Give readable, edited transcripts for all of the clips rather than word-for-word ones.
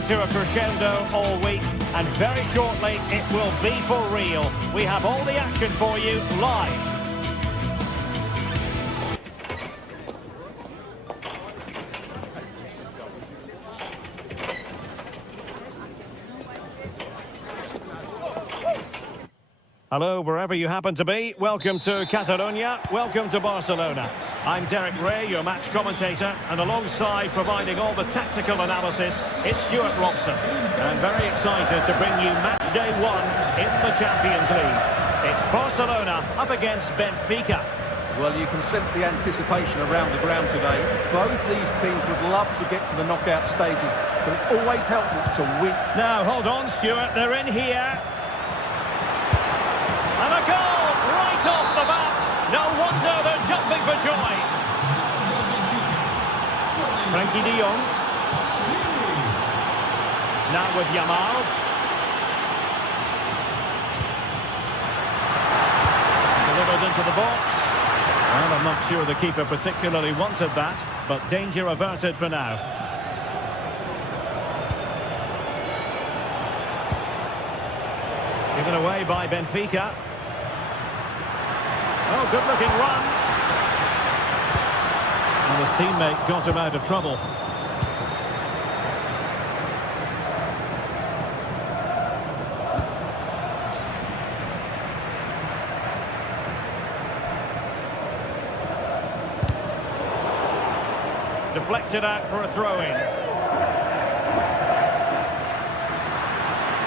building to a crescendo all week, and very shortly it will be for real. We have all the action for you live. Hello, wherever you happen to be. Welcome to Catalonia. Welcome to Barcelona. I'm Derek Ray, your match commentator, and alongside providing all the tactical analysis is Stuart Robson. And very excited to bring you match day 1 in the Champions League. It's Barcelona up against Benfica. Well, you can sense the anticipation around the ground today. Both these teams would love to get to the knockout stages, so it's always helpful to win. Now, hold on, Stuart. They're in here. And a goal right off the bat. No wonder they're jumping for joy. Frankie de Jong. Now with Yamal. Delivered into the box. Well, I'm not sure the keeper particularly wanted that, but danger averted for now. Given away by Benfica. Oh, good-looking run. And his teammate got him out of trouble. Deflected out for a throw-in.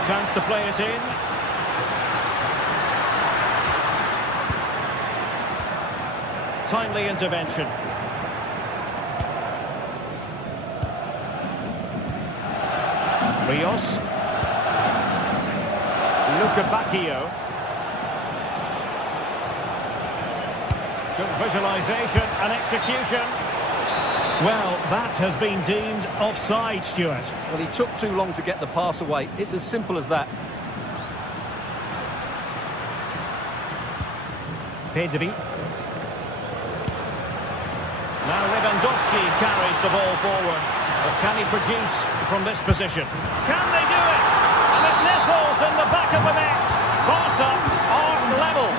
Chance to play it in. Timely intervention. Rios. Luca Bacchio. Good visualisation and execution. Well, that has been deemed offside, Stuart. Well, he took too long to get the pass away. It's as simple as that. Pedri. Now Lewandowski carries the ball forward. But can he produce from this position? Can they do it? And it nestles in the back of the net. Barca are level.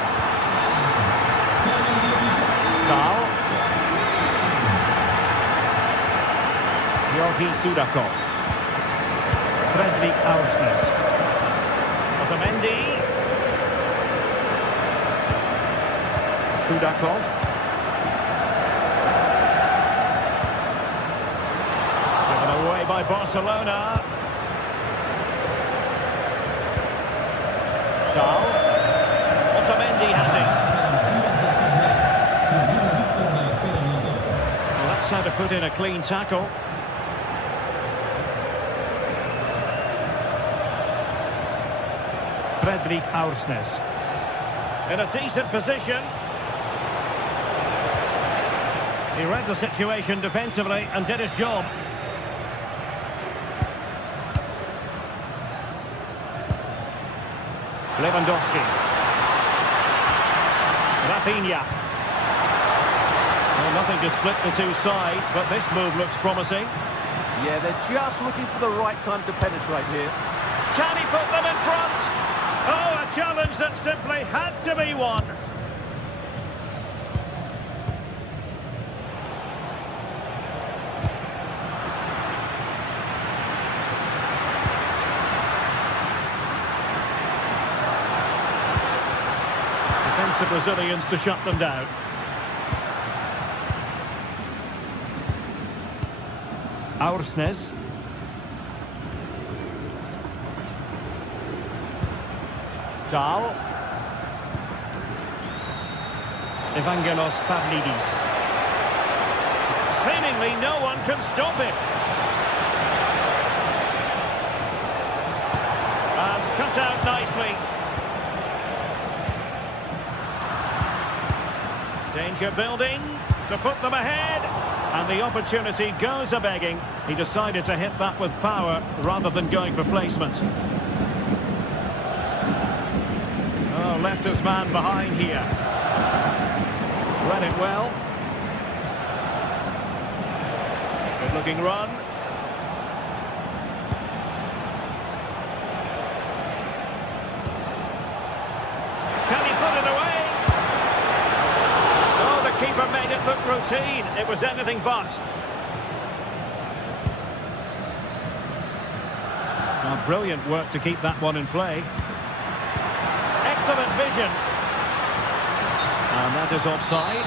Dahl. Georgi Sudakov. Fredrik Aursnes. Otamendi. Sudakov. Away by Barcelona. Dahl. Otamendi has it. Well, that's how to put in a clean tackle. Fredrik Aursnes. In a decent position. He read the situation defensively and did his job. Lewandowski. Rafinha. Well, nothing to split the two sides, but this move looks promising. Yeah, they're just looking for the right time to penetrate here. Can he put them in front? Oh, a challenge that simply had to be won. The Brazilians to shut them down. Aursnes. Dahl. Evangelos Pavlidis. Seemingly no one can stop him. And cut out nicely. Danger building to put them ahead, and the opportunity goes a-begging. He decided to hit that with power rather than going for placement. Oh, left his man behind here. Read it well. Good looking run. routine. It was anything but. Oh, brilliant work to keep that one in play. Excellent vision. And that is offside.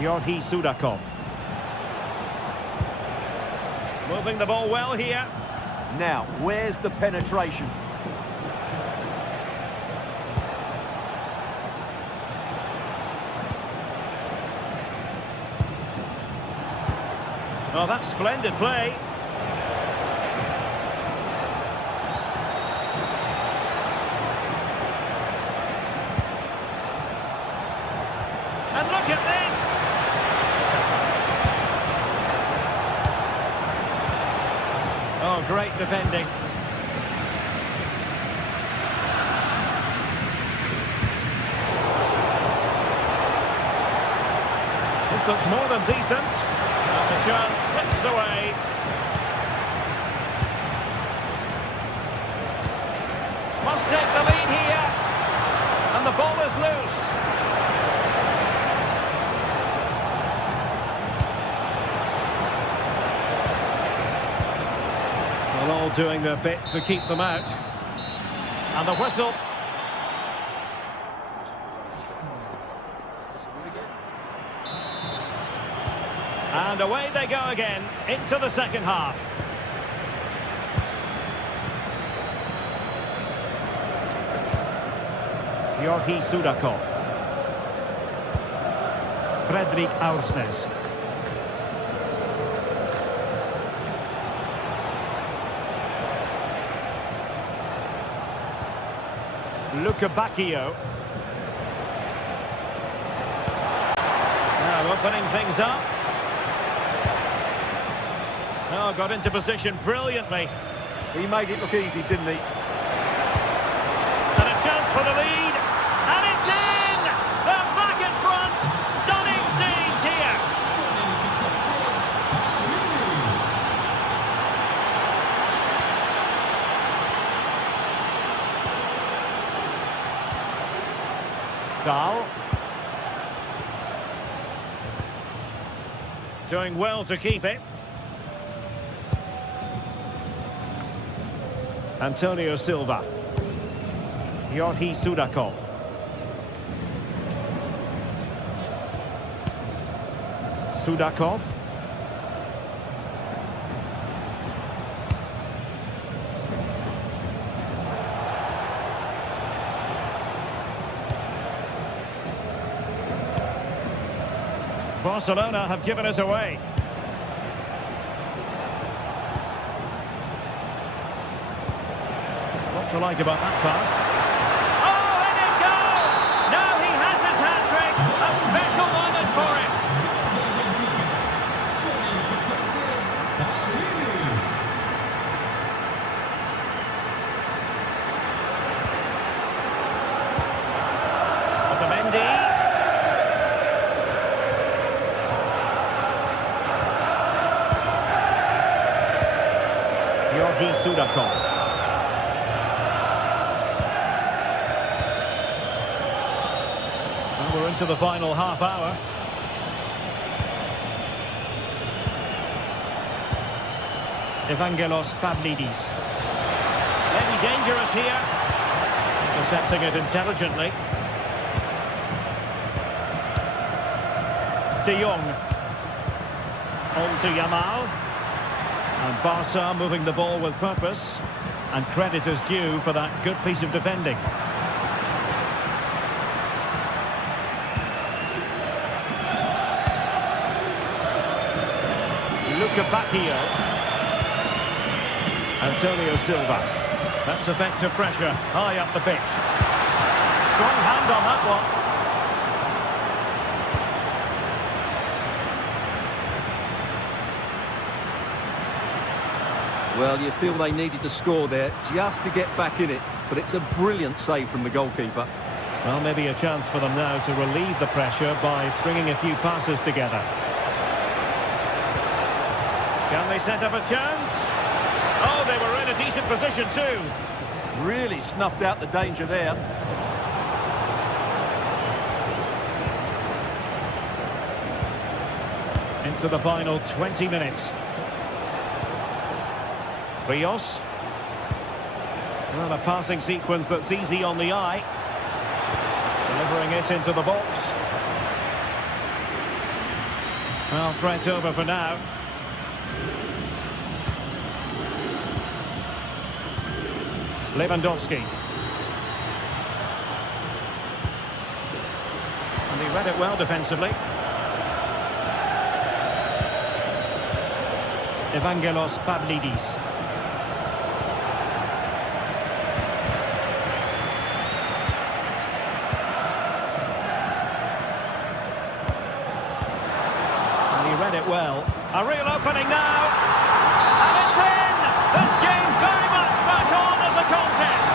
Georgi Sudakov. Moving the ball well here. Now, where's the penetration? Oh, that's splendid play. And look at this! Oh, great defending. This looks more than decent. And the chance slips away. Must take the lead here. And the ball is loose. Well, all doing their bit to keep them out. And the whistle. And away they go again, into the second half. Georgi Sudakov. Fredrik Aursnes. Luka Bacchio. Now opening things up. Oh, got into position brilliantly. He made it look easy, didn't he? And a chance for the lead. And it's in! They're back in front. Stunning scenes here. Dahl. Doing well to keep it. Antonio Silva. Georgi Sudakov. Sudakov. Barcelona have given us away. What to like about that pass? Oh, and it goes! Now he has his hat-trick. A special moment for him. Otamendi. Georgi Sudakov. We're into the final half hour. Evangelos Pavlidis. Maybe dangerous here. Intercepting it intelligently. De Jong. On to Yamal. And Barca moving the ball with purpose. And credit is due for that good piece of defending. Luka Bacchio. Antonio Silva. That's effective pressure high up the pitch. Strong hand on that one. Well, you feel they needed to score there just to get back in it, but it's a brilliant save from the goalkeeper. Well, maybe a chance for them now to relieve the pressure by stringing a few passes together. Can they set up a chance? Oh, they were in a decent position too. Really snuffed out the danger there. Into the final 20 minutes. Rios. Well, a passing sequence that's easy on the eye. Delivering it into the box. Well, threat over for now. Lewandowski. And he read it well defensively. Evangelos Pavlidis. And he read it well. A real opening now. And it's in! This game very much back on as a contest.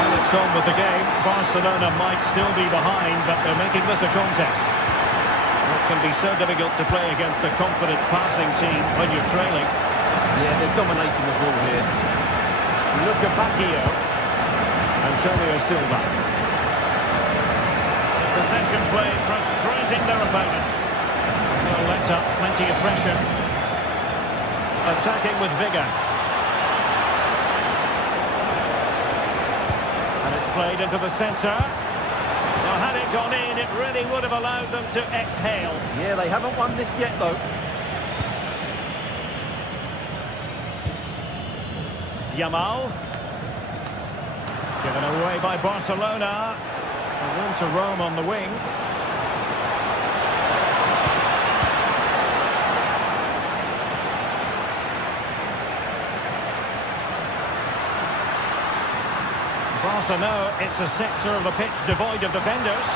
Well, it's on with the game. Barcelona might still be behind, but they're making this a contest. It can be so difficult to play against a confident passing team when you're trailing. Yeah, they're dominating the ball here. Luca Bacchio. Antonio Silva. Possession play frustrating their opponents. They'll let up plenty of pressure. Attacking with vigour. And it's played into the centre. Well, had it gone in, it really would have allowed them to exhale. Yeah, they haven't won this yet, though. Yamal. Given away by Barcelona. Room to roam on the wing. Barca know it's a sector of the pitch devoid of defenders.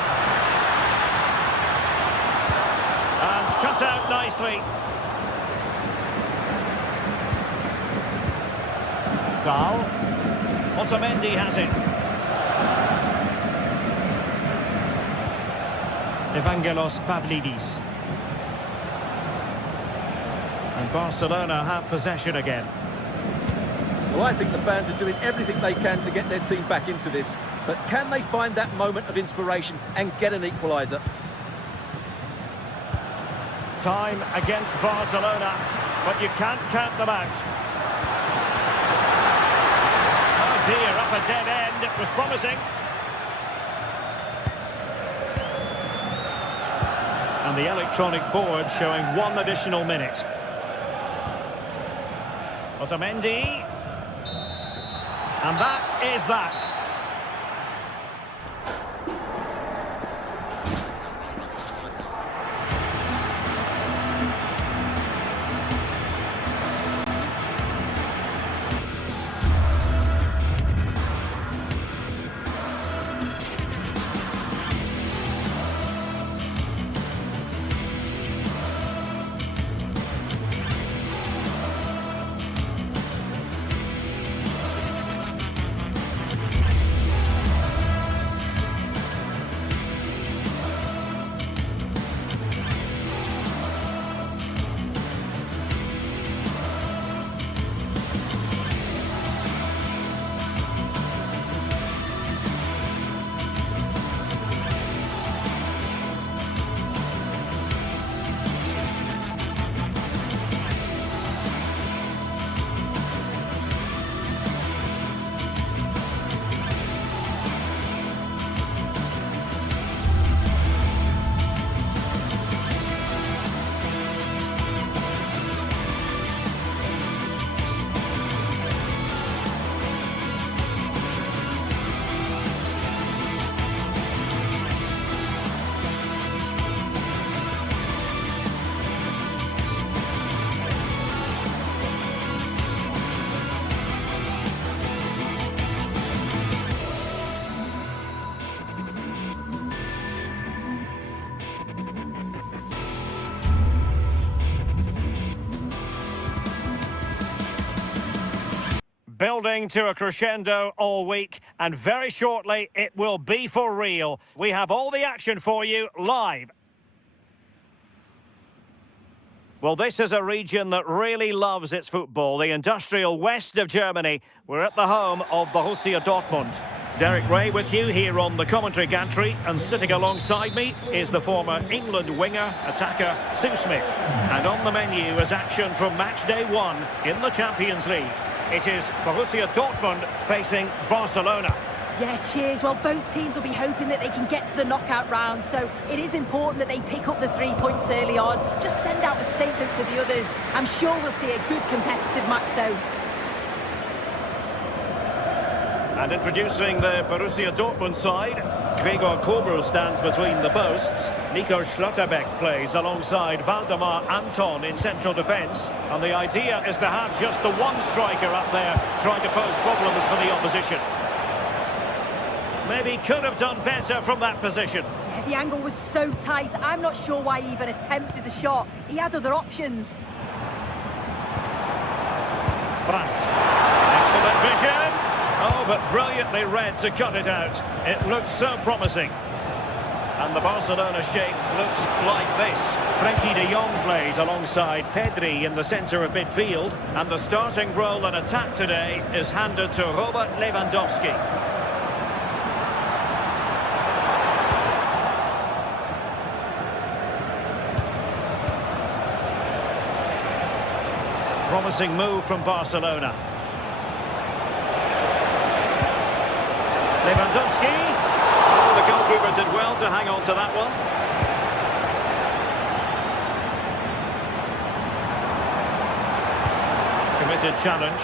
And cut out nicely. Dahl. Otamendi has it. Evangelos Pavlidis. And Barcelona have possession again. Well, I think the fans are doing everything they can to get their team back into this. But can they find that moment of inspiration and get an equaliser? Time against Barcelona, but you can't count them out. Oh dear, up a dead end. It was promising. And the electronic board showing 1 additional minute. Otamendi. And that is that. Building to a crescendo all week, and very shortly it will be for real. We have all the action for you live. Well, this is a region that really loves its football, the industrial west of Germany. We're at the home of Borussia Dortmund. Derek Ray with you here on the commentary gantry, and sitting alongside me is the former England winger, attacker, Sue Smith. And on the menu is action from match day 1 in the Champions League. It is Borussia Dortmund facing Barcelona. Yeah, cheers. Well, both teams will be hoping that they can get to the knockout round, so it is important that they pick up the 3 points early on. Just send out a statement to the others. I'm sure we'll see a good competitive match, though. And introducing the Borussia Dortmund side, Gregor Kobel stands between the posts. Nico Schlotterbeck plays alongside Valdemar Anton in central defence. And the idea is to have just the one striker up there trying to pose problems for the opposition. Maybe could have done better from that position. Yeah, the angle was so tight. I'm not sure why he even attempted the shot. He had other options. Brandt. Excellent vision. Oh, but brilliantly read to cut it out. It looks so promising. And the Barcelona shape looks like this. Frenkie de Jong plays alongside Pedri in the centre of midfield. And the starting role in attack today is handed to Robert Lewandowski. Promising move from Barcelona. Lewandowski. Oh, the goalkeeper did well to hang on to that one. Committed challenge.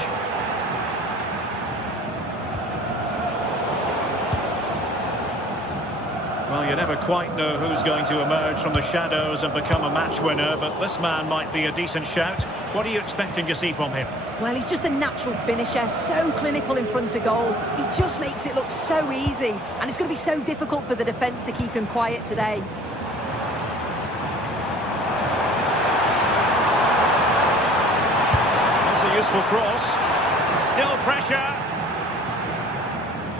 Well, you never quite know who's going to emerge from the shadows and become a match winner, but this man might be a decent shout. What are you expecting to see from him? Well, he's just a natural finisher, so clinical in front of goal. He just makes it look so easy, and it's going to be so difficult for the defence to keep him quiet today. That's a useful cross. Still pressure.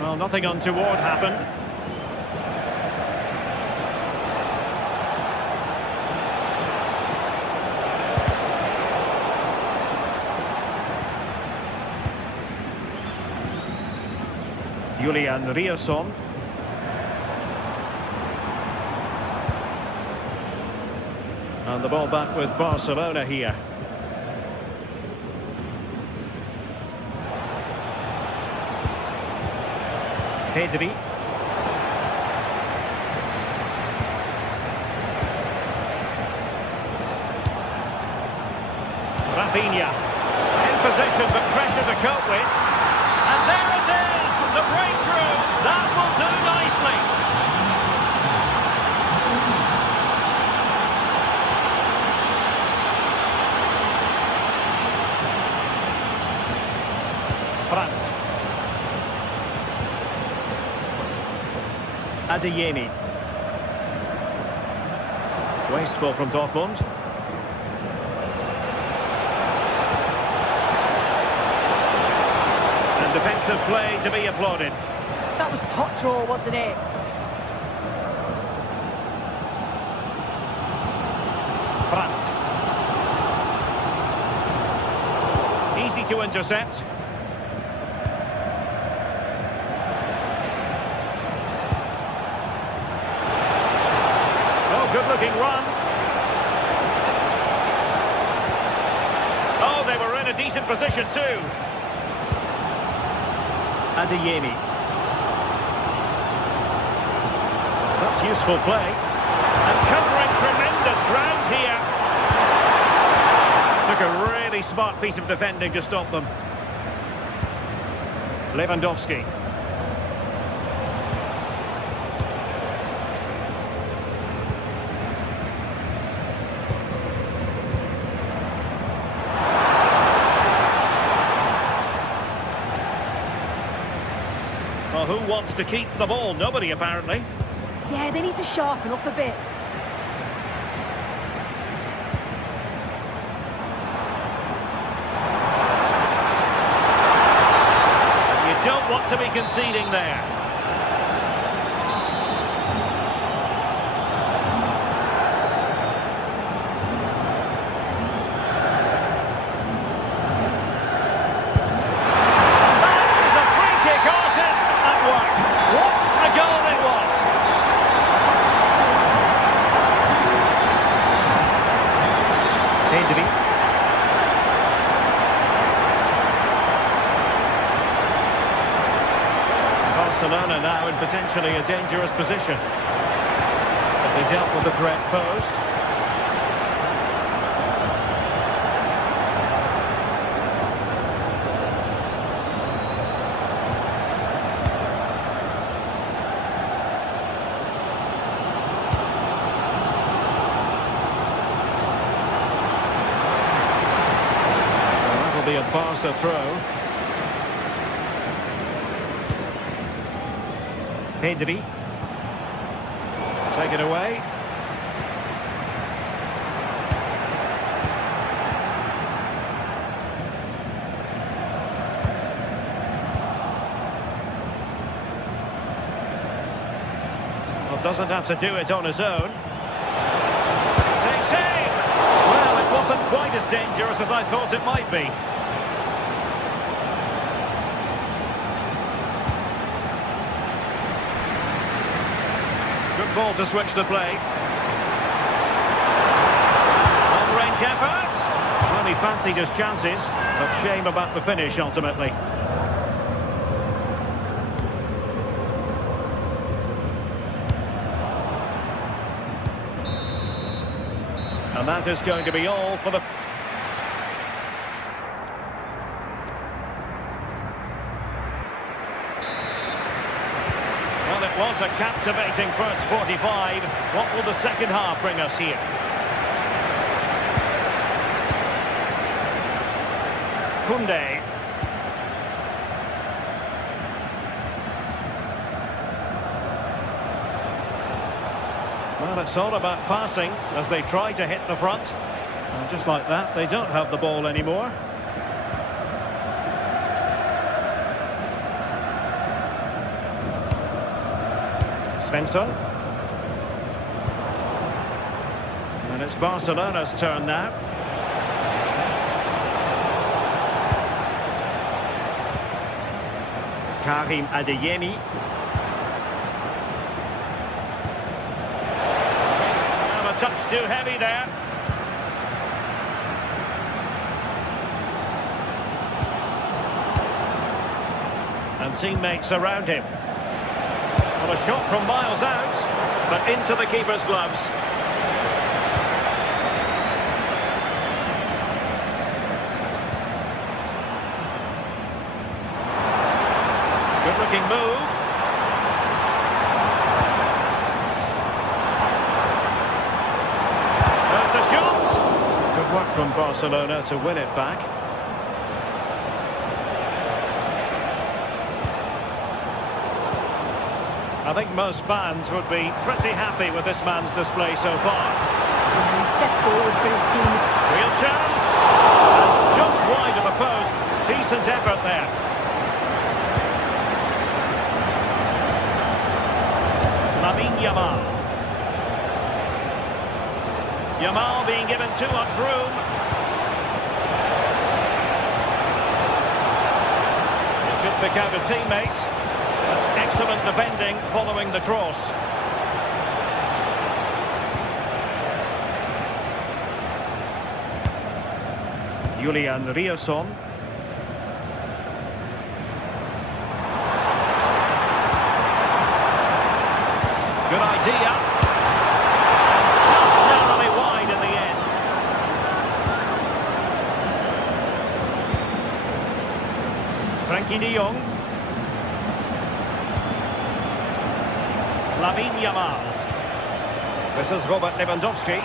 Well, nothing untoward happened. Julian Rierson. And the ball back with Barcelona here. Pedri. Rafinha. In position, but pressure to cope with. And there it is! The breakthrough! That will do nicely! Brandt. Adeyemi. Wasteful from Dortmund. And defensive play to be applauded. That was top draw, wasn't it? Brandt. Easy to intercept. Oh, good-looking run. Oh, they were in a decent position too. Adeyemi. That's useful play. And covering tremendous ground here. Took a really smart piece of defending to stop them. Lewandowski. Well, who wants to keep the ball? Nobody, apparently. Yeah, they need to sharpen up a bit. You don't want to be conceding there. potentially a dangerous position. But they dealt with the threat posed. Be a Barca throw. Pedri. Take it away. Well, doesn't have to do it on his own. Takes aim! Well, it wasn't quite as dangerous as I thought it might be. Good ball to switch the play. Long-range effort. Well, he fancied his chances, but shame about the finish ultimately. And that is going to be all for the... Well, it was a captivating first 45. What will the second half bring us here? Koundé. Well, it's all about passing as they try to hit the front. And just like that, they don't have the ball anymore. Svensson. And it's Barcelona's turn now. Karim Adeyemi. And a touch too heavy there. And teammates around him. Well, a shot from miles out, but into the keeper's gloves. Good-looking move. There's the shot. Good work from Barcelona to win it back. I think most fans would be pretty happy with this man's display so far. He stepped forward for his team. Real chance. And just wide of the post. Decent effort there. Lamine Yamal. Yamal being given too much room. He could pick out a teammate. That's excellent defending following the cross. Julian Rierson. Good idea. Just narrowly wide in the end. Frankie de Jong. Lamine Yamal. This is Robert Lewandowski.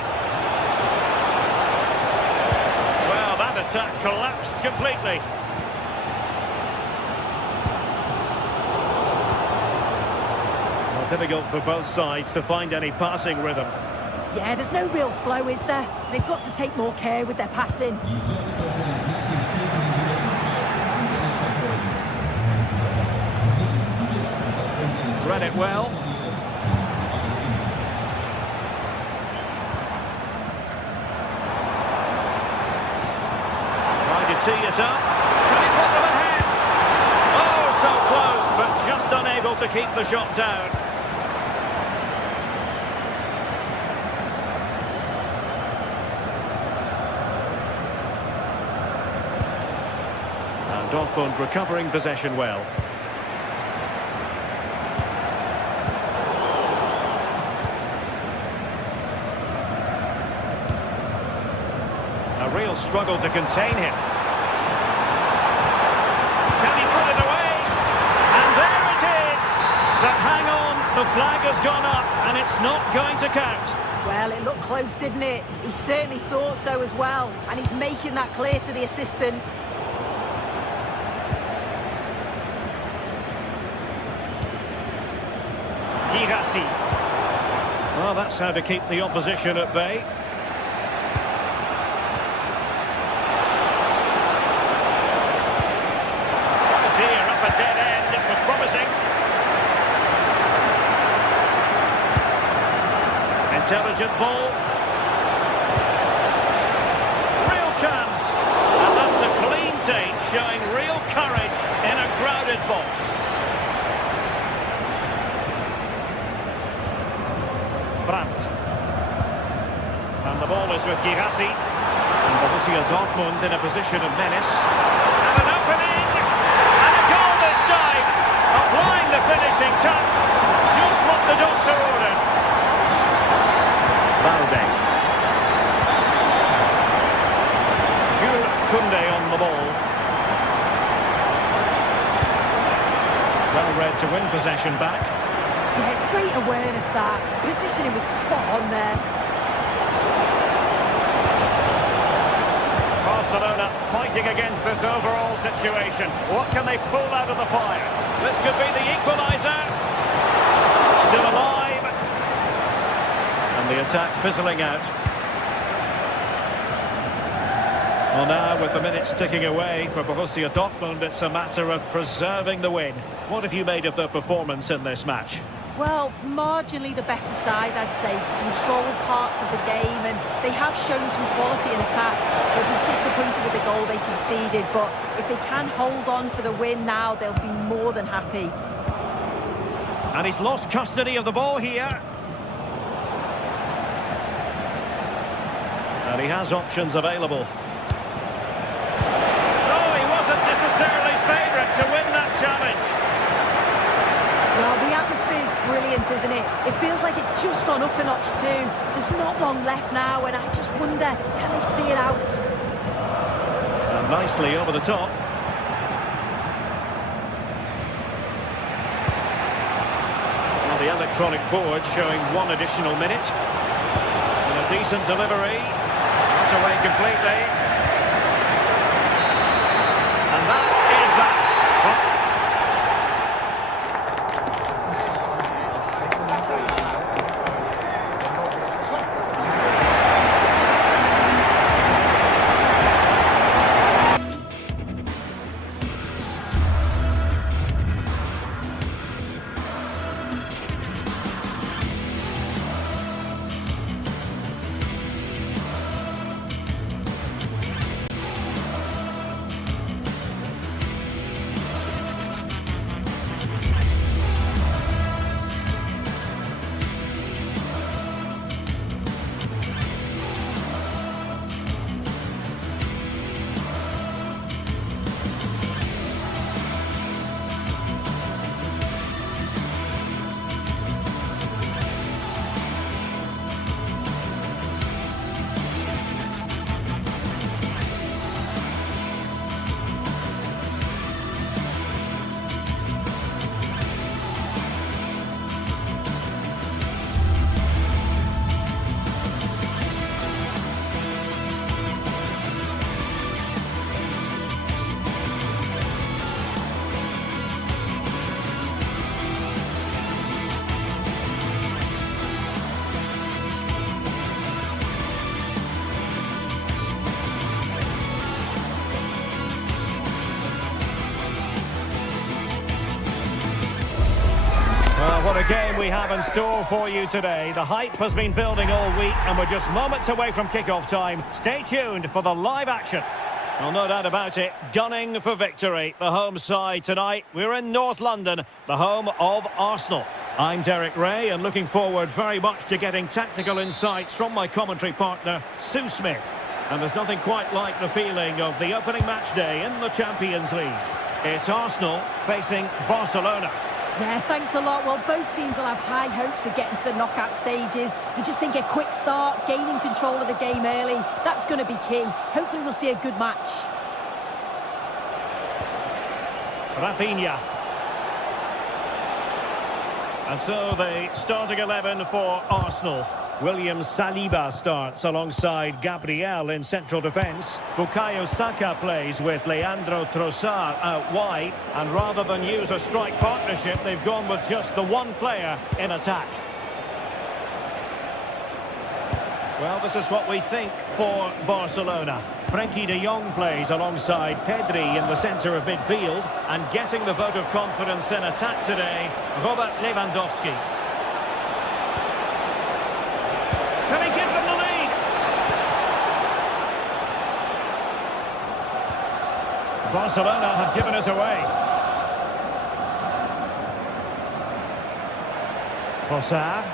Well, that attack collapsed completely. Well, difficult for both sides to find any passing rhythm. Yeah, there's no real flow, is there? They've got to take more care with their passing. Read it well. Tee it up. Can he put them ahead? Oh, so close, but just unable to keep the shot down. And Dortmund recovering possession well. real struggle to contain him. Can he put it away? And there it is! But hang on, the flag has gone up and it's not going to count. Well, it looked close, didn't it? He certainly thought so as well. And he's making that clear to the assistant. Well, that's how to keep the opposition at bay. Oh dear, up a dead end. It was promising. Intelligent ball. Real chance. And that's a clean take, showing real courage in a crowded box. Brandt. And the ball is with Girassi. And Borussia Dortmund in a position of menace. And an opening! And a goal this time! Applying the finishing touch. Just what the doctor ordered. Balde. Jules Koundé on the ball. Well read to win possession back. Yeah, it's great awareness, that. Positioning was spot on there. Barcelona fighting against this overall situation. What can they pull out of the fire? This could be the equaliser. Still alive. And the attack fizzling out. Well, now with the minutes ticking away for Borussia Dortmund, it's a matter of preserving the win. What have you made of their performance in this match? Well, marginally the better side, I'd say. Controlled parts of the game, and they have shown some quality in attack. They'll be disappointed with the goal they conceded, but if they can hold on for the win now, they'll be more than happy. And he's lost custody of the ball here. And he has options available. Oh, he wasn't necessarily favourite to win that challenge. Well, the atmosphere's brilliant, isn't it? It feels like it's just gone up a notch too. There's not long left now, and I just wonder, can they see it out? And nicely over the top. Well, the electronic board showing one additional minute. And a decent delivery. Not away completely. And that is that. What a game we have in store for you today. The hype has been building all week and we're just moments away from kickoff time. Stay tuned for the live action. Well, no doubt about it, gunning for victory. The home side tonight, we're in North London, the home of Arsenal. I'm Derek Ray and looking forward very much to getting tactical insights from my commentary partner, Sue Smith. And there's nothing quite like the feeling of the opening match day in the Champions League. It's Arsenal facing Barcelona. Yeah, thanks a lot. Well, both teams will have high hopes of getting to the knockout stages. You just think a quick start, gaining control of the game early, that's going to be key. Hopefully we'll see a good match. Rafinha. And so the starting 11 for Arsenal. William Saliba starts alongside Gabriel in central defence. Bukayo Saka plays with Leandro Trossard out wide. And rather than use a strike partnership, they've gone with just the one player in attack. Well, this is what we think for Barcelona. Frenkie de Jong plays alongside Pedri in the centre of midfield. And getting the vote of confidence in attack today, Robert Lewandowski. Can he give them the lead? Barcelona have given us away. Trossard.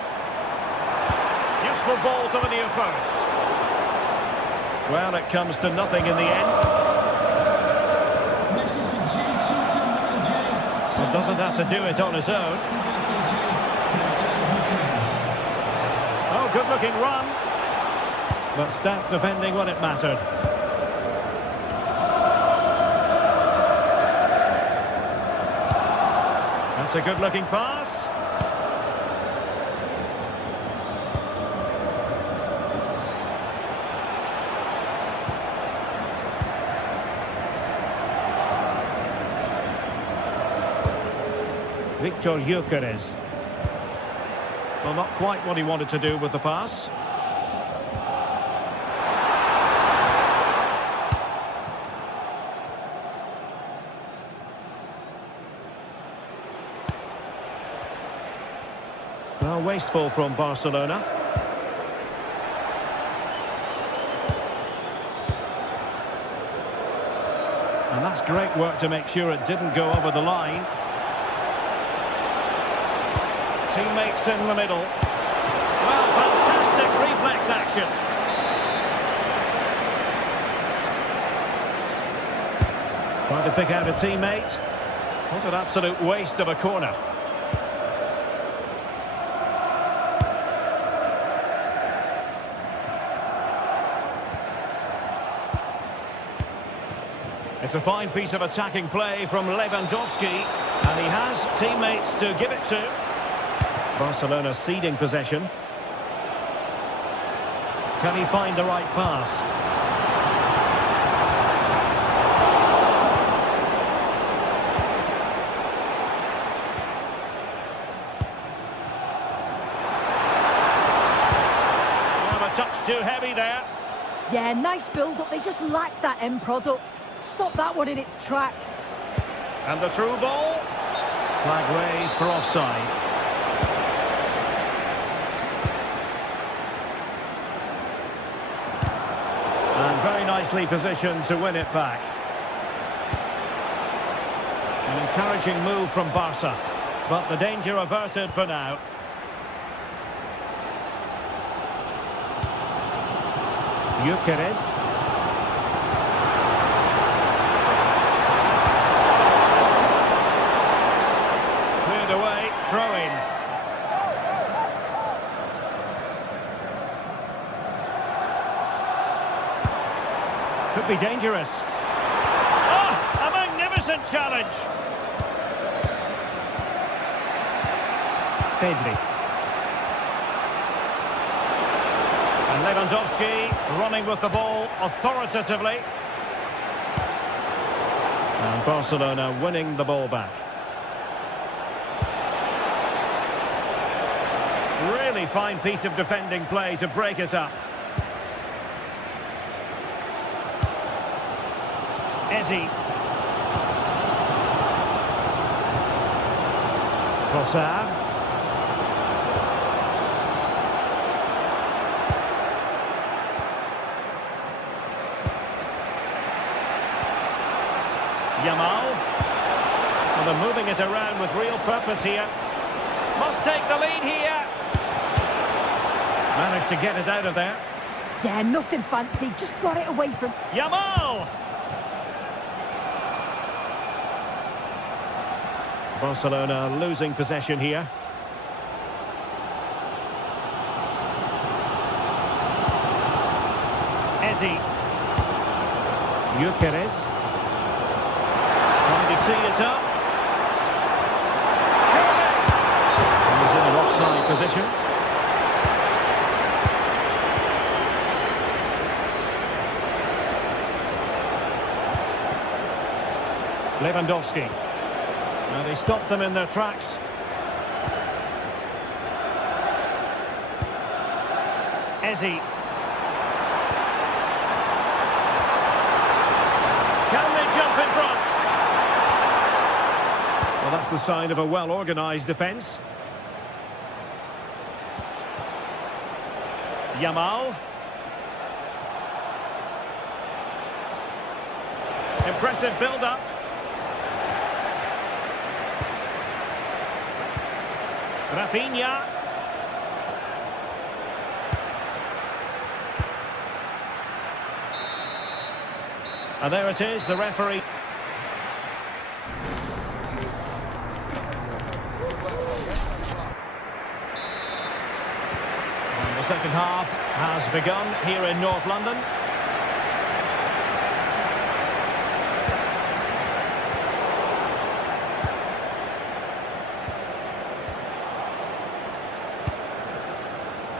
Useful ball to the near post. Well, it comes to nothing in the end. He doesn't have to do it on his own. Oh, good-looking run. But stout defending when it mattered. That's a good-looking pass. Victor Gyökeres. Well, not quite what he wanted to do with the pass. Well, wasteful from Barcelona. And that's great work to make sure it didn't go over the line. Teammates in the middle. Well, fantastic reflex action. Trying to pick out a teammate. What an absolute waste of a corner. It's a fine piece of attacking play from Lewandowski, and he has teammates to give it to. Barcelona ceding possession. Can he find the right pass? Oh, a touch too heavy there. Yeah, nice build-up. They just lack that end product. Stop that one in its tracks. And the through ball. Flag raised for offside. And very nicely positioned to win it back. An encouraging move from Barca, but the danger averted for now. Gyökeres. Cleared away, throw in. Could be dangerous. Oh, a magnificent challenge. Pedri. And Lewandowski running with the ball authoritatively. And Barcelona winning the ball back. Really fine piece of defending play to break it up. Ezzi. Trossard. Yamal. And they're moving it around with real purpose here. Must take the lead here. Managed to get it out of there. Yeah, nothing fancy. Just got it away from... Yamal! Barcelona losing possession here. Ezi. Gyökeres. Trying to tee it up. He's in an offside position. Lewandowski. And he stopped them in their tracks. Ezi. Can they jump in front? Well, that's the sign of a well-organised defence. Yamal. Impressive build-up. Rafinha. And there it is, the referee. And the second half has begun here in North London.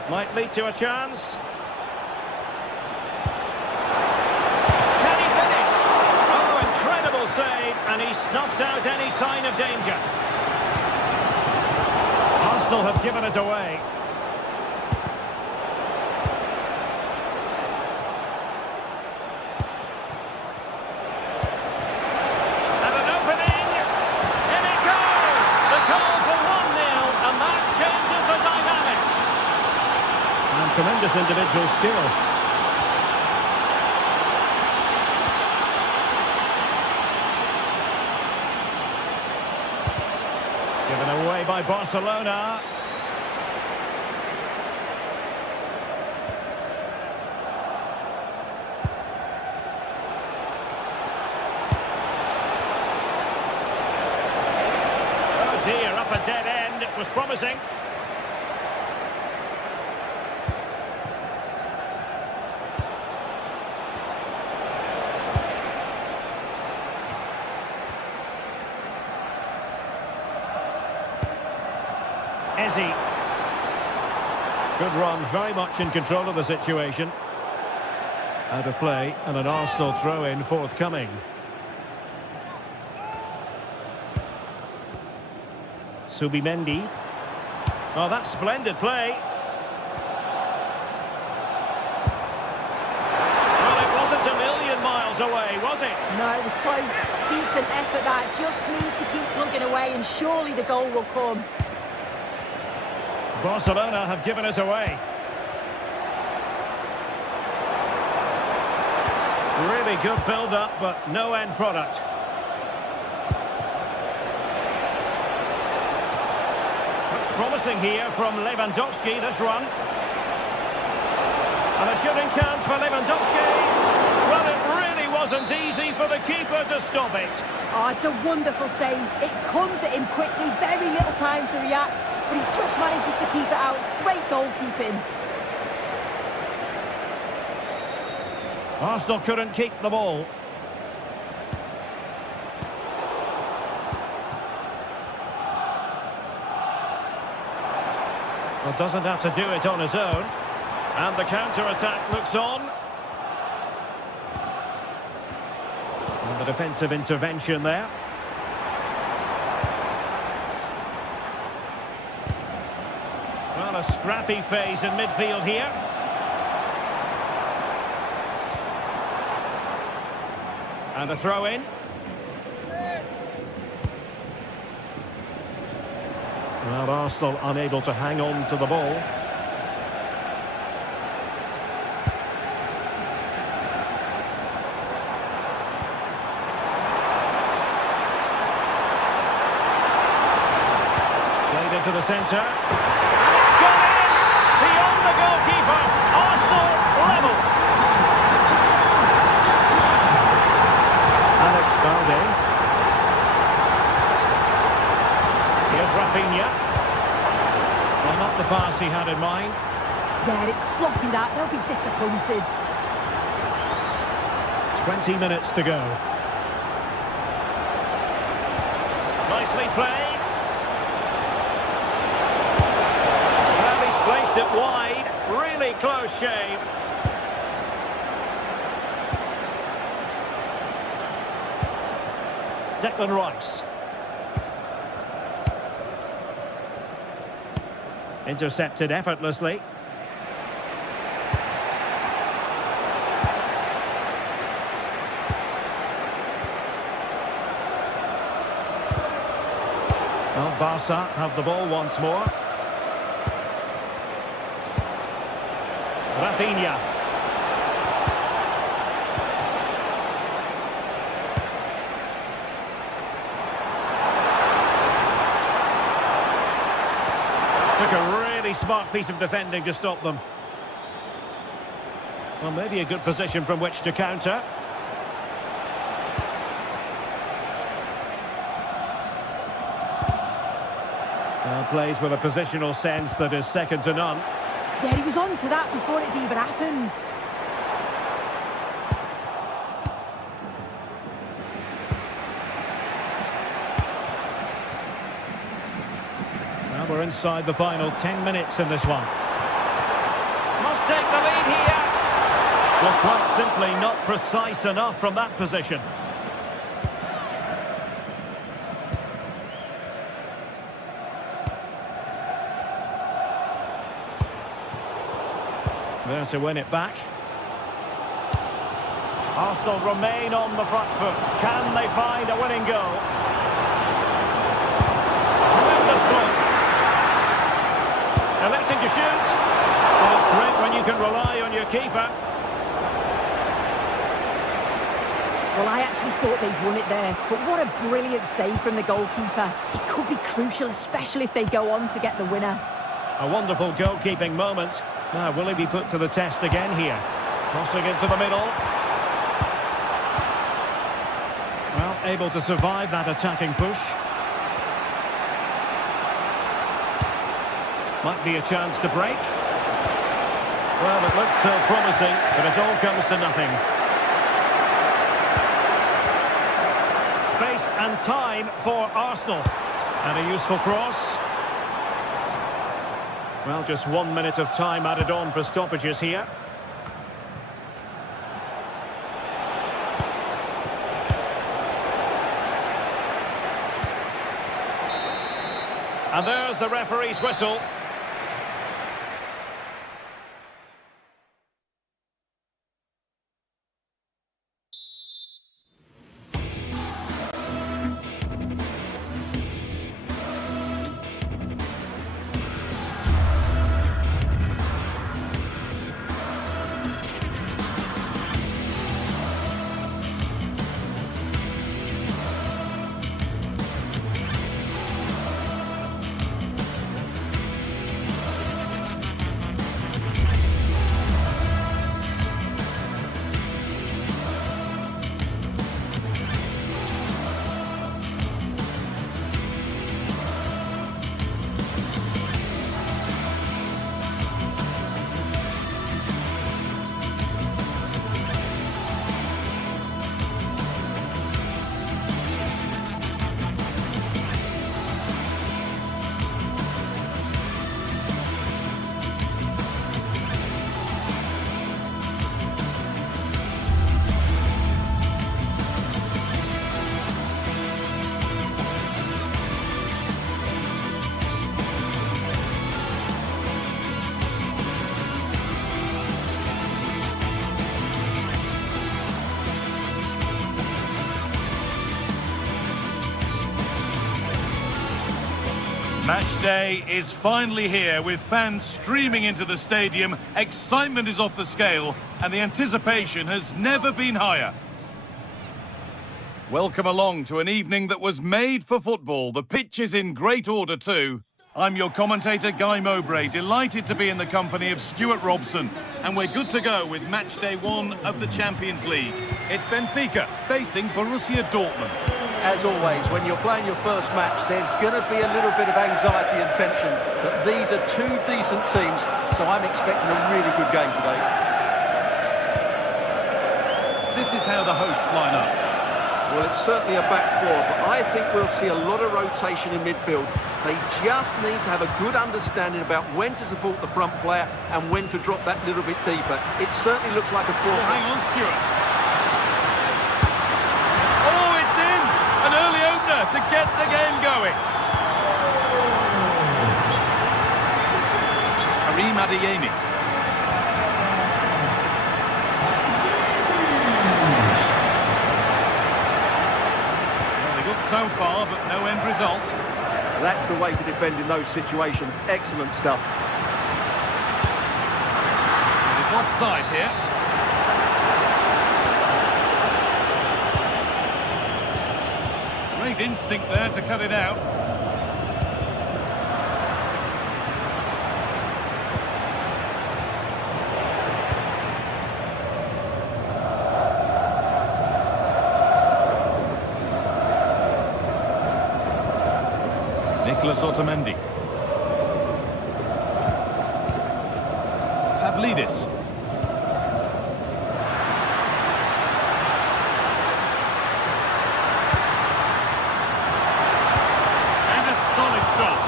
Might lead to a chance. Can he finish? Oh, incredible save, and he snuffed out any sign of danger. Arsenal have given it away. And an opening. In it goes! The goal for 1-0, and that changes the dynamic. And tremendous individual skill. Given away by Barcelona. Oh dear, up a dead end. It was promising. Ezi. Good run, very much in control of the situation. Out of play, and an Arsenal throw-in forthcoming. Subimendi. Oh, that's splendid play. Well, it wasn't a million miles away, was it? No, it was close. Decent effort that. Just need to keep plugging away and surely the goal will come. Barcelona have given us away. Really good build-up, but no end product. Looks promising here from Lewandowski, this run. And a shooting chance for Lewandowski. Well, it really wasn't easy for the keeper to stop it. Oh, it's a wonderful save. It comes at him quickly, very little time to react. But he just manages to keep it out. It's great goalkeeping. Arsenal couldn't keep the ball. Well, doesn't have to do it on his own. And the counter-attack looks on. And the defensive intervention there. Well, a scrappy phase in midfield here. And a throw-in. Well, Arsenal unable to hang on to the ball. Played into the centre. Beyond the goalkeeper, Arsenal levels. Alex Balde. Rafinha. Well, not the pass he had in mind. Yeah, it's sloppy that. They'll be disappointed. 20 minutes to go. Nicely played. Well, he's placed it wide. Really close shave. Declan Rice. Intercepted effortlessly. Well, Barca have the ball once more. Rafinha. Took a really smart piece of defending to stop them. Well, maybe a good position from which to counter. Well, plays with a positional sense that is second to none. Yeah, he was on to that before it even happened. Well, we're inside the final 10 minutes in this one. Must take the lead here. Well, quite simply not precise enough from that position. There to win it back. Arsenal remain on the front foot. Can they find a winning goal? Tremendous block. Electing to shoot. Well, it's great when you can rely on your keeper. Well, I actually thought they'd won it there, but what a brilliant save from the goalkeeper. It could be crucial, especially if they go on to get the winner. A wonderful goalkeeping moment. Now, will he be put to the test again here? Crossing into the middle. Well, able to survive that attacking push. Might be a chance to break. Well, it looks so promising, but it all comes to nothing. Space and time for Arsenal. And a useful cross. Well, just 1 minute of time added on for stoppages here. And there's the referee's whistle. Match day is finally here with fans streaming into the stadium. Excitement is off the scale and the anticipation has never been higher. Welcome along to an evening that was made for football. The pitch is in great order too. I'm your commentator Guy Mowbray, delighted to be in the company of Stuart Robson. And we're good to go with match day 1 of the Champions League. It's Benfica facing Borussia Dortmund. as always, when you're playing your first match, there's going to be a little bit of anxiety and tension. But these are two decent teams, so I'm expecting a really good game today. This is how the hosts line up. Well, it's certainly a back four, but I think we'll see a lot of rotation in midfield. They just need to have a good understanding about when to support the front player and when to drop that little bit deeper. It certainly looks like a four. Oh, hang on, Stuart. Oh, it's in! An early opener to get the game going. Karim Adeyemi. So far, but no end result. That's the way to defend in those situations. Excellent stuff. It's offside here. Great instinct there to cut it out. Otamendi. Pavlidis. And a solid stop.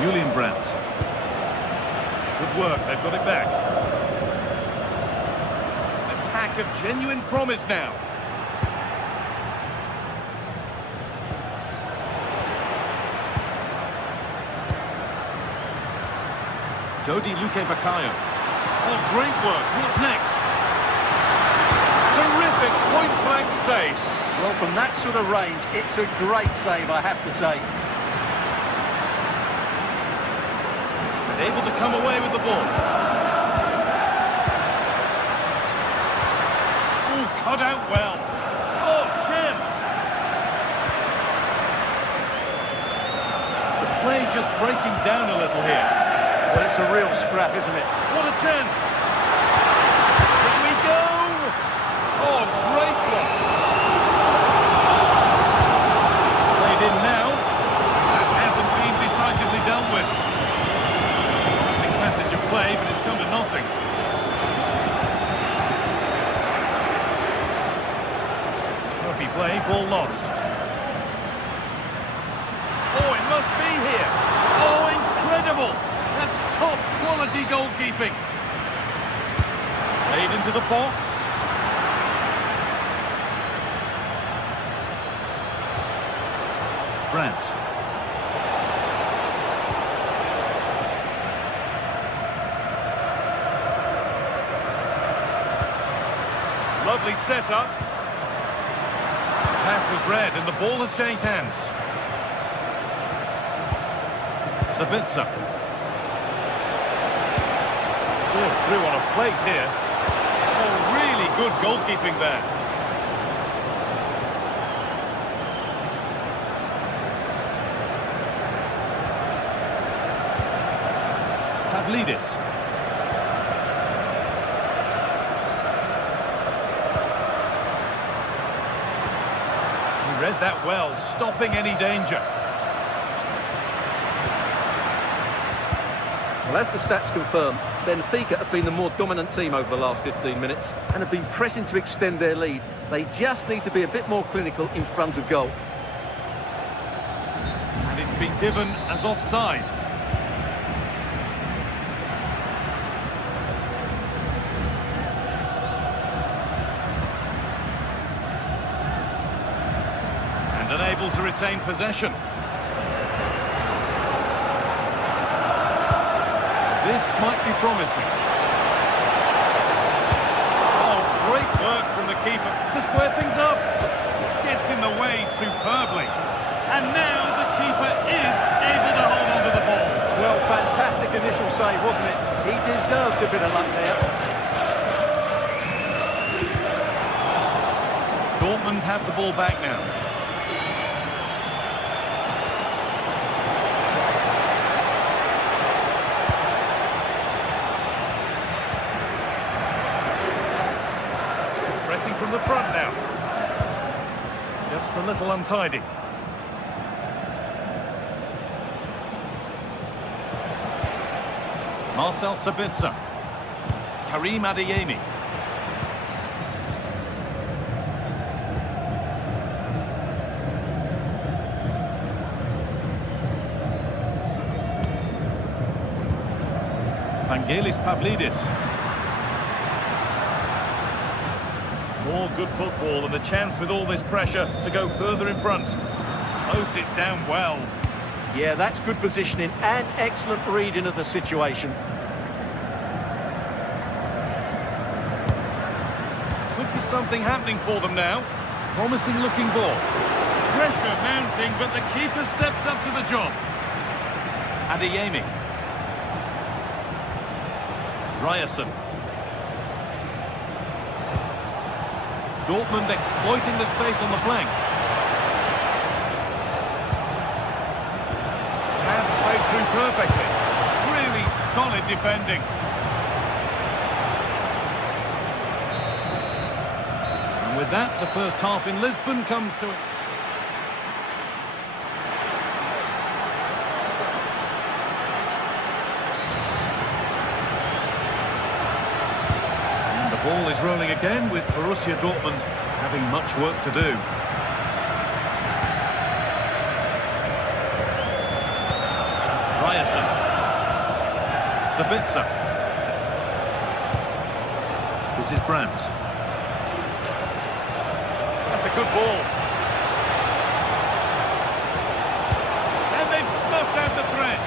Julian Brandt. Good work, they've got it back. Attack of genuine promise now. Dodi Luque Bakayo. Oh, great work. What's next? Terrific point-blank save. Well, from that sort of range, it's a great save, I have to say. And able to come away with the ball. Oh, cut out well. Oh, chance. The play just breaking down a little here. Well, it's a real scrap, isn't it? What a chance! Here we go! Oh, great block! It's played in now. That hasn't been decisively dealt with. Passing passage of play, but it's come to nothing. Scruffy play, ball lost. Oh, it must be here! Oh, incredible! That's top-quality goalkeeping. Played into the box. Brandt. Lovely setup. Pass was read and the ball has changed hands. Sabitzer. Through on a plate here. Oh, really good goalkeeping there. Pavlidis. He read that well, stopping any danger. Well, as the stats confirm, Benfica have been the more dominant team over the last 15 minutes and have been pressing to extend their lead. They just need to be a bit more clinical in front of goal. And it's been given as offside. And unable to retain possession. This might be promising. Oh, great work from the keeper to square things up. Gets in the way superbly. And now the keeper is able to hold on to the ball. Well, fantastic initial save, wasn't it? He deserved a bit of luck there. Dortmund have the ball back now. front now. Just a little untidy. Marcel Sabitzer. Karim Adeyemi. Vangelis Pavlidis. More good football and the chance with all this pressure to go further in front. Closed it down well. Yeah, that's good positioning and excellent reading of the situation. Could be something happening for them now. Promising looking ball. Pressure mounting, but the keeper steps up to the job. Adeyemi. Ryerson. Dortmund exploiting the space on the flank. Pass played through perfectly. Really solid defending. And with that, the first half in Lisbon comes to it. The ball is rolling again with Borussia Dortmund having much work to do. Ryerson. Sabitzer. This is Brandt. That's a good ball. And they've snuffed out the threat.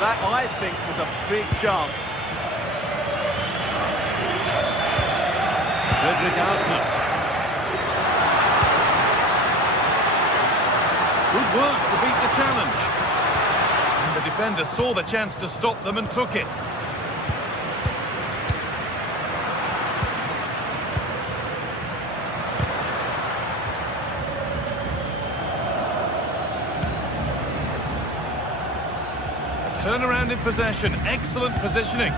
That, I think, was a big chance. Fredrik Asmus. Good work to beat the challenge. And the defender saw the chance to stop them and took it. A turnaround in possession. Excellent positioning.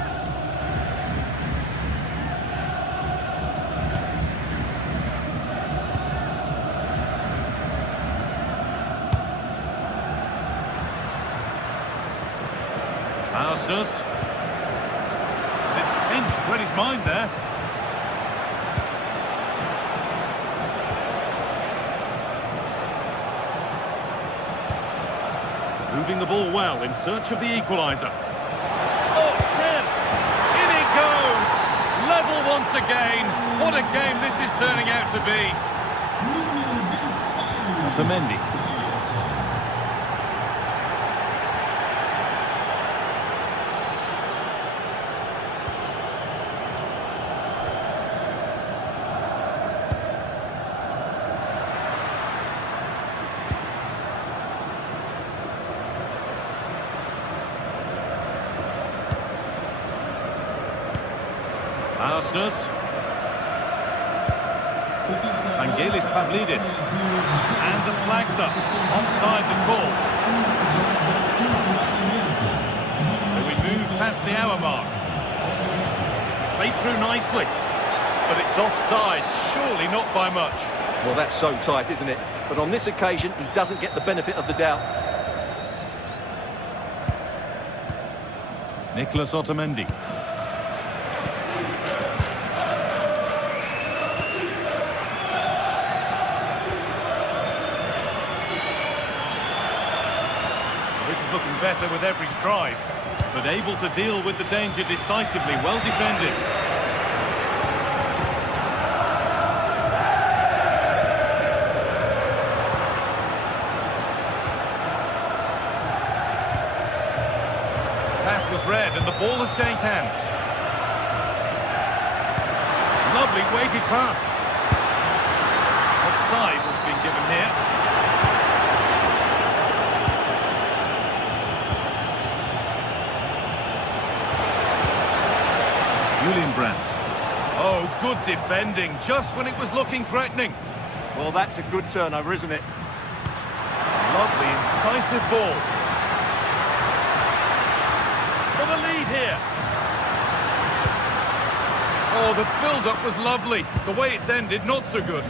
Asmus. It's pinched, read his mind there. Moving the ball well in search of the equaliser. Oh, chance! In it goes! Level once again. What a game this is turning out to be. Otamendi. Asmus. Vangelis Pavlidis. And the flag's up. Offside the call. So we move past the hour mark. Played through nicely. But it's offside. Surely not by much. Well, that's so tight, isn't it? But on this occasion, he doesn't get the benefit of the doubt. Nicolas Otamendi. Looking better with every stride, but able to deal with the danger decisively. Well defended. Pass was read and the ball has changed hands. Lovely weighted pass. Offside has been given here. Brandt. Oh, good defending, just when it was looking threatening. Well, that's a good turnover, isn't it? Lovely, incisive ball. For the lead here. Oh, the build-up was lovely. The way it's ended, not so good.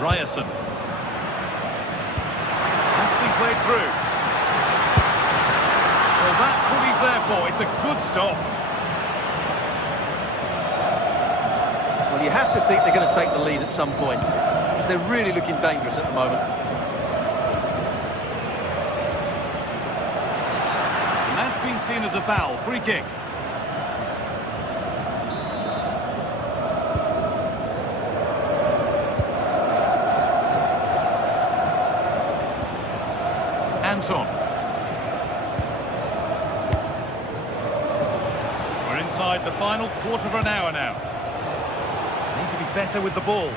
Ryerson. Nicely played through. Well, that's what he's there for. It's a good stop. Well, you have to think they're going to take the lead at some point, because they're really looking dangerous at the moment. And that's been seen as a foul. Free kick. Anton. We're inside the final quarter of an hour now. Need to be better with the ball.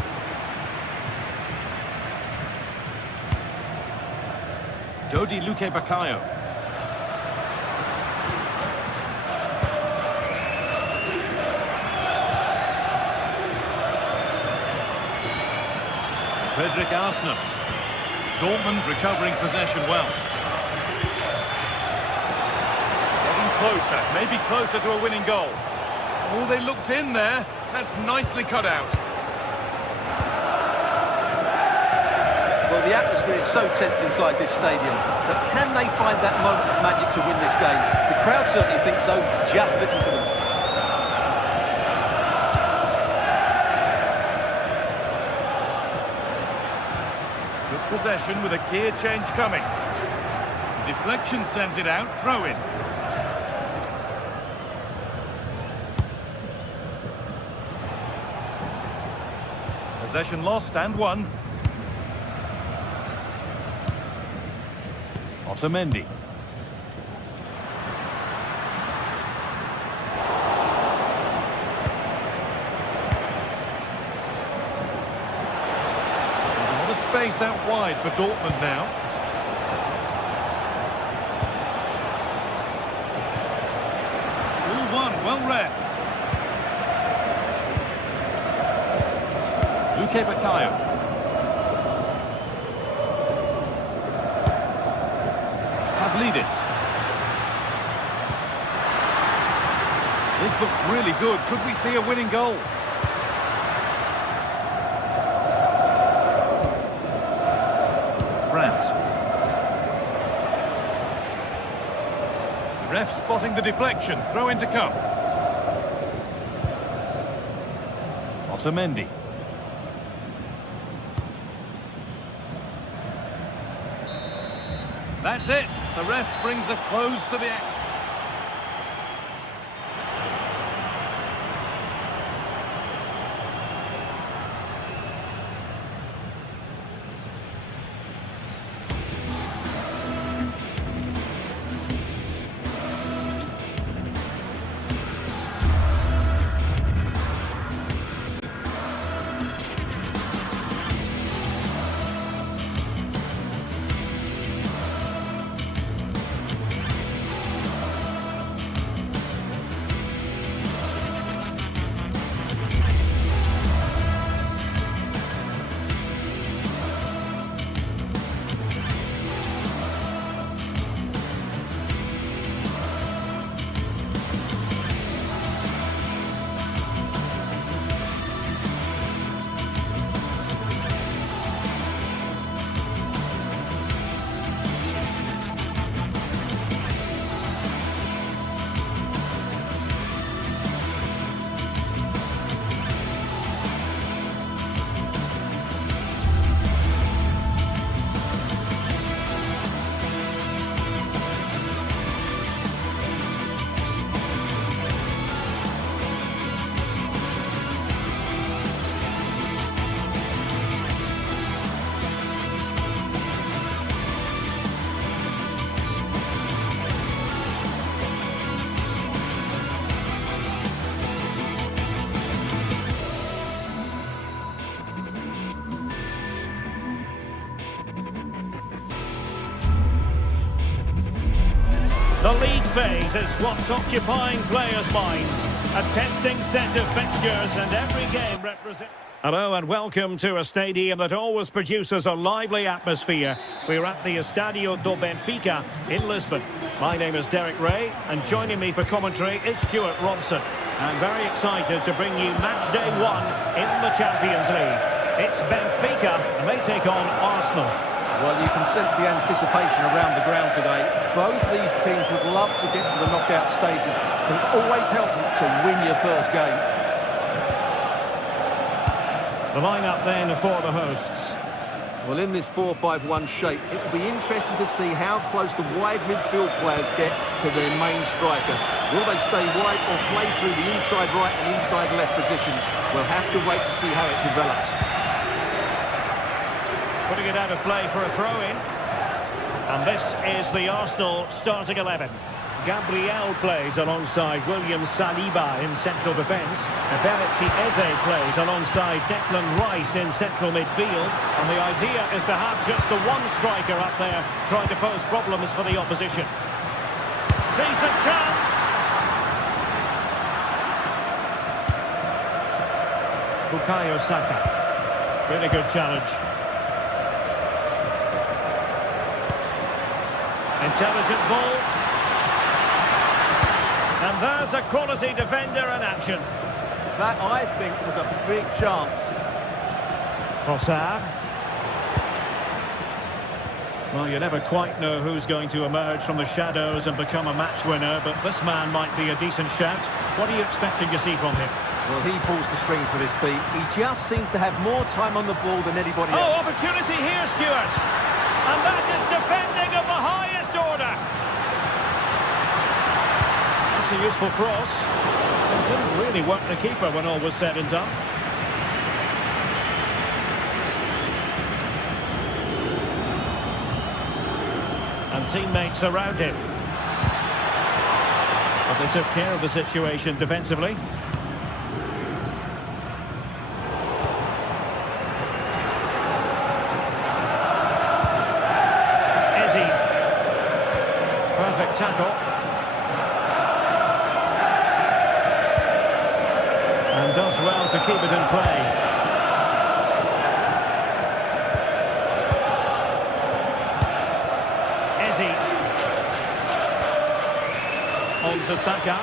Dodi Luque Bakayo. Frederick Arsnes. Dortmund recovering possession well. Getting closer, maybe closer to a winning goal. Oh, they looked in there. That's nicely cut out. Well, the atmosphere is so tense inside this stadium, but can they find that moment of magic to win this game? The crowd certainly think so. Just listen to them. Good possession with a gear change coming. Deflection sends it out, throw in. Possession lost and won. Otamendi. Space out wide for Dortmund now. All one, well read. Luque Bakayo. Pavlidis. This looks really good. Could we see a winning goal? Ref spotting the deflection. Throw in to come. Otamendi. That's it. The ref brings a close to the action. The league phase is what's occupying players' minds. A testing set of fixtures and every game represents... Hello and welcome to a stadium that always produces a lively atmosphere. We're at the Estadio do Benfica in Lisbon. My name is Derek Ray and joining me for commentary is Stuart Robson. I'm very excited to bring you match day 1 in the Champions League. It's Benfica and they take on Arsenal. Well, you can sense the anticipation around the ground today. Both these teams would love to get to the knockout stages, so it's always helpful to win your first game. The line-up then for the hosts. Well, in this 4-5-1 shape, it will be interesting to see how close the wide midfield players get to their main striker. Will they stay wide or play through the inside right and inside left positions? We'll have to wait to see how it develops. Putting it out of play for a throw-in. And this is the Arsenal starting 11. Gabriel plays alongside William Saliba in central defence. Eberechi Eze plays alongside Declan Rice in central midfield. And the idea is to have just the one striker up there trying to pose problems for the opposition. Decent chance. Bukayo Saka. Really good challenge. Intelligent ball. And there's a quality defender in action. That, I think, was a big chance. Trossard. Well, you never quite know who's going to emerge from the shadows and become a match winner, but this man might be a decent shout. What are you expecting to see from him? Well, he pulls the strings for this team. He just seems to have more time on the ball than anybody else. Oh, opportunity here, Stuart. And that is defending of the highest order. A useful cross. It didn't really work the keeper when all was said and done. And teammates around him. But they took care of the situation defensively. Eze. Perfect tackle. And does well to keep it in play. Eze. On to Saka.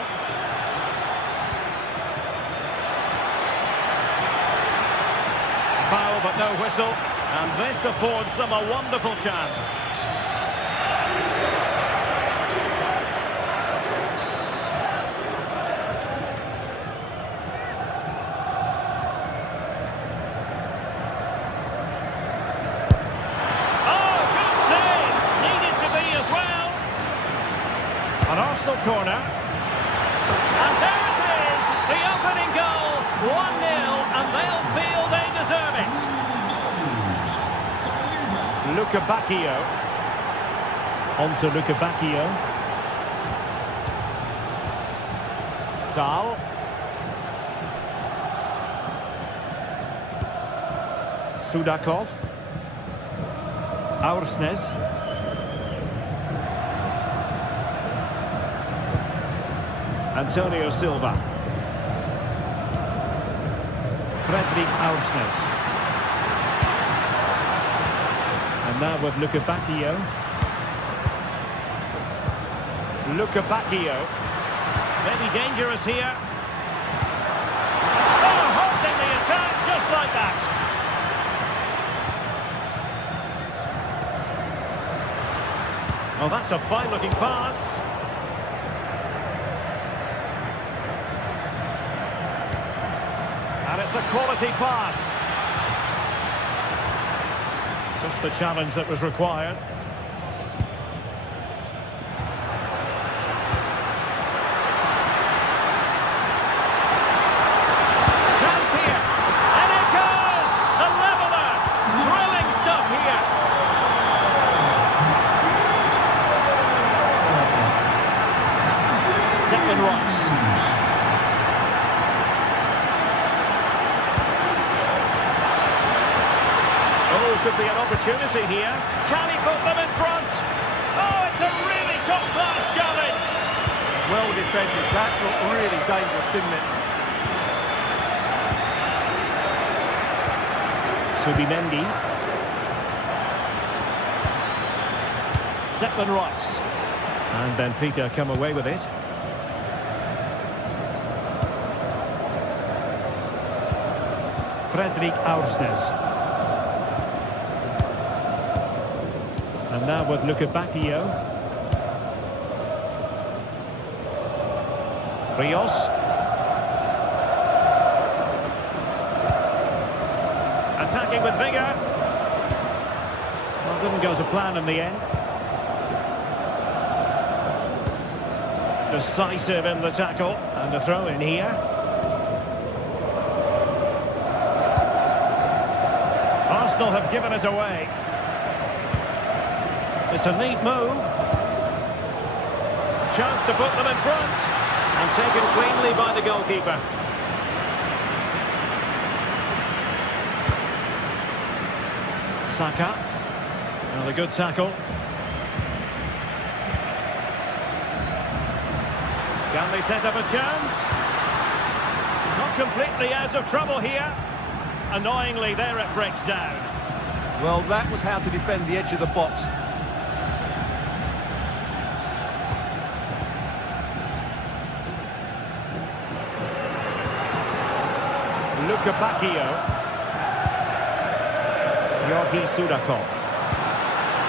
Foul but no whistle. And this affords them a wonderful chance. An Arsenal corner. And there it is, the opening goal, 1-0, and they'll feel they deserve it. Luka Bacchio. On to Luka Bacchio. Dahl. Sudakov. Aursnes. Antonio Silva. Fredrik Aursnes. And now with Luka Bacchio. Luka Bacchio. Maybe dangerous here. Oh, halting the attack just like that. Oh, that's a fine-looking pass. And it's a quality pass. Just the challenge that was required. Chance here. And it goes! A leveller! Thrilling stuff here. Declan Rice. Could be an opportunity here. Can he put them in front? Oh, it's a really top-class challenge. Well defended. That looked really dangerous, didn't it? Subimendi. Declan Rice. And Benfica come away with it. Fredrik Aursnes. And now with Luca Bacchio. Rios. Attacking with vigour. Well, didn't go to plan in the end. Decisive in the tackle. And a throw in here. Arsenal have given it away. It's a neat move. Chance to put them in front. And taken cleanly by the goalkeeper. Saka. Another good tackle. Can they set up a chance? Not completely out of trouble here. Annoyingly, there it breaks down. Well, that was how to defend the edge of the box. Luca Bacchio. Georgi Sudakov.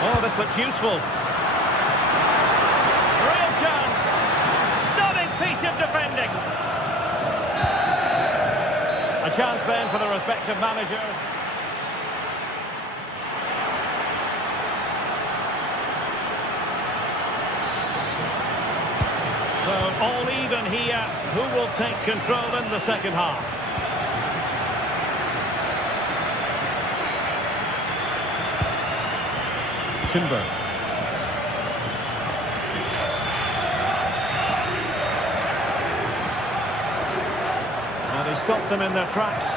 Oh, this looks useful. Real chance. Stunning piece of defending. A chance then for the respective manager. So all even here. Who will take control in the second half? Timber. Now they stopped them in their tracks.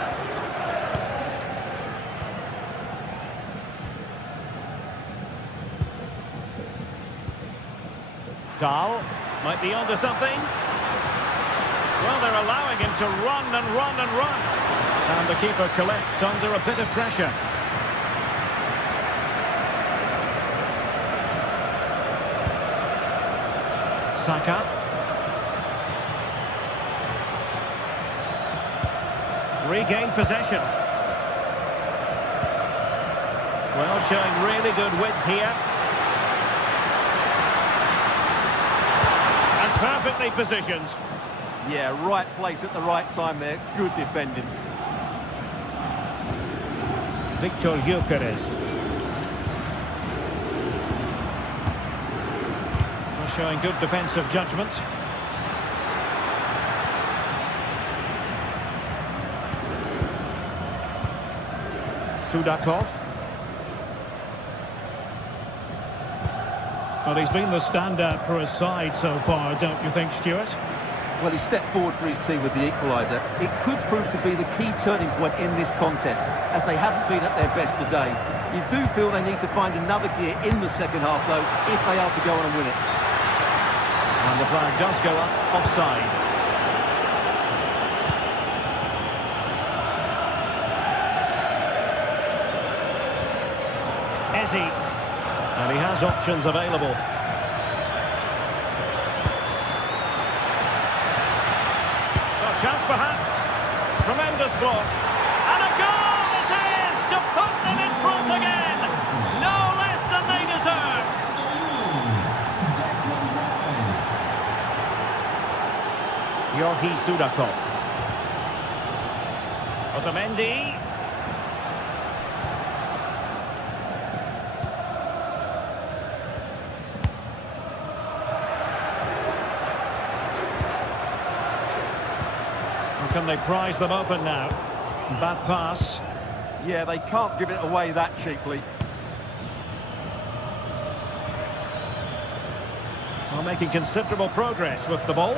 Dahl might be onto something. Well, they're allowing him to run and run and run. And the keeper collects under a bit of pressure. Saka. Regained possession. Well, showing really good width here. And perfectly positioned. Yeah, right place at the right time there. Good defending. Victor Gyökeres. Showing good defensive judgment. Sudakov. Well, he's been the standout for his side so far, don't you think, Stuart? Well, he stepped forward for his team with the equaliser. It could prove to be the key turning point in this contest, as they haven't been at their best today. You do feel they need to find another gear in the second half, though, if they are to go on and win it. And the flag does go up offside. Eze. And he has options available. A chance perhaps. Tremendous block. And a goal it is to put them in front again. No less than they deserve. Georgi Sudakov. Otamendi. How can they prize them open now? Bad pass. Yeah, they can't give it away that cheaply. Well, making considerable progress with the ball.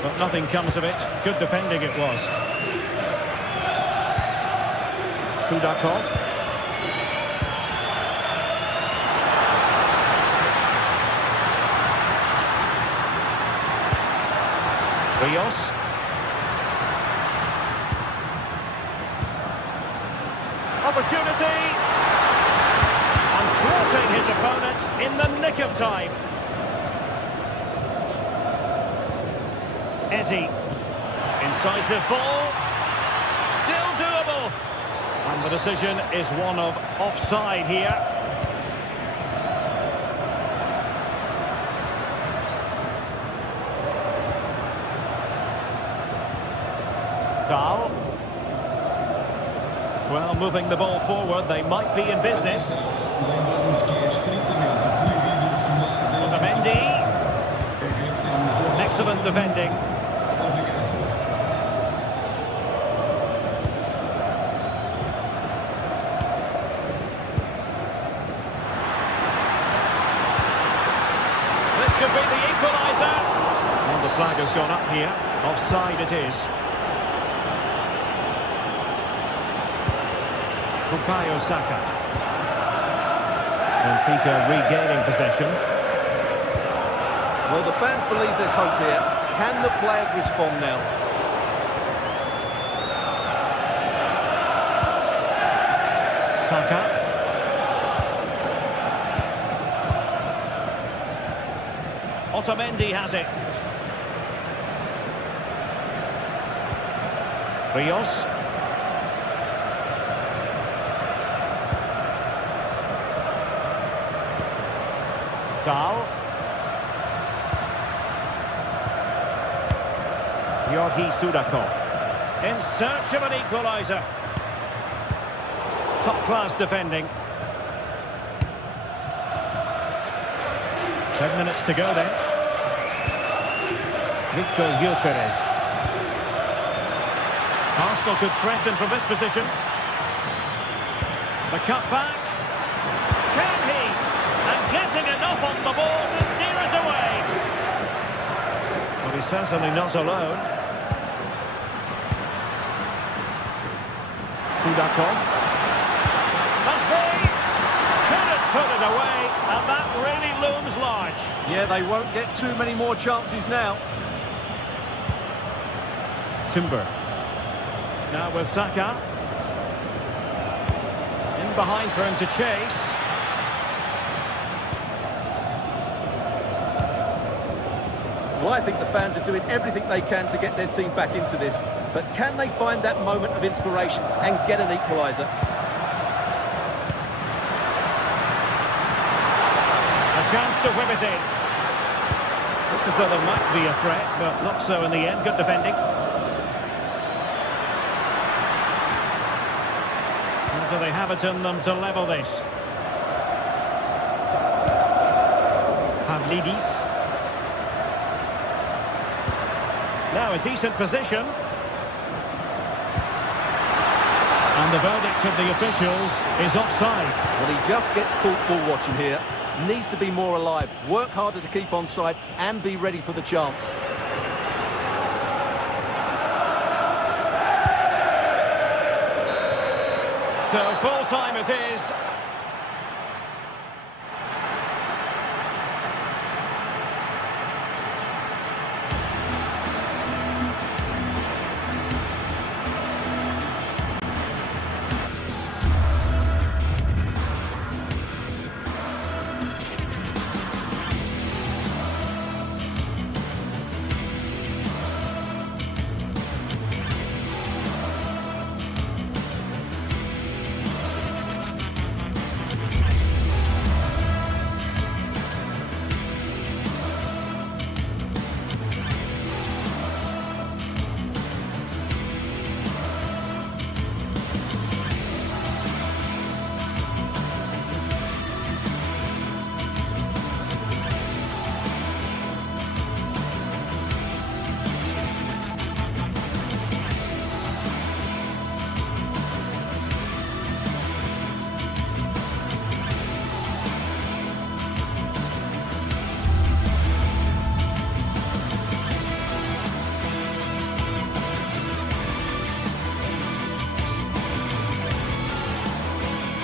But nothing comes of it. Good defending it was. Sudakov. Rios. opponent in the nick of time. Ezzy. Incisive ball. Still doable. And the decision is one of offside here. Dahl. Well, moving the ball forward, they might be in business. Otamendi. Excellent defending. This could be the equaliser. Well, the flag has gone up here. Offside it is. Bukayo Saka. Benfica regaining possession. Well, the fans believe there's hope here. Can the players respond now? Saka. Otamendi has it. Rios. Dahl. Georgi Sudakov. In search of an equaliser. Top-class defending. 10 minutes to go then. Victor Gyökeres. Arsenal could threaten from this position. The cut back. Can he? And getting enough on the ball to steer it away. But he's certainly not alone. Sudakov. Must be. Couldn't put it away, and that really looms large. Yeah, they won't get too many more chances now. Timber. Now with Saka. In behind for him to chase. Well, I think the fans are doing everything they can to get their team back into this. But can they find that moment of inspiration and get an equaliser? A chance to whip it in. Looks as though there might be a threat, but not so in the end. Good defending. And do they have it in them to level this? Pavlidis. Now a decent position. And the verdict of the officials is offside. Well, he just gets caught ball watching here. Needs to be more alive, work harder to keep onside and be ready for the chance. So full time it is.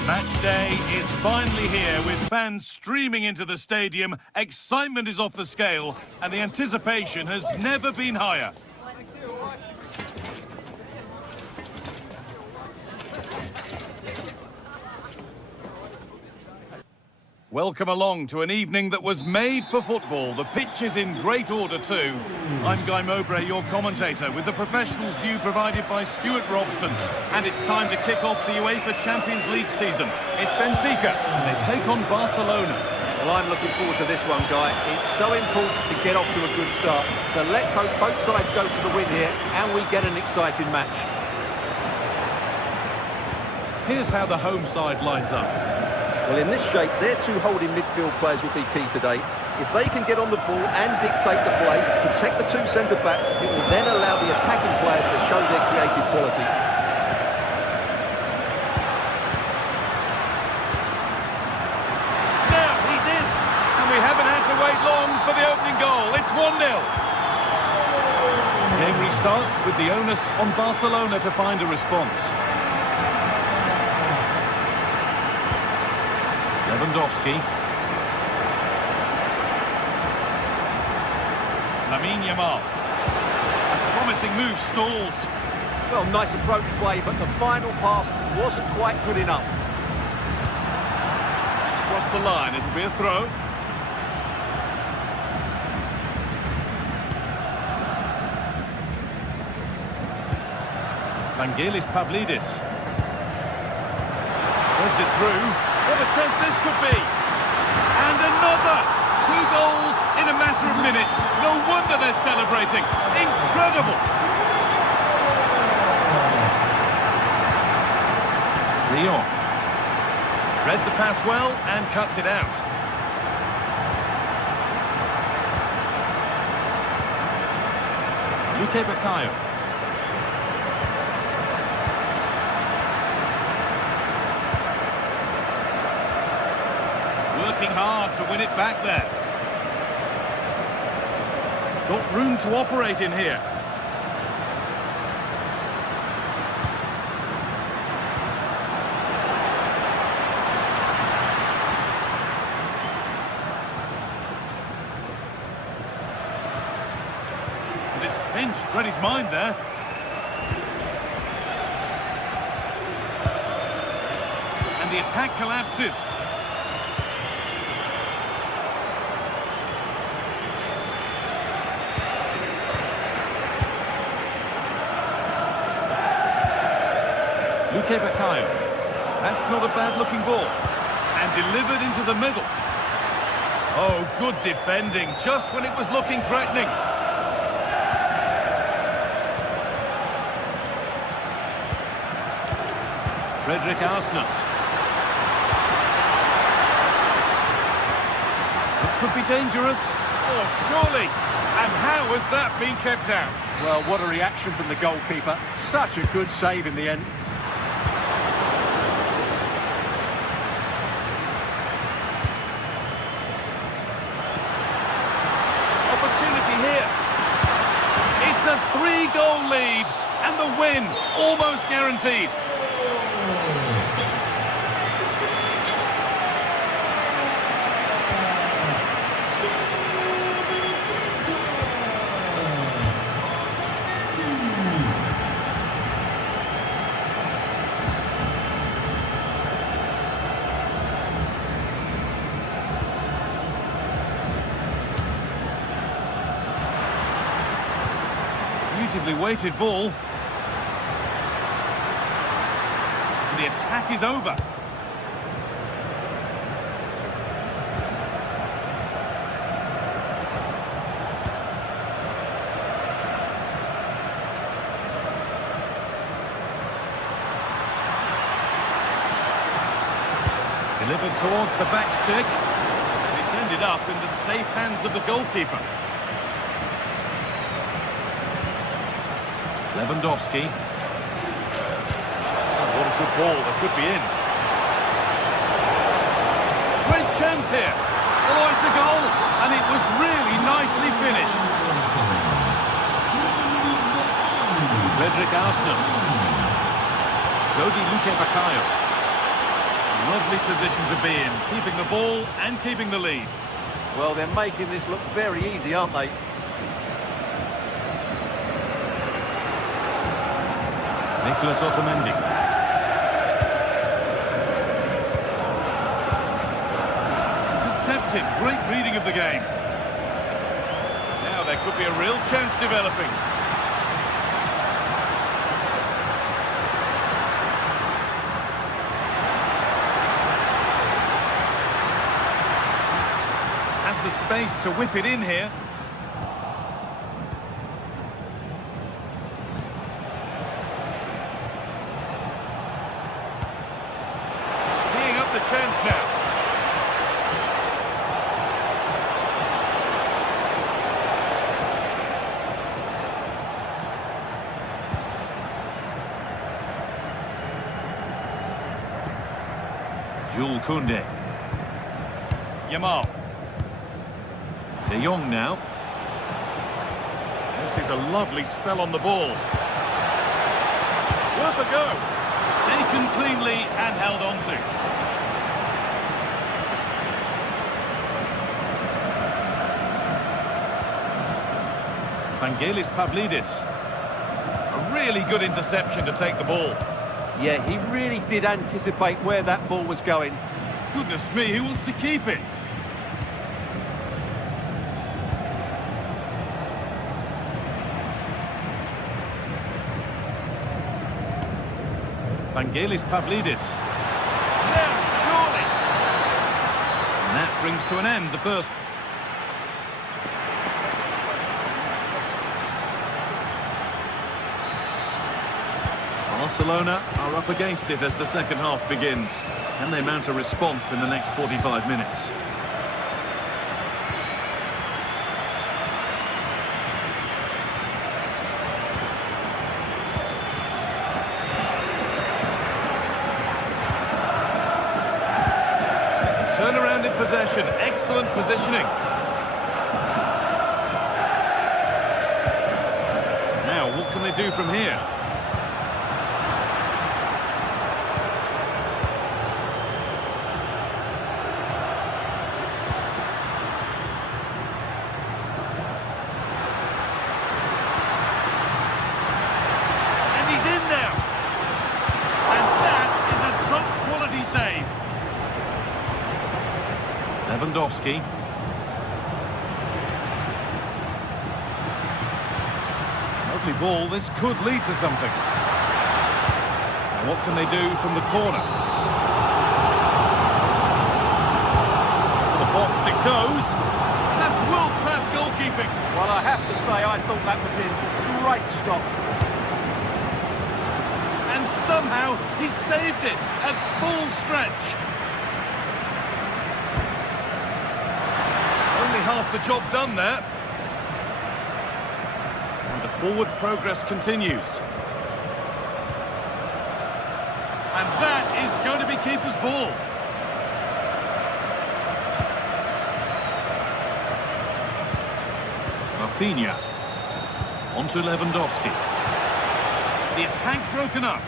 Match day is finally here with fans streaming into the stadium. Excitement is off the scale and the anticipation has never been higher. Welcome along to an evening that was made for football. The pitch is in great order too. I'm Guy Mowbray, your commentator, with the professionals' view provided by Stuart Robson. And it's time to kick off the UEFA Champions League season. It's Benfica, and they take on Barcelona. Well, I'm looking forward to this one, Guy. It's so important to get off to a good start. So let's hope both sides go for the win here and we get an exciting match. Here's how the home side lines up. Well, in this shape, their two holding midfield players will be key today. If they can get on the ball and dictate the play, protect the two centre-backs, it will then allow the attacking players to show their creative quality. Now, he's in! And we haven't had to wait long for the opening goal. It's 1-0. Game restarts with the onus on Barcelona to find a response. Lewandowski. Lamine Yamal. A promising move stalls. Well, nice approach play, but the final pass wasn't quite good enough. Across the line, it'll be a throw. Vangelis Pavlidis. Heads it through. What a chance this could be. And another. 2 goals in a matter of minutes. No wonder they're celebrating. Incredible. Lyon. Read the pass well and cuts it out. Luque Baccaio. Working hard to win it back there. Got room to operate in here. And it's pinched, read his mind there. And the attack collapses. Luque Baccaio. That's not a bad-looking ball. And delivered into the middle. Oh, good defending, just when it was looking threatening. Frederick Arsnes. This could be dangerous. Oh, surely. And how has that been kept out? Well, what a reaction from the goalkeeper. Such a good save in the end. It's a 3-goal lead, and the win almost guaranteed. Beautifully weighted ball. And the attack is over. Delivered towards the back stick. And it's ended up in the safe hands of the goalkeeper. Lewandowski. Oh, what a good ball, that could be in. Great chance here. Oh, it's a goal, and it was really nicely finished. Frederick Arsnes. Dodi Luque Baccaio. Lovely position to be in, keeping the ball and keeping the lead. Well, they're making this look very easy, aren't they? Nicolas Otamendi. spotted. Great reading of the game. Now there could be a real chance developing. Has the space to whip it in here. Teeing up the chance now. Jules Koundé. Yamal. De Jong now. This is a lovely spell on the ball. Worth a go. Taken cleanly and held on to. Vangelis Pavlidis. A really good interception to take the ball. Yeah, he really did anticipate where that ball was going. Goodness me, who wants to keep it? Vangelis Pavlidis. No, surely! And that brings to an end the first. Barcelona are up against it as the second half begins. Can they mount a response in the next 45 minutes? Turnaround in possession, excellent positioning. Now, what can they do from here? And he's in now. And that is a top-quality save. Lewandowski. Lovely ball, this could lead to something. And what can they do from the corner? The box it goes. That's world-class goalkeeping. Well, I have to say, I thought that was a great stop. And somehow he saved it at full stretch. Only half the job done there. And the forward progress continues. And that is going to be keeper's ball. Rafinha. Onto Lewandowski. The attack broken up.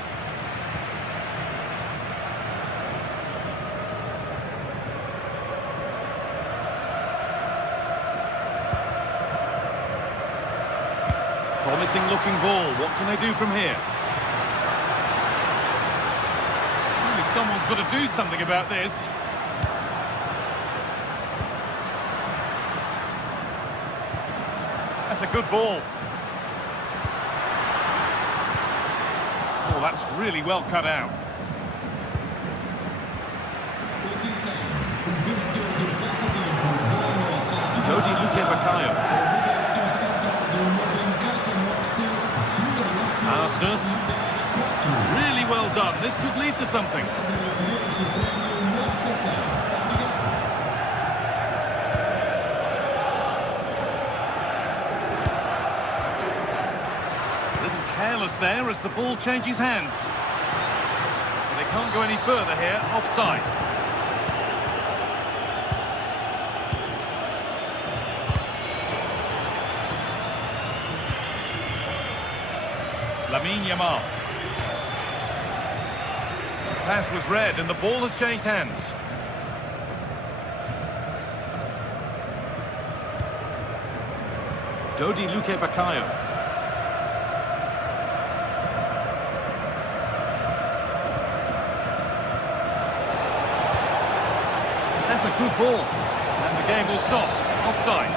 Promising looking ball. What can they do from here? Surely someone's got to do something about this. That's a good ball. Oh, that's really well cut out. Dodi Luque Baccaio. Arsenal. Really well done. This could lead to something. A little careless there as the ball changes hands. They can't go any further here. Offside. Lamine Yamal. The pass was red and the ball has changed hands. Dodi Luque Baccaio. That's a good ball. And the the game will stop. Offside.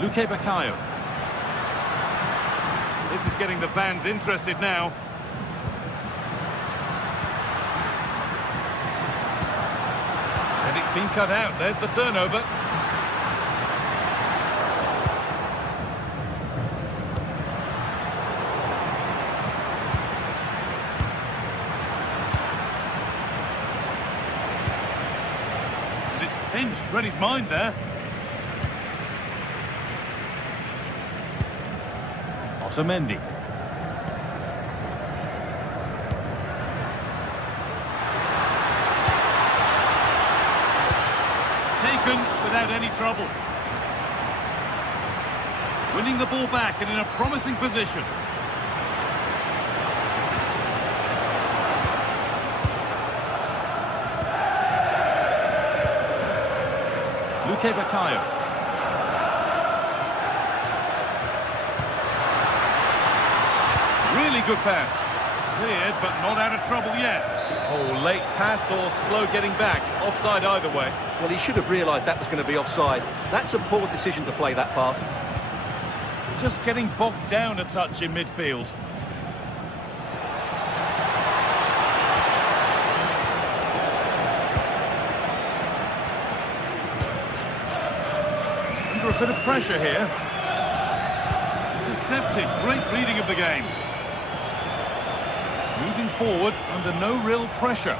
Luque Baccaio. This is getting the fans interested now. And it's been cut out. There's the turnover. And it's pinched. Read his mind there. Otamendi. Taken without any trouble. Winning the ball back and in a promising position. Luque Baccaio. Really good pass. Cleared, but not out of trouble yet. Oh, late pass or slow getting back. Offside either way. Well, he should have realised that was going to be offside. That's a poor decision to play that pass. Just getting bogged down a touch in midfield. Under a bit of pressure here. Intercepted. Great reading of the game. Moving forward under no real pressure.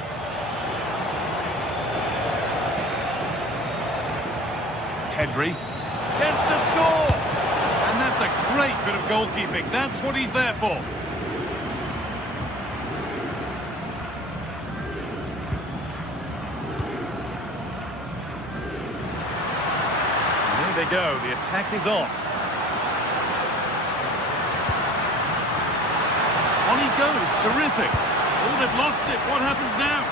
Pedri. Chance to score! And that's a great bit of goalkeeping. That's what he's there for. And there they go. The attack is on. On he goes, terrific. Oh, they've lost it. What happens now?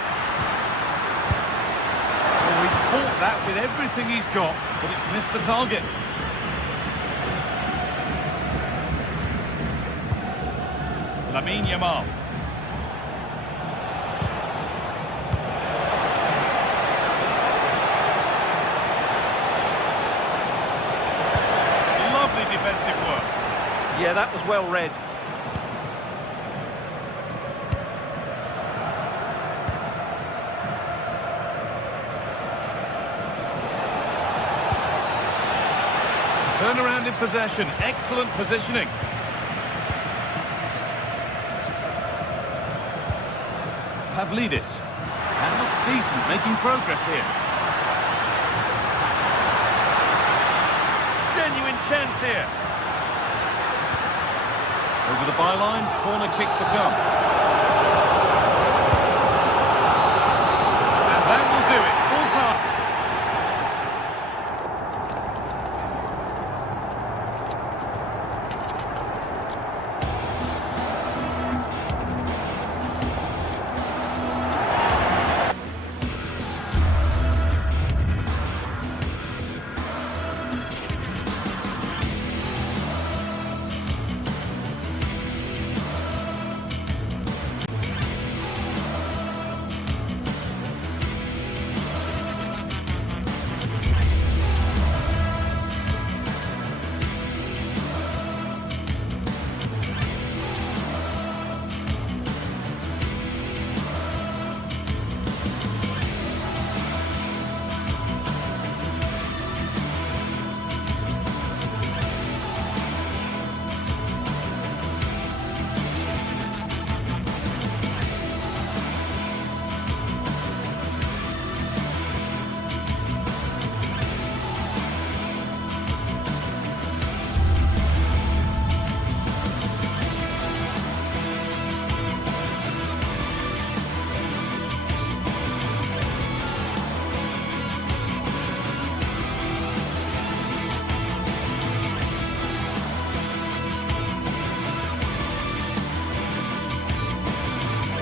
Oh, he caught that with everything he's got, but it's missed the target. Lamine Yamal. Lovely defensive work. Yeah, that was well read. Turn around in possession. Excellent positioning. Pavlidis. That looks decent, making progress here. Genuine chance here. Over the byline, corner kick to come. And that will do it. Full time.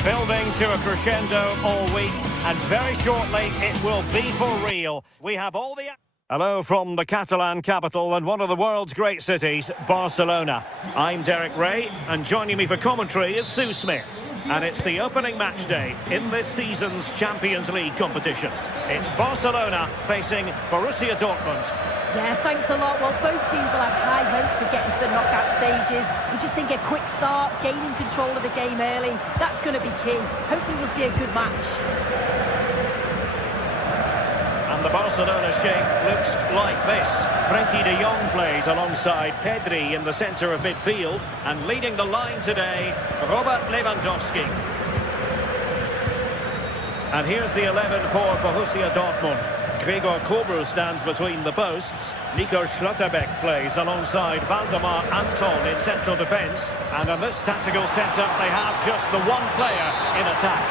Building to a crescendo all week, and very shortly it will be for real. We have all the... Hello from the Catalan capital and one of the world's great cities, Barcelona. I'm Derek Ray, and joining me for commentary is Sue Smith. And it's the opening match day in this season's Champions League competition. It's Barcelona facing Borussia Dortmund. Yeah, thanks a lot. Well, both teams will have high hopes of getting to the knockout stages. You just think a quick start, gaining control of the game early, that's going to be key. Hopefully we'll see a good match. And the Barcelona shape looks like this. Frenkie de Jong plays alongside Pedri in the centre of midfield. And leading the line today, Robert Lewandowski. And here's the 11 for Borussia Dortmund. Gregor Kobel stands between the posts. Nico Schlotterbeck plays alongside Valdemar Anton in central defence. And in this tactical setup, they have just the one player in attack.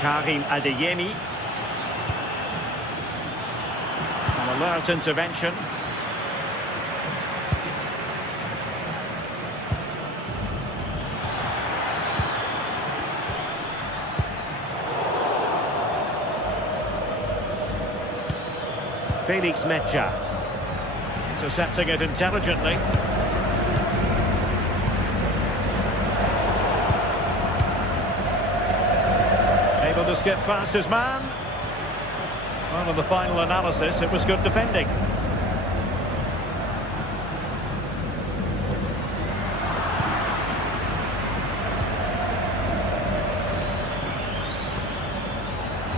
Karim Adeyemi. An alert intervention. Felix Mecha. Intercepting it intelligently. Able to skip past his man. Well, in the final analysis, it was good defending.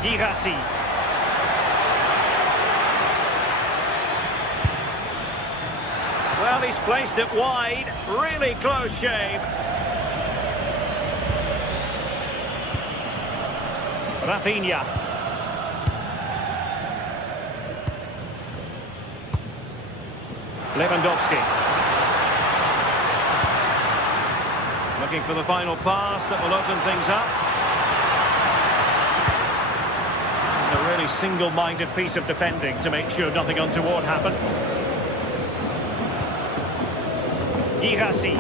Girassi. Well, he's placed it wide. Really close shave. Rafinha. Lewandowski. Looking for the final pass that will open things up. And a really single-minded piece of defending to make sure nothing untoward happened. Girassi.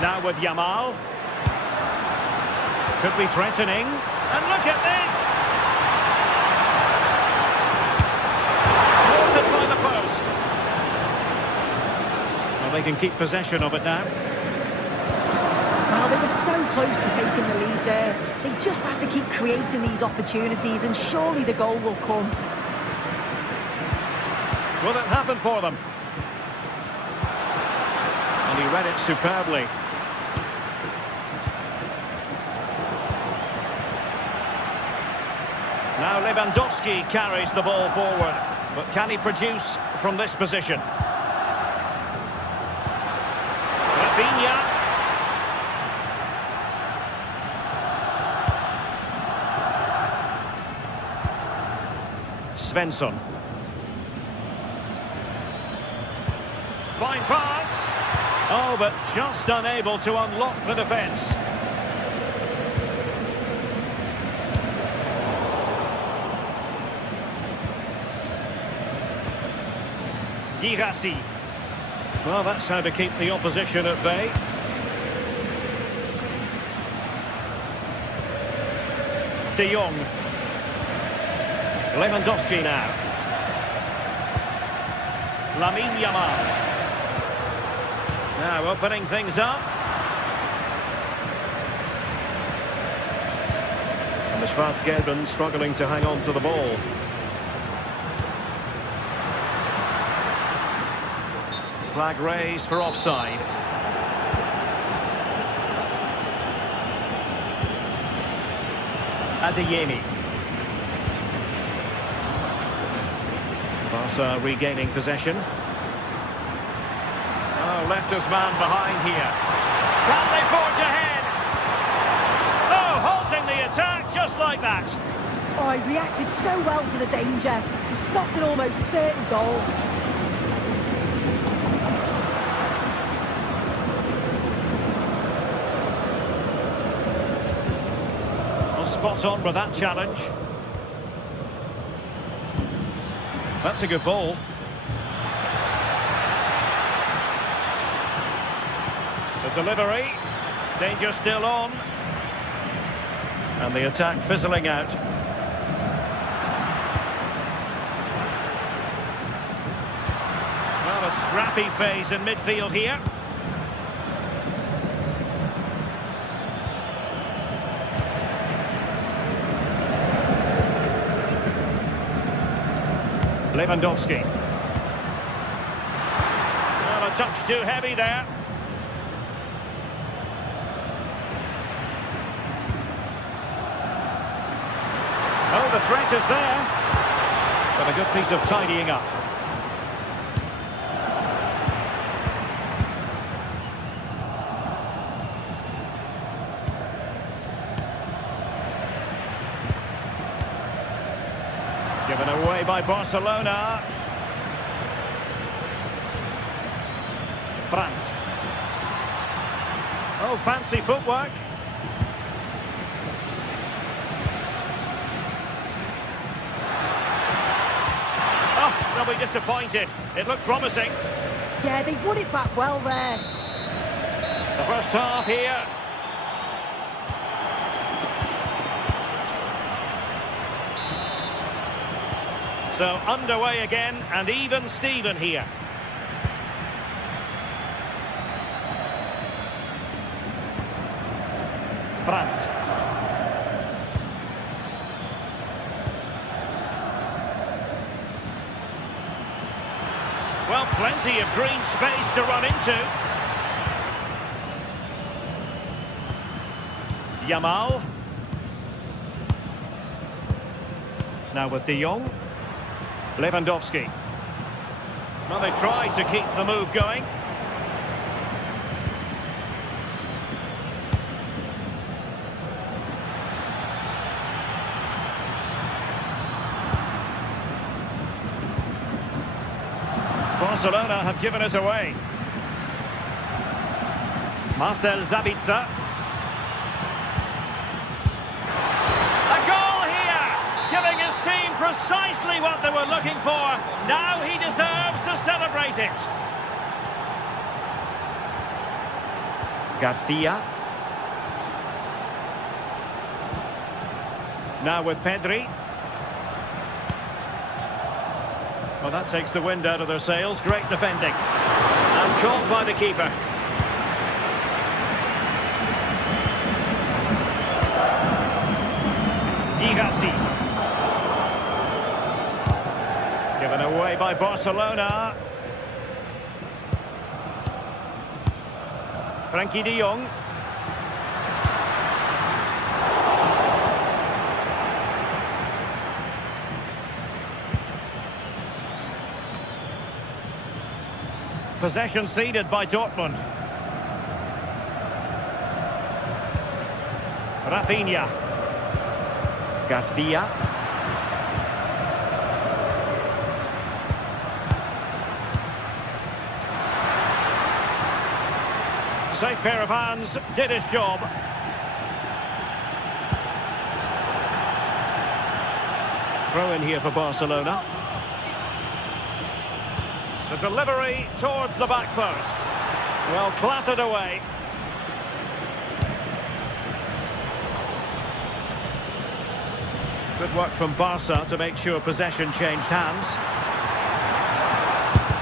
Now with Yamal. Could be threatening. And look at this! Watered by the post. Well, they can keep possession of it now. Well, they were so close to taking the lead there. They just have to keep creating these opportunities and surely the goal will come. Will it happen for them? And he read it superbly. Now Lewandowski carries the ball forward. But can he produce from this position? Rafinha. Svensson. Fine pass. Oh, but just unable to unlock the defence. Girassi. Well, that's how to keep the opposition at bay. De Jong. Lewandowski now. Lamine Yamal. Now opening things up. And the Schwarzgelben struggling to hang on to the ball. Flag raised for offside. Adeyemi. Barca regaining possession. Oh, left his man behind here. Can they forge ahead? Oh, halting the attack just like that. Oh, he reacted so well to the danger. He stopped an almost certain goal. Spot on with that challenge. That's a good ball. The delivery. Danger still on. And the attack fizzling out. Well, a scrappy phase in midfield here. Lewandowski. Well, a touch too heavy there. Oh, the threat is there. But a good piece of tidying up. Given away by Barcelona. France. Oh, fancy footwork. Oh, they'll be disappointed. It looked promising. Yeah, they won it back well there. The first half here. So underway again, and even Steven here. France. Well, plenty of green space to run into. Yamal. Now with De Jong. Lewandowski. Well, they tried to keep the move going. Barcelona have given us away. Marcel Sabitzer. A goal here, giving his team precisely what they were looking for. Now he deserves to celebrate it. Garcia. Now with Pedri. Well, that takes the wind out of their sails. Great defending. And caught by the keeper. Girassi. Given away by Barcelona. Frankie de Jong. Possession ceded by Dortmund. Rafinha. Garcia. Safe pair of hands, did his job. Throw in here for Barcelona. The delivery towards the back post. Well, clattered away. Good work from Barca to make sure possession changed hands.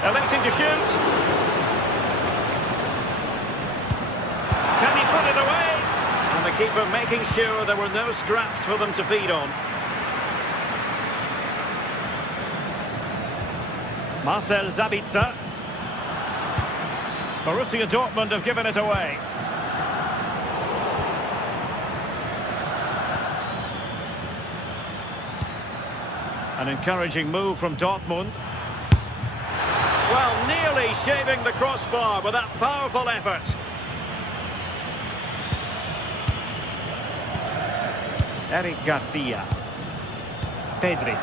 Electing to shoot. Can he put it away? And the keeper making sure there were no scraps for them to feed on. Marcel Sabitzer. Borussia Dortmund have given it away. An encouraging move from Dortmund. Well, nearly shaving the crossbar with that powerful effort. Eric Garcia. Pedri.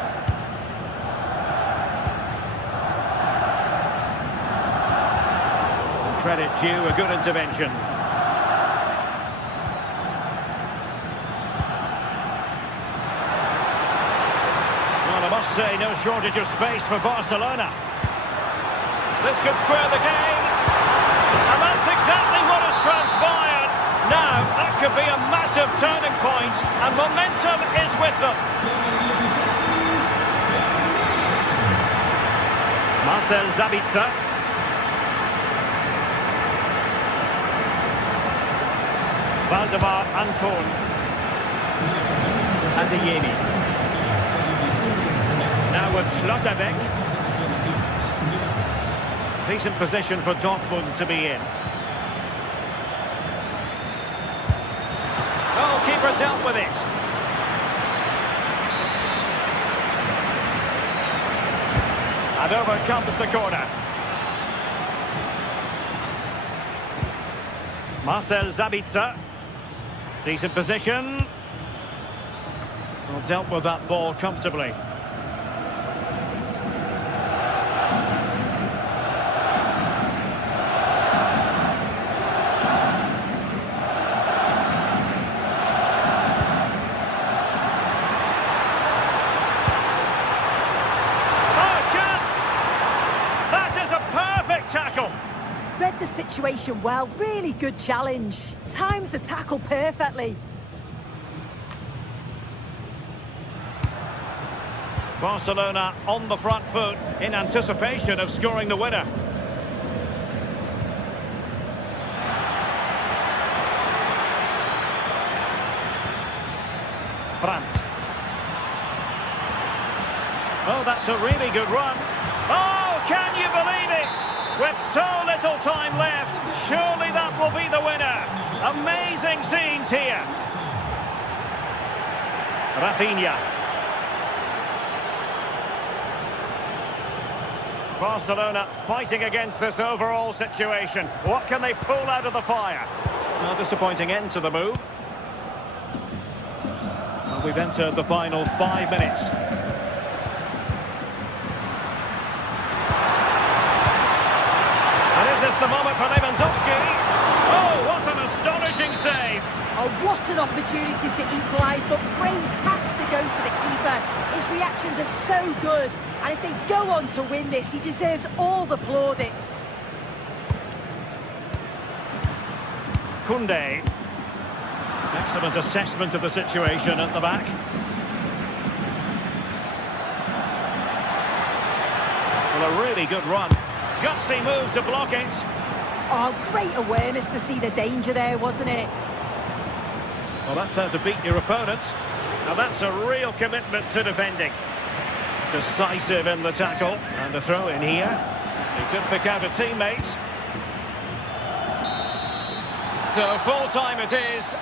Credit due, a good intervention. Well, I must say, no shortage of space for Barcelona. This could square the game. And that's exactly what has transpired. Now, that could be a massive turning point and And momentum is with them. Marcel Sabitzer. Valdemar Anton. Adeyemi. Now with Schlotterbeck. Decent position for Dortmund to be in. Oh, keeper dealt with it. And over comes the corner. Marcel Sabitzer. Decent position. Well, dealt with that ball comfortably. Tackle. Read the situation well, really good challenge. Times the tackle perfectly. Barcelona on the front foot in anticipation of scoring the winner. Brandt. Oh, that's a really good run. Oh, can you believe it? With so little time left, surely that will be the winner. Amazing scenes here. Rafinha. Barcelona fighting against this overall situation. What can they pull out of the fire? A disappointing end to the move. Well, we've entered the final 5 minutes. Is this the moment for Lewandowski? Oh, what an astonishing save! Oh, what an opportunity to equalise, but praise has to go to the keeper. His reactions are so good, and if they go on to win this, he deserves all the plaudits. Koundé. Excellent assessment of the situation at the back. Well, a really good run. Gutsy move to block it. Oh, great awareness to see the danger there, wasn't it? Well, that's how to beat your opponent. Now that's a real commitment to defending. Decisive in the tackle. And a throw in here. He could pick out a teammate. So full time it is.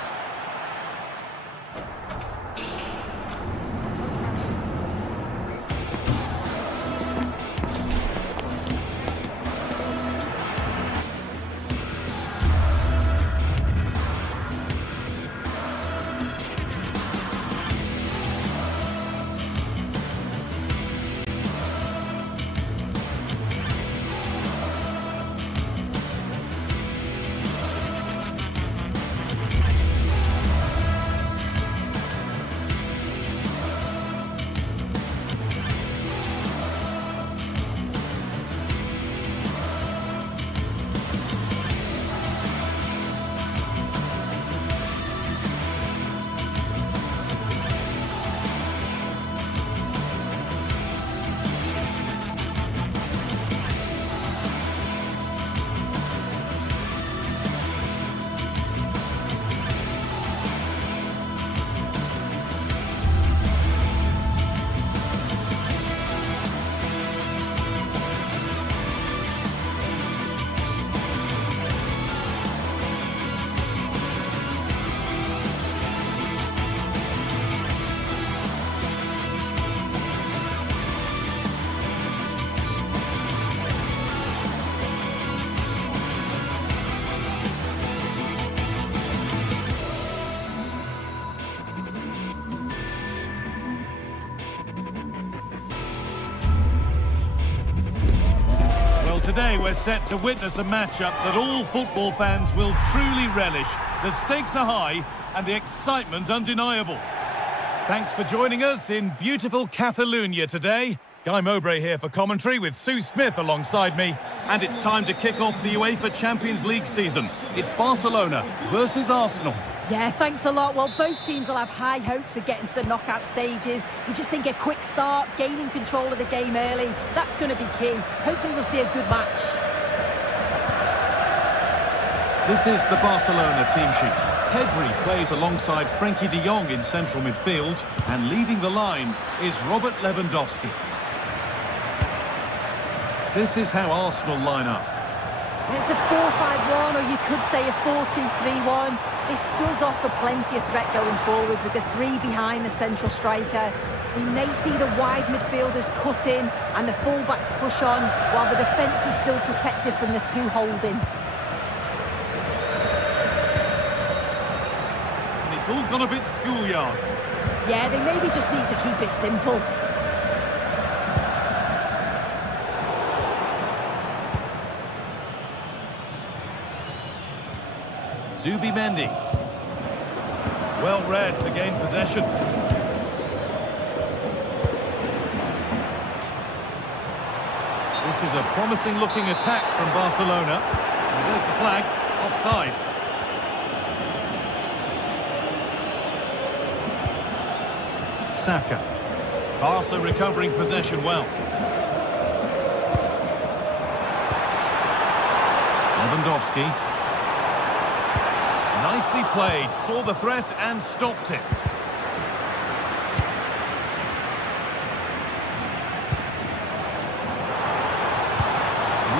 Today we're set to witness a matchup that all football fans will truly relish. The stakes are high and the excitement undeniable. Thanks for joining us in beautiful Catalonia today. Guy Mowbray here for commentary with Sue Smith alongside me. And it's time to kick off the UEFA Champions League season. It's Barcelona versus Arsenal. Yeah, thanks a lot. Well, both teams will have high hopes of getting to the knockout stages. You just think a quick start, gaining control of the game early, that's going to be key. Hopefully we'll see a good match. This is the Barcelona team sheet. Pedri plays alongside Frenkie de Jong in central midfield, and leading the line is Robert Lewandowski. This is how Arsenal line up. It's a 4-5-1, or you could say a 4-2-3-1. This does offer plenty of threat going forward with the three behind the central striker. We may see the wide midfielders cut in and the fullbacks push on, while the defence is still protected from the two holding. And it's all gone a bit schoolyard. Yeah, they maybe just need to keep it simple. Zubimendi. Well read to gain possession. This is a promising looking attack from Barcelona. And there's the flag, offside. Saka. Barca recovering possession well. Lewandowski. Nicely played, saw the threat and stopped it.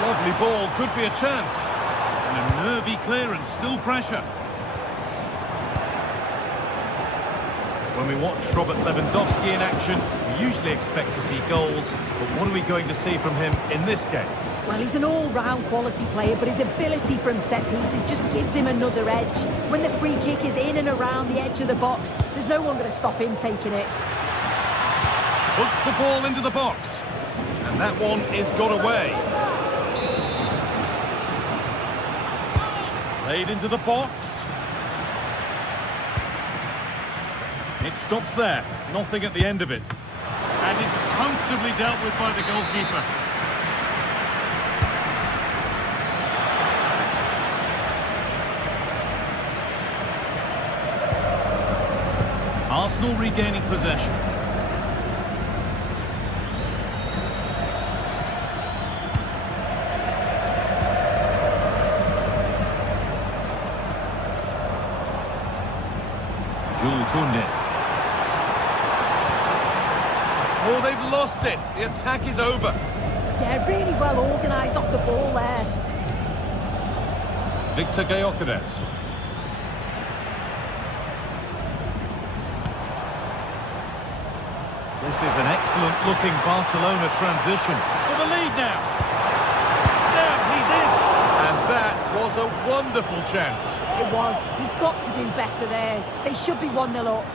Lovely ball, could be a chance. And a nervy clearance, still pressure. When we watch Robert Lewandowski in action, we usually expect to see goals, but what are we going to see from him in this game? Well, he's an all-round quality player, but his ability from set pieces just gives him another edge. When the free kick is in and around the edge of the box, there's no one going to stop him taking it. Puts the ball into the box. And that one is got away. Played into the box. It stops there. Nothing at the end of it. And it's comfortably dealt with by the goalkeeper. Arsenal regaining possession. Jules Koundé. Oh, they've lost it. The attack is over. Yeah, really well organised off the ball there. Victor Gyökeres. This is an excellent-looking Barcelona transition. For the lead now. Now he's in. And that was a wonderful chance. It was. He's got to do better there. They should be 1-0 up.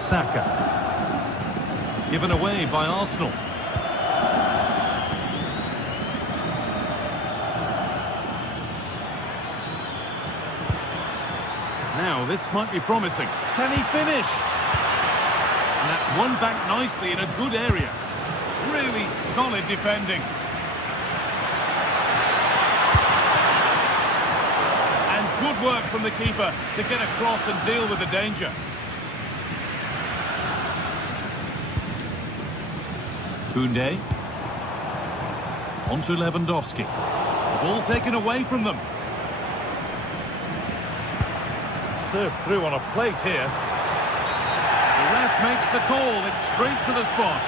Saka. Given away by Arsenal. Now this might be promising. Can he finish? And that's won back nicely in a good area. Really solid defending. And good work from the keeper to get across and deal with the danger. Koundé. On to Lewandowski. Ball taken away from them. Served through on a plate here. The ref makes the call. It's straight to the spot.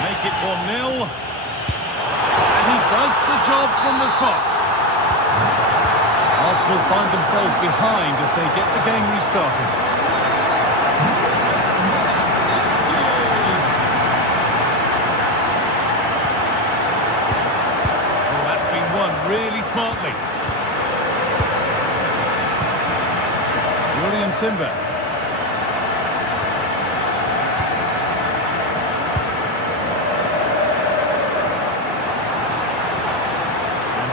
Make it 1-0. And he does the job from the spot. Arsenal find themselves behind as they get the game restarted. Oh, that's been won really smartly. Timber. And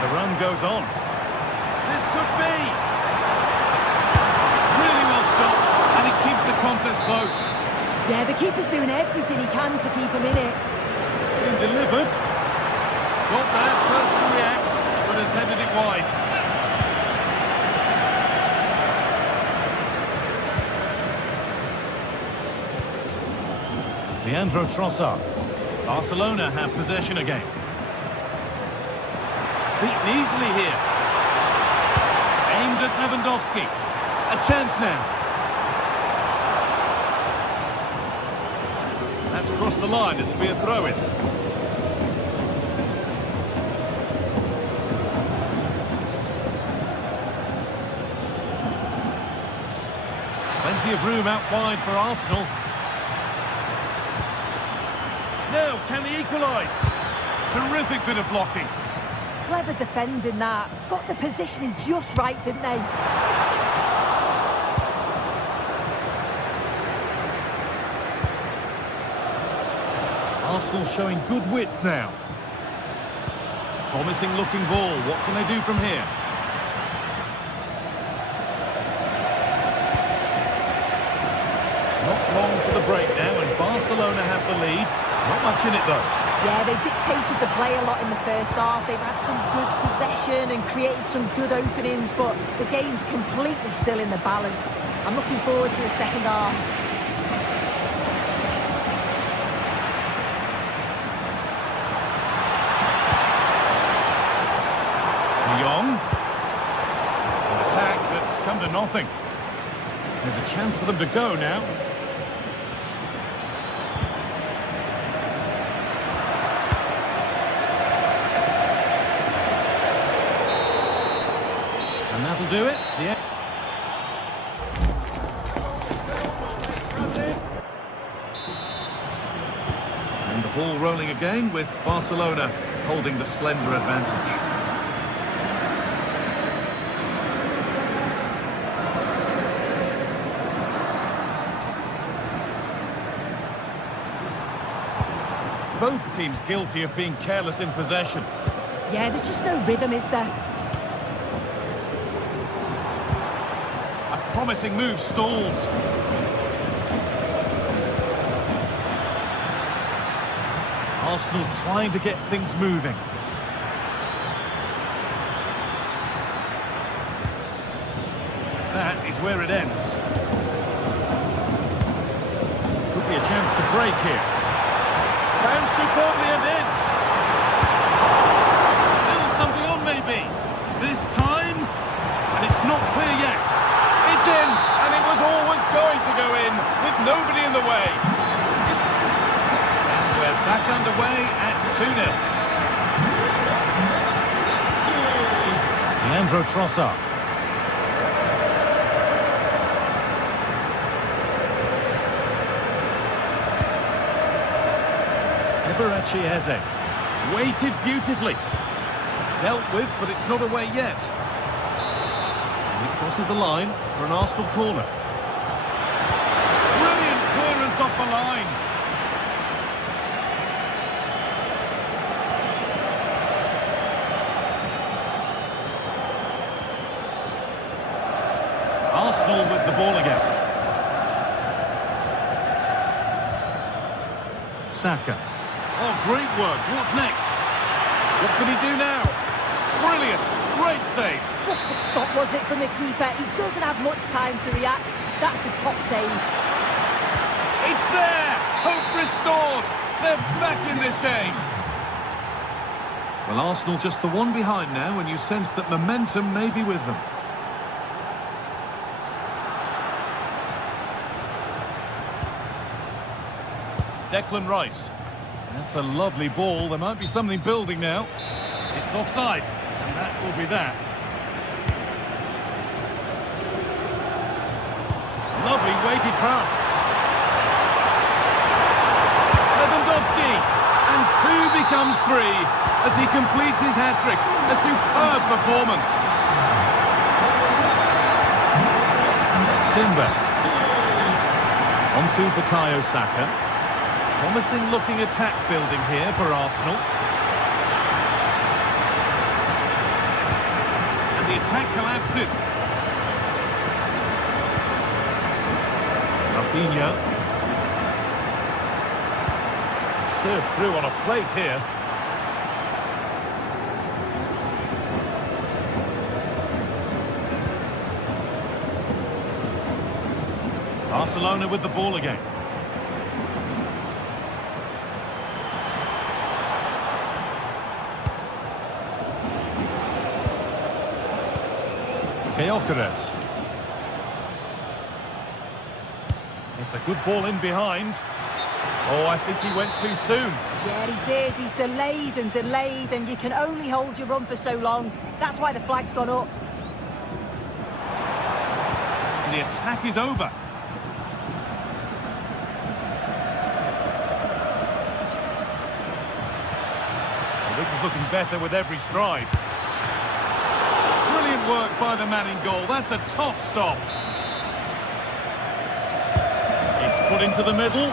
the run goes on. This could be. Really well stopped, and it keeps the contest close. Yeah, the keeper's doing everything he can to keep him in it. It's been delivered. Got there, first to react, but has He's headed it wide. Leandro Trossard. Barcelona have possession again. Beaten easily here. Aimed at Lewandowski. A chance now. That's crossed the line. It'll be a throw-in. Plenty of room out wide for Arsenal. Now, can they equalise? Terrific bit of blocking. Clever defending that. Got the positioning just right, didn't they? Arsenal showing good width now. Promising looking ball. What can they do from here? Not long to the break now, and Barcelona have the lead. Not much in it though. Yeah, they've dictated the play a lot in the first half. They've had some good possession and created some good openings, but the game's completely still in the balance. I'm looking forward to the second half. Young. An attack that's come to nothing. There's a chance for them to go now. And that'll do it. And the ball rolling again with Barcelona holding the slender advantage. Both teams guilty of being careless in possession. Yeah, there's just no rhythm, is there? A promising move stalls. Arsenal trying to get things moving. That is where it ends. Could be a chance to break here. Found superbly and in. Still something on maybe. This time, and it's not clear yet. It's in, and it was always going to go in, with nobody in the way. And we're back underway at 2-0. Leandro Trossard. Eberechi Eze. Weighted beautifully. Dealt with, but it's not away yet. And it crosses the line for an Arsenal corner. Brilliant clearance off the line. Arsenal with the ball again. Saka. Oh, great work. What's next? What can he do now? Brilliant. Great save. What a stop, was it, from the keeper? He doesn't have much time to react. That's a top save. It's there. Hope restored. They're back in this game. Well, Arsenal just the one behind now, and you sense that momentum may be with them. Declan Rice. That's a lovely ball. There might be something building now. It's offside, and that will be that. Lovely weighted pass. Lewandowski, and 2 becomes 3 as he completes his hat-trick. A superb performance. Timber. On to Bukayo Saka. Promising looking attack building here for Arsenal. And the attack collapses. Rafinha. Served through on a plate here. Barcelona with the ball again. Gyökeres. It's a good ball in behind. Oh, I think he went too soon. Yeah, he did. He's delayed, and you can only hold your run for so long. That's why the flag's gone up. And the attack is over. Well, this is looking better with every stride. Brilliant work by the man in goal. That's a top stop. It's put into the middle.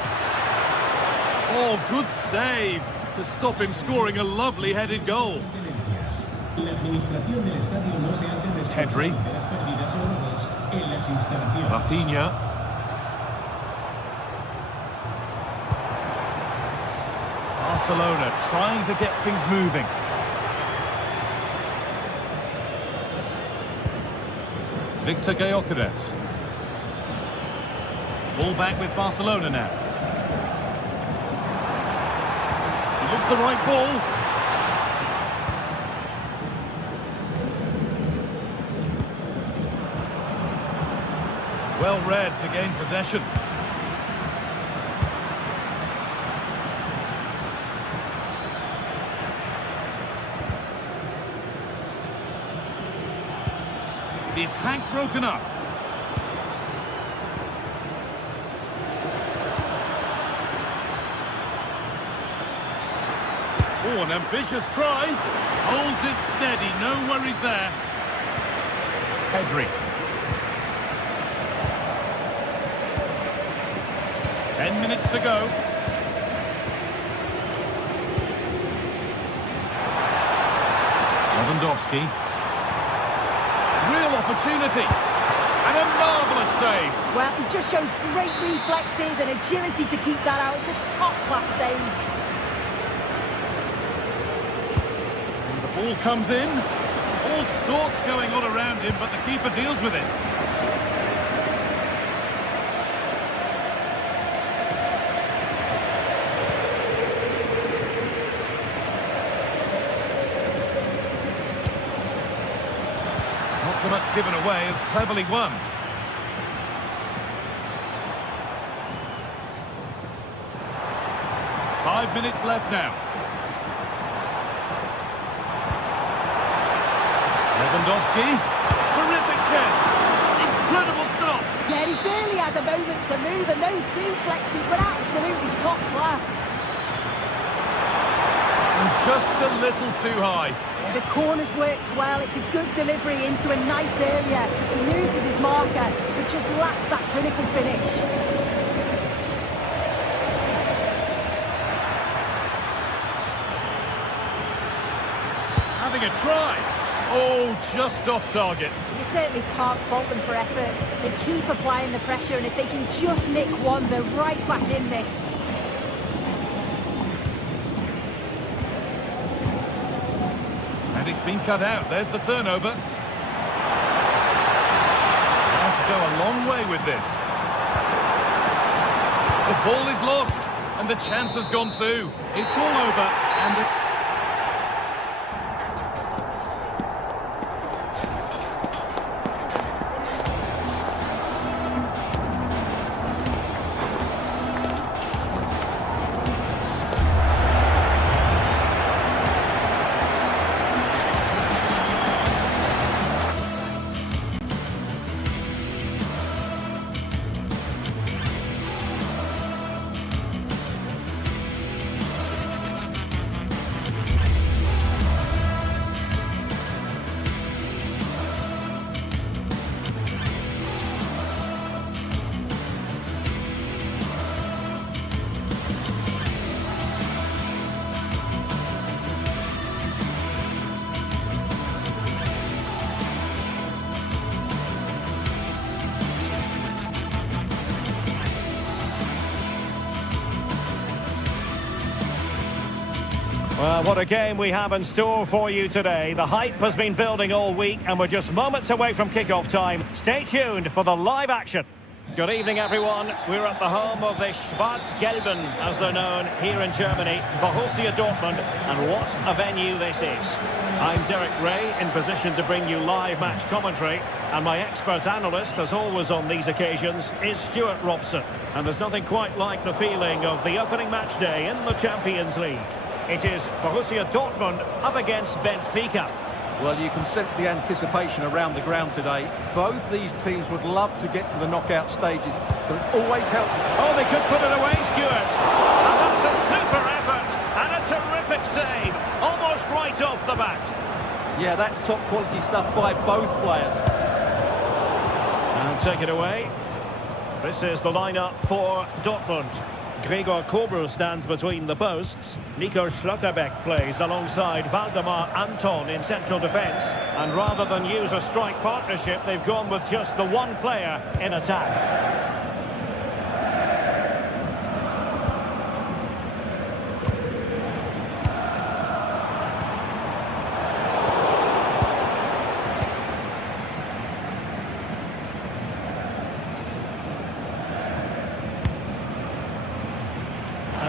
Oh, good save to stop him scoring a lovely headed goal. Pedri. Rafinha. Barcelona trying to get things moving. Victor Gyökeres. Ball back with Barcelona now. He looks the right ball. Well read to gain possession. The attack broken up. Oh, an ambitious try. Holds it steady, no worries there. Pedri. 10 minutes to go. Lewandowski. Real opportunity. And a marvellous save. Well, he just shows great reflexes and agility to keep that out. It's a top-class save. And the ball comes in. All sorts going on around him, but the keeper deals with it. Not so much given away as cleverly won. Five minutes left now. Lewandowski. Terrific chance. Incredible stop. Yeah, he barely had a moment to move, and those reflexes were absolutely top class. And just a little too high. The corner's worked well. It's a good delivery into a nice area. He loses his marker, but just lacks that clinical finish. Having a try. Oh, just off target. You certainly can't fault them for effort. They keep applying the pressure, and if they can just nick one, they're right back in this. And it's been cut out. There's the turnover. Now to go a long way with this. The ball is lost, and the chance has gone too. It's all over, and Well, what a game we have in store for you today. The hype has been building all week, and we're just moments away from kick-off time. Stay tuned for the live action. Good evening, everyone. We're at the home of the Schwarz-Gelben, as they're known here in Germany, Borussia Dortmund, and what a venue this is. I'm Derek Ray, in position to bring you live match commentary, and my expert analyst, as always on these occasions, is Stuart Robson. And there's nothing quite like the feeling of the opening match day in the Champions League. It is Borussia Dortmund up against Benfica. Well, you can sense the anticipation around the ground today. Both these teams would love to get to the knockout stages, so it's always helpful. Oh, they could put it away, Stuart. And that's a super effort and a terrific save, almost right off the bat. Yeah, that's top quality stuff by both players. And take it away. This is the lineup for Dortmund. Gregor Kobel stands between the posts. Nico Schlotterbeck plays alongside Waldemar Anton in central defence. And rather than use a strike partnership, they've gone with just the one player in attack.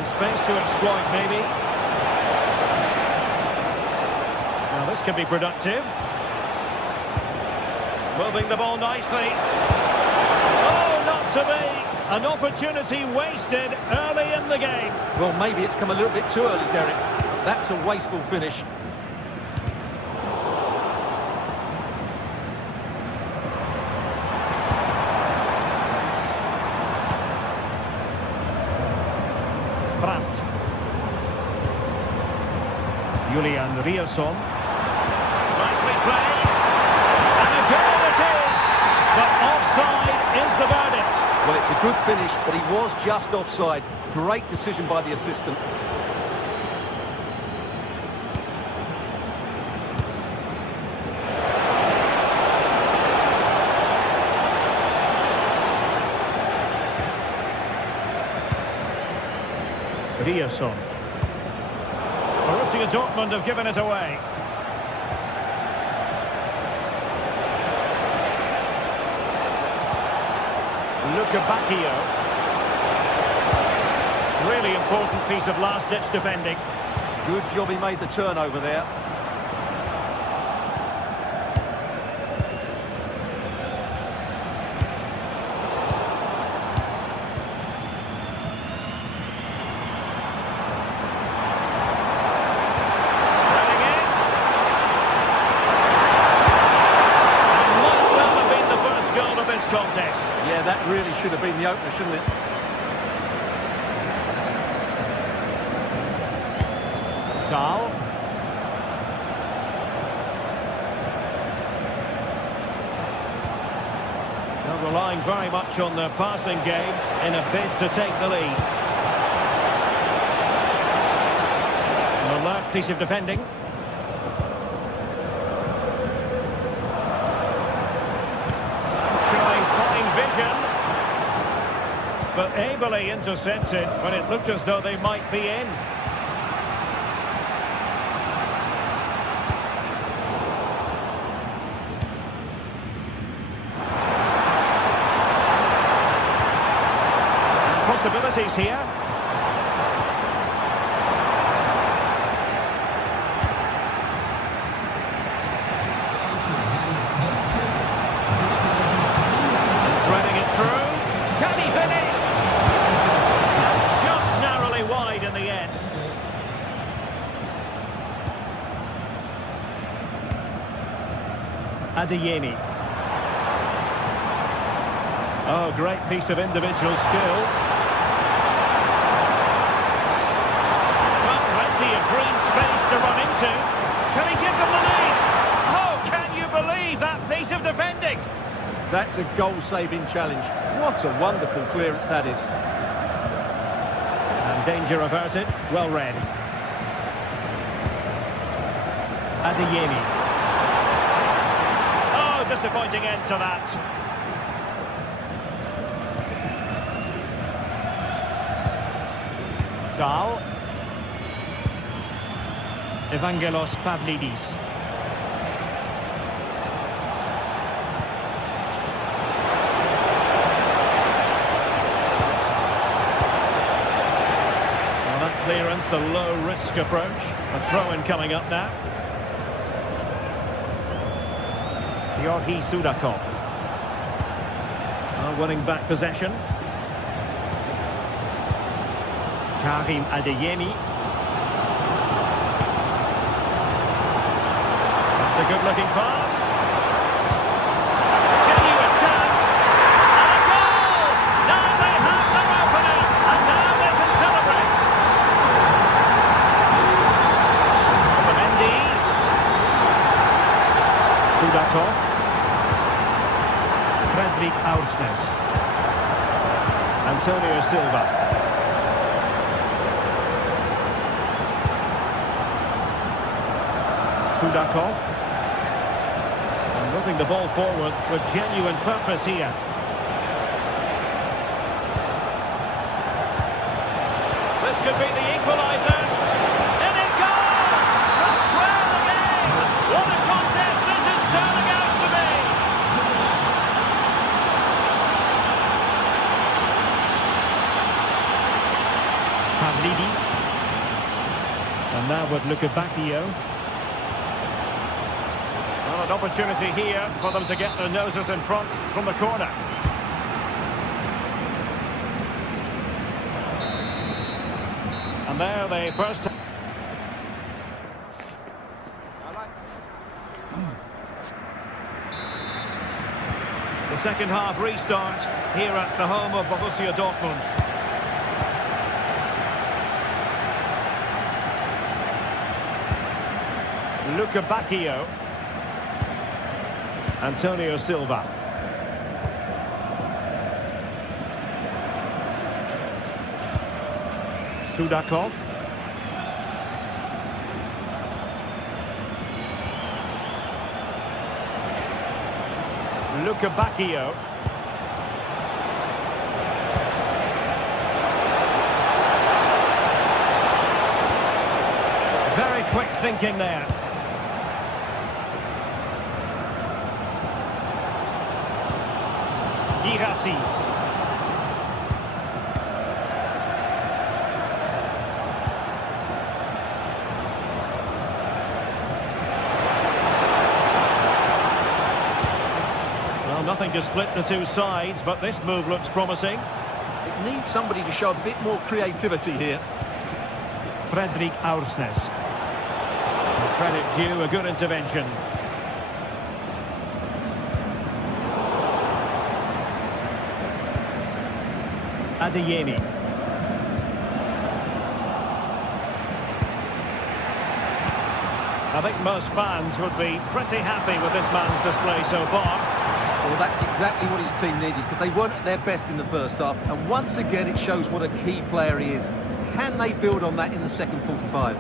Space to exploit, maybe. Now this could be productive. Moving the ball nicely. Oh, not to be. An opportunity wasted early in the game. Well, maybe it's come a little bit too early, Derek. That's a wasteful finish. Julian Rierson. Nicely played. And a goal it is. But offside is the verdict. Well, it's a good finish, but he was just offside. Great decision by the assistant. Rierson. Borussia Dortmund have given it away. Luca Bacchio. Really important piece of last-ditch defending. Good job he made the turnover there. Contest. Yeah, that really should have been the opener, shouldn't it? Dahl. They're relying very much on their passing game in a bid to take the lead. An alert piece of defending. But ably intercepted when it looked as though they might be in. And possibilities here. Threading it through. Can he finish? In the end. Adeyemi. Oh, great piece of individual skill. Well, plenty of green space to run into. Can he give them the lead? Oh, can you believe that piece of defending? That's a goal-saving challenge. What a wonderful clearance that is. Danger averted, well read. Adeyemi. Oh, disappointing end to that. Dahl. Evangelos Pavlidis. That's a low-risk approach. A throw-in coming up now. Georgi Sudakov. Winning back possession. Karim Adeyemi. That's a good-looking pass. Genuine chance. And a goal! Now they have their opener, and now they can celebrate. Mendy. Sudakov. Fredrik Aursnes. Antonio Silva. Sudakov. And moving the ball forward with genuine purpose here. This could be the equaliser. And it goes! To square the game! What a contest this is turning out to be! Pavlidis. And now with Lukebakio. Well, an opportunity here for them to get their noses in front from the corner. And there they first... The second half restart here at the home of Borussia Dortmund. Lukebakio. Antonio Silva. Sudakov. Lukebakio. Very quick thinking there. Girassi. Well, nothing to split the two sides, but this move looks promising. It needs somebody to show a bit more creativity here. Fredrik Aursnes. Credit due, a good intervention. Adeyemi. I think most fans would be pretty happy with this man's display so far. Well, that's exactly what his team needed, because they weren't at their best in the first half, and once again it shows what a key player he is. Can they build on that in the second 45?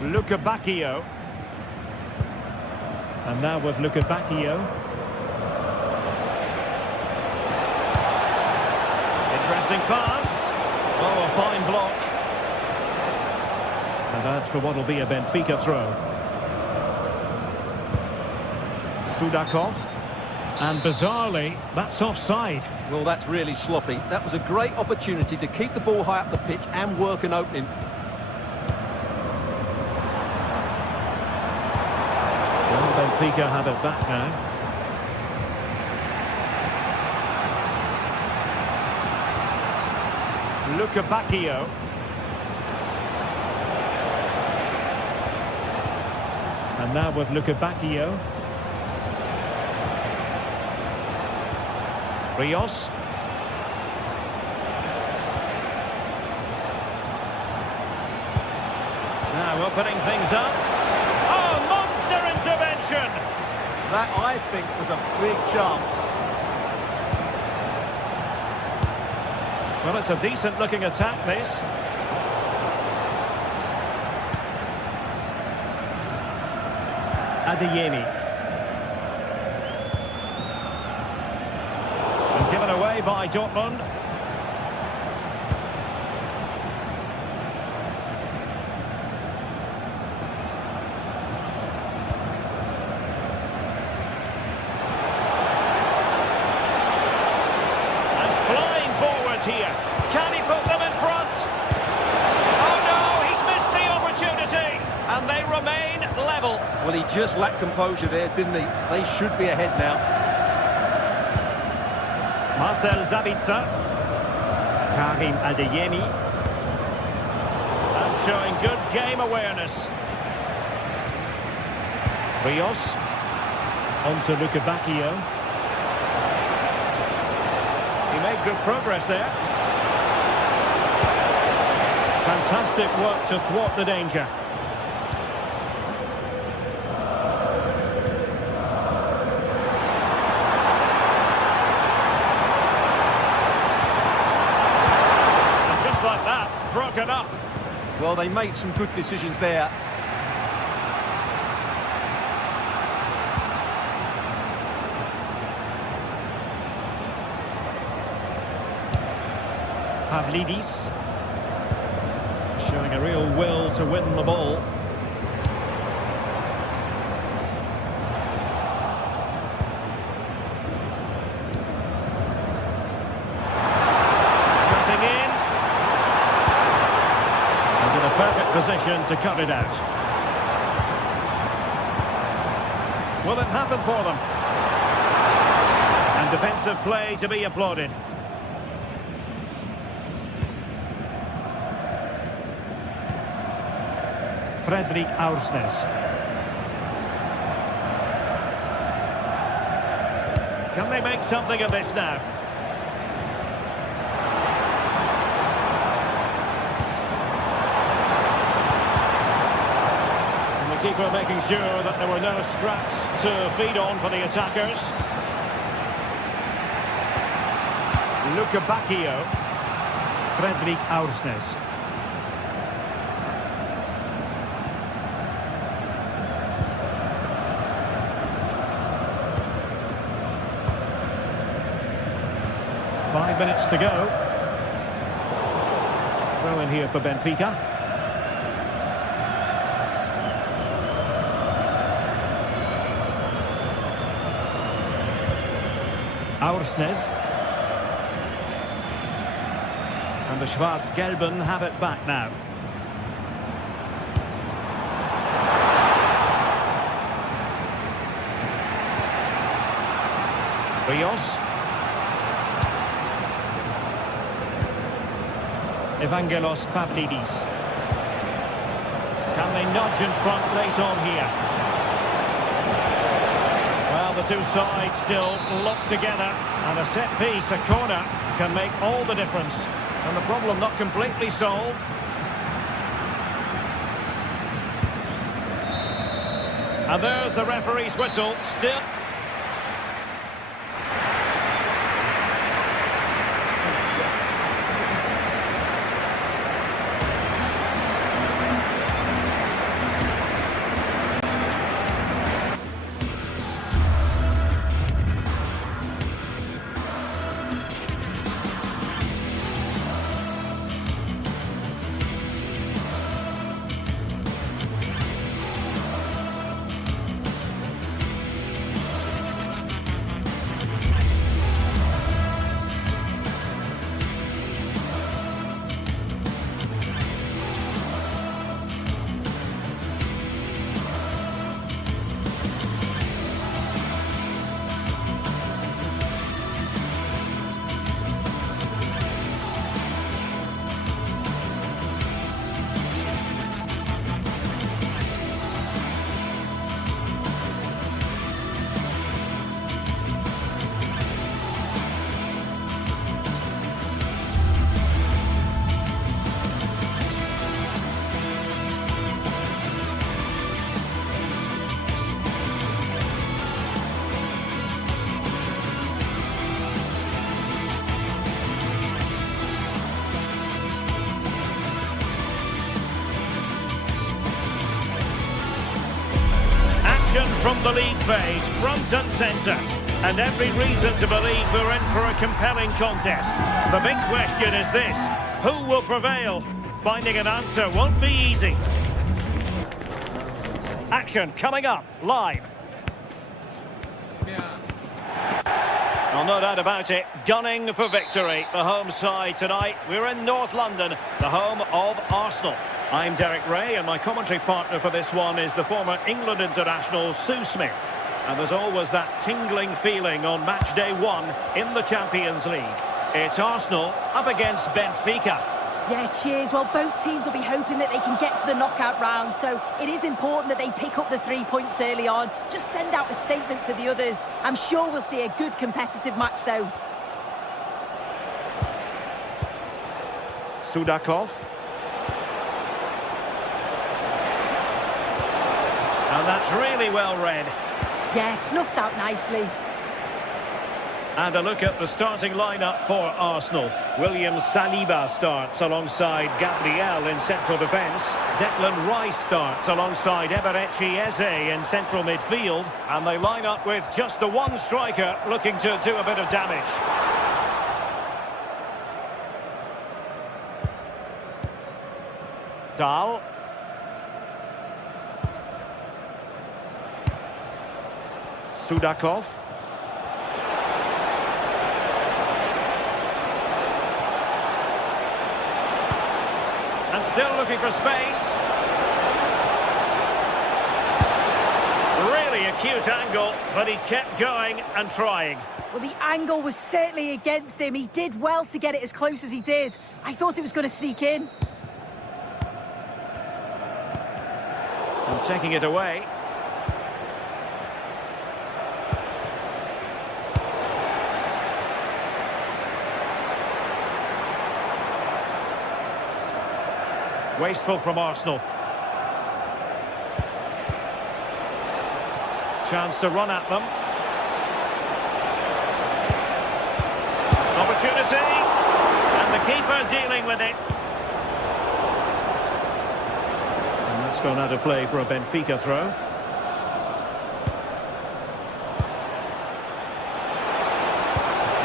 Lukebakio. And now with Lukebakio. Interesting pass. Oh, a fine block. And that's for what will be a Benfica throw. Sudakov. And bizarrely, that's offside. Well, that's really sloppy. That was a great opportunity to keep the ball high up the pitch and work an opening. Well, Benfica have it back now. Lukebakio. And now with Lukebakio. Rios. Now opening things up. Oh, monster intervention! That, I think, was a big chance. Well, it's a decent-looking attack, this. Adeyemi. And given away by Dortmund. And flying here. Can he put them in front? Oh no, he's missed the opportunity. And they remain level. Well, he just lacked composure there, didn't he? They should be ahead now. Marcel Sabitzer. Karim Adeyemi. And showing good game awareness. Rios. On to Luka Bacchio. He made good progress there. Fantastic work to thwart the danger. And just like that, broken up. Well, they made some good decisions there. Pavlidis. Showing a real will to win the ball. Cutting in. And in a perfect position to cut it out. Will it happen for them? And defensive play to be applauded. Fredrik Aursnes. Can they make something of this now? And the keeper making sure that there were no scraps to feed on for the attackers. Luka Bacchio. Fredrik Aursnes. Five minutes to go. Throw in here for Benfica. Aursnes. And the Schwarz-Gelben have it back now. Rios. Evangelos Pavlidis. Can they nudge in front late on here? Well, the two sides still locked together, and a set piece, a corner, can make all the difference. And the problem not completely solved. And there's the referee's whistle, still. From the league phase, front and centre. And every reason to believe we're in for a compelling contest. The big question is this: who will prevail? Finding an answer won't be easy. Action coming up, live. Well, no doubt about it, gunning for victory. The home side tonight. We're in North London, the home of Arsenal. I'm Derek Ray, and my commentary partner for this one is the former England international Sue Smith. And there's always that tingling feeling on match day 1 in the Champions League. It's Arsenal up against Benfica. Yeah, cheers. Well, both teams will be hoping that they can get to the knockout round, so it is important that they pick up the 3 points early on. Just send out a statement to the others. I'm sure we'll see a good competitive match, though. Sudakov. And that's really well read. Yeah, snuffed out nicely. And a look at the starting lineup for Arsenal. William Saliba starts alongside Gabriel in central defence. Declan Rice starts alongside Eberechi Eze in central midfield. And they line up with just the one striker looking to do a bit of damage. Dahl. Sudakov. And still looking for space. Really acute angle, but he kept going and trying. Well, the angle was certainly against him. He did well to get it as close as he did. I thought it was going to sneak in. And taking it away. Wasteful from Arsenal. Chance to run at them. Opportunity. And the keeper dealing with it. And that's gone out of play for a Benfica throw.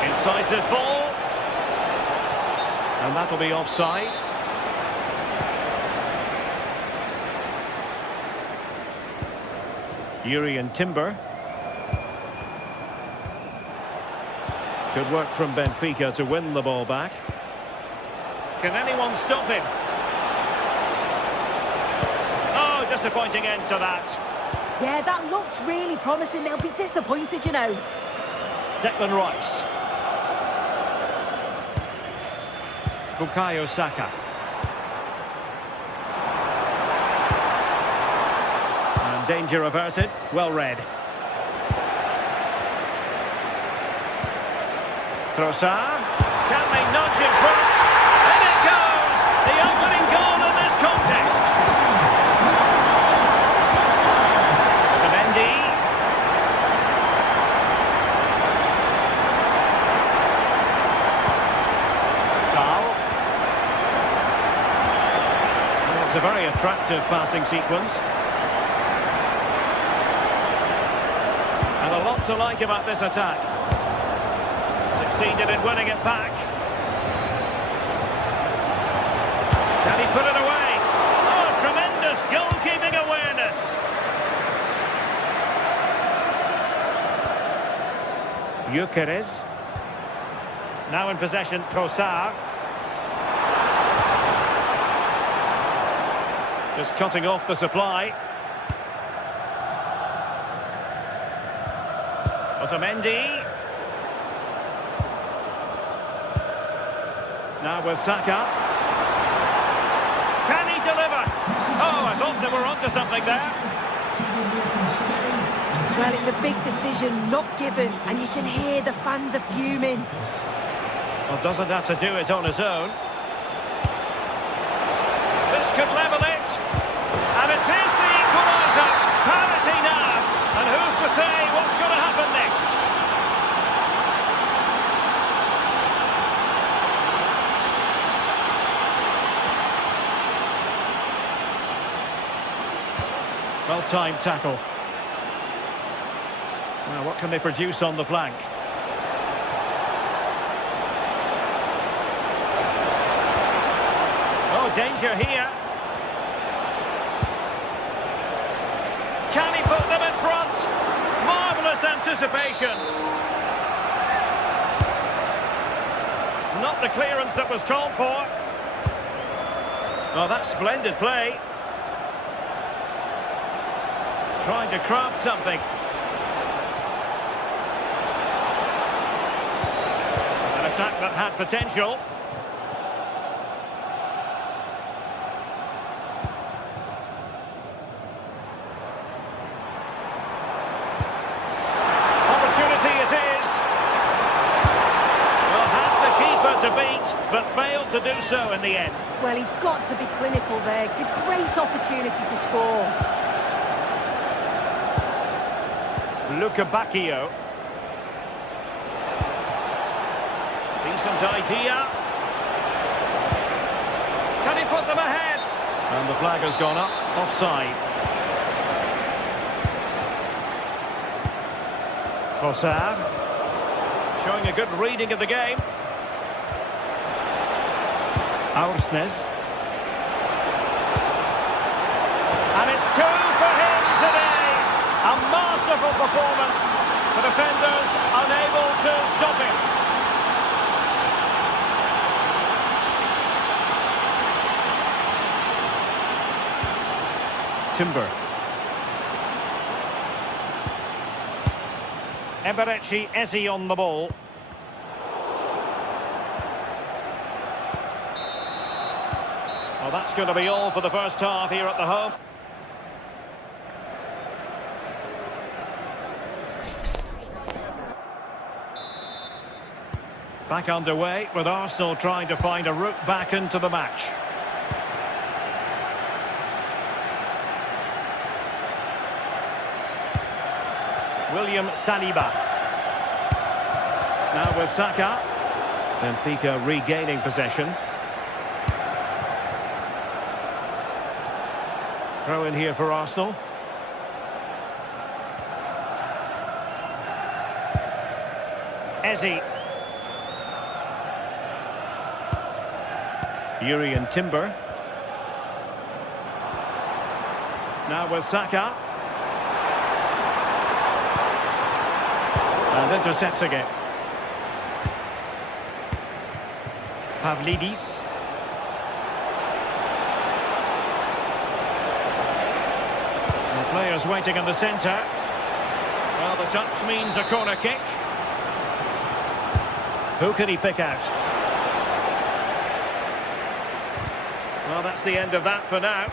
Incisive ball. And that'll be offside. Yuri and Timber. Good work from Benfica to win the ball back. Can anyone stop him? Oh, disappointing end to that. Yeah, that looked really promising. They'll be disappointed, you know. Declan Rice. Bukayo Saka. Danger averted, well read. Trossard, can they nudge in front? And it goes! The opening goal in this contest. Mendy. Dahl. It's a very attractive passing sequence. And a lot to like about this attack. Succeeded in winning it back. Can he put it away? Oh, tremendous goalkeeping awareness. Gyökeres. Now in possession, Trossard. Just cutting off the supply. Otamendi. Now with Saka. Can he deliver? Oh, I thought they were onto something there. Well, it's a big decision, not given, and you can hear the fans are fuming. Well, doesn't have to do it on his own. This could level it. And it is the equaliser. Parity now. And who's to say what's going to happen next? Well-timed tackle. Now, what can they produce on the flank? Oh, danger here. Can he put them in front? Marvellous anticipation. not the clearance that was called for. Oh, that's splendid play. Trying to craft something. An attack that had potential. Opportunity it is. Well, had the keeper to beat, but failed to do so in the end. Well, he's got to be clinical there. It's a great opportunity to score. Luca Bacchio. Decent idea. Can he put them ahead? And the flag has gone up, offside. Trossard. Showing a good reading of the game. Aursnes. And it's 2 for him today. A masterful performance. The defenders unable to stop him. Timber. Eberechi Eze on the ball. Well, that's going to be all for the first half here at the home. Back underway with Arsenal trying to find a route back into the match. William Saliba. Now with Saka. Benfica regaining possession. Throw in here for Arsenal. Eze. Yuri and Timber. Now with Saka. And intercepts again. Pavlidis. And players waiting in the centre. Well, the touch means a corner kick. Who can he pick out? Well, that's the end of that for now.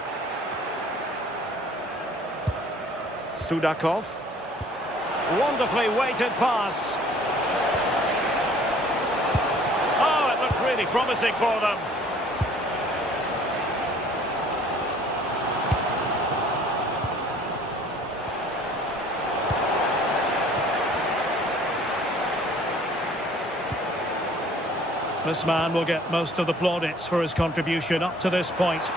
Sudakov. Wonderfully weighted pass. Oh, it looked really promising for them. This man will get most of the plaudits for his contribution up to this point.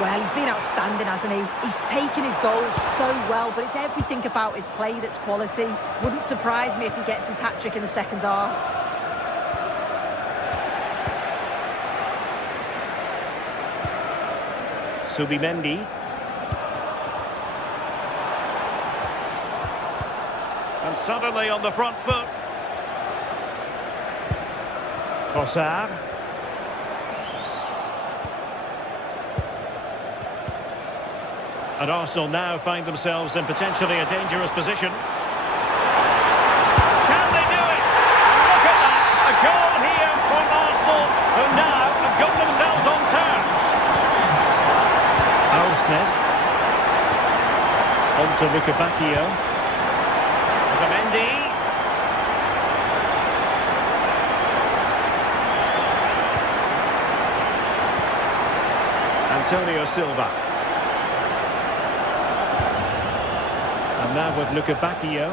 Well, he's been outstanding, hasn't he? He's taken his goals so well, but it's everything about his play that's quality. Wouldn't surprise me if he gets his hat-trick in the second half. Subimendi. And suddenly on the front foot. Trossard. And Arsenal now find themselves in potentially a dangerous position. Can they do it? Look at that! A goal here for Arsenal, who now have got themselves on terms. Aursnes. On to Luca Bacchio. Mendy. Antonio Silva. And now with Luca Bacchio.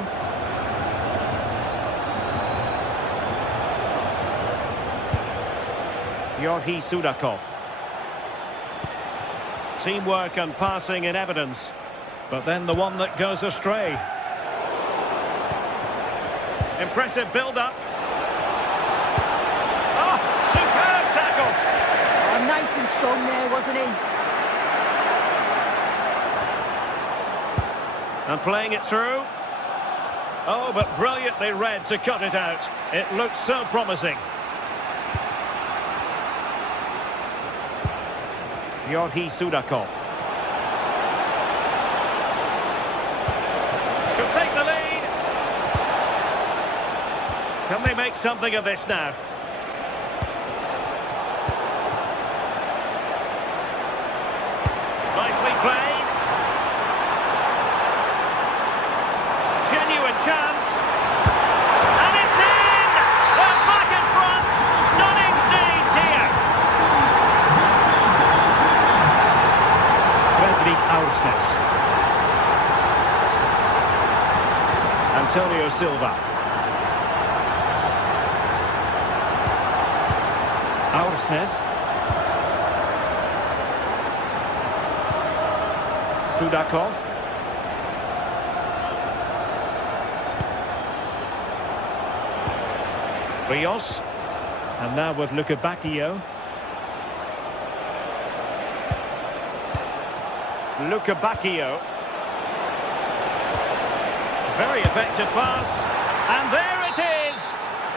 Georgi Sudakov. Teamwork and passing in evidence. But then the one that goes astray. Impressive build-up. Oh, superb tackle. Oh, nice and strong there, wasn't he? And playing it through. Oh, but brilliantly read to cut it out. It looked so promising. Georgi Sudakov. To take the lead. Can they make something of this now? Nicely played. Genuine chance. And it's in! They're back in front. Stunning scenes here. Fredrik Aursnes. Antonio Silva. Aursnes. Sudakov. Rios. And now with Lukebakio. Lukebakio. Very effective pass. And there it is!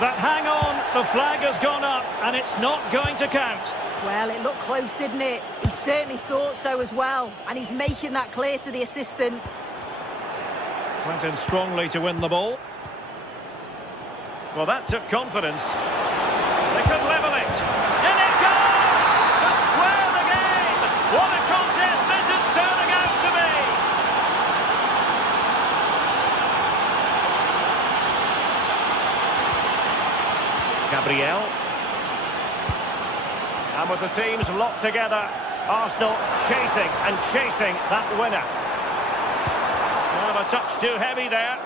But hang on, the flag has gone up and it's not going to count. Well, it looked close, didn't it? He certainly thought so as well. And he's making that clear to the assistant. Went in strongly to win the ball. Well, that took confidence. They could level it. In it goes! To square the game! What a contest this is turning out to be! Gabriel. And with the teams locked together, Arsenal chasing and chasing that winner. Kind of a touch too heavy there.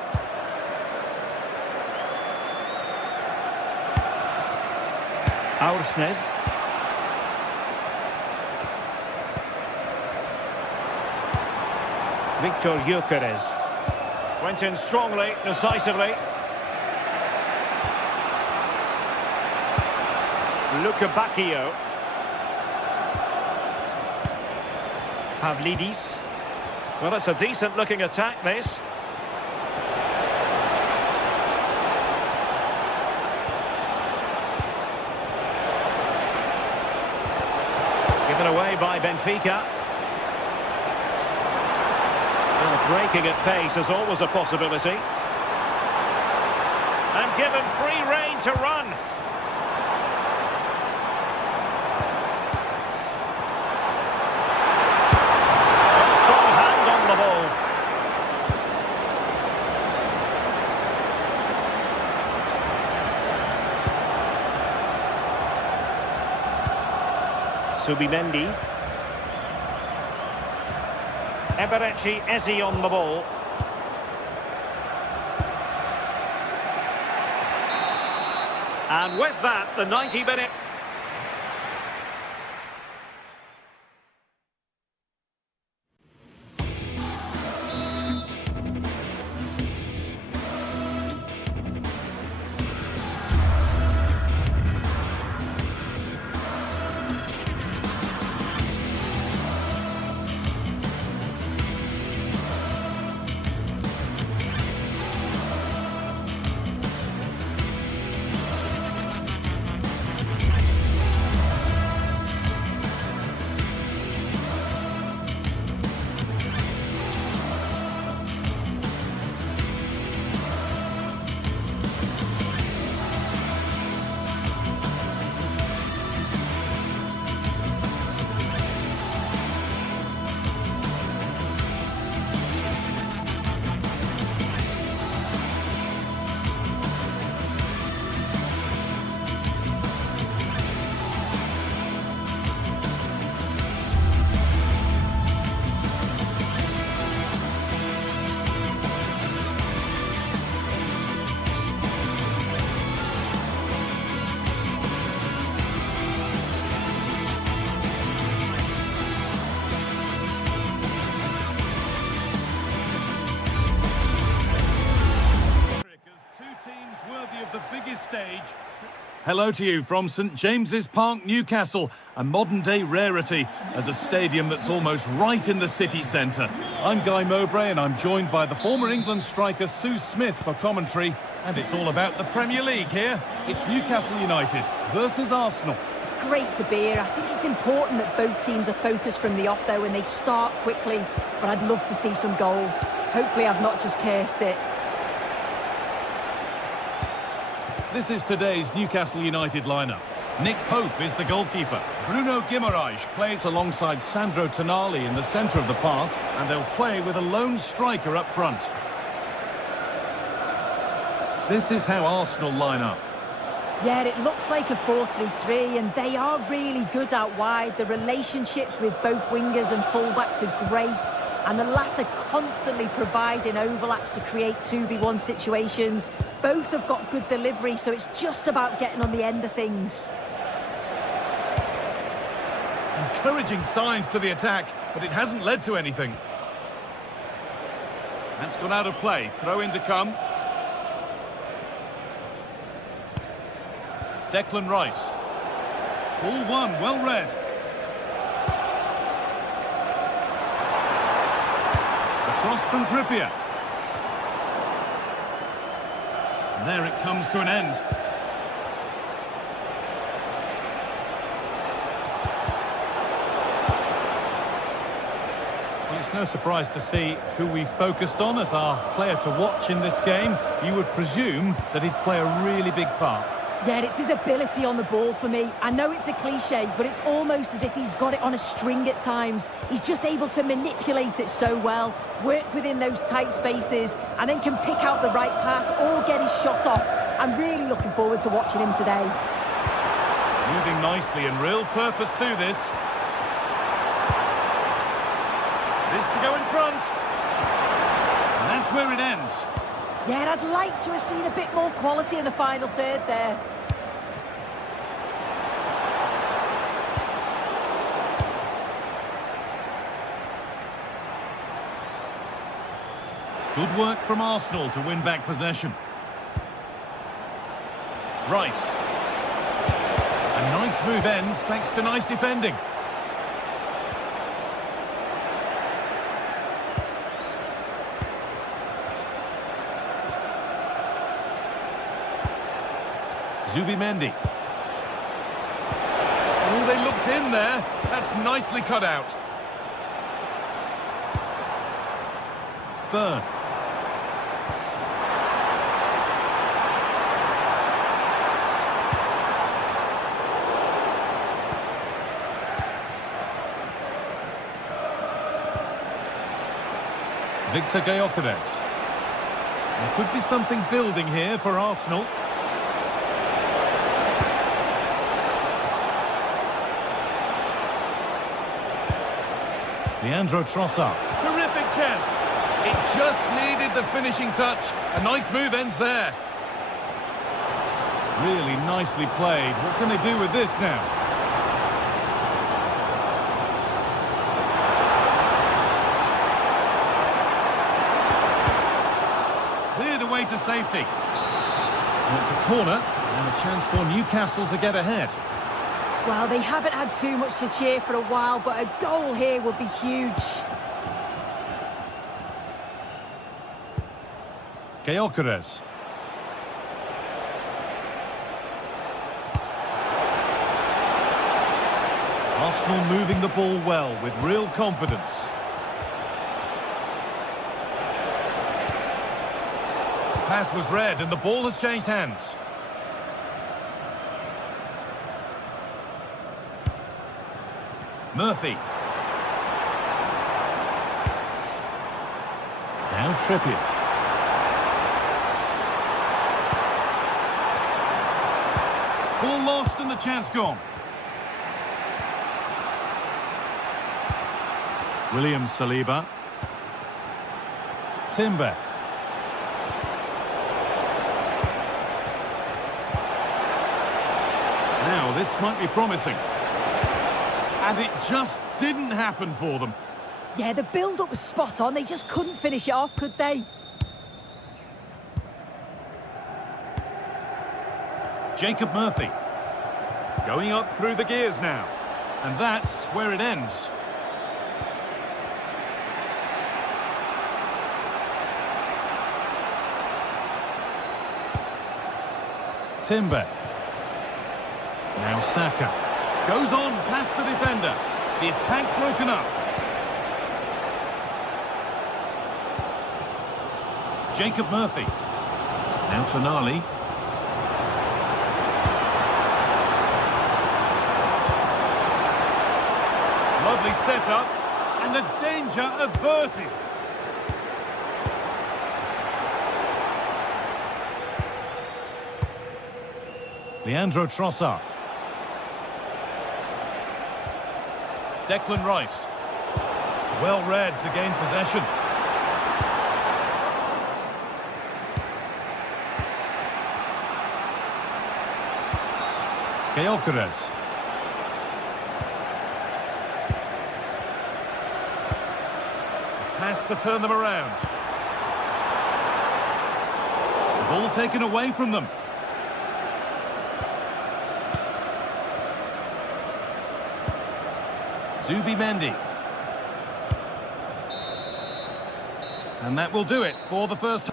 Aursnes. Victor Gyökeres. Went in strongly, decisively. Lukebakio. Pavlidis. Well, it's a decent-looking attack, this. Given away by Benfica. Well, breaking at pace is always a possibility. And given free rein to run. Strong hand on the ball. Subimendi. Eberechi Eze on the ball. And with that, the 90-minute... Stage. Hello to you from St James's Park, Newcastle, a modern-day rarity as a stadium that's almost right in the city centre. I'm Guy Mowbray and I'm joined by the former England striker Sue Smith for commentary, and it's all about the Premier League here. It's Newcastle United versus Arsenal. great to be here. I think it's important that both teams are focused from the off, though, and they start quickly. But I'd love to see some goals. Hopefully I've not just cursed it. This is today's Newcastle United lineup. Nick Pope is the goalkeeper. Bruno Guimaraes plays alongside Sandro Tonali in the centre of the park, and they'll play with a lone striker up front. This is how Arsenal line up. Yeah, it looks like a 4-3-3, and they are really good out wide. The relationships with both wingers and fullbacks are great, and the latter constantly providing overlaps to create 2v1 situations. Both have got good delivery, so it's just about getting on the end of things. Encouraging signs to the attack, but it hasn't led to anything. That's gone out of play. Throw in to come. Declan Rice. Ball one, well read. Across from Trippier. And there it comes to an end. Well, it's no surprise to see who we focused on as our player to watch in this game. You would presume that he'd play a really big part. Yeah, it's his ability on the ball for me. I know it's a cliche, but it's almost as if he's got it on a string at times. He's just able to manipulate it so well, work within those tight spaces, and then can pick out the right pass or get his shot off. I'm really looking forward to watching him today. Moving nicely and real purpose to this. This to go in front. And that's where it ends. Yeah, and I'd like to have seen a bit more quality in the final third there. Good work from Arsenal to win back possession. Rice. A nice move ends thanks to nice defending. Zubimendi. Oh, they looked in there. That's nicely cut out. Burn. Victor Gyökeres. There could be something building here for Arsenal. Leandro Trossard. Terrific chance. It just needed the finishing touch. A nice move ends there. Really nicely played. What can they do with this now? Cleared away to safety. And it's a corner and a chance for Newcastle to get ahead. Well, they haven't had too much to cheer for a while, but a goal here would be huge. Gyökeres. Arsenal moving the ball well with real confidence. The pass was read and the ball has changed hands. Murphy. Now Trippier. Ball lost and the chance gone. William Saliba. Timber. Now this might be promising. And it just didn't happen for them. Yeah, the build-up was spot on. They just couldn't finish it off, could they? Jacob Murphy. Going up through the gears now. And that's where it ends. Timber. Now Saka. Goes on past the defender. The attack broken up. Jacob Murphy. Now Tonali. Lovely setup, and the danger averted. Leandro Trossard. Declan Rice. Well read to gain possession. Gyökeres. Has to turn them around. Ball taken away from them. Zubimendi. And that will do it for the first.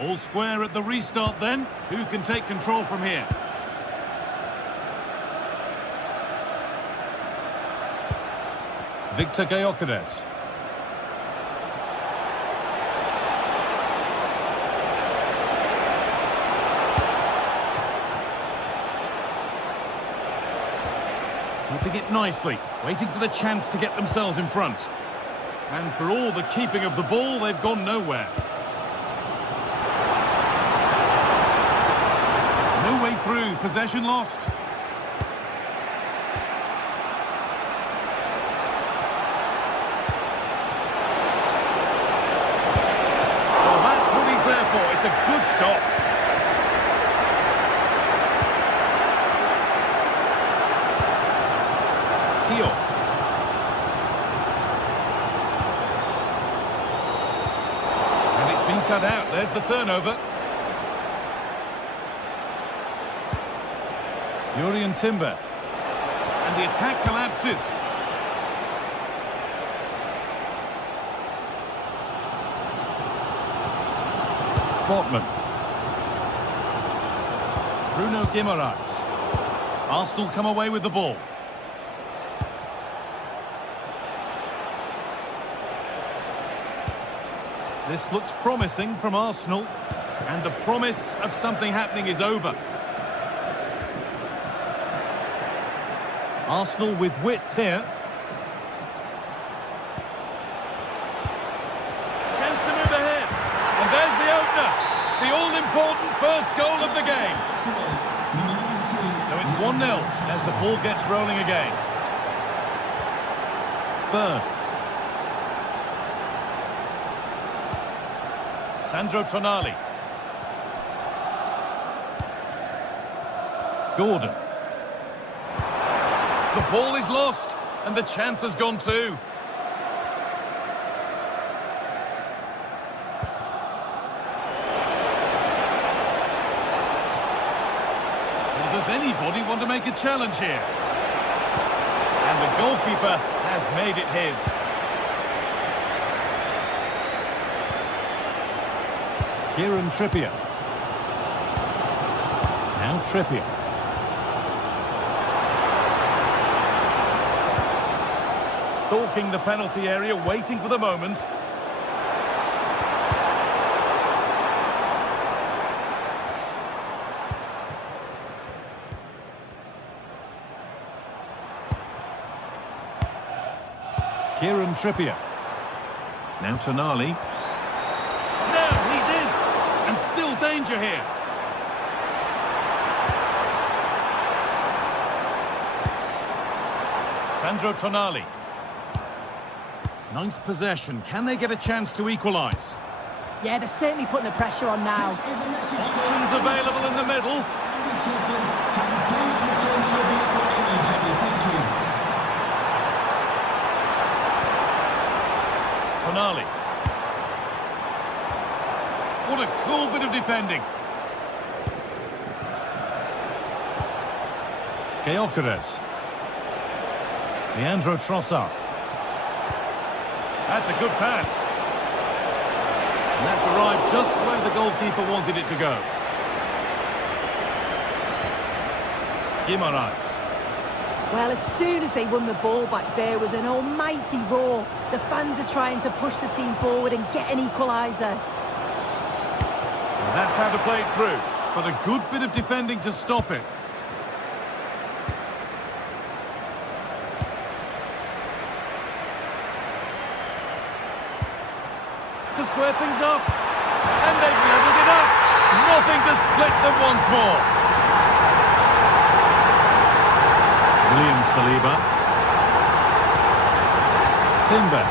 All square at the restart then. Who can take control from here? Victor Gyökeres. Keeping it nicely, waiting for the chance to get themselves in front. And for all the keeping of the ball, they've gone nowhere. No way through, possession lost. Well, that's what he's there for. It's a good stop. And it's been cut out. There's the turnover. Jurrien Timber. And the attack collapses. Botman. Bruno Guimaraes. Arsenal come away with the ball. This looks promising from Arsenal, and the promise of something happening is over. Arsenal with width here. Chance to move ahead, and there's the opener, the all-important first goal of the game. So it's 1-0 as the ball gets rolling again. Burn. Sandro Tonali. Gordon. The ball is lost, and the chance has gone too. Well, does anybody want to make a challenge here? And the goalkeeper has made it his. Kieran Trippier. Now Trippier. Stalking the penalty area, waiting for the moment. Kieran Trippier. Now Tonali. And still danger here. Sandro Tonali. Nice possession. Can they get a chance to equalise? Yeah, they're certainly putting the pressure on now. Options available in the middle. Tonali. What a cool bit of defending. Gyökeres. Leandro Trossard. That's a good pass. And that's arrived just where the goalkeeper wanted it to go. Guimaraes. Well, as soon as they won the ball back, there was an almighty roar. The fans are trying to push the team forward and get an equaliser. And that's how to play it through. But a good bit of defending to stop it. To square things up. And they've leveled it up. Nothing to split them once more. William Saliba. Timber.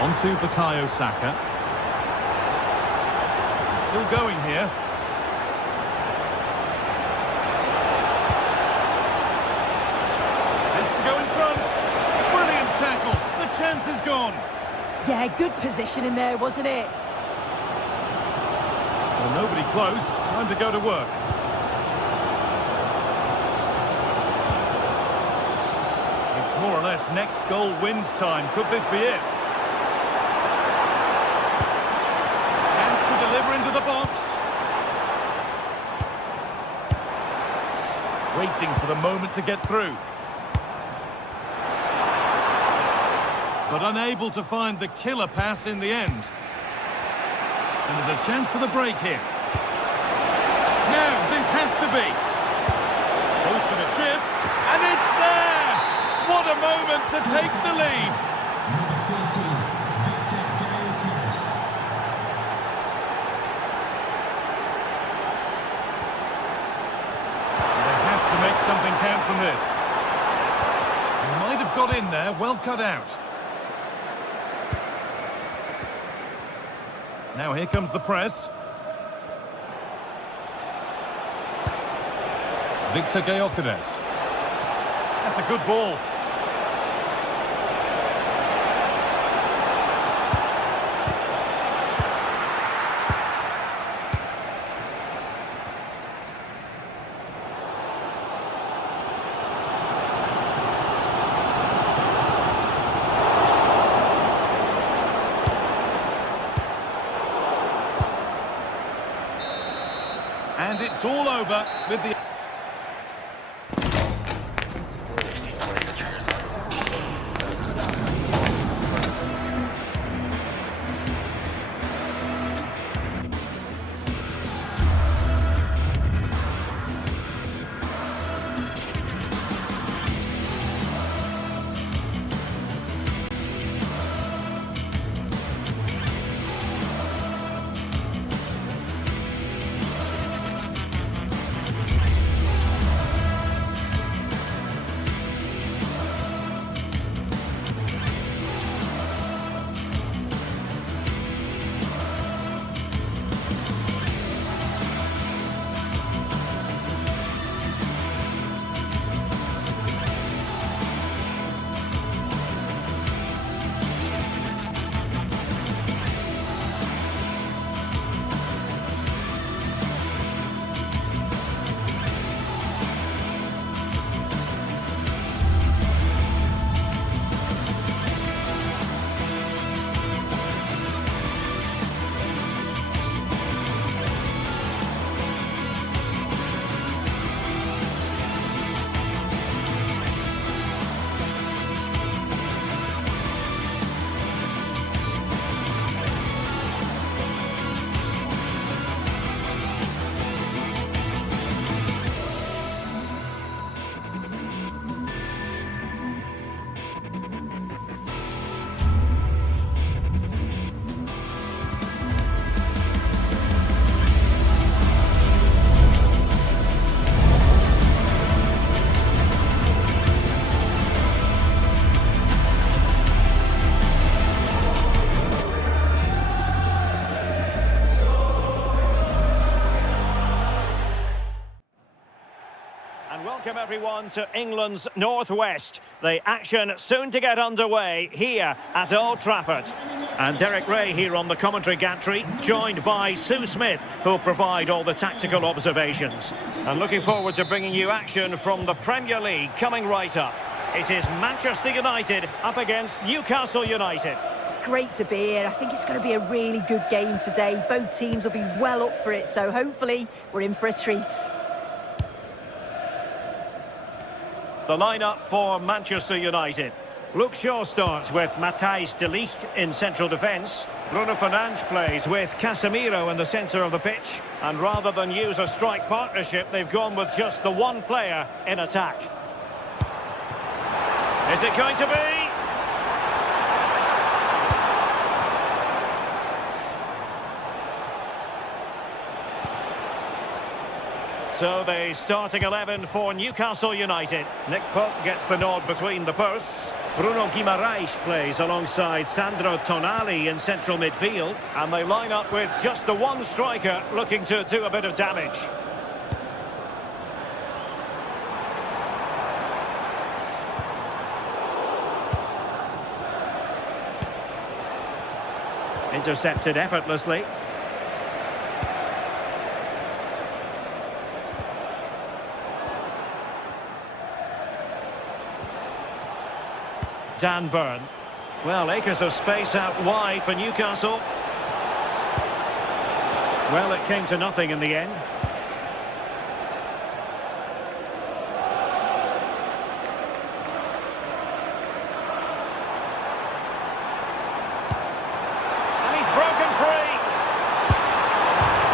On to Bukayo Saka. Still going here. Has to go in front. Brilliant tackle. The chance is gone. Yeah, good position in there, wasn't it? Well, nobody close. Time to go to work. It's more or less next goal wins time. Could this be it? Chance to deliver into the box. Waiting for the moment to get through. But unable to find the killer pass in the end. And there's a chance for the break here. Now, this has to be. Goes for the chip, and it's there! What a moment to take the lead! They have to make something count from this. He might have got in there, well cut out. Now here comes the press. Victor Gyökeres. That's a good ball. And it's all over with the... Welcome everyone to England's Northwest. The action soon to get underway here at Old Trafford. And Derek Ray here on the commentary gantry, joined by Sue Smith, who'll provide all the tactical observations. And looking forward to bringing you action from the Premier League coming right up. It is Manchester United up against Newcastle United. It's great to be here. I think it's going to be a really good game today. Both teams will be well up for it, so hopefully we're in for a treat. The lineup for Manchester United. Luke Shaw starts with Matthijs de Ligt in central defence. Bruno Fernandes plays with Casemiro in the centre of the pitch. And rather than use a strike partnership, they've gone with just the one player in attack. Is it going to be? So the starting 11 for Newcastle United. Nick Pope gets the nod between the posts. Bruno Guimaraes plays alongside Sandro Tonali in central midfield. And they line up with just the one striker looking to do a bit of damage. Intercepted effortlessly. Dan Burn. Well, acres of space out wide for Newcastle. Well, it came to nothing in the end. And he's broken free.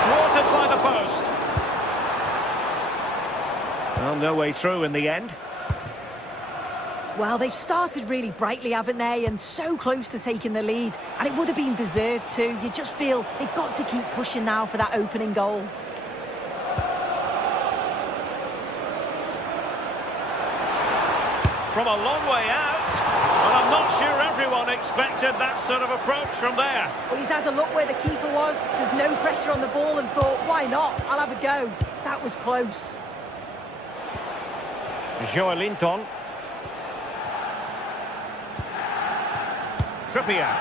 Thwarted by the post. Well, no way through in the end. Well, they've started really brightly, haven't they? And so close to taking the lead. And it would have been deserved too. You just feel they've got to keep pushing now for that opening goal. From a long way out. And I'm not sure everyone expected that sort of approach from there. Well, he's had a look where the keeper was. There's no pressure on the ball and thought, why not? I'll have a go. That was close. Joelinton. Trippier.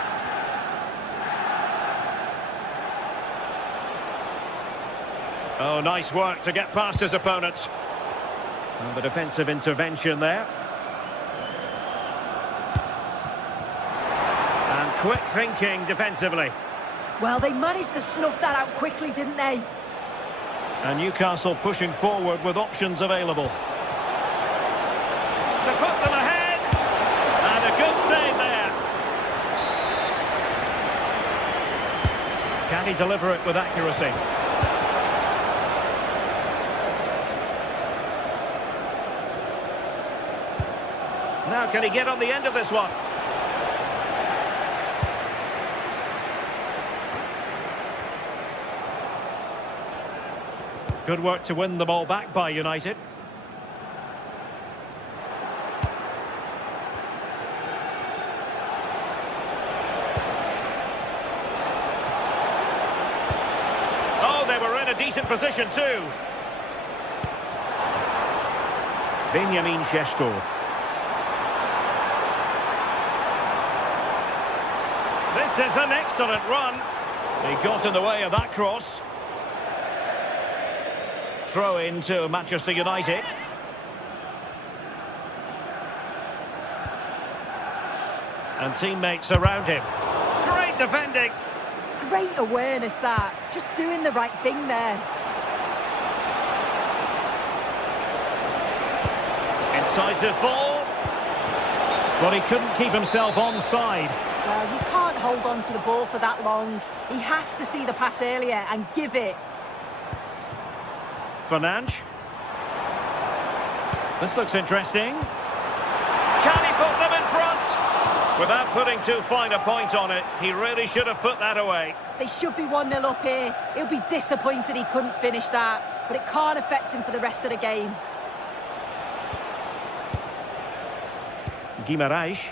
Oh, nice work to get past his opponent. And the defensive intervention there. And quick thinking defensively. Well, they managed to snuff that out quickly, didn't they? And Newcastle pushing forward with options available. To put them ahead. And a good save there. Can he deliver it with accuracy? Now, can he get on the end of this one? Good work to win the ball back by United. Decent position too. Benjamin Šeško. This is an excellent run. He got in the way of that cross. Throw in to Manchester United. And teammates around him. Great defending. Great awareness, that. Just doing the right thing there. Incisive ball. But he couldn't keep himself onside. Well, you can't hold on to the ball for that long. He has to see the pass earlier and give it. Fernandes. This looks interesting. Can he put them in front? Without putting too fine a point on it, he really should have put that away. They should be 1-0 up here. He'll be disappointed he couldn't finish that, but it can't affect him for the rest of the game. Guimaraes.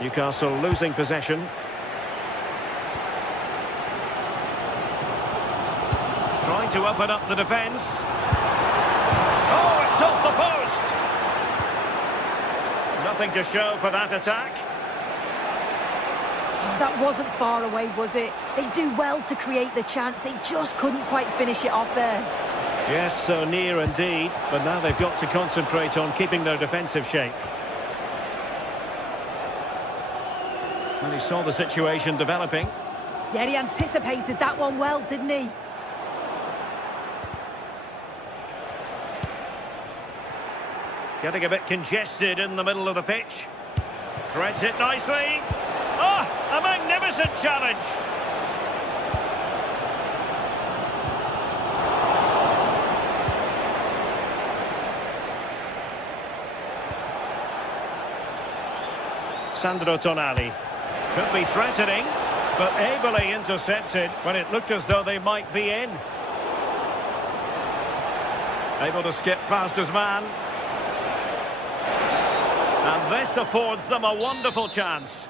Newcastle losing possession. Trying to open up the defence. Oh, it's off the post! Nothing to show for that attack. Oh, that wasn't far away, was it? They do well to create the chance. They just couldn't quite finish it off there. Yes, so near indeed, but now they've got to concentrate on keeping their defensive shape. And he saw the situation developing. Yeah, he anticipated that one well, didn't he? Getting a bit congested in the middle of the pitch. Threads it nicely. Oh, a magnificent challenge. Sandro Tonali. Could be threatening, but ably intercepted when it looked as though they might be in. Able to skip past his man. And this affords them a wonderful chance.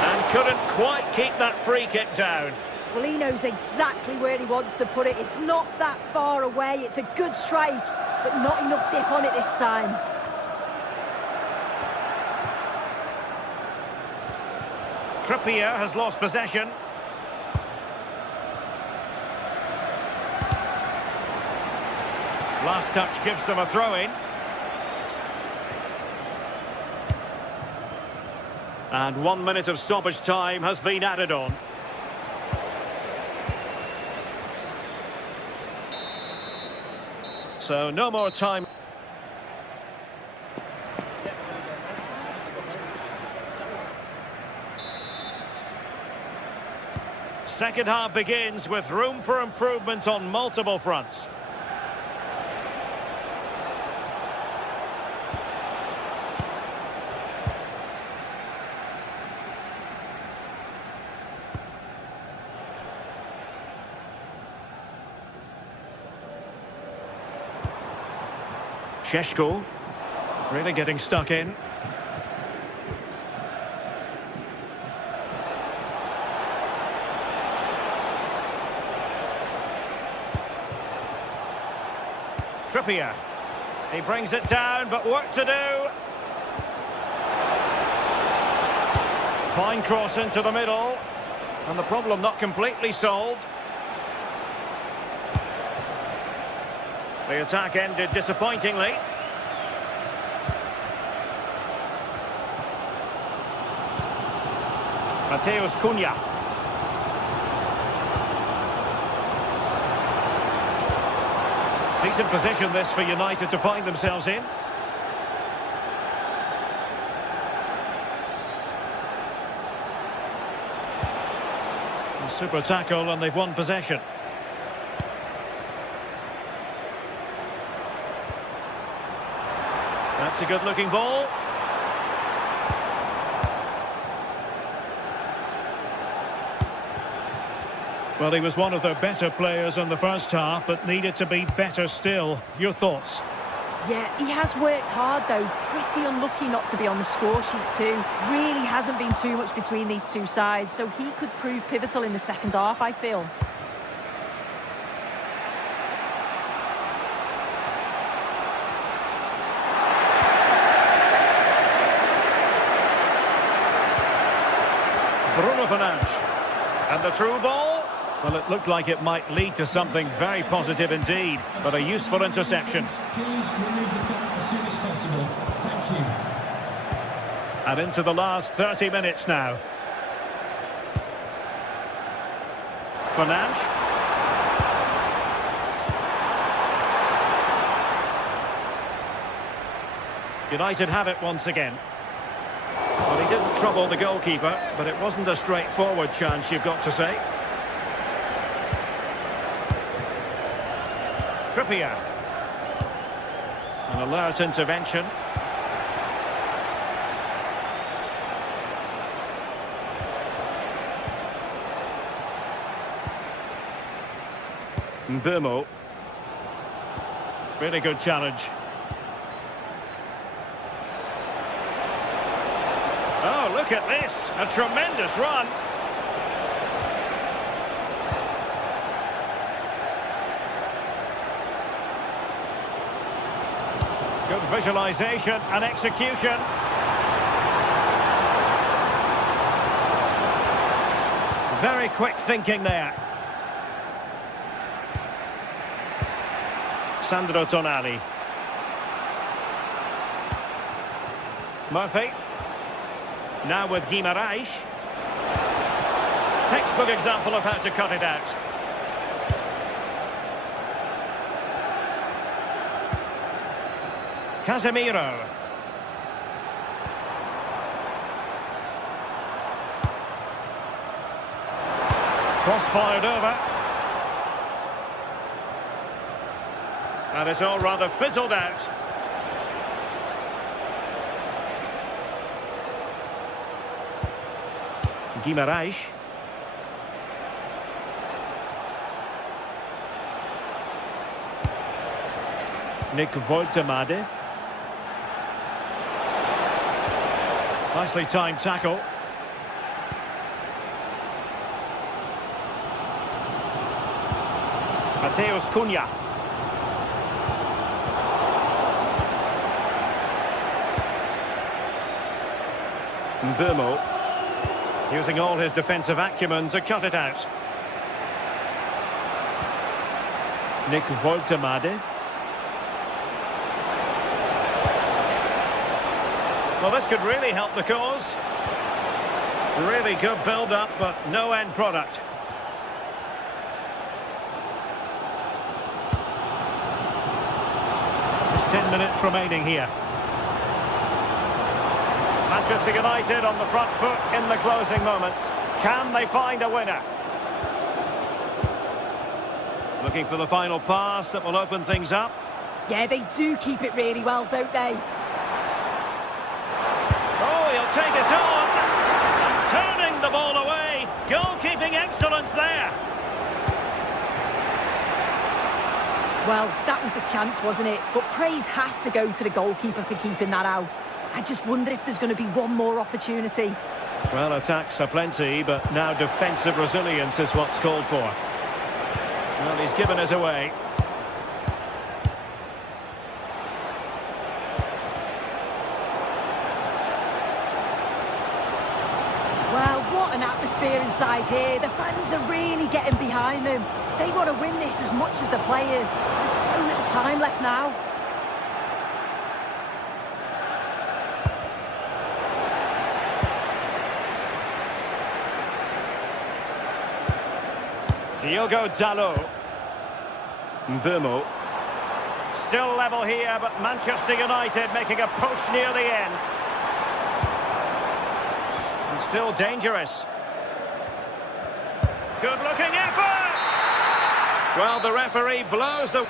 And couldn't quite keep that free kick down. Well, he knows exactly where he wants to put it. It's not that far away. It's a good strike, but not enough dip on it this time. Trippier has lost possession. Last touch gives them a throw-in. And 1 minute of stoppage time has been added on. So no more time. Second half begins with room for improvement on multiple fronts. Šeško, really getting stuck in. Trippier, he brings it down, but work to do. Fine cross into the middle, and the problem not completely solved. The attack ended disappointingly. Mateus Cunha. Decent position this for United to find themselves in. A super tackle and they've won possession. That's a good-looking ball. Well, he was one of the better players in the first half, but needed to be better still. Your thoughts? Yeah, he has worked hard, though. Pretty unlucky not to be on the score sheet, too. Really hasn't been too much between these two sides, so he could prove pivotal in the second half, I feel. Bruno Fernandes. And the through ball? Well, it looked like it might lead to something very positive indeed, but a useful interception. Please remove the cup as soon as possible. Thank you. And into the last 30 minutes now. Fernandes. United have it once again. Well, he didn't trouble the goalkeeper, but it wasn't a straightforward chance, you've got to say. Trippier. An alert intervention. Mbeumo. Really good challenge. Oh, look at this. A tremendous run. Good visualisation and execution. Very quick thinking there. Sandro Tonali. Murphy. Now with Guimaraes. Textbook example of how to cut it out. Casemiro. Cross fired over. And it's all rather fizzled out. Guimaraes. Nick Woltemade. Nicely timed tackle. Mateus Cunha. Mbeumo. Using all his defensive acumen to cut it out. Nick Woltemade. Well, this could really help the cause. Really good build-up, but no end product. There's 10 minutes remaining here. Manchester United on the front foot in the closing moments. Can they find a winner? Looking for the final pass that will open things up. Yeah, they do keep it really well, don't they? Oh, he'll take it on. And turning the ball away. Goalkeeping excellence there. Well, that was the chance, wasn't it? But praise has to go to the goalkeeper for keeping that out. I just wonder if there's going to be one more opportunity. Well, attacks are plenty, but now defensive resilience is what's called for. Well, he's given us away. Well, what an atmosphere inside here. The fans are really getting behind them. They want to win this as much as the players. There's so little time left now. Diogo Dalot. Mbeumo. Still level here, but Manchester United making a push near the end. And still dangerous. Good-looking effort! Well, the referee blows the...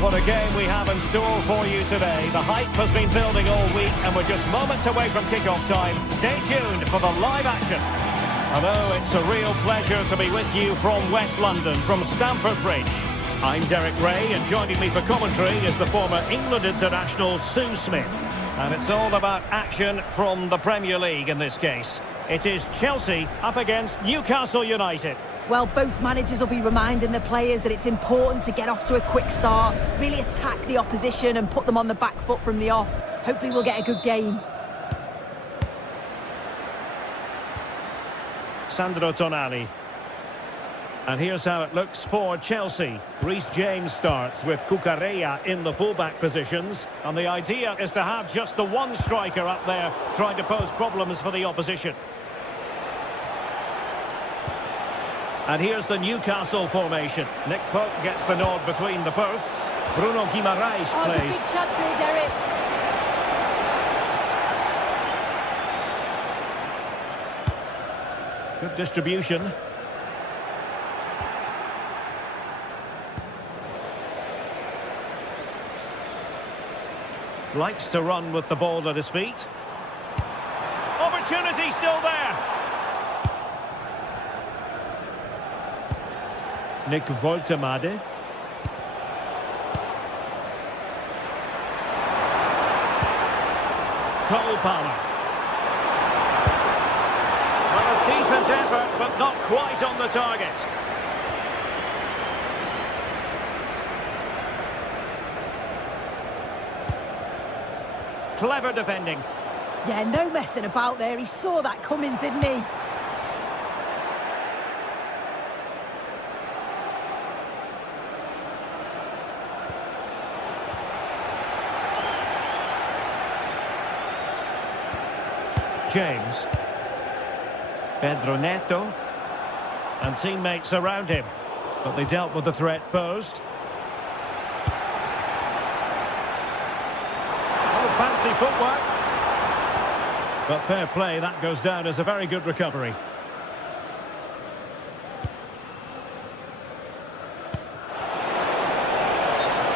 What a game we have in store for you today. The hype has been building all week and we're just moments away from kick-off time. Stay tuned for the live action. Hello, it's a real pleasure to be with you from West London, from Stamford Bridge. I'm Derek Ray, and joining me for commentary is the former England international Sue Smith. And it's all about action from the Premier League in this case. It is Chelsea up against Newcastle United. Well, both managers will be reminding the players that it's important to get off to a quick start, really attack the opposition and put them on the back foot from the off. Hopefully we'll get a good game. Sandro Tonali. And here's how it looks for Chelsea. Reece James starts with Cucurella in the fullback positions. And the idea is to have just the one striker up there trying to pose problems for the opposition. And here's the Newcastle formation. Nick Pope gets the nod between the posts. Bruno Guimaraes Oh, plays. there's a big chance here, Derek. Good distribution. Likes to run with the ball at his feet. Opportunity still there. Nick Woltemade. Cole Palmer. Well, a decent effort, but not quite on the target. Clever defending. Yeah, no messing about there. He saw that coming, didn't he? James. Pedro Neto. And teammates around him. But they dealt with the threat posed. Oh, fancy footwork. But fair play, that goes down as a very good recovery.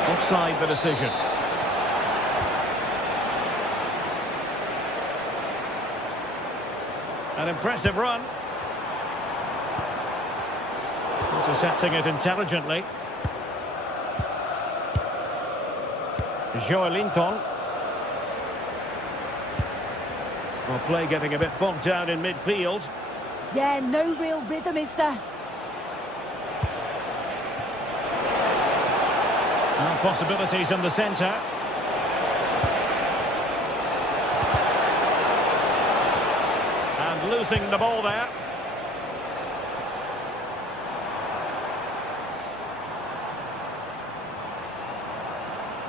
Offside the decision. An impressive run. Intercepting it intelligently. Joelinton. Well, play getting a bit bogged down in midfield. Yeah, no real rhythm, is there? Now possibilities in the centre. And losing the ball there.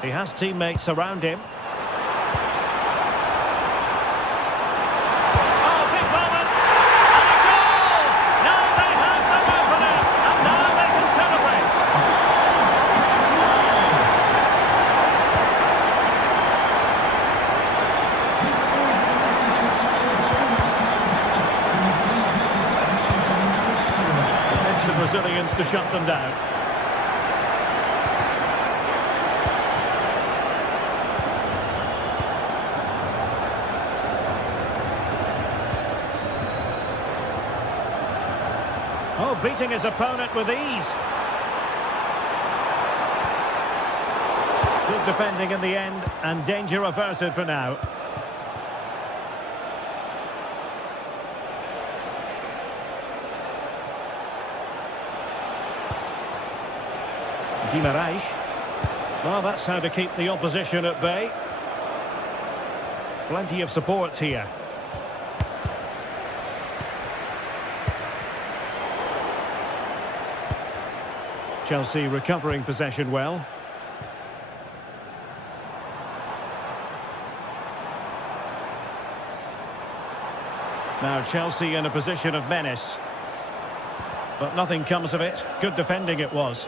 He has teammates around him. Oh, big moment! And a goal! Now they have their opener, and now they can celebrate. This is the message for Tyler Ball this time. Please make this a no sort. It's the Brazilians to shut them down. Oh, beating his opponent with ease. Good defending in the end, and danger averted for now. Guimaraes. Well, that's how to keep the opposition at bay. Plenty of support here. Chelsea recovering possession well. Now Chelsea in a position of menace. But nothing comes of it. Good defending it was.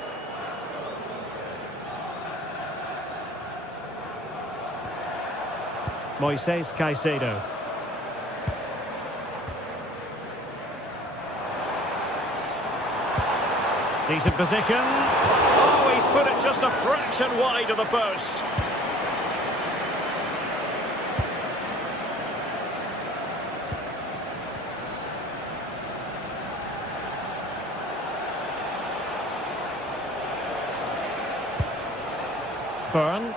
Moises Caicedo. Decent position. Oh, he's put it just a fraction wide of the post. Burn.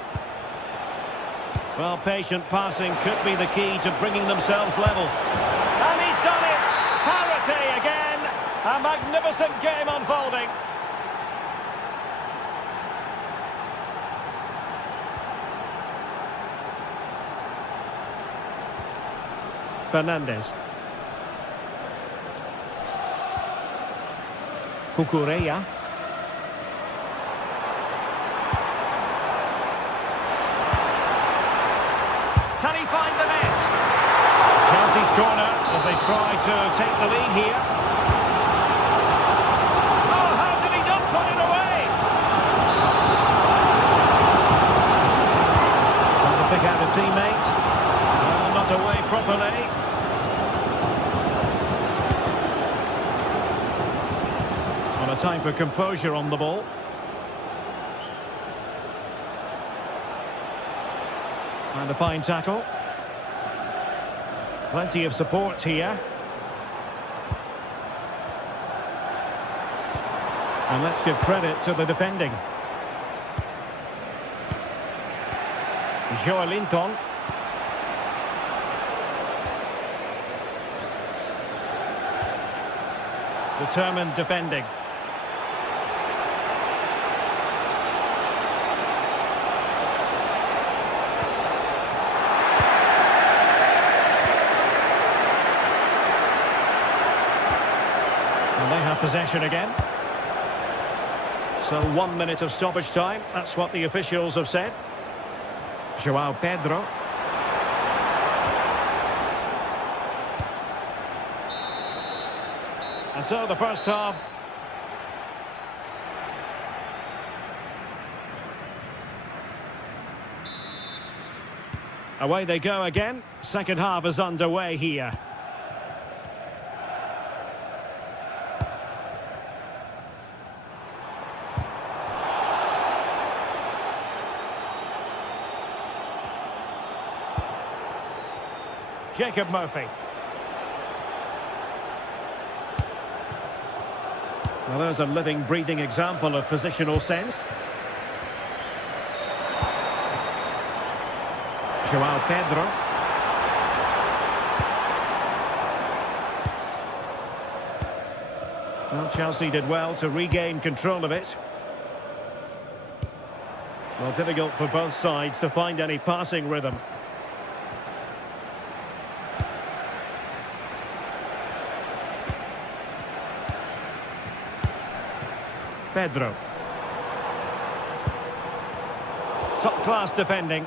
Well, patient passing could be the key to bringing themselves level. And he's done it! Parity again! A magnificent game unfolding. Fernandes. Cucurella. Can he find the net? Chelsea's corner as they try to take the lead here. Oh, how did he not put it away? Trying to pick out a teammate. Not away properly. On a time for composure on the ball. And a fine tackle. Plenty of support here. And let's give credit to the defending. Joelinton. Determined defending. And they have possession again. So 1 minute of stoppage time. That's what the officials have said. João Pedro. And so the first half. Away they go again. Second half is underway here. Jacob Murphy. Well, there's a living, breathing example of positional sense. João Pedro. Well, Chelsea did well to regain control of it. Well, difficult for both sides to find any passing rhythm. Pedro. Top-class defending.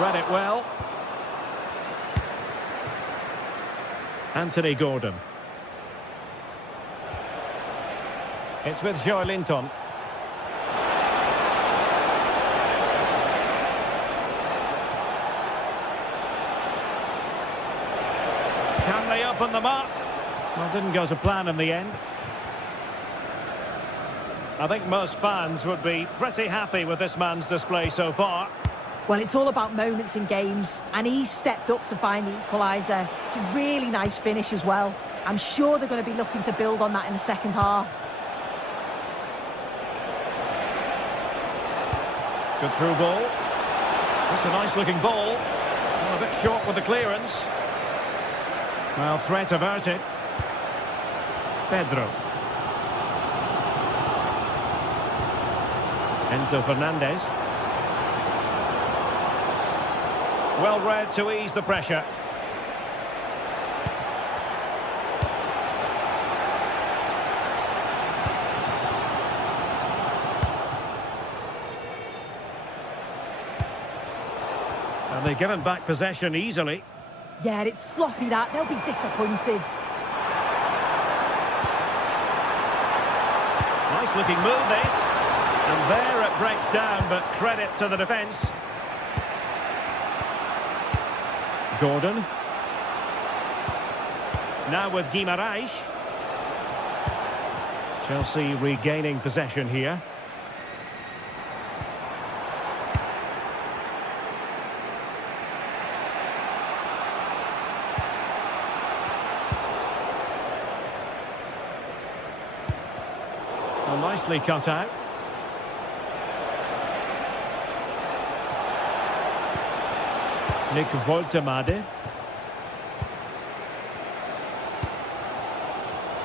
Read it well. Anthony Gordon. It's with Joelinton. Can they open them up? Well, didn't go to plan in the end. I think most fans would be pretty happy with this man's display so far. Well, it's all about moments in games, and he's stepped up to find the equaliser. It's a really nice finish as well. I'm sure they're going to be looking to build on that in the second half. Good through ball. That's a nice looking ball. Well, a bit short with the clearance. Well, threat averted. Pedro. Enzo Fernandez. Well read to ease the pressure. And they've given back possession easily. Yeah, it's sloppy that. They'll be disappointed. Nice looking move this. And there it breaks down, but credit to the defence. Gordon. Now with Guimaraes. Chelsea regaining possession here. Well, nicely cut out. Nick Woltemade.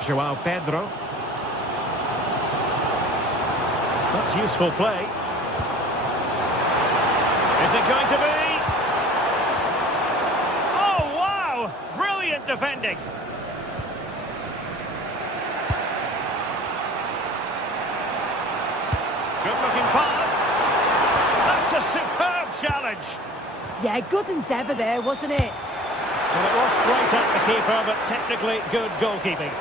João Pedro. It's useful play. Is it going to be? Oh, wow! Brilliant defending. Good-looking pass. That's a superb challenge. Yeah, good endeavour there, wasn't it? Well, it was straight at the keeper, but technically good goalkeeping.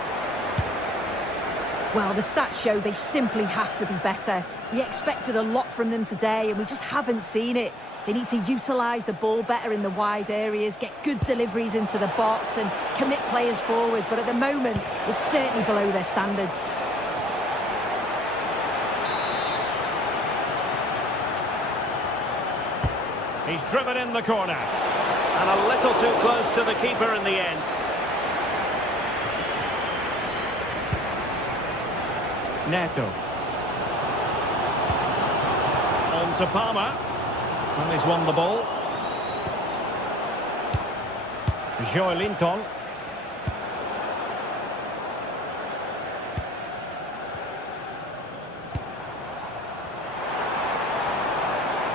Well, the stats show they simply have to be better. We expected a lot from them today, and we just haven't seen it. They need to utilise the ball better in the wide areas, get good deliveries into the box, and commit players forward. But at the moment, it's certainly below their standards. He's driven in the corner. And a little too close to the keeper in the end. Neto. On to Palmer. And he's won the ball. Joelinton.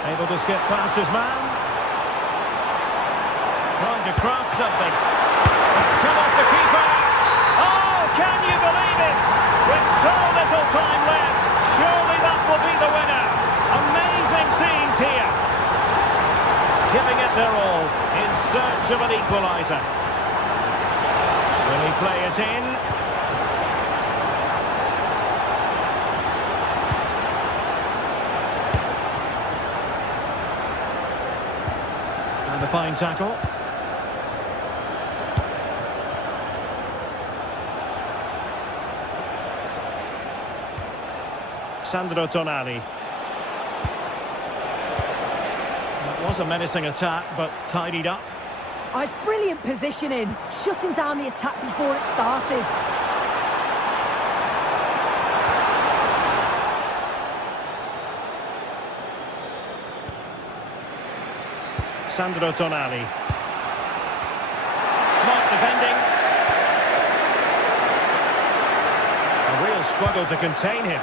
Able to skip past his man. Trying to craft something. It's come off the keeper. Oh, can you believe it? With so little time left, surely that will be the winner. Amazing scenes here. Giving it their all in search of an equaliser. Will he play it in? And a fine tackle. Sandro Tonali. That was a menacing attack, but tidied up. Oh, it's brilliant positioning, shutting down the attack before it started. Sandro Tonali. Smart defending. A real struggle to contain him.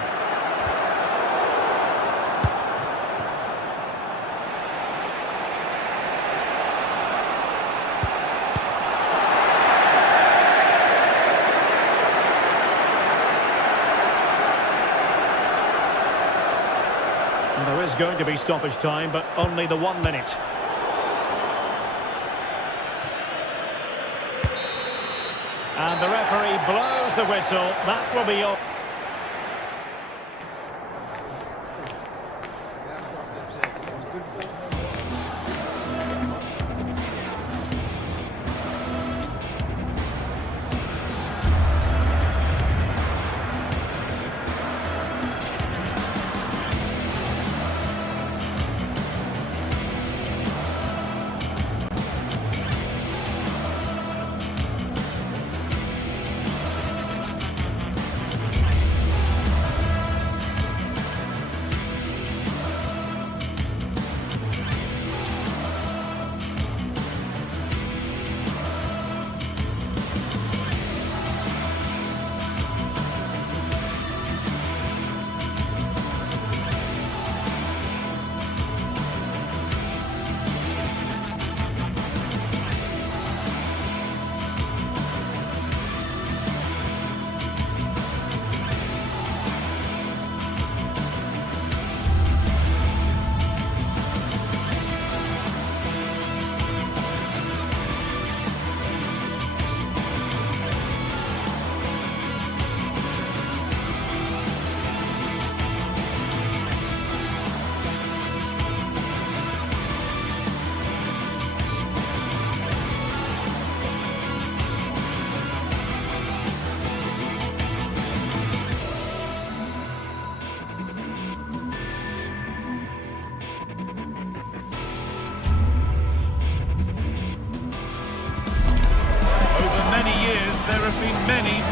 And there is going to be stoppage time, but only the 1 minute. And the referee blows the whistle. That will be all.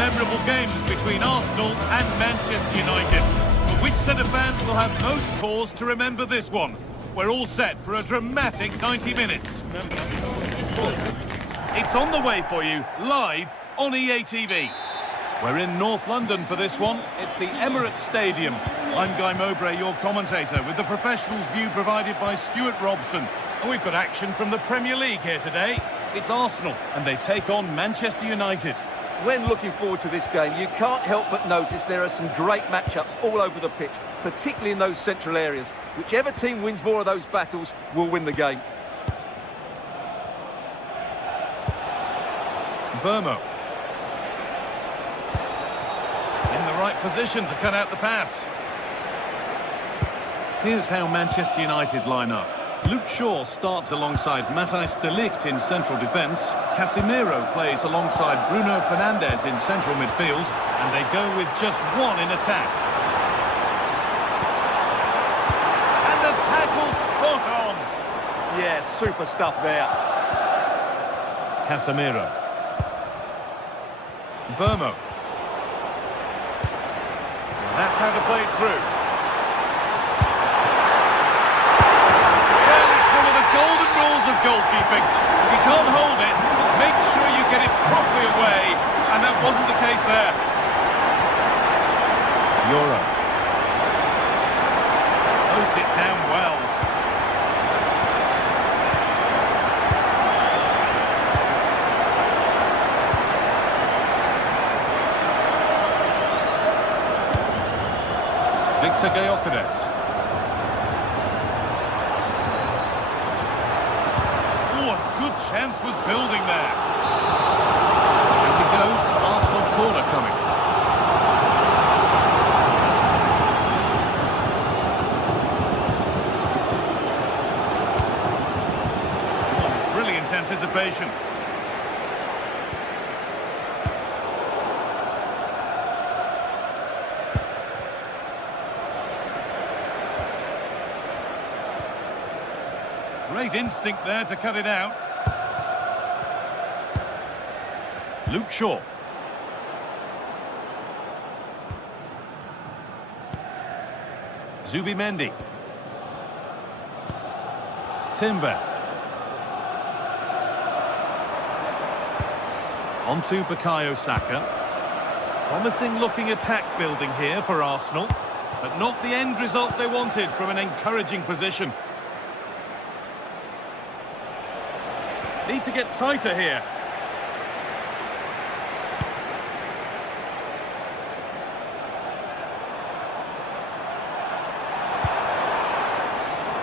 memorable games between Arsenal and Manchester United. But which set of fans will have most cause to remember this one? We're all set for a dramatic 90 minutes. It's on the way for you, live on EA TV. We're in North London for this one. It's the Emirates Stadium. I'm Guy Mowbray, your commentator, with the professionals' view provided by Stuart Robson. And we've got action from the Premier League here today. It's Arsenal, and they take on Manchester United. When looking forward to this game, you can't help but notice there are some great matchups all over the pitch, particularly in those central areas. Whichever team wins more of those battles will win the game. Burmo. In the right position to cut out the pass. Here's how Manchester United line up. Luke Shaw starts alongside Matthijs de Ligt in central defence. Casemiro plays alongside Bruno Fernandes in central midfield. And they go with just one in attack. And the tackle spot on. Yeah, super stuff there. Casemiro. Burmo. That's how to play it through. Well, it's one of the golden rules of goalkeeping. If you can't hold it, make sure you get it properly away. And that wasn't the case there. Euro. Closed it down well. Victor Gyökeres. Oh, a good chance was building there. And it goes, Arsenal corner coming. Oh, brilliant anticipation. Great instinct there to cut it out. Luke Shaw. Zubimendi. Timber. On to Bukayo Saka. Promising looking attack building here for Arsenal, but not the end result they wanted from an encouraging position. Need to get tighter here.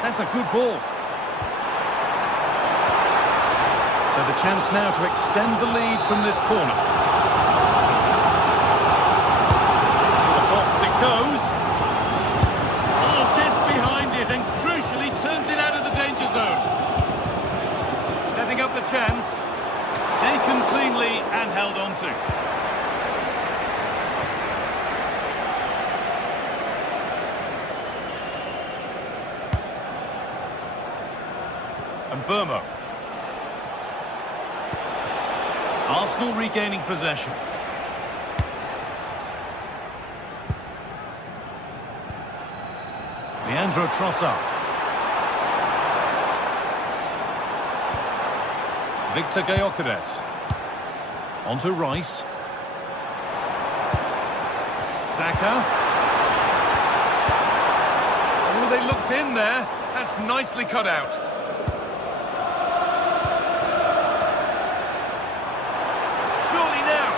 That's a good ball. So the chance now to extend the lead from this corner. To the box it goes. Oh, gets behind it and crucially turns it out of the danger zone. Setting up the chance, taken cleanly and held on to. And Burmo. Arsenal regaining possession. Leandro Trossard. Victor Gyökeres. On to Rice. Saka. Oh, they looked in there. That's nicely cut out. Surely now.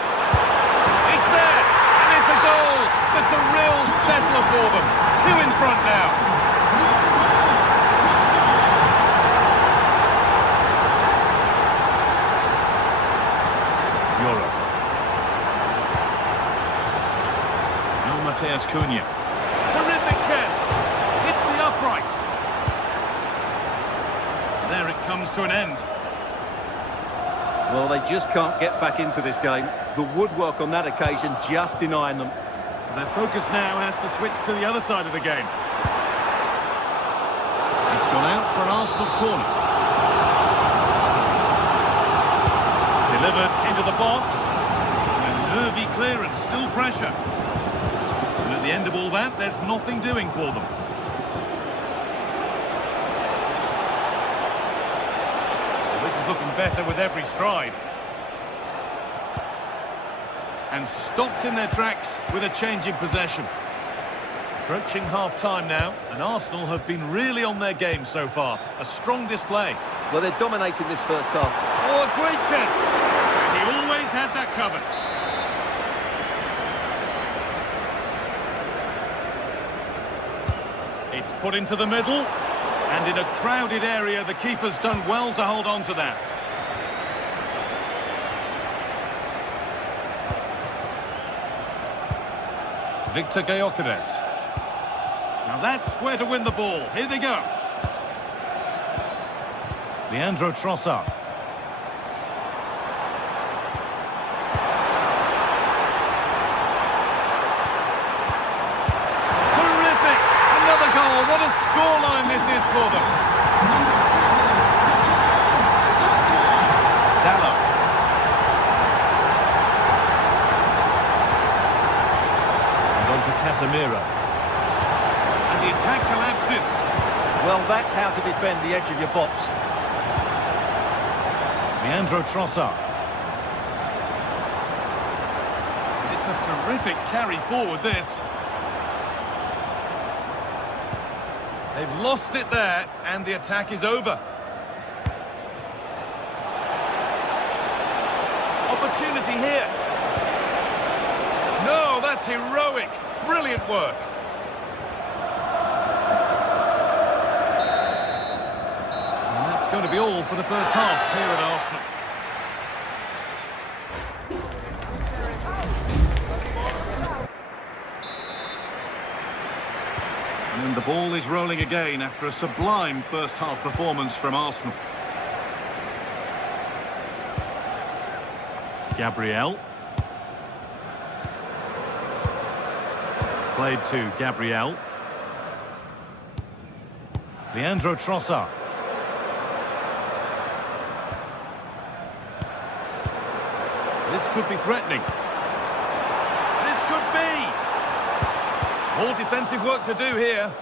It's there. And it's a goal. That's a real settler for them. 2 in front now. Matheus Cunha. Terrific chance. Hits the upright. There it comes to an end. Well, they just can't get back into this game. The woodwork on that occasion just denying them. Their focus now has to switch to the other side of the game. It's gone out for an Arsenal corner. Delivered into the box. And nervy clearance, still pressure. And at the end of all that, there's nothing doing for them. Well, this is looking better with every stride. and stopped in their tracks with a change in possession. Approaching half-time now, and Arsenal have been really on their game so far. A strong display. Well, they're dominating this first half. Oh, a great chance. And he always had that covered. It's put into the middle. And in a crowded area, the keeper's done well to hold on to that. Victor Gyökeres. Now that's where to win the ball. Here they go. Leandro Trossard. Terrific! Another goal. What a scoreline this is for them. Dallo. And on to Casemiro. And the attack collapses. Well, that's how to defend the edge of your box. Leandro Trossard. It's a terrific carry forward, this. They've lost it there, and the attack is over. Opportunity here. No, that's heroic. Brilliant work. And that's going to be all for the first half here at Arsenal. And the ball is rolling again after a sublime first-half performance from Arsenal. Gabriel. Played to Gabriel. Leandro Trossard. This could be threatening. This could be! More defensive work to do here.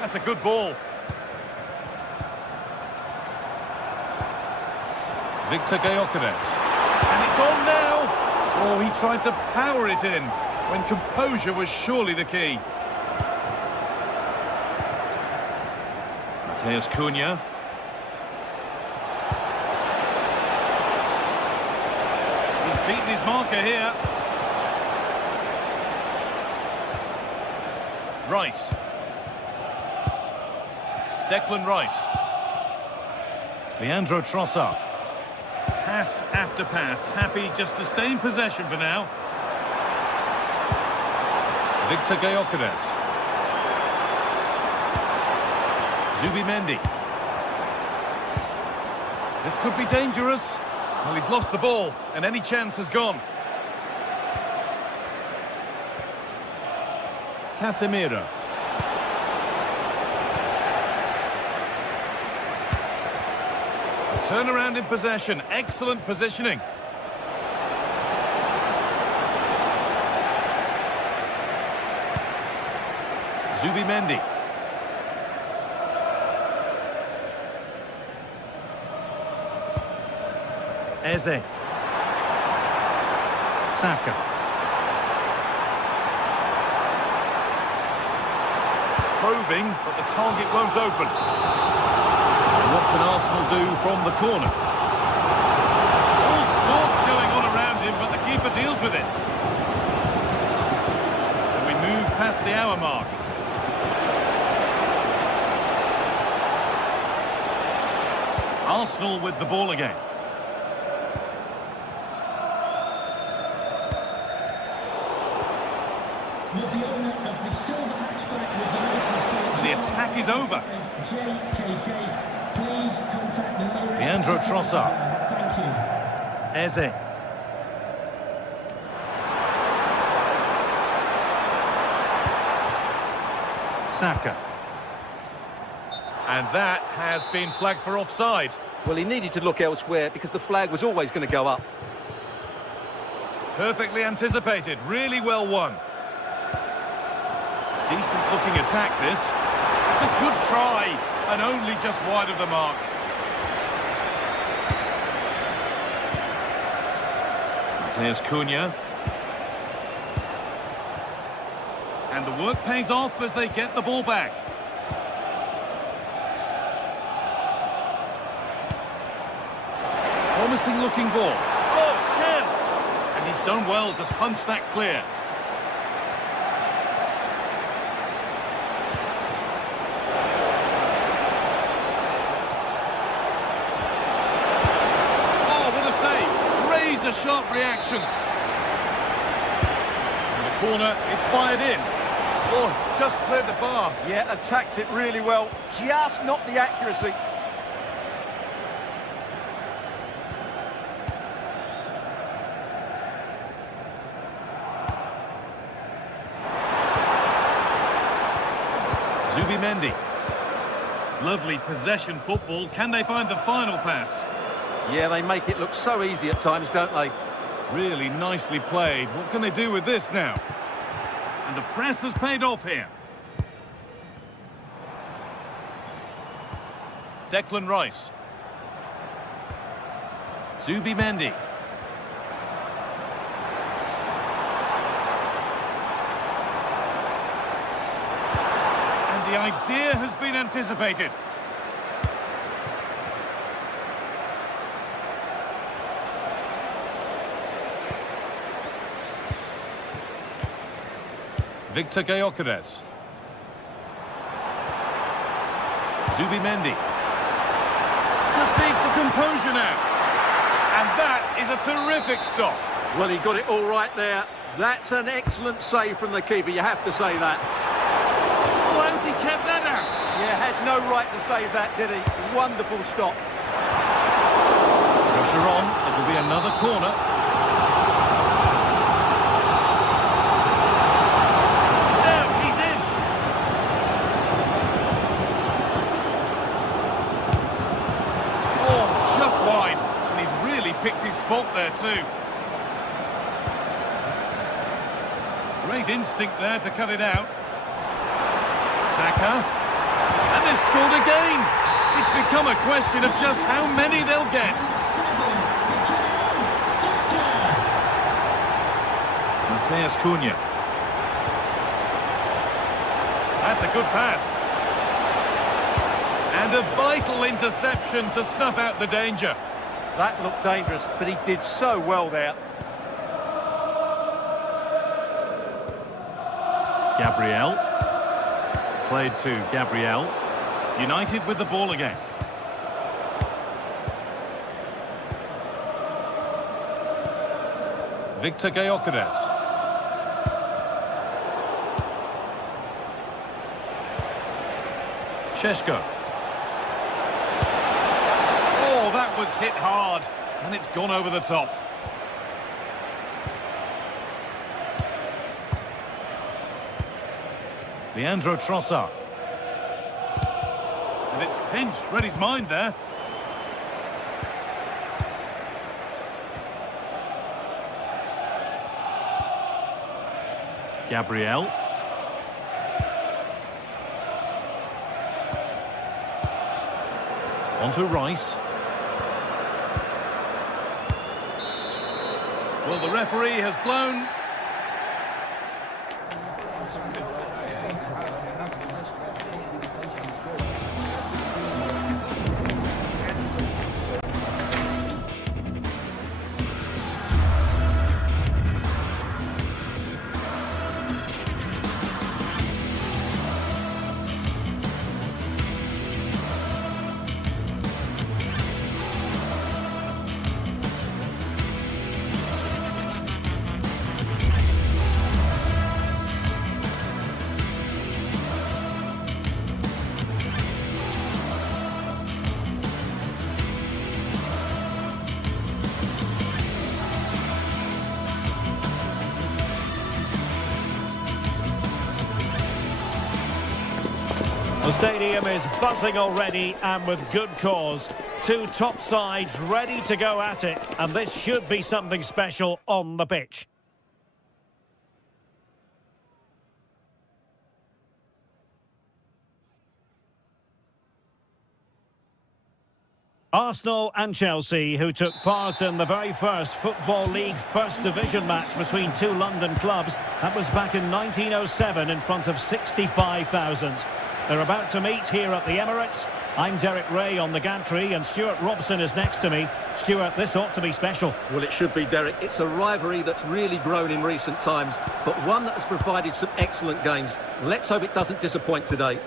That's a good ball. Victor Gyökeres. And it's on now! Oh, he tried to power it in when composure was surely the key. Matheus Cunha. He's beaten his marker here. Rice. Declan Rice. Leandro Trossard. Pass after pass, happy just to stay in possession for now. Victor Gyökeres. Zubimendi. This could be dangerous. Well, he's lost the ball, and any chance has gone. Casemiro. Turnaround in possession, excellent positioning. Zubimendi. Eze. Saka. Probing, but the target won't open. What can Arsenal do from the corner? All sorts going on around him, but the keeper deals with it. So we move past the hour mark. Arsenal with the ball again. The attack is over. Leandro Trossard. Thank you. Eze. Saka. And that has been flagged for offside. Well, he needed to look elsewhere because the flag was always going to go up. Perfectly anticipated, really well won. Decent looking attack this. It's a good try, and only just wide of the mark. There's Cunha. And the work pays off as they get the ball back. Promising looking ball. Oh, chance! And he's done well to punch that clear. Oh, what a save! Razor-sharp reactions. And the corner is fired in. Oh, it's just cleared the bar. Yeah, attacked it really well. Just not the accuracy. Zubimendi. Lovely possession football. Can they find the final pass? Yeah, they make it look so easy at times, don't they? Really nicely played. What can they do with this now? And the press has paid off here. Declan Rice. Zubimendi. And the idea has been anticipated. Victor Gyökeres. Zubimendi. Just needs the composure now. And that is a terrific stop. Well, he got it all right there. That's an excellent save from the keeper, you have to say that. Oh, how's he kept that out? Yeah, had no right to save that, did he? Wonderful stop. Pressure on. It'll be another corner. Picked his spot there too. Great instinct there to cut it out. Saka. And they've scored again. It's become a question of just how many they'll get. Matheus Cunha. That's a good pass. And a vital interception to snuff out the danger. That looked dangerous, but he did so well there. Gabriel. Played to Gabriel. United with the ball again. Victor Gyökeres. Šeško. That was hit hard, and it's gone over the top. Leandro Trossard. And it's pinched, read his mind there. Gabriel. On to Rice. Well, the referee has blown. The stadium is buzzing already, and with good cause. Two top sides ready to go at it, and this should be something special on the pitch. Arsenal and Chelsea, who took part in the very first Football League First Division match between two London clubs. That was back in 1907 in front of 65,000. They're about to meet here at the Emirates. I'm Derek Ray on the gantry, and Stuart Robson is next to me. Stuart, this ought to be special. Well, it should be, Derek. It's a rivalry that's really grown in recent times, but one that has provided some excellent games. Let's hope it doesn't disappoint today.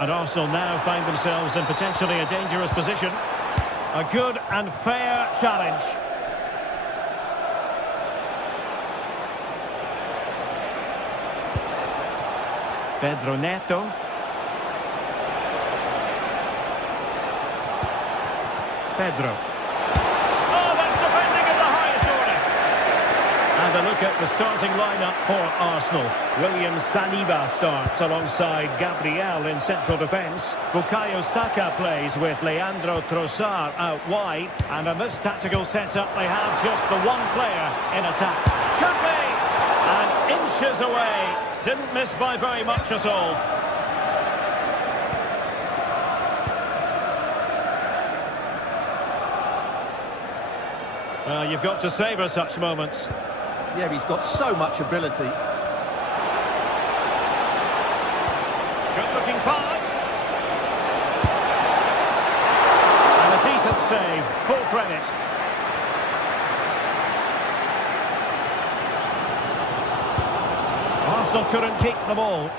And Arsenal now find themselves in potentially a dangerous position. A good and fair challenge. Pedro Neto. Pedro. Oh, that's defending at the highest order. And a look at the starting lineup for Arsenal. William Saliba starts alongside Gabriel in central defence. Bukayo Saka plays with Leandro Trossard out wide. And in this tactical setup, they have just the one player in attack. Could be! And inches away. Didn't miss by very much at all. Well, you've got to savour such moments. Yeah, he's got so much ability. Good-looking pass. And a decent save. Full credit. Arsenal couldn't keep the ball.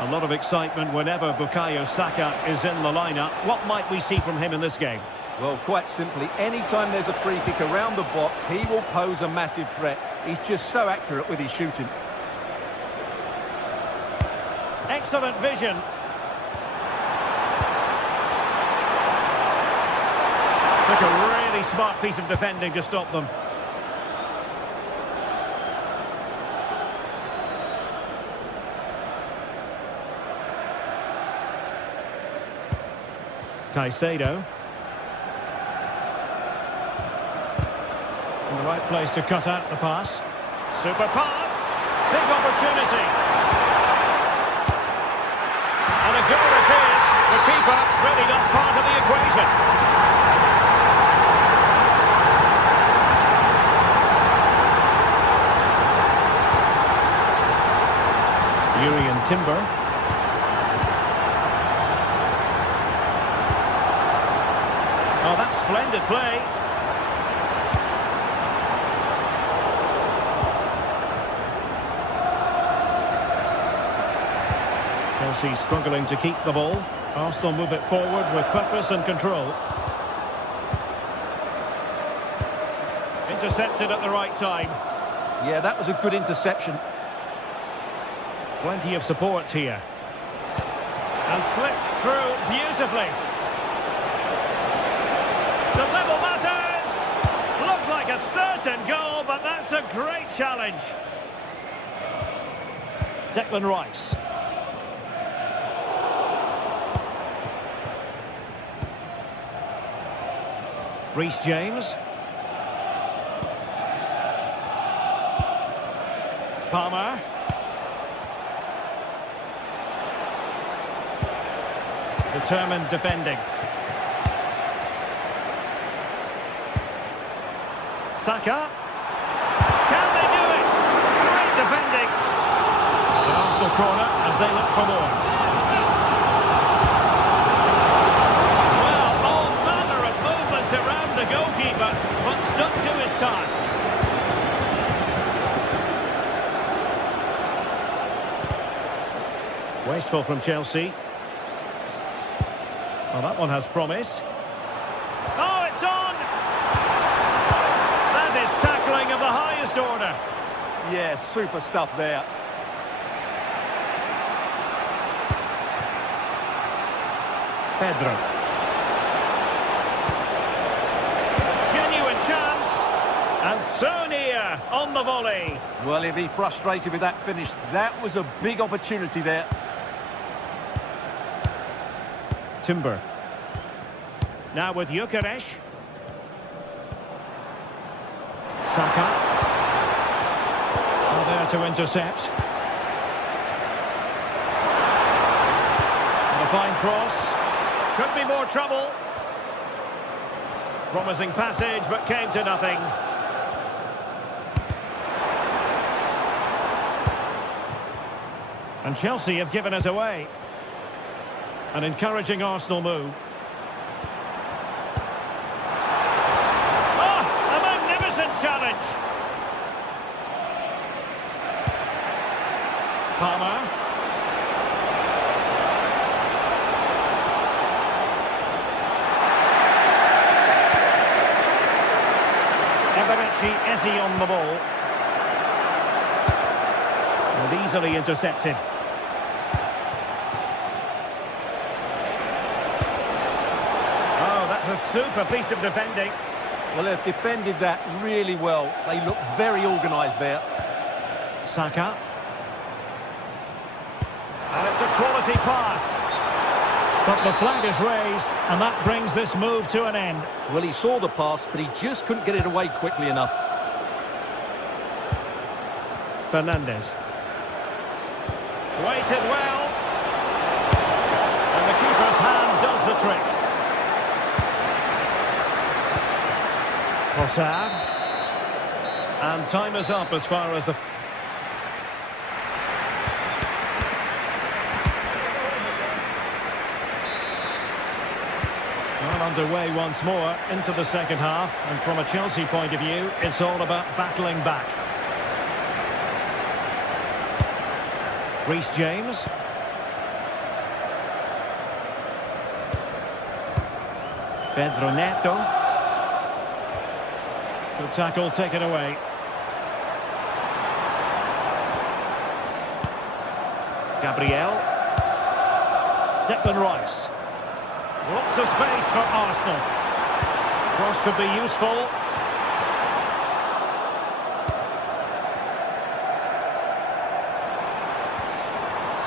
A lot of excitement whenever Bukayo Saka is in the lineup. What might we see from him in this game? Well, quite simply, anytime there's a free kick around the box, he will pose a massive threat. He's just so accurate with his shooting. Excellent vision. Took a really smart piece of defending to stop them. Caicedo. In the right place to cut out the pass. Super pass. Big opportunity. And a goal it is. The keeper really not part of the equation. Urian Timber. Oh, that's splendid play. Chelsea struggling to keep the ball. Arsenal move it forward with purpose and control. Intercepted at the right time. Yeah, that was a good interception. Plenty of support here. And slipped through beautifully. The level matters! Looked like a certain goal, but that's a great challenge. Declan Rice. Reece James. Palmer. Determined defending. Saka. Can they do it? Great defending. An Arsenal corner as they look for more. Well, all manner of movement around the goalkeeper, but stuck to his task. Wasteful from Chelsea. Well, that one has promise. Oh, it's on! That is tackling of the highest order. Yeah, super stuff there. Pedro. Genuine chance. And so near on the volley. Well, he'll be frustrated with that finish. That was a big opportunity there. Timber. Now with Gyökeres. Saka. Oh, there to intercept. And a fine cross. Could be more trouble. Promising passage, but came to nothing. And Chelsea have given us away. An encouraging Arsenal move. Oh, a magnificent challenge. Palmer. Eze on the ball. And easily intercepted. Oh, that's a super piece of defending. Well, they've defended that really well. They look very organised there. Saka. And it's a quality pass. But the flag is raised, and that brings this move to an end. Well, he saw the pass, but he just couldn't get it away quickly enough. Fernandes. Waited well. And the keeper's hand does the trick. Trossard. And time is up as far as the... Well, underway once more into the second half. And from a Chelsea point of view, it's all about battling back. Reece James. Pedro Neto. Good tackle taken away. Gabriel. Declan Rice. Lots of space for Arsenal. Cross could be useful.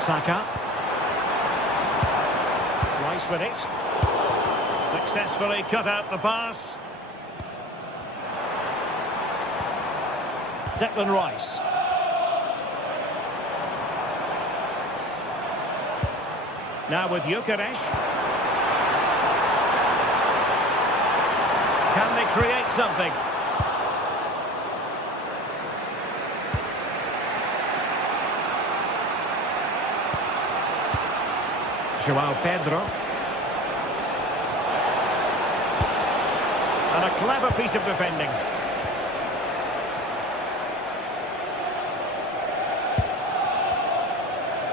Saka. Rice with it. Successfully cut out the pass. Declan Rice. Now with Gyökeres. Can they create something? João Pedro. And a clever piece of defending.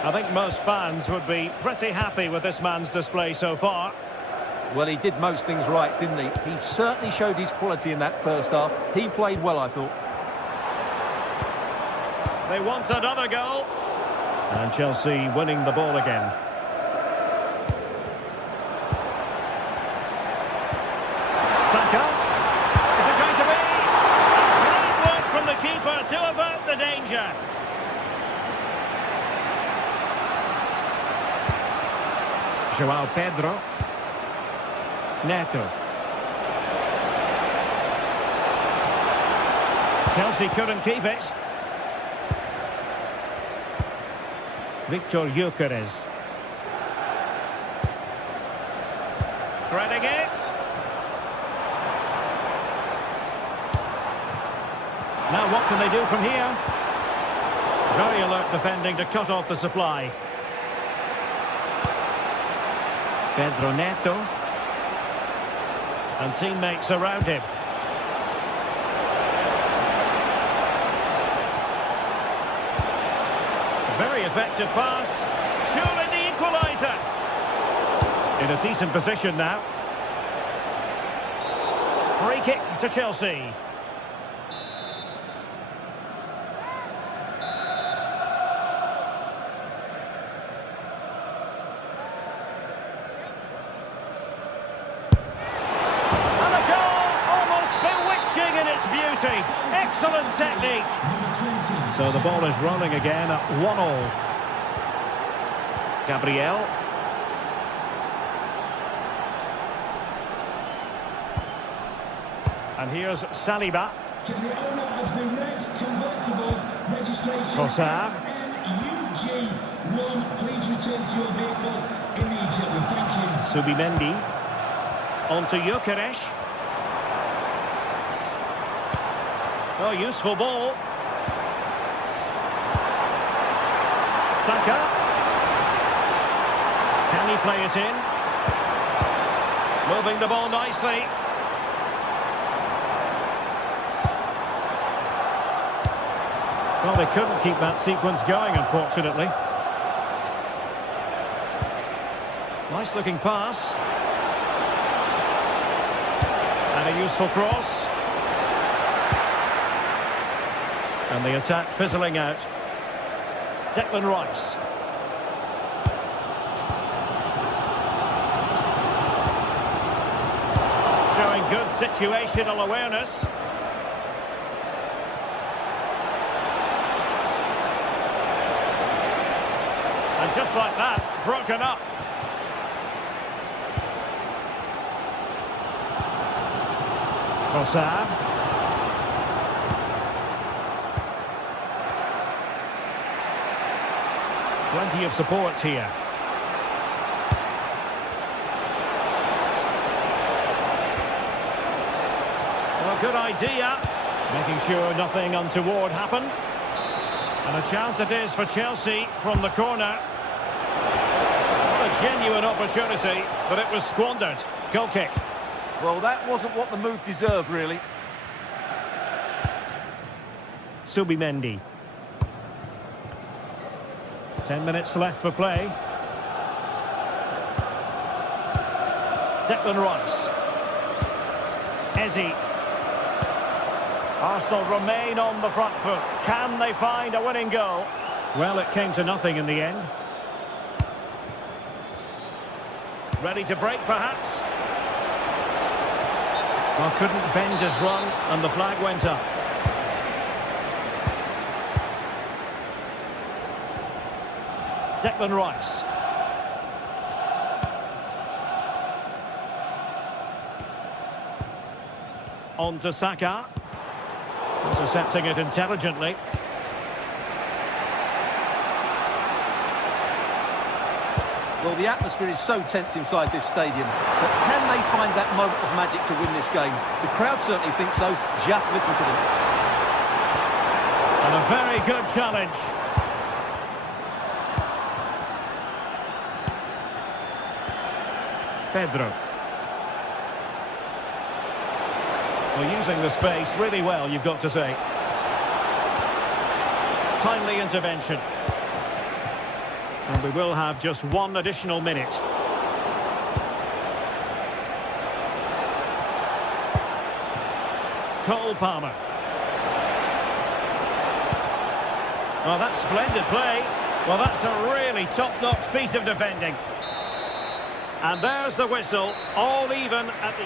I think most fans would be pretty happy with this man's display so far. Well, he did most things right, didn't he? He certainly showed his quality in that first half. He played well, I thought. They want another goal. And Chelsea winning the ball again. Saka. Is it going to be? Great work from the keeper to avert the danger. João Pedro. Neto. Chelsea couldn't keep it. Victor Gyökeres. Threading it. Now what can they do from here? Very alert defending to cut off the supply. Pedro Neto. And teammates around him. Very effective pass. Surely the equaliser. In a decent position now. Free kick to Chelsea. Beauty. Excellent technique. So the ball is rolling again at 1-1. Gabriel. And here's Saliba. Can the owner of the red convertible registration Trossard. NUG1 please return to your vehicle Immediately, thank you. Subimendi. On to Gyökeres. Oh, useful ball. Saka. Can he play it in? Moving the ball nicely. Well, they couldn't keep that sequence going, unfortunately. Nice looking pass. And a useful cross. And the attack fizzling out. Declan Rice. Showing good situational awareness. And just like that, broken up. Trossard. Plenty of support here. Well, good idea. Making sure nothing untoward happened. And a chance it is for Chelsea from the corner. What a genuine opportunity, but it was squandered. Goal kick. Well, that wasn't what the move deserved, really. Subimendi. 10 minutes left for play. Declan Rice. Eze. Arsenal remain on the front foot. Can they find a winning goal? Well, it came to nothing in the end. Ready to break, perhaps? Well, couldn't bend his run, and the flag went up. Declan Rice. On to Saka. Intercepting it intelligently. Well, the atmosphere is so tense inside this stadium, but can they find that moment of magic to win this game? The crowd certainly think so. Just listen to them. And a very good challenge. Pedro. Well, using the space really well, you've got to say. Timely intervention. And we will have just one additional minute. Cole Palmer. Oh, that's splendid play. Well, that's a really top-notch piece of defending. And there's the whistle, all even at the...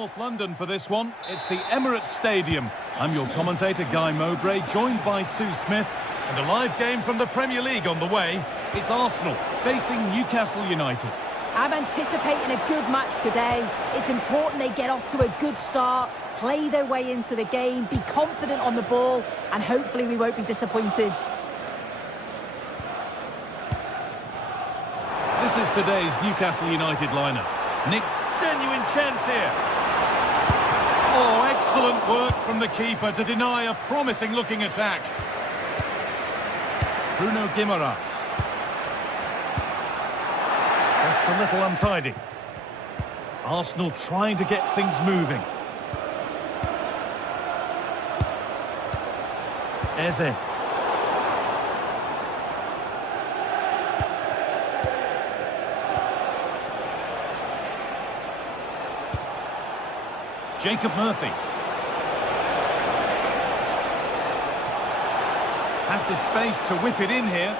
North London for this one. It's the Emirates Stadium. I'm your commentator, Guy Mowbray, joined by Sue Smith. And a live game from the Premier League on the way. It's Arsenal facing Newcastle United. I'm anticipating a good match today. It's important they get off to a good start, play their way into the game, be confident on the ball, and hopefully we won't be disappointed. This is today's Newcastle United lineup. Nick, genuine chance here. Oh, excellent work from the keeper to deny a promising-looking attack. Bruno Guimaraes. Just a little untidy. Arsenal trying to get things moving. Eze. Jacob Murphy. Has the space to whip it in here.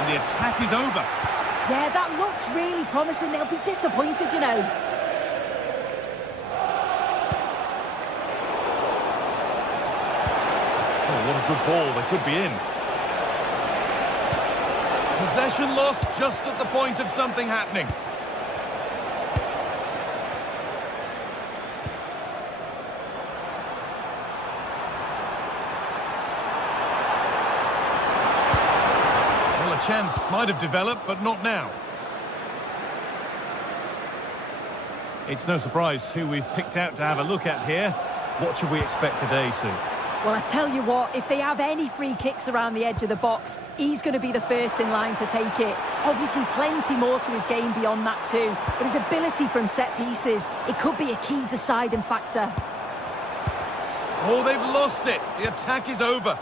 And the attack is over. Yeah, that looks really promising. They'll be disappointed, you know. Oh, what a good ball. They could be in. Possession lost just at the point of something happening. Chance might have developed, but not now. It's no surprise who we've picked out to have a look at here. What should we expect today, Sue? Well, I tell you what, if they have any free kicks around the edge of the box, he's going to be the first in line to take it. Obviously, plenty more to his game beyond that too, but his ability from set pieces, it could be a key deciding factor. Oh, they've lost it. The attack is over.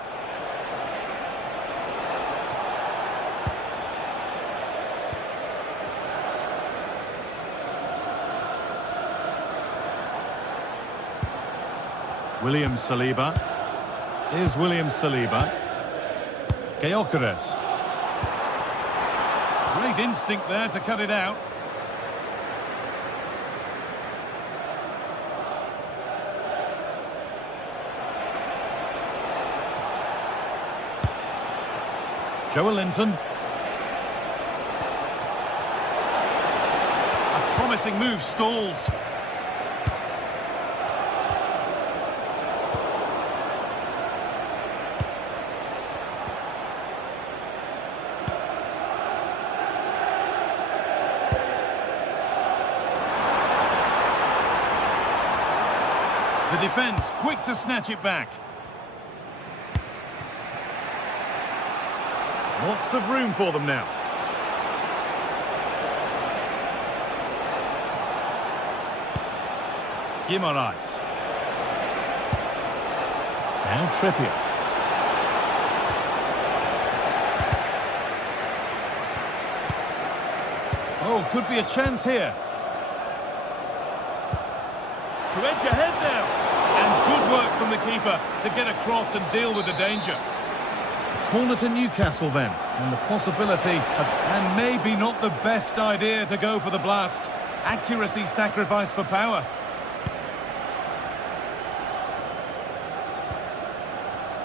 William Saliba. Here's William Saliba. Gyökeres. Great instinct there to cut it out. Joelinton. A promising move stalls. The defence quick to snatch it back. Lots of room for them now. Guimaraes. Now Trippier. Oh, could be a chance here. To edge ahead now. And good work from the keeper to get across and deal with the danger. Corner to Newcastle then. And the possibility of, and maybe not the best idea to go for the blast. Accuracy sacrificed for power.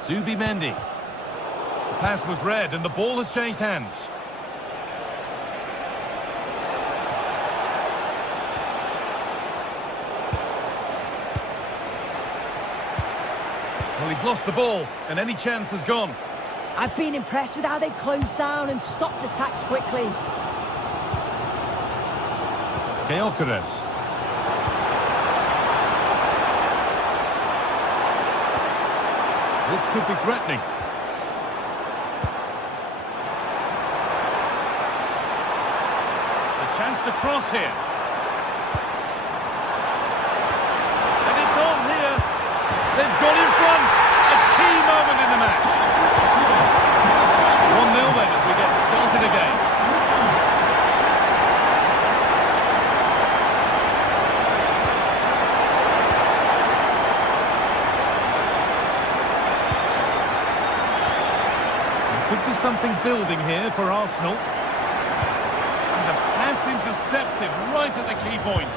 Zubimendi. The pass was read and the ball has changed hands. Well, he's lost the ball, and any chance has gone. I've been impressed with how they've closed down and stopped attacks quickly. Gyökeres. This could be threatening. A chance to cross here. And it's on here. They've got in front. A key moment in the match. 1-0 then as we get started again. There could be something building here for Arsenal. And a pass into receptive right at the key point.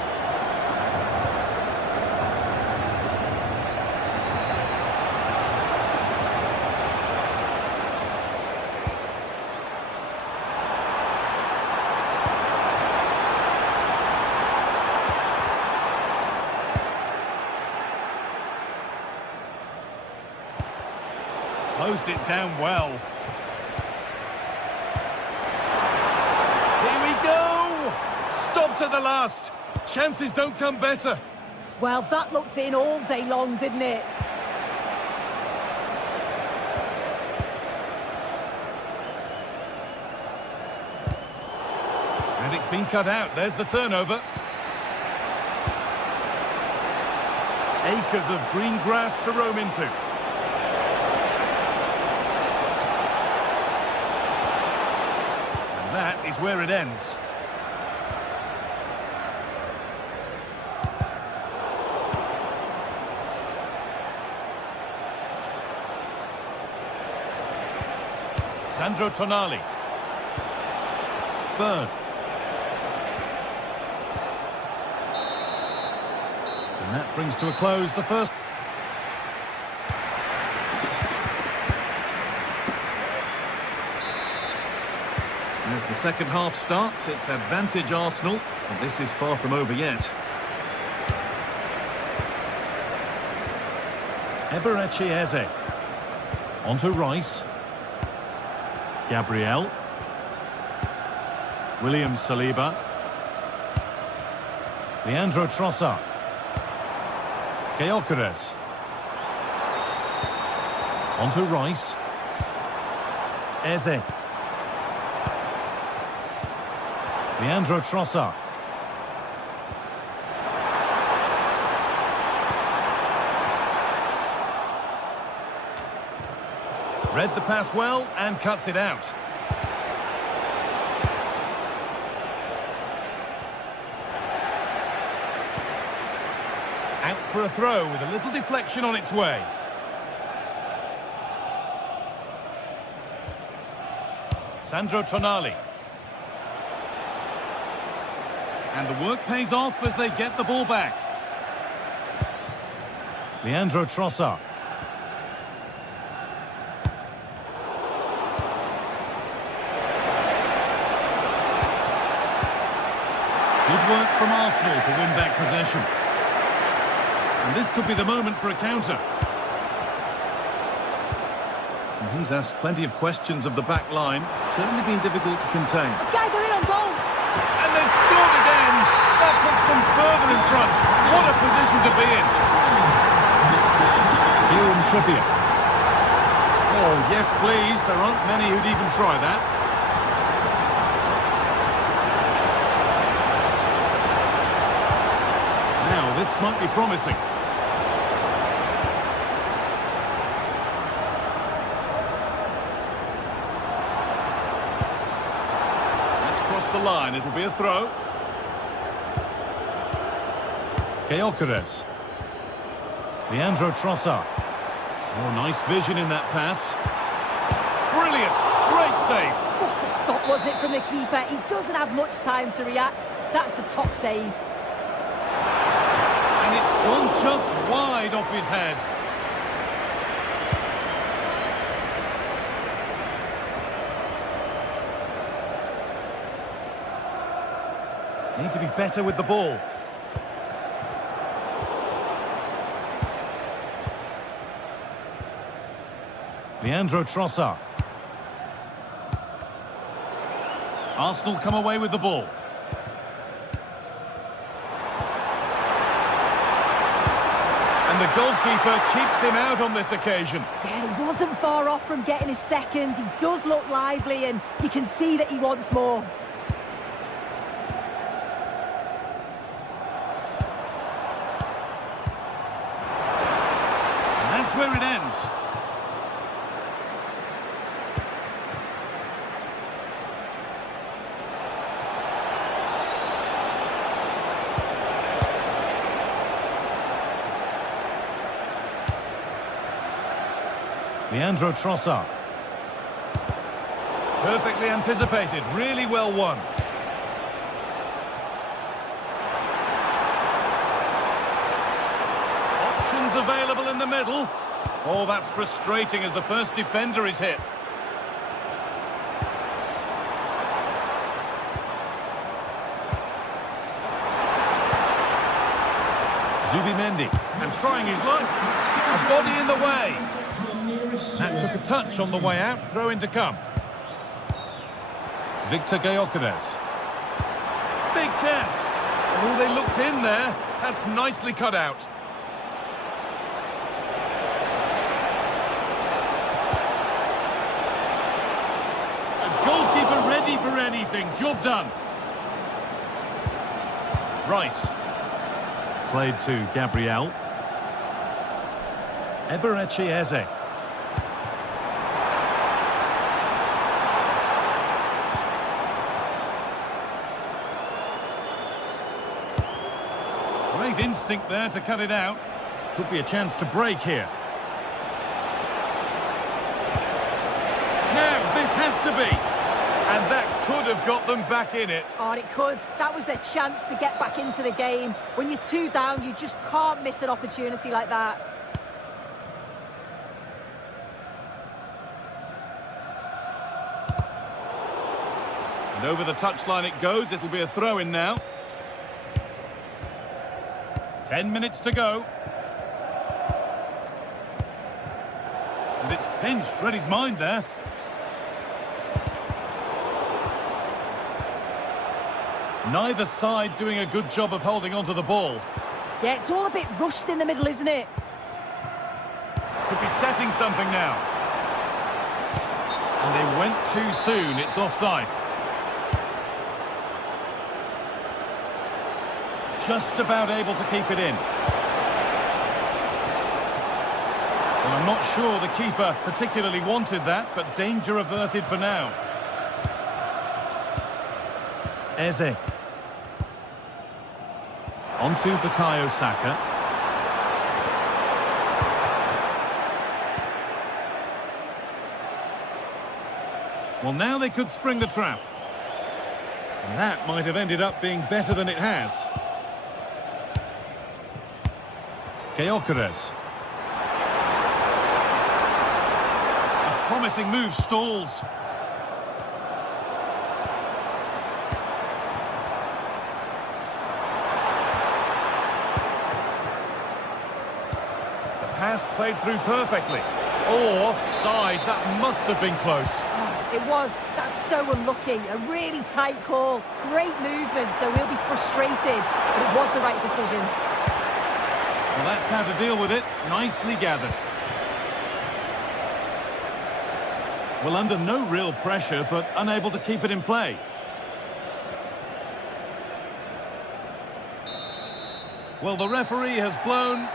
Closed it down well. Here we go! Stopped at the last. Chances don't come better. Well, that looked in all day long, didn't it? And it's been cut out. There's the turnover. Acres of green grass to roam into. And that is where it ends. Sandro Tonali. Bird. And that brings to a close the first. As the second half starts, it's advantage Arsenal, and this is far from over yet. Eberechi Eze. On to Rice. Gabriel. William Saliba. Leandro Trossard. Gyökeres. On to Rice. Eze. Leandro Trossard. Read the pass well and cuts it out. Out for a throw with a little deflection on its way. Sandro Tonali. And the work pays off as they get the ball back. Leandro Trossard. Good work from Arsenal to win back possession. And this could be the moment for a counter. And he's asked plenty of questions of the back line. It's certainly been difficult to contain. Okay, they're in on goal. And they've scored again. That puts them further in front. What a position to be in. Kieran Trippier. Oh, yes, please. There aren't many who'd even try that. Now, this might be promising. That's crossed the line. It'll be a throw. Gyökeres. Leandro Trossard. Oh, nice vision in that pass. Brilliant. Great save. What a stop, wasn't it, from the keeper? He doesn't have much time to react. That's a top save. And it's gone just wide off his head. Need to be better with the ball. Leandro Trossard. Arsenal come away with the ball. And the goalkeeper keeps him out on this occasion. Yeah, he wasn't far off from getting his second. He does look lively, and you can see that he wants more. And that's where it ends. Leandro Trossard. Perfectly anticipated, really well won. available in the middle. Oh, that's frustrating as the first defender is hit. Zubimendi, and trying his luck. A body in the way. That took a touch on the way out. Throw in to come. Victor Gyökeres. Big chance. Oh, they looked in there. That's nicely cut out. A goalkeeper ready for anything. Job done. Rice. Played to Gabriel. Eberechi Eze. Great instinct there to cut it out. Could be a chance to break here. Now, this has to be. And that could have got them back in it. Oh, it could. That was their chance to get back into the game. When you're 2 down, you just can't miss an opportunity like that. And over the touchline it goes. It'll be a throw-in now. 10 minutes to go. And it's pinched. Read his mind there. Neither side doing a good job of holding onto the ball. Yeah, it's all a bit rushed in the middle, isn't it? Could be setting something now. And they went too soon. It's offside. Just about able to keep it in. Well, I'm not sure the keeper particularly wanted that, but danger averted for now. Eze. On to Bukayo Saka. Well, now they could spring the trap. And that might have ended up being better than it has. Gyökeres. A promising move stalls. Pass played through perfectly. Oh, offside. That must have been close. It was. That's so unlucky. A really tight call. Great movement, so he'll be frustrated. But it was the right decision. Well, that's how to deal with it. Nicely gathered. Well, under no real pressure, but unable to keep it in play. Well, the referee has blown.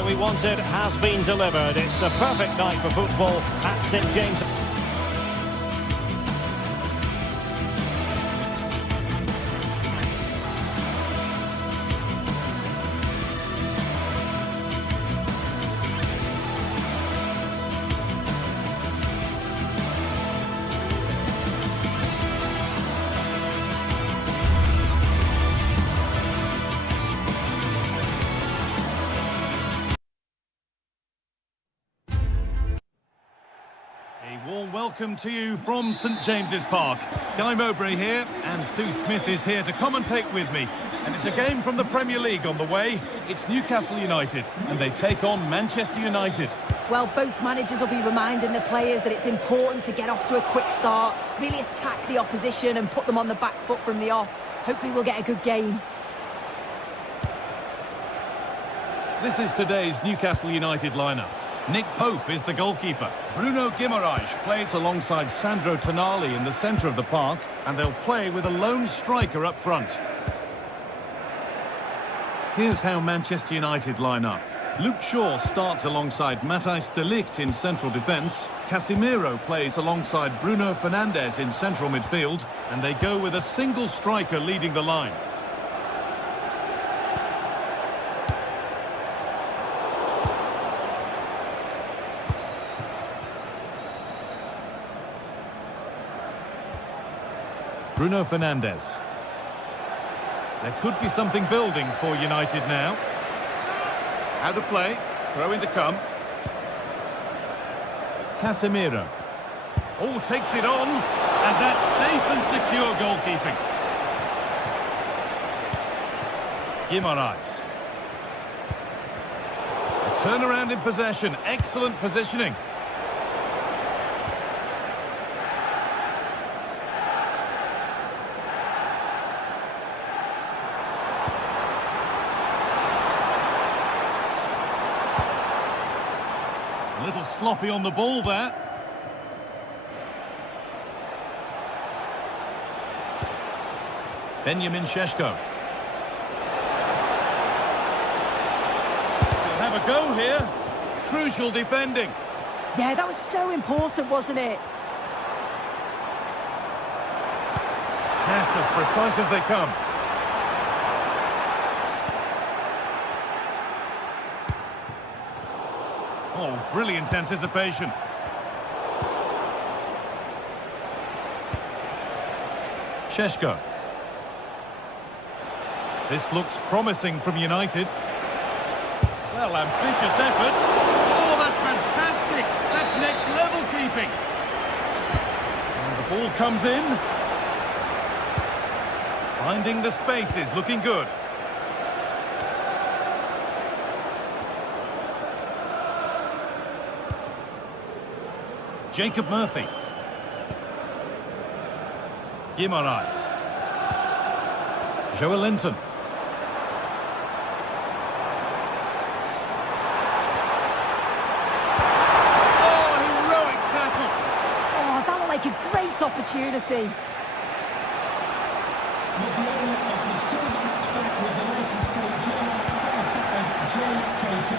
weather we wanted has been delivered. It's a perfect night for football at St James. A warm welcome to you from St James's Park. Guy Mowbray here, and Sue Smith is here to commentate with me. And it's a game from the Premier League on the way. It's Newcastle United, and they take on Manchester United. Well, both managers will be reminding the players that it's important to get off to a quick start, really attack the opposition and put them on the back foot from the off. Hopefully we'll get a good game. This is today's Newcastle United lineup. Nick Pope is the goalkeeper. Bruno Guimaraes plays alongside Sandro Tonali in the centre of the park, and they'll play with a lone striker up front. Here's how Manchester United line up. Luke Shaw starts alongside Matthijs de Ligt in central defence. Casemiro plays alongside Bruno Fernandes in central midfield, and they go with a single striker leading the line. Bruno Fernandes. There could be something building for United now. Out of play, throw in to come. Casemiro. Oh, takes it on, and that's safe and secure goalkeeping. Guimaraes. A turnaround in possession, excellent positioning. A little sloppy on the ball there. Benjamin Šeško. We'll have a go here. Crucial defending. Yeah, that was so important, wasn't it? Pass as precise as they come. Oh, brilliant anticipation. Šeško. This looks promising from United. Well, ambitious effort. Oh, that's fantastic. That's next level keeping. And the ball comes in. Finding the spaces, looking good. Jacob Murphy. Guimaraes. Joelinton. Oh, heroic tackle. Oh, that looked like a great opportunity. With the owner of the silver hatchback with the license plate GTSports Leagues TV2,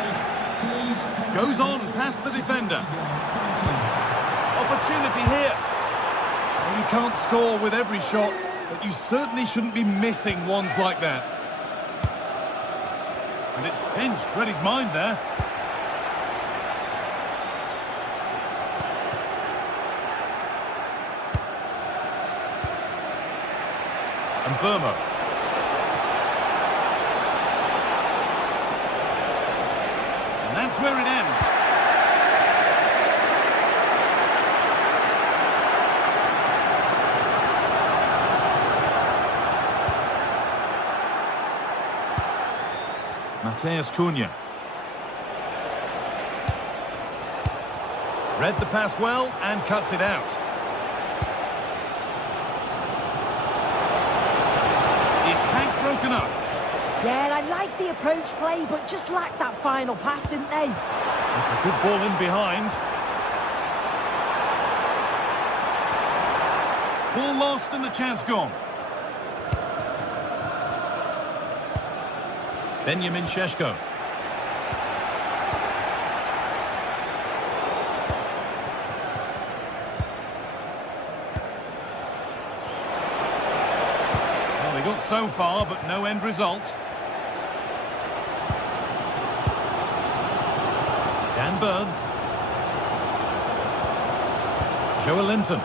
please... Goes on past the defender. Opportunity here. Well, you can't score with every shot, but you certainly shouldn't be missing ones like that. And it's pinched Reddy's mind there. And Burma. And that's where it ends. Matheus Cunha. Read the pass well and cuts it out. The attack broken up. Yeah, I like the approach play, but just lacked that final pass, didn't they? It's a good ball in behind. Ball lost and the chance gone. Benjamin Šeško. so far, but no end result. Dan Burn. Joe Linton.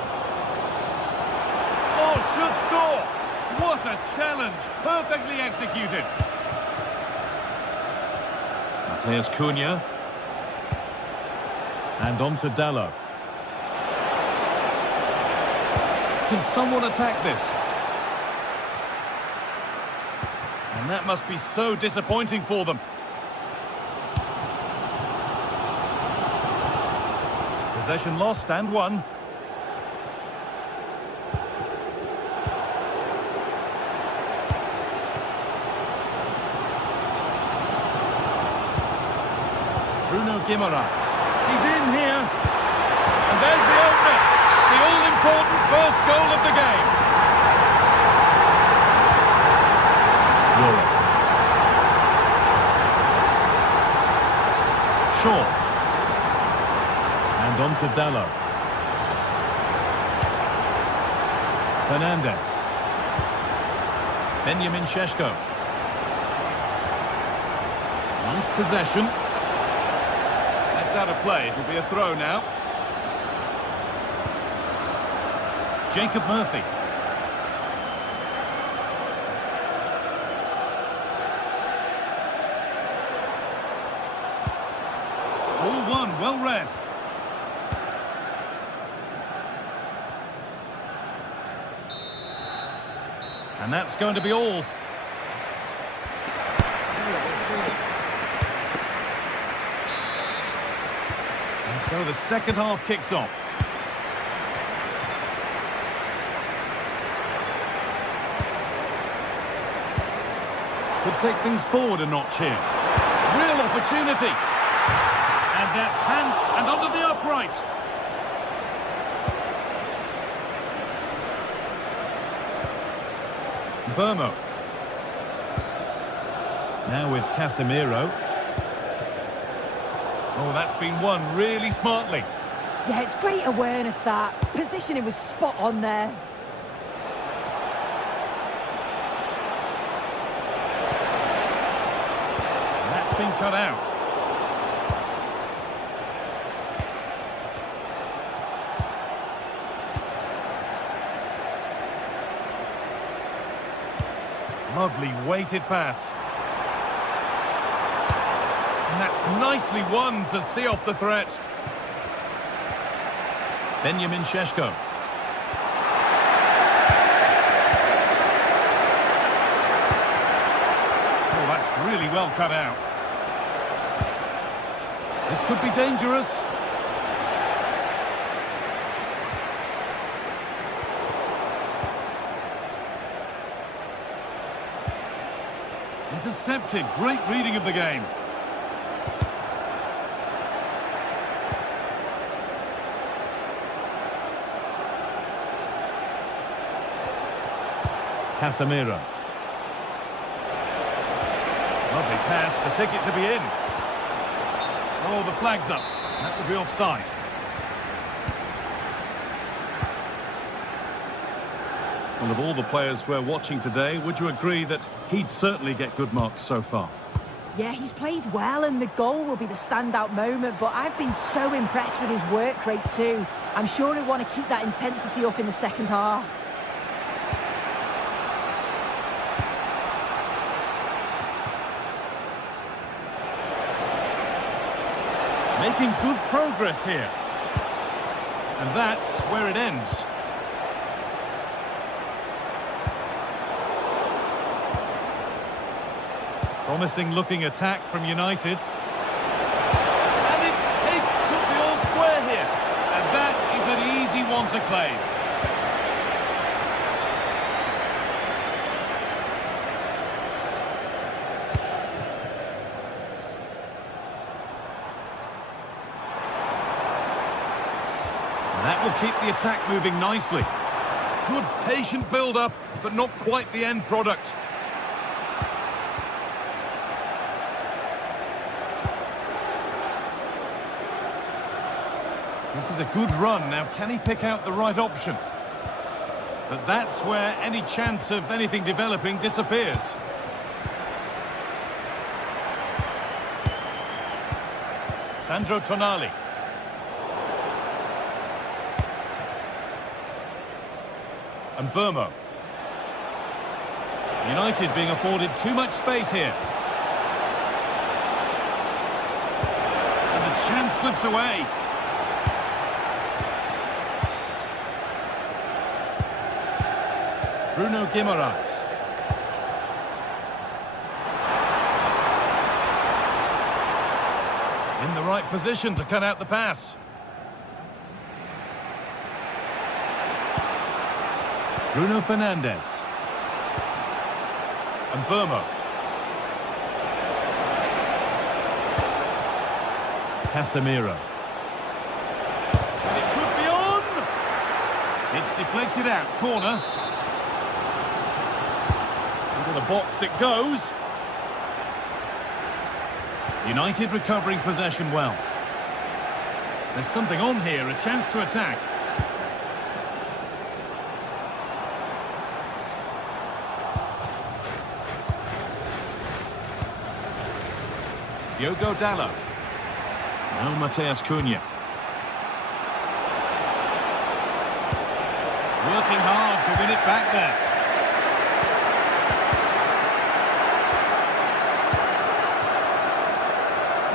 Oh, should score! What a challenge! Perfectly executed. There's Cunha. And on to Dallo. Can someone attack this? And that must be so disappointing for them. Possession lost and won. Bruno Guimaraes. He's in here. And there's the opener. The all-important first goal of the game. Laura. Shaw. And on to Dallo. Fernandez. Benjamin Šeško. Nice possession. Out of play. It'll be a throw now. Jacob Murphy. All one, well read. And that's going to be all. So the second half kicks off. Could take things forward a notch here. Real opportunity. And that's hand and onto the upright. Burmo. Now with Casemiro. Oh, that's been won really smartly. Yeah, it's great awareness, that. Positioning was spot on there. That's been cut out. Lovely weighted pass. And that's nicely won to see off the threat. Benjamin Šeško. Oh, that's really well cut out. This could be dangerous. Intercepted. Great reading of the game. Casemiro. Lovely pass, the ticket to be in. Oh, the flag's up. That would be offside. Well, of all the players we're watching today, would you agree that he'd certainly get good marks so far? Yeah, he's played well, and the goal will be the standout moment, but I've been so impressed with his work rate too. I'm sure he'll want to keep that intensity up in the second half. Making good progress here. And that's where it ends. Promising looking attack from United. And it's could be all square here. And that is an easy one to claim. That will keep the attack moving nicely. Good patient build-up, but not quite the end product. This is a good run. Now, can he pick out the right option? But that's where any chance of anything developing disappears. Sandro Tonali. And Burmo. United being afforded too much space here. And the chance slips away. Bruno Guimaraes. In the right position to cut out the pass. Bruno Fernandes. And Burmo. Casemiro. And it could be on! It's deflected out, corner. Into the box it goes. United recovering possession well. There's something on here, a chance to attack. Diogo Dalot. Now Mateus Cunha. Working hard to win it back there.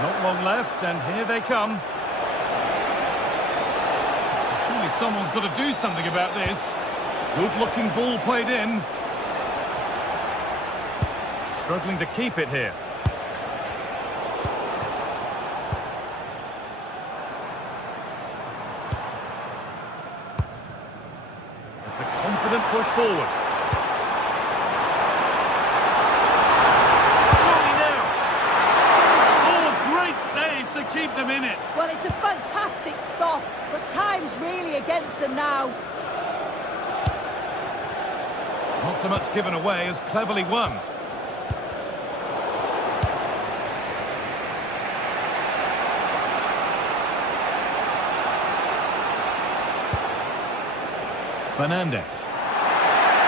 Not long left, and here they come. Surely someone's got to do something about this. Good-looking ball played in. Struggling to keep it here. It's a confident push forward. Keep them in it. Well, it's a fantastic stop, but time's really against them now. Not so much given away as cleverly won. Fernandes.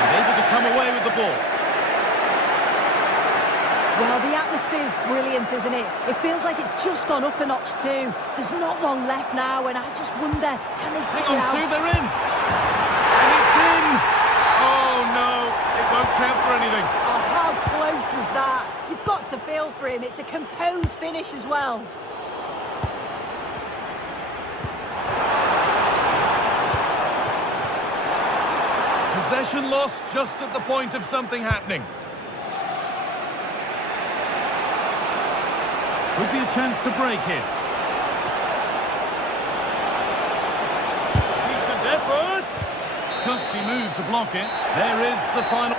He's able to come away with the ball. Well, the atmosphere's brilliant, isn't it? It feels like it's just gone up a notch too. There's not long left now, and I just wonder, can they see it out? Hang on, Sue, they're in! And it's in! Oh, no, it won't count for anything. Oh, how close was that? You've got to feel for him. It's a composed finish as well. Possession lost just at the point of something happening. Could be a chance to break here. Decent effort. Gutsy move to block it. There is the final.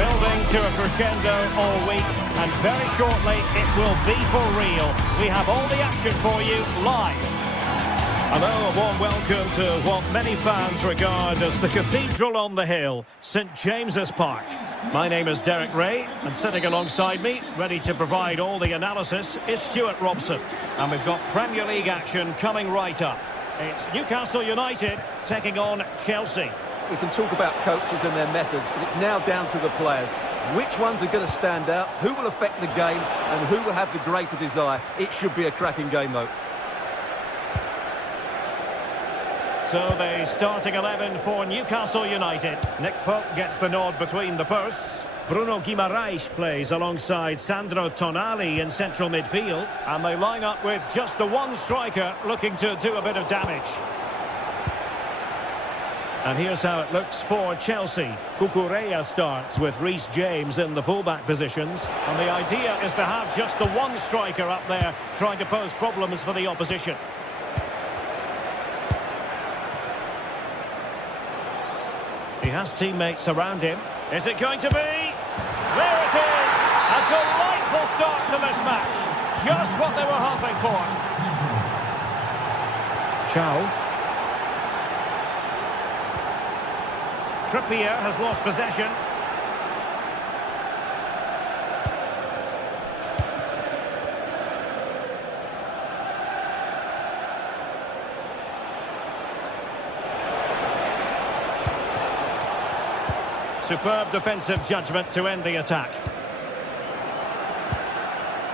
Building to a crescendo all week, and very shortly it will be for real. We have all the action for you live. Hello, a warm welcome to what many fans regard as the cathedral on the hill, St James's Park. My name is Derek Ray, and sitting alongside me, ready to provide all the analysis, is Stuart Robson. And we've got Premier League action coming right up. It's Newcastle United taking on Chelsea. We can talk about coaches and their methods, but it's now down to the players. Which ones are going to stand out, who will affect the game, and who will have the greater desire. It should be a cracking game, though. So the starting 11 for Newcastle United. Nick Pope gets the nod between the posts. Bruno Guimaraes plays alongside Sandro Tonali in central midfield. And they line up with just the one striker looking to do a bit of damage. And here's how it looks for Chelsea. Cucurella starts with Reece James in the fullback positions. And the idea is to have just the one striker up there trying to pose problems for the opposition. He has teammates around him. Is it going to be? There it is! A delightful start to this match. Just what they were hoping for. Chow. Trippier has lost possession. Superb defensive judgment to end the attack.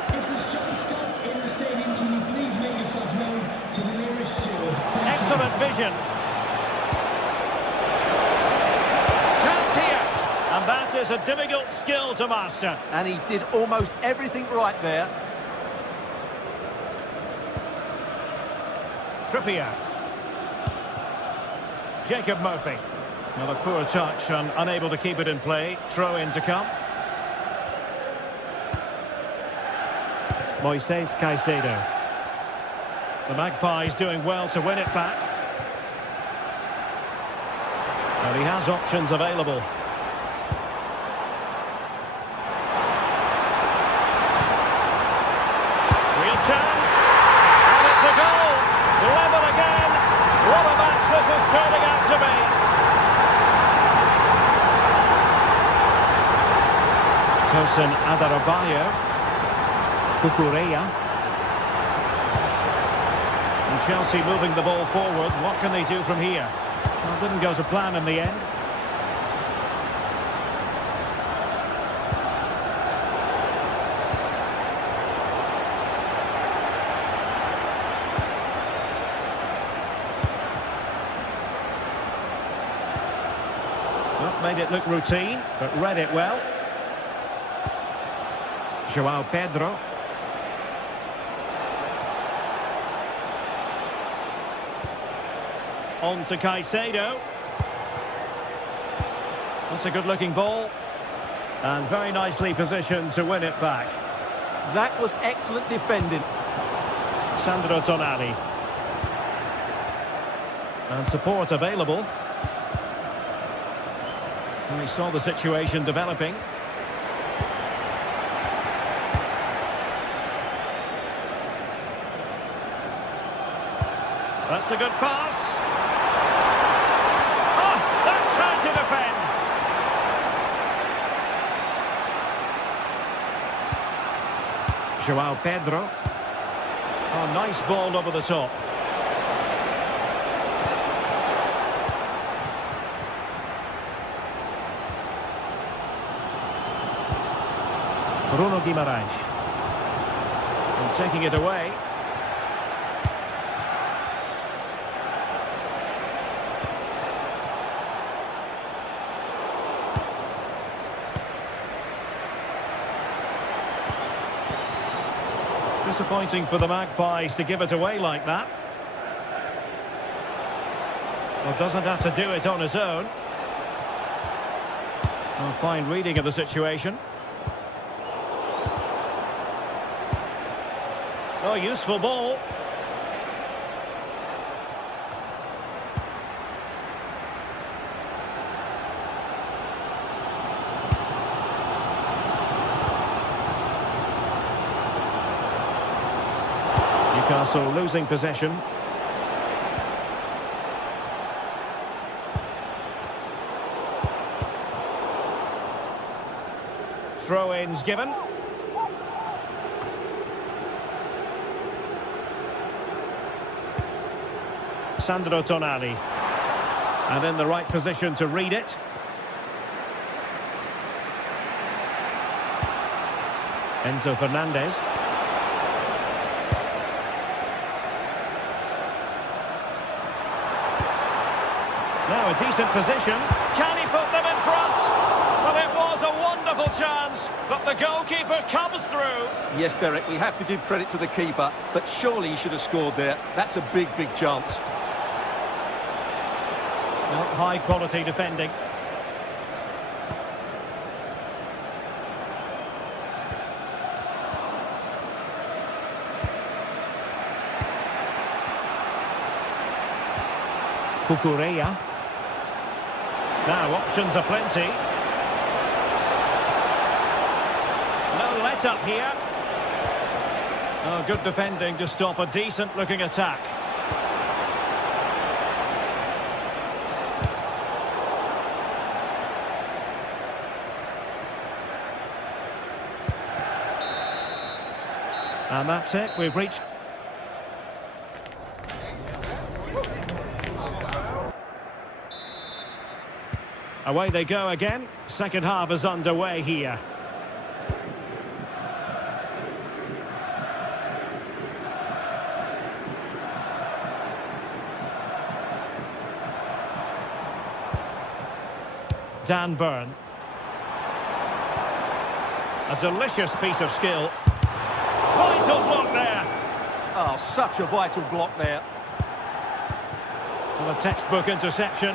If there's John Scott in the stadium, can you please make yourself known to the nearest steward? Excellent vision. Chance here. And that is a difficult skill to master. And he did almost everything right there. Trippier. Jacob Murphy. Well, a poor touch and unable to keep it in play. Throw in to come. Moises Caicedo. The Magpies doing well to win it back. And he has options available. Real chance. And it's a goal. Level again. What a match this is turning out to be. Tosin Adarabioyo. Cucurella. And Chelsea moving the ball forward. What can they do from here? Well, didn't go to plan in the end. Well, made it look routine, but read it well. Joao Pedro. On to Caicedo. That's a good-looking ball. And very nicely positioned to win it back. That was excellent defending. Sandro Tonali. And support available. And we saw the situation developing. That's a good pass. Oh, that's how to defend. Joao Pedro. Oh, nice ball over the top. Bruno Guimaraes. And taking it away. Disappointing for the Magpies to give it away like that. Well, doesn't have to do it on his own. Well, fine reading of the situation. Oh, useful ball. Newcastle losing possession. Throw-ins given. Sandro Tonali. And in the right position to read it. Enzo Fernandez. Now a decent position. Can he put them in front? Well, it was a wonderful chance, but the goalkeeper comes through. Yes, Derek, we have to give credit to the keeper, but surely he should have scored there. That's a big, big chance. Well, high quality defending. Cucurella. Now options are plenty. No let up here. Oh, good defending to stop a decent looking attack. And that's it, we've reached... Away they go again. Second half is underway here. Dan Burn. A delicious piece of skill. Vital block there. Oh, such a vital block there. Well, a textbook interception.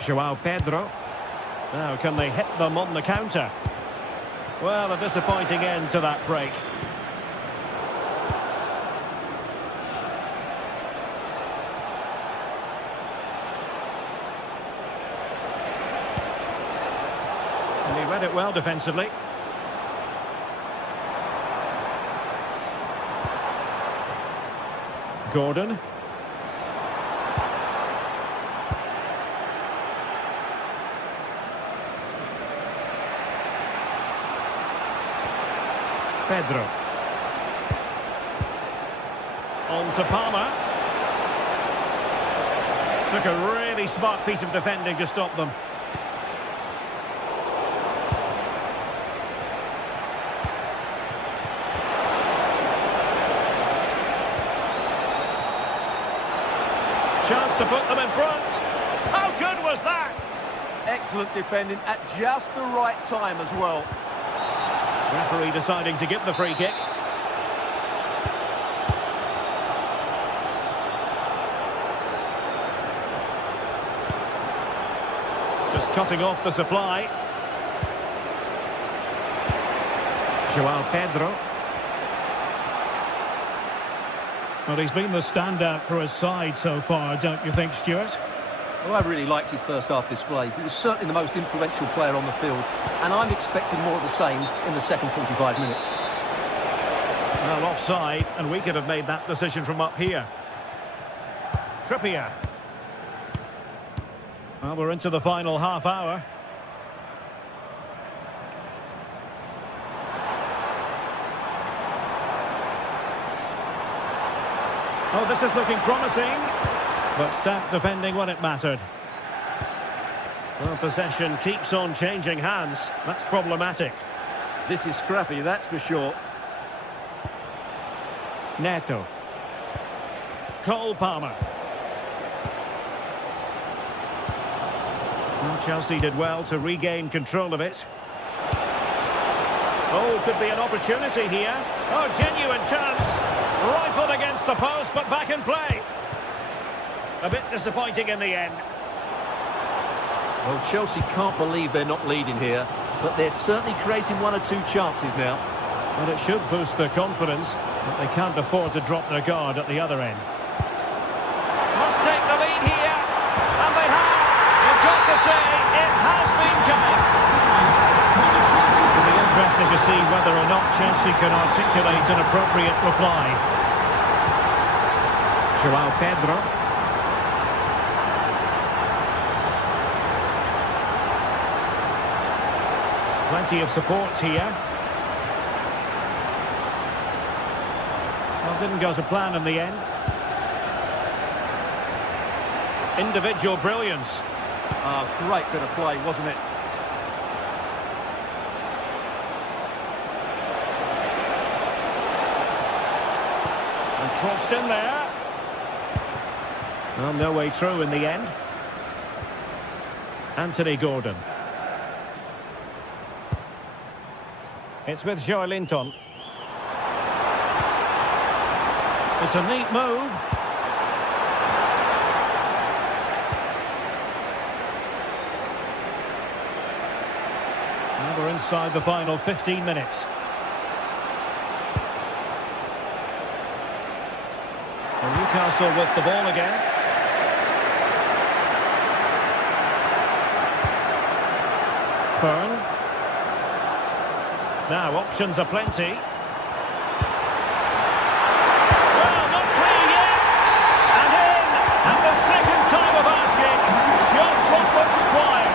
Joao Pedro. Now, can they hit them on the counter? Well, a disappointing end to that break. And he read it well defensively. Gordon. Pedro. On to Palmer. Took a really smart piece of defending to stop them. Chance to put them in front. How good was that? Excellent defending at just the right time as well. Referee deciding to give the free kick. Just cutting off the supply. Joao Pedro. Well, he's been the standout for his side so far, don't you think, Stuart? Well, I really liked his first half display. He was certainly the most influential player on the field, and I'm expecting more of the same in the second 45 minutes. Well, offside, and we could have made that decision from up here. Trippier. Well, we're into the final half hour. Oh, this is looking promising. But stacked defending when it mattered. Well, possession keeps on changing hands. That's problematic. This is scrappy, that's for sure. Neto. Cole Palmer. Well, Chelsea did well to regain control of it. Oh, could be an opportunity here. Oh, genuine chance. Rifled against the post, but back in play. A bit disappointing in the end. Well, Chelsea can't believe they're not leading here, but they're certainly creating one or two chances now. Well, it should boost their confidence, but they can't afford to drop their guard at the other end. Must take the lead here, and they have. You've got to say, it has been coming. It'll be interesting to see whether or not Chelsea can articulate an appropriate reply. Joao Pedro. Plenty of support here. Well, didn't go to plan in the end. Individual brilliance. Great bit of play, wasn't it? And crossed in there. Well, no way through in the end. Anthony Gordon. It's with Joe Linton. It's a neat move. Now we're inside the final 15 minutes. And Newcastle with the ball again. Byrne. Now options are plenty. Well, not clear yet. And in. And the second time of asking. Just what was required.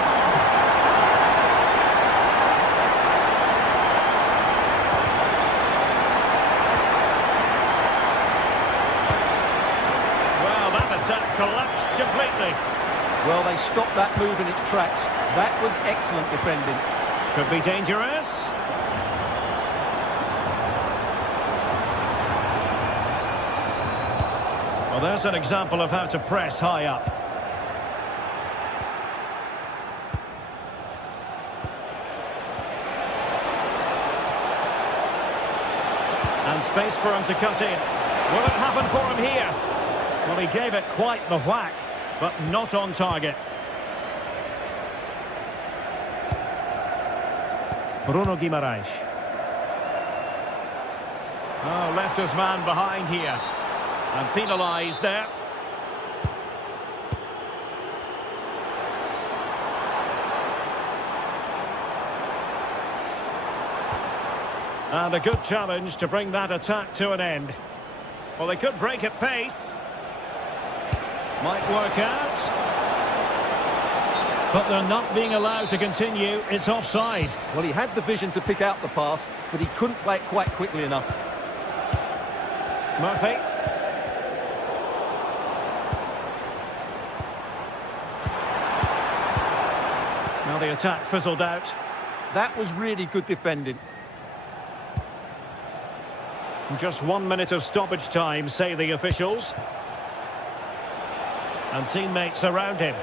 Well, that attack collapsed completely. Well, they stopped that move in its tracks. That was excellent defending. Could be dangerous. Well, there's an example of how to press high up. And space for him to cut in. Will it happen for him here? Well, he gave it quite the whack, but not on target. Bruno Guimaraes. Oh, left his man behind here. And penalised there. And a good challenge to bring that attack to an end. Well, they could break at pace. Might work out. But they're not being allowed to continue. It's offside. Well, he had the vision to pick out the pass, but he couldn't play it quite quickly enough. Murphy. Now the attack fizzled out. That was really good defending. Just 1 minute of stoppage time, say the officials. And teammates around him.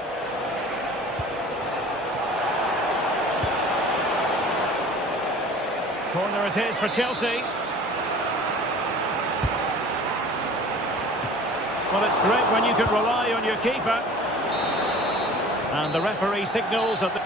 Corner it is for Chelsea. Well, it's great when you can rely on your keeper. And the referee signals that the...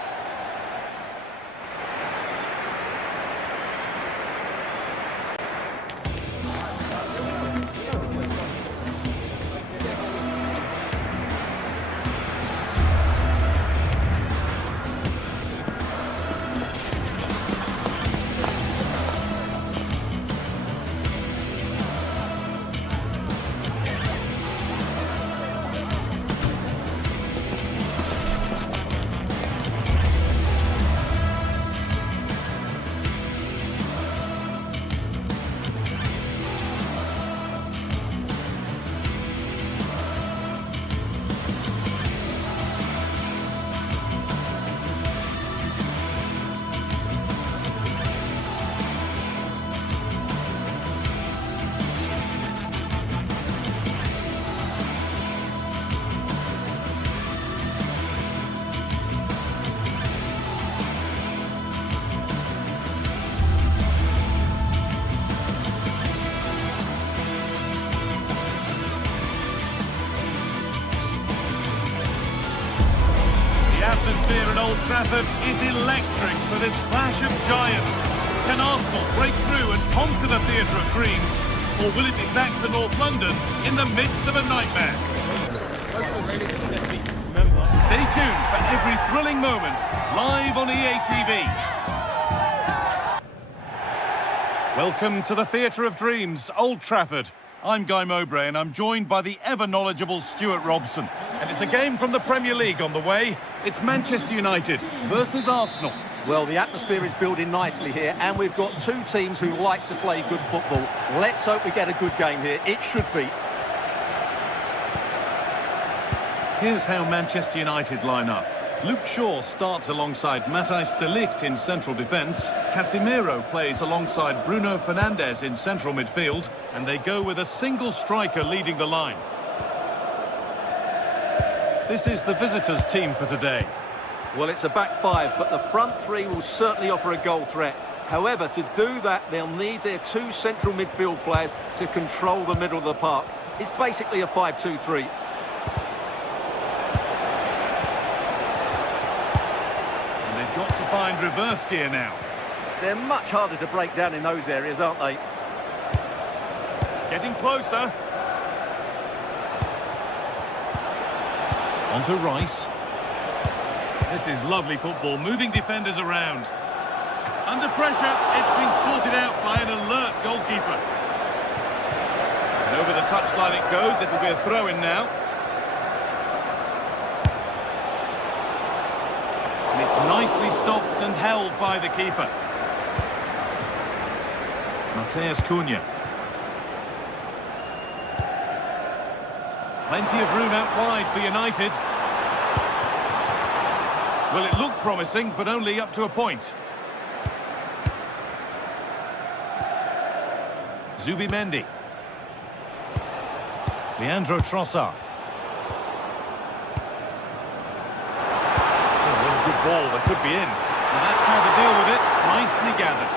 The atmosphere at Old Trafford is electric for this clash of giants. Can Arsenal break through and conquer the theatre of dreams? Or will it be back to North London in the midst of a nightmare? Stay tuned for every thrilling moment, live on EA TV. Welcome to the Theatre of Dreams, Old Trafford. I'm Guy Mowbray and I'm joined by the ever-knowledgeable Stuart Robson. And it's a game from the Premier League on the way. It's Manchester United versus Arsenal. Well, the atmosphere is building nicely here, and we've got two teams who like to play good football. Let's hope we get a good game here. It should be. Here's how Manchester United line up. Luke Shaw starts alongside Matthijs de Ligt in central defence. Casemiro plays alongside Bruno Fernandes in central midfield. And they go with a single striker leading the line. This is the visitors' team for today. Well, it's a back five, but the front three will certainly offer a goal threat. However, to do that, they'll need their two central midfield players to control the middle of the park. It's basically a 5-2-3. Got to find reverse gear now. They're much harder to break down in those areas, aren't they? Getting closer. On to Rice. This is lovely football, moving defenders around. Under pressure, it's been sorted out by an alert goalkeeper. And over the touchline it goes, it'll be a throw-in now. And it's nicely stopped and held by the keeper. Matheus Cunha. Plenty of room out wide for United. Well, it looked promising, but only up to a point. Zubimendi. Leandro Trossard. Good ball, they could be in. And that's how to deal with it. Nicely gathered.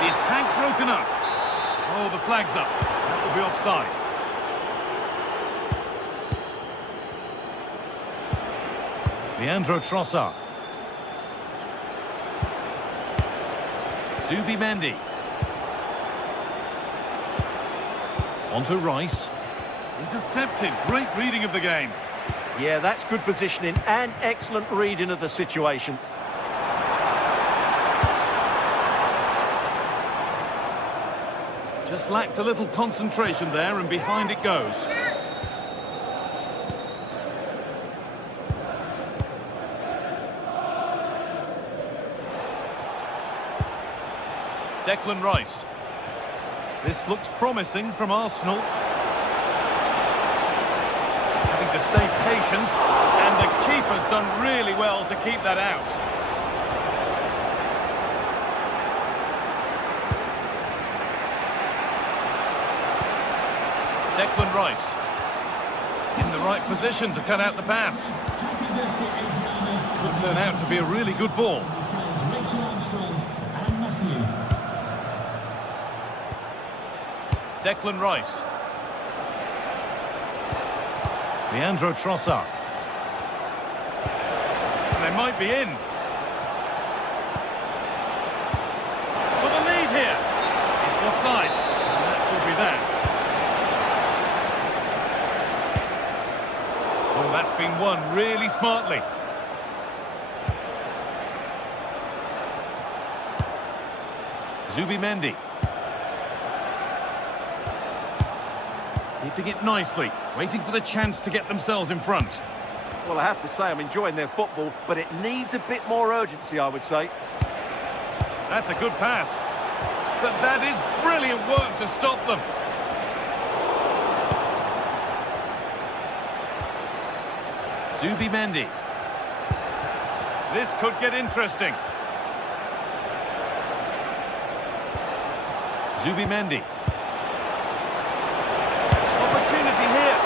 The attack broken up. Oh, the flag's up. That will be offside. Leandro Trossard. Zubimendi. On to Rice. Intercepted. Great reading of the game. Yeah, that's good positioning and excellent reading of the situation. Just lacked a little concentration there, and behind it goes. Declan Rice. This looks promising from Arsenal. Having to stay patient, and the keeper's done really well to keep that out. Declan Rice. In the right position to cut out the pass. Could turn out to be a really good ball. Declan Rice. Leandro Trossard. And they might be in. For the lead here. It's offside. And that could be that. Oh, that's been won really smartly. Zubimendi. Keeping it nicely, waiting for the chance to get themselves in front. Well, I have to say I'm enjoying their football, but it needs a bit more urgency, I would say. That's a good pass. But that is brilliant work to stop them. Zubimendi. This could get interesting. Zubimendi. Opportunity here.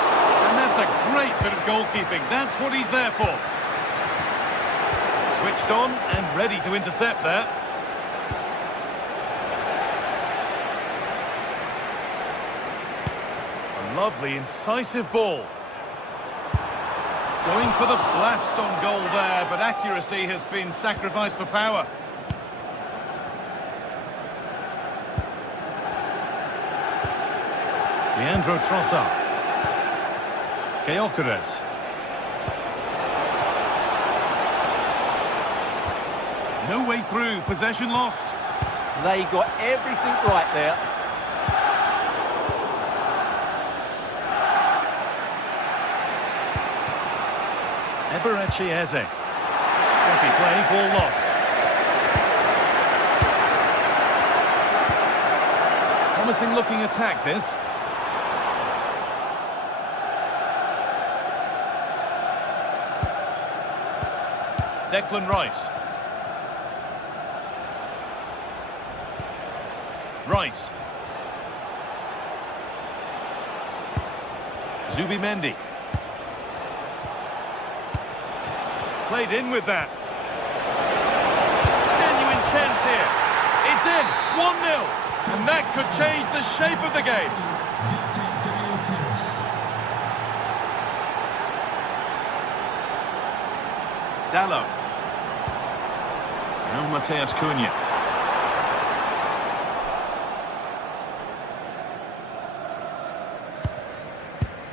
And that's a great bit of goalkeeping. That's what he's there for. Switched on and ready to intercept there. A lovely, incisive ball. Going for the blast on goal there, but accuracy has been sacrificed for power. Leandro Trossard. Gyökeres. No way through, possession lost. They got everything right there. Eberechi Eze. Scrappy play, ball lost. Promising looking attack this. Declan Rice. Rice. Zubimendi. Played in with that. Genuine chance here. It's in. 1-0. And that could change the shape of the game. Dallo. Now Mateus Cunha.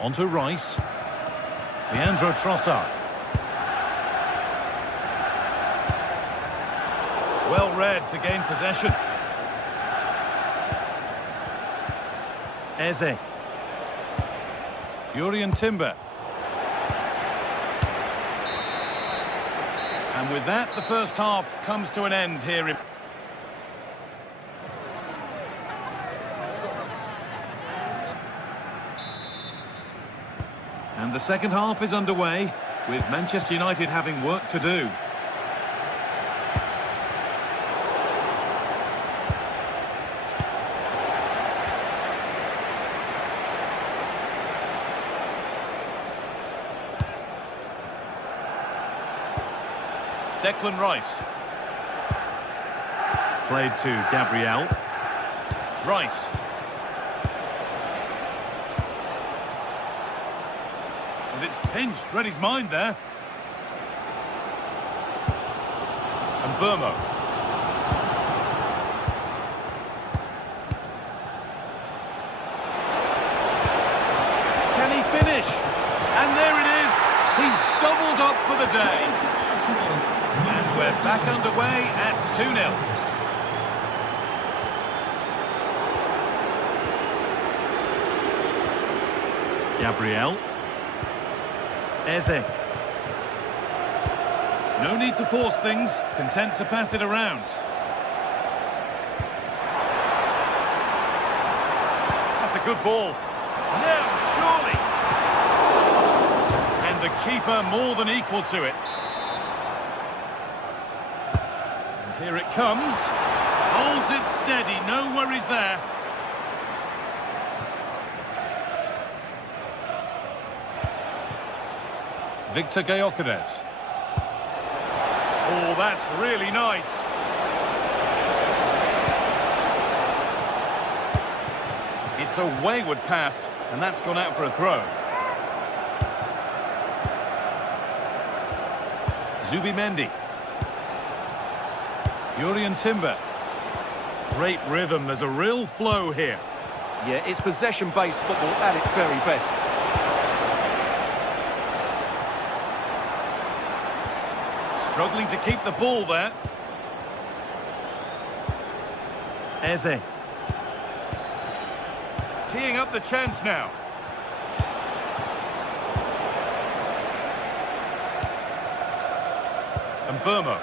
On to Rice. Leandro Trossard. Well read to gain possession. Eze. Jurrien Timber. And with that, the first half comes to an end here. And the second half is underway, with Manchester United having work to do. Declan Rice. Played to Gabriel. Rice. And it's pinched, read his mind there. And Burmo. Can he finish? And there it is. He's doubled up for the day. And we're back underway at 2-0. Gabriel. Eze. No need to force things, content to pass it around. That's a good ball. Now, surely. And the keeper more than equal to it. And here it comes. Holds it steady, no worries there. Victor Gyökeres. Oh, that's really nice. It's a wayward pass, and that's gone out for a throw. Zubimendi. Jurrien Timber. Great rhythm, there's a real flow here. Yeah, it's possession-based football at its very best. Struggling to keep the ball there. Eze. Teeing up the chance now. And Burmo.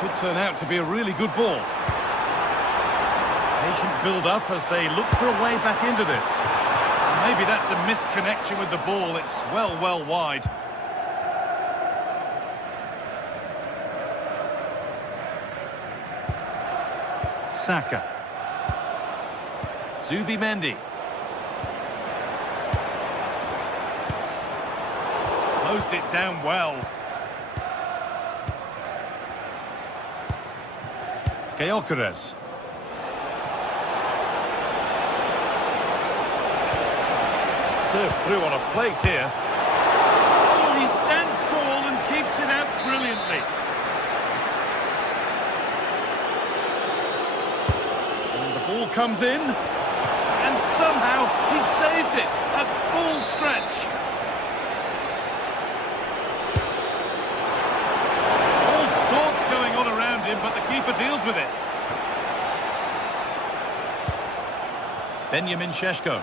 Could turn out to be a really good ball. Patient build-up as they look for a way back into this. Maybe that's a misconnection with the ball. It's well wide. Saka. Zubimendi. Closed it down well. Gyökeres. Served through on a plate here. Oh, he stands tall and keeps it out brilliantly. Ball comes in, and somehow he saved it at full stretch. All sorts going on around him, but the keeper keeper deals with it. Benjamin Šeško.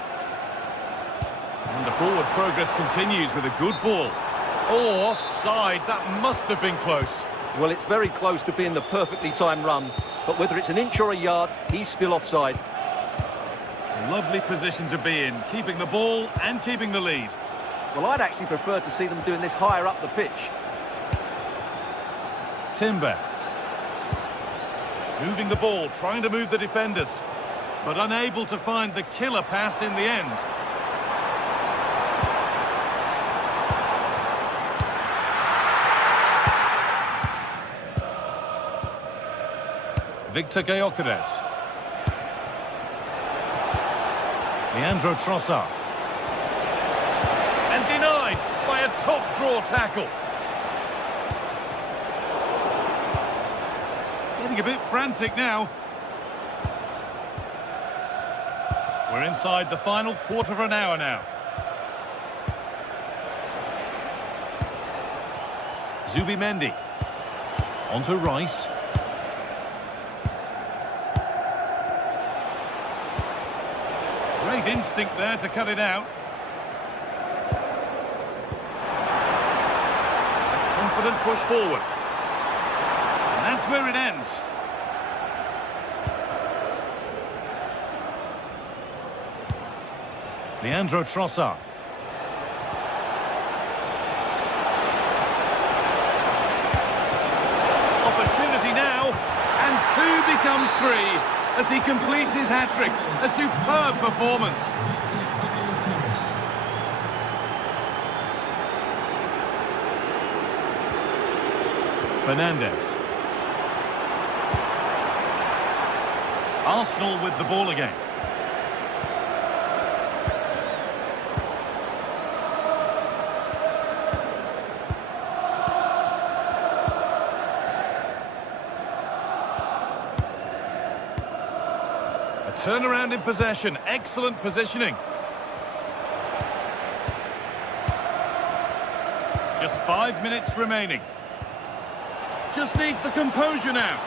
And the forward progress continues with a good ball. Oh, offside. That must have been close. Well, it's very close to being the perfectly timed run, but whether it's an inch or a yard, he's still offside. Lovely position to be in, keeping the ball and keeping the lead. Well, I'd actually prefer to see them doing this higher up the pitch. Timber. Moving the ball, trying to move the defenders, but unable to find the killer pass in the end. Victor Gyökeres. Leandro Trossard. And denied by a top draw tackle. Getting a bit frantic now. We're inside the final quarter of an hour now. Zubimendi. Onto Rice. Great instinct there to cut it out. Confident push forward. And that's where it ends. Leandro Trossard. Opportunity now, and 2 becomes 3 as he completes his hat-trick. A superb performance. Fernandes. Arsenal with the ball again. Turnaround in possession, excellent positioning. Just 5 minutes remaining. Just needs the composure now.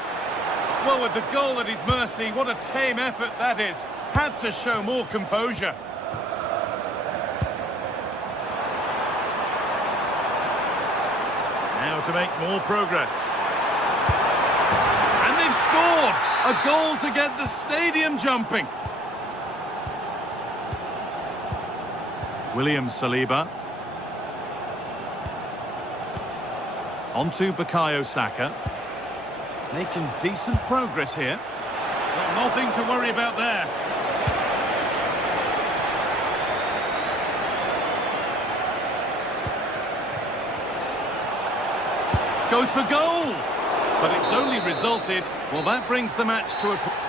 Well, with the goal at his mercy, what a tame effort that is. Had to show more composure. Now to make more progress. And they've scored! A goal to get the stadium jumping. William Saliba. Onto Bukayo Saka. Making decent progress here. Well, nothing to worry about there. Goes for goal! But it's only resulted, well, that brings the match to a...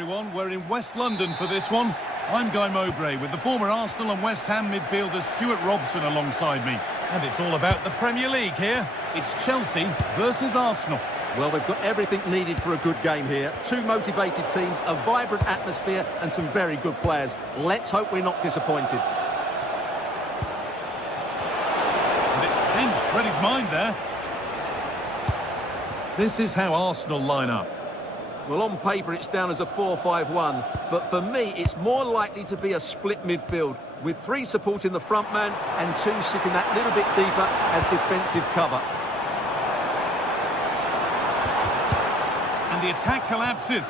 everyone. We're in West London for this one. I'm Guy Mowbray with the former Arsenal and West Ham midfielder Stuart Robson alongside me. And it's all about the Premier League here. It's Chelsea versus Arsenal. Well, we've got everything needed for a good game here. Two motivated teams, a vibrant atmosphere and some very good players. Let's hope we're not disappointed. And it's pinched, read his mind there. This is how Arsenal line up. Well, on paper, it's down as a 4-5-1, but for me, it's more likely to be a split midfield, with three supporting the front man and two sitting that little bit deeper as defensive cover. And the attack collapses.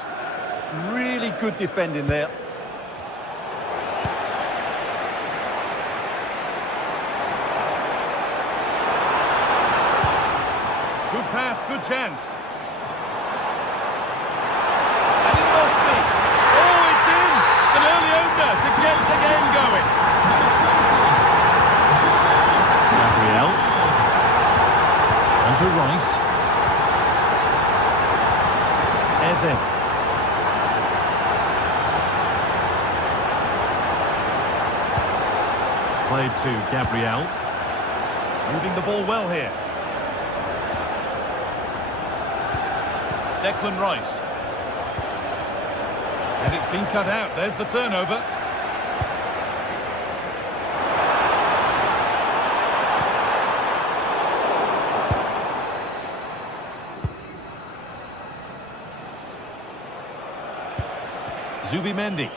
Really good defending there. Good pass, good chance. An early opener to get the game going. Gabriel. Onto Rice. Eze. Played to Gabriel. Moving the ball well here. Declan Rice. And it's been cut out. There's the turnover. Zubimendi.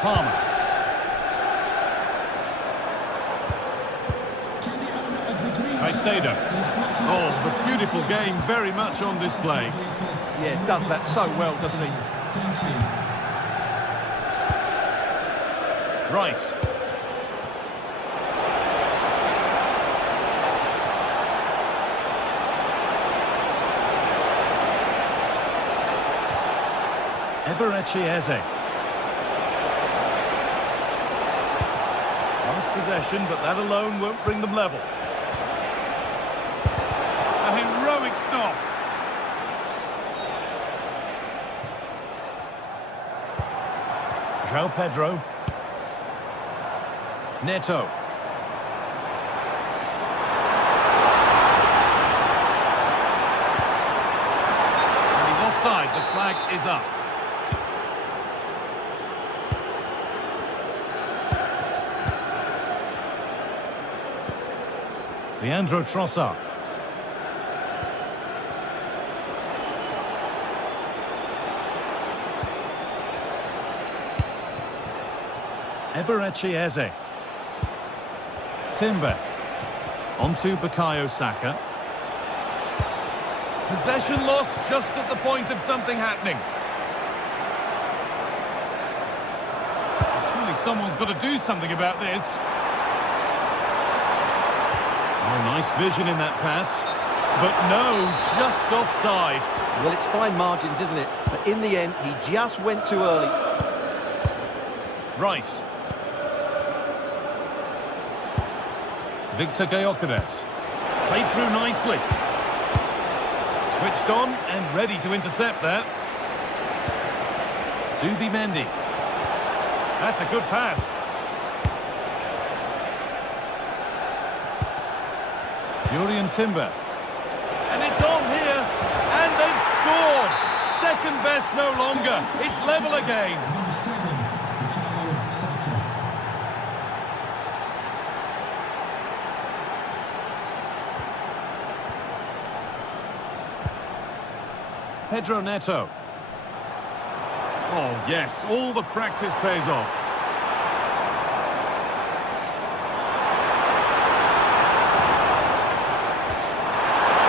Palmer. Caicedo. Oh, the beautiful game very much on display. Yeah, does that so well, doesn't he? Rice. Eberechi Eze. Lost possession, but that alone won't bring them level. A heroic stop. João Pedro. Neto. And he's offside. The flag is up. Leandro Trossard. Eberechi Eze. Timber. Onto Bukayo Saka. Possession lost just at the point of something happening. Surely someone's got to do something about this. Oh, nice vision in that pass. But no, just offside. Well, it's fine margins, isn't it? But in the end, he just went too early. Rice. Victor Gyökeres. Played through nicely. Switched on and ready to intercept that. Zubimendi. That's a good pass. Jurriën Timber. And it's on here. And they've scored. Second best no longer. It's level again. Number 7, Bukayo Saka. Pedro Neto. Oh, yes. All the practice pays off.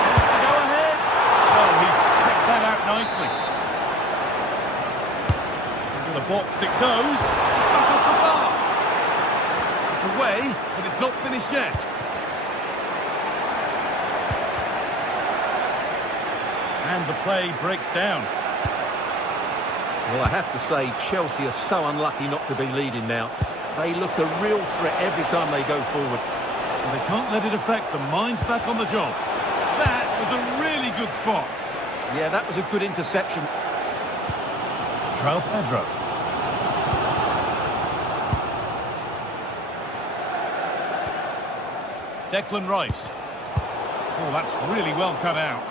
Wants to go ahead. Oh, he's kicked that out nicely. Into the box it goes. It's away, but it's not finished yet. And the play breaks down. Well, I have to say, Chelsea are so unlucky not to be leading now. They look a real threat every time they go forward. And they can't let it affect them. Mind's back on the job. was a really good spot. Yeah, that was a good interception. João Pedro. Declan Rice. Oh, that's really well cut out.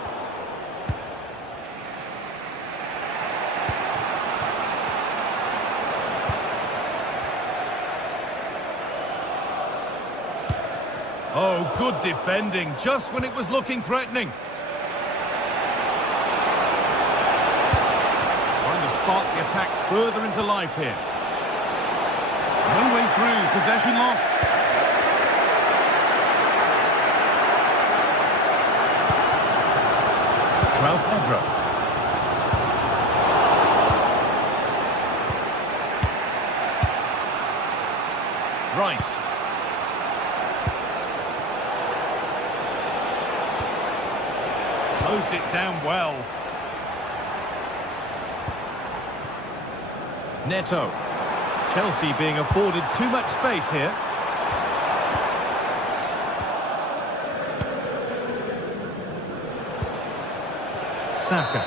Oh, good defending, just when it was looking threatening. Trying to spark the attack further into life here. No way through, possession lost. João Pedro. Rice. Closed it down well. Neto. Chelsea being afforded too much space here. Saka.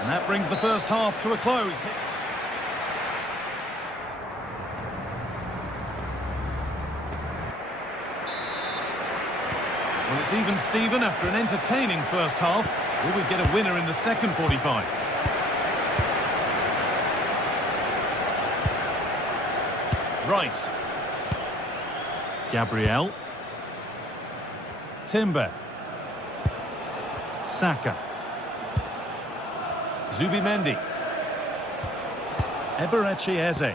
And that brings the first half to a close. Well, it's even Steven after an entertaining first half. Will we get a winner in the second 45? Rice. Gabriel. Timber. Saka. Zubimendi. Eberechi Eze.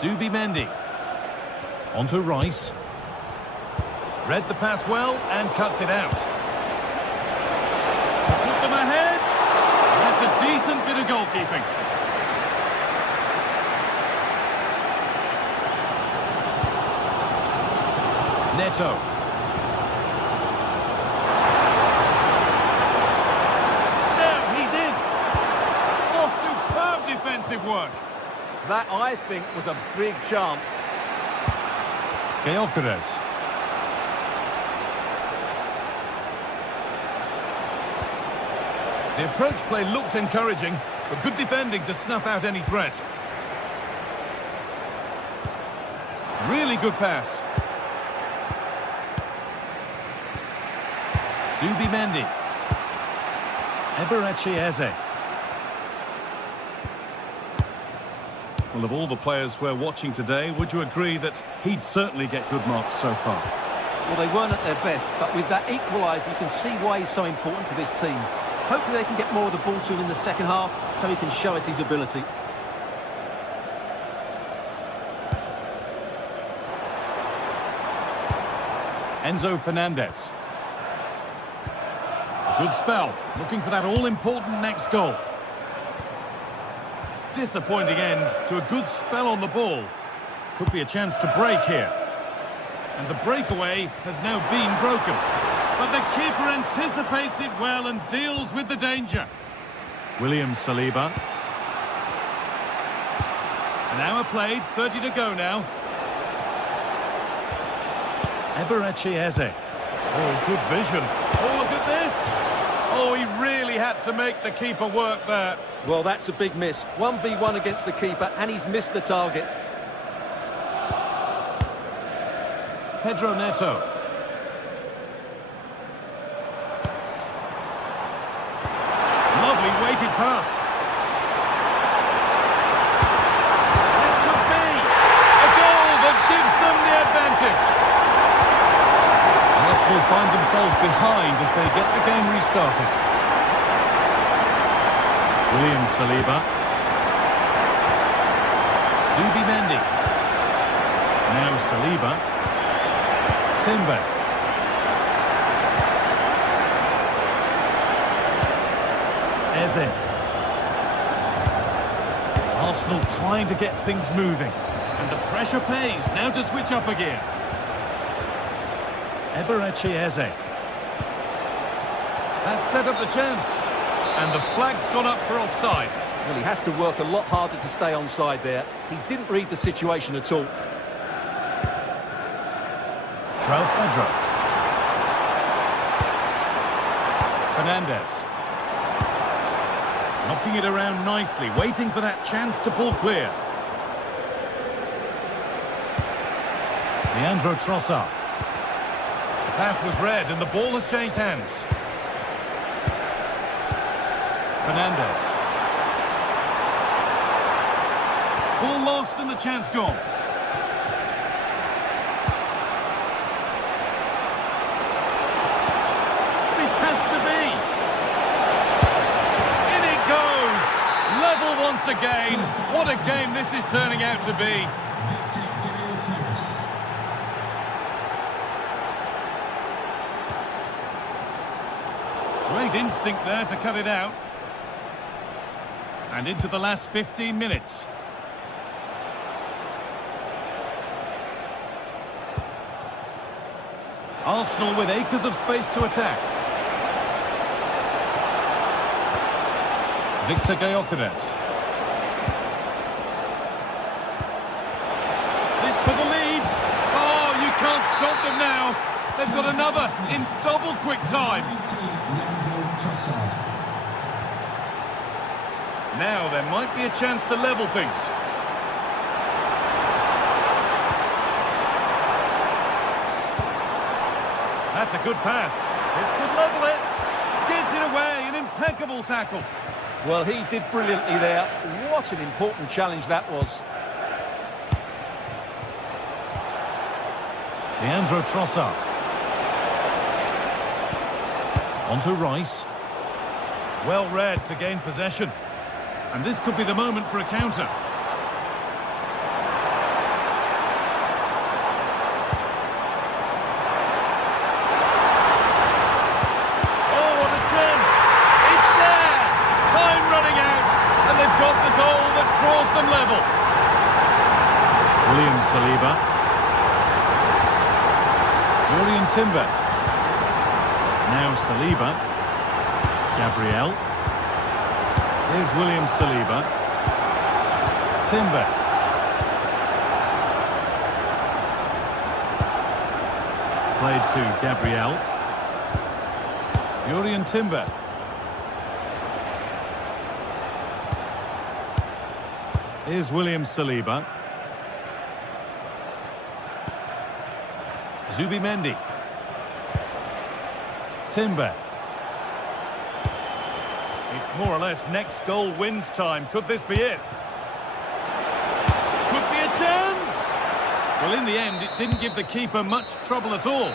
Zubimendi. Onto Rice. Read the pass well and cuts it out. Put them ahead. That's a decent bit of goalkeeping. Neto. Now he's in. Oh, superb defensive work. That, I think, was a big chance. Gyökeres. The approach play looked encouraging, but good defending to snuff out any threat. Really good pass. Zubimendi. Eberechi Eze. Well, of all the players we're watching today, would you agree that he'd certainly get good marks so far? Well, they weren't at their best, but with that equaliser, you can see why he's so important to this team. Hopefully they can get more of the ball to him in the second half, so he can show us his ability. Enzo Fernandez. Good spell, looking for that all-important next goal. Disappointing end to a good spell on the ball. Could be a chance to break here. And the breakaway has now been broken. But the keeper anticipates it well and deals with the danger. William Saliba. An hour played, 30 to go now. Eberechi Eze. Oh, good vision. Oh, look at this. Oh, he really had to make the keeper work there. Well, that's a big miss. 1v1 against the keeper, and he's missed the target. Pedro Neto. Lovely weighted pass. This could be a goal that gives them the advantage. Arsenal find themselves behind as they get the game restarted. William Saliba. Zubimendi. Now Saliba. Timber. Eze. Arsenal trying to get things moving. And the pressure pays. Now to switch up again. Eberechi Eze. That set up the chance. And the flag's gone up for offside. Well, he has to work a lot harder to stay onside there. He didn't read the situation at all. João Pedro. Fernandez. Knocking it around nicely, waiting for that chance to pull clear. Leandro Trossard. The pass was read and the ball has changed hands. Fernandez. Ball lost and the chance gone. This has to be. In it goes. Level once again. What a game this is turning out to be. Great instinct there to cut it out. And into the last 15 minutes. Arsenal with acres of space to attack. Victor Gyökeres. This for the lead. Oh, you can't stop them now. They've got another in double quick time. Now there might be a chance to level things. That's a good pass. This could level it. Gets it away. An impeccable tackle. Well, he did brilliantly there. What an important challenge that was. Leandro Trossard. On to Rice. Well read to gain possession. And this could be the moment for a counter. Oh, what a chance! It's there! Time running out, and they've got the goal that draws them level. William Saliba. Jurrien Timber. Now Saliba. Gabriel. Here's William Saliba. Timber. Played to Gabriel. Jurrien Timber. Here's William Saliba. Zubimendi. Timber. It's more or less next goal wins time. Could this be it? Could be a chance! Well, in the end, it didn't give the keeper much trouble at all.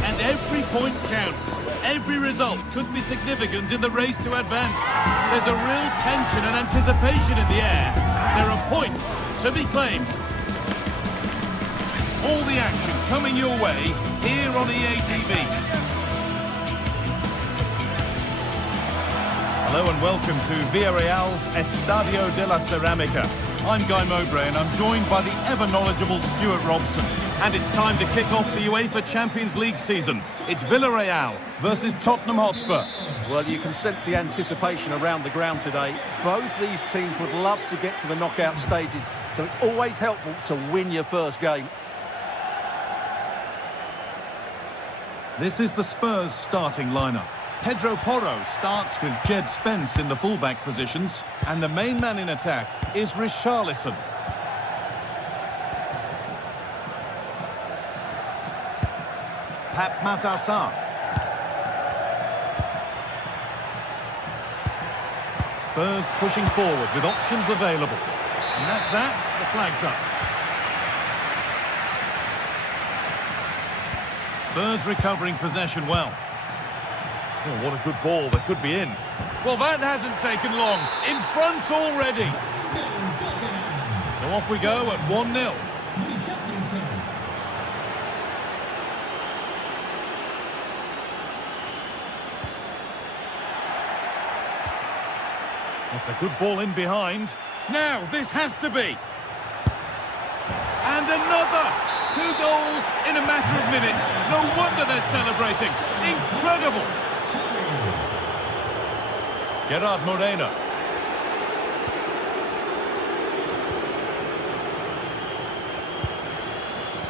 And every point counts. Every result could be significant in the race to advance. There's a real tension and anticipation in the air. There are points to be claimed. All the action coming your way here on EA TV. Hello and welcome to Villarreal's Estadio de la Ceramica. I'm Guy Mowbray and I'm joined by the ever knowledgeable Stuart Robson. And it's time to kick off the UEFA Champions League season. It's Villarreal versus Tottenham Hotspur. Well, you can sense the anticipation around the ground today. Both these teams would love to get to the knockout stages, so it's always helpful to win your first game. This is the Spurs starting lineup. Pedro Porro starts with Jed Spence in the fullback positions, and the main man in attack is Richarlison. Pep Matassar. Spurs pushing forward with options available. And that's that, the flag's up. Spurs recovering possession well. Oh, what a good ball, that could be in. Well, that hasn't taken long. In front already. So off we go at 1-0. That's a good ball in behind. Now, this has to be. And another! 2 goals in a matter of minutes. No wonder they're celebrating. Incredible! Gerard Moreno.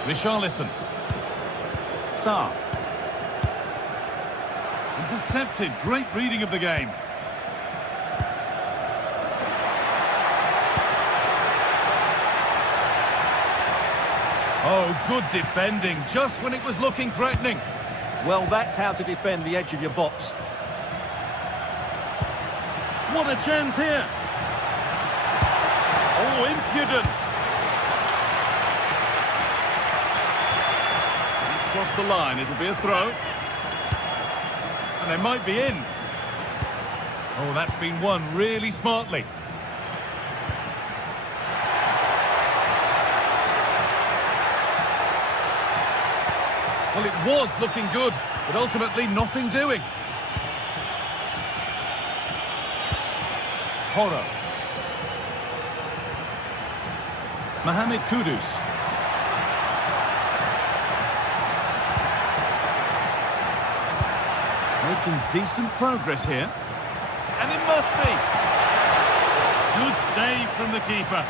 Richarlison. Sarr. Intercepted. Great reading of the game. Oh, good defending, just when it was looking threatening. Well, that's how to defend the edge of your box. What a chance here. Oh, impudent. He's crossed the line, it'll be a throw. And they might be in. Oh, that's been won really smartly. Well, it was looking good, but ultimately nothing doing. Porro. Mohamed Kudus. Making decent progress here. And it must be. Good save from the keeper.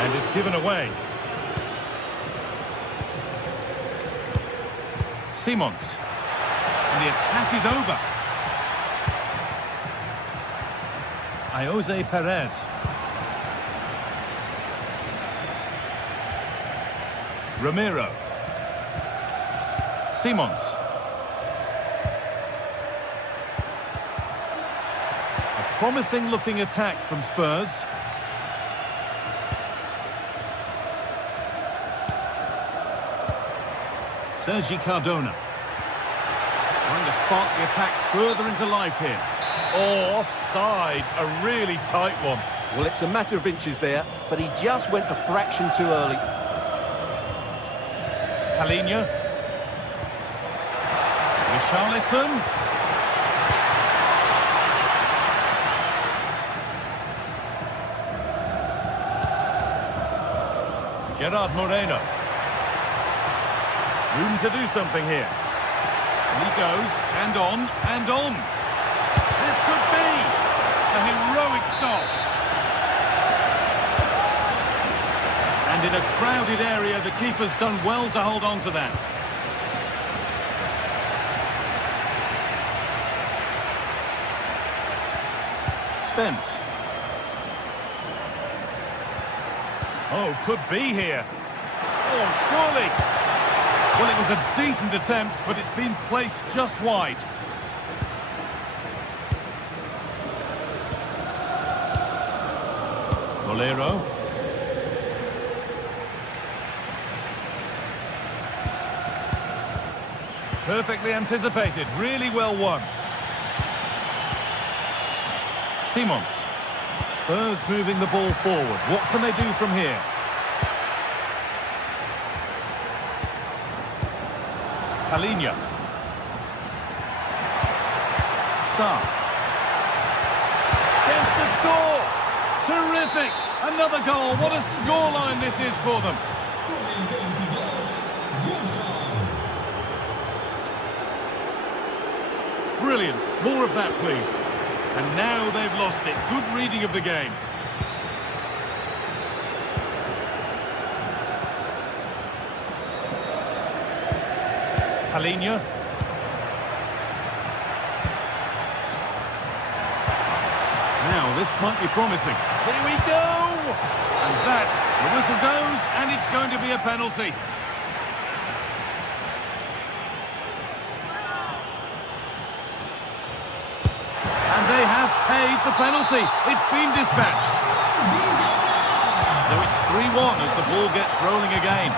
And it's given away. Simons. And the attack is over. Jose Perez. Romero. Simons. A promising looking attack from Spurs. Sergi Cardona. Trying to spark the attack further into life here. Oh, offside. A really tight one. Well, it's a matter of inches there, but he just went a fraction too early. Palinha. Richarlison. Gerard Moreno. Room to do something here. And he goes, and on, and on. This could be a heroic stop. And in a crowded area, the keeper's done well to hold on to that. Spence. Oh, could be here. Oh, surely. Well, it was a decent attempt, but it's been placed just wide. Bolero. Perfectly anticipated, really well won. Simons. Spurs moving the ball forward. What can they do from here? Palinha. Sarr. Gets to score! Terrific! Another goal. What a scoreline this is for them. Brilliant. More of that, please. And now they've lost it. Good reading of the game. Palinha. Now, this might be promising. Here we go! And that, the whistle goes, and it's going to be a penalty. And they have paid the penalty. It's been dispatched. So it's 3-1 as the ball gets rolling again.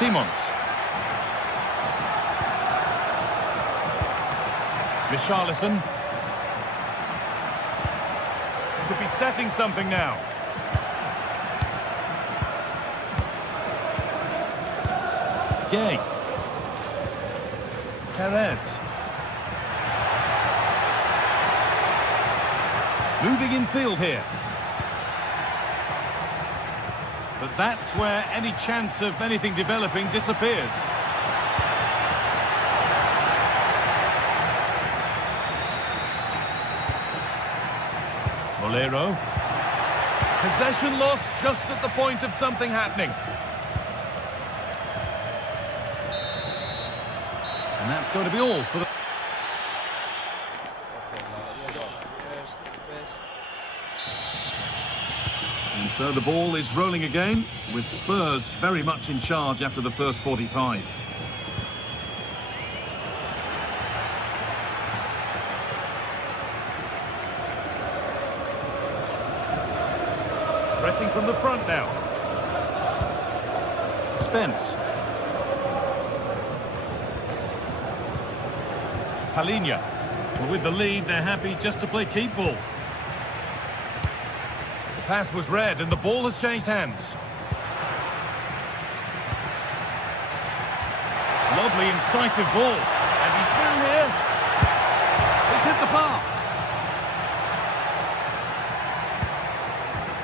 Simons. Richarlison. Could be setting something now. Gay. Perez. Moving in field here. But that's where any chance of anything developing disappears. Molero. Possession lost just at the point of something happening. And that's going to be all for the... And so the ball is rolling again, with Spurs very much in charge after the first 45. Pressing from the front now. Spence. Palinha. Well, with the lead, they're happy just to play keep ball. The pass was read and the ball has changed hands. Lovely, incisive ball. And he's through here. It's hit the bar.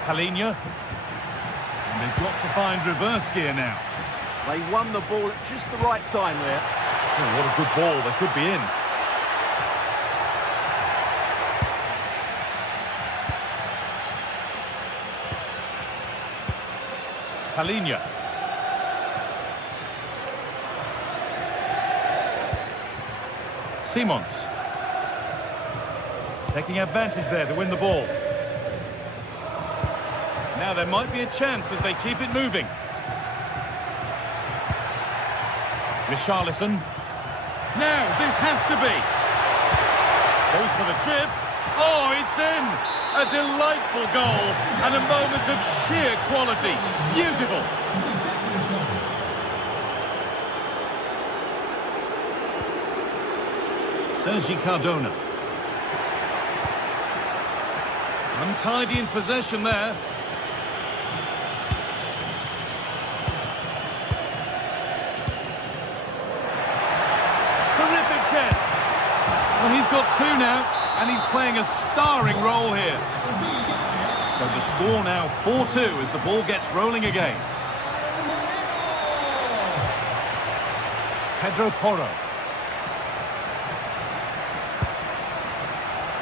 Palinha. And they've got to find reverse gear now. They won the ball at just the right time there. Oh, what a good ball. They could be in. Palinha. Simons. Taking advantage there to win the ball. Now there might be a chance as they keep it moving. Richarlison. Now this has to be. Goes for the chip. Oh, it's in! A delightful goal and a moment of sheer quality. Beautiful. Sergi Cardona. Untidy in possession there. Terrific chance. Well, he's got two now. And he's playing a starring role here. So the score now 4-2 as the ball gets rolling again. Pedro Porro.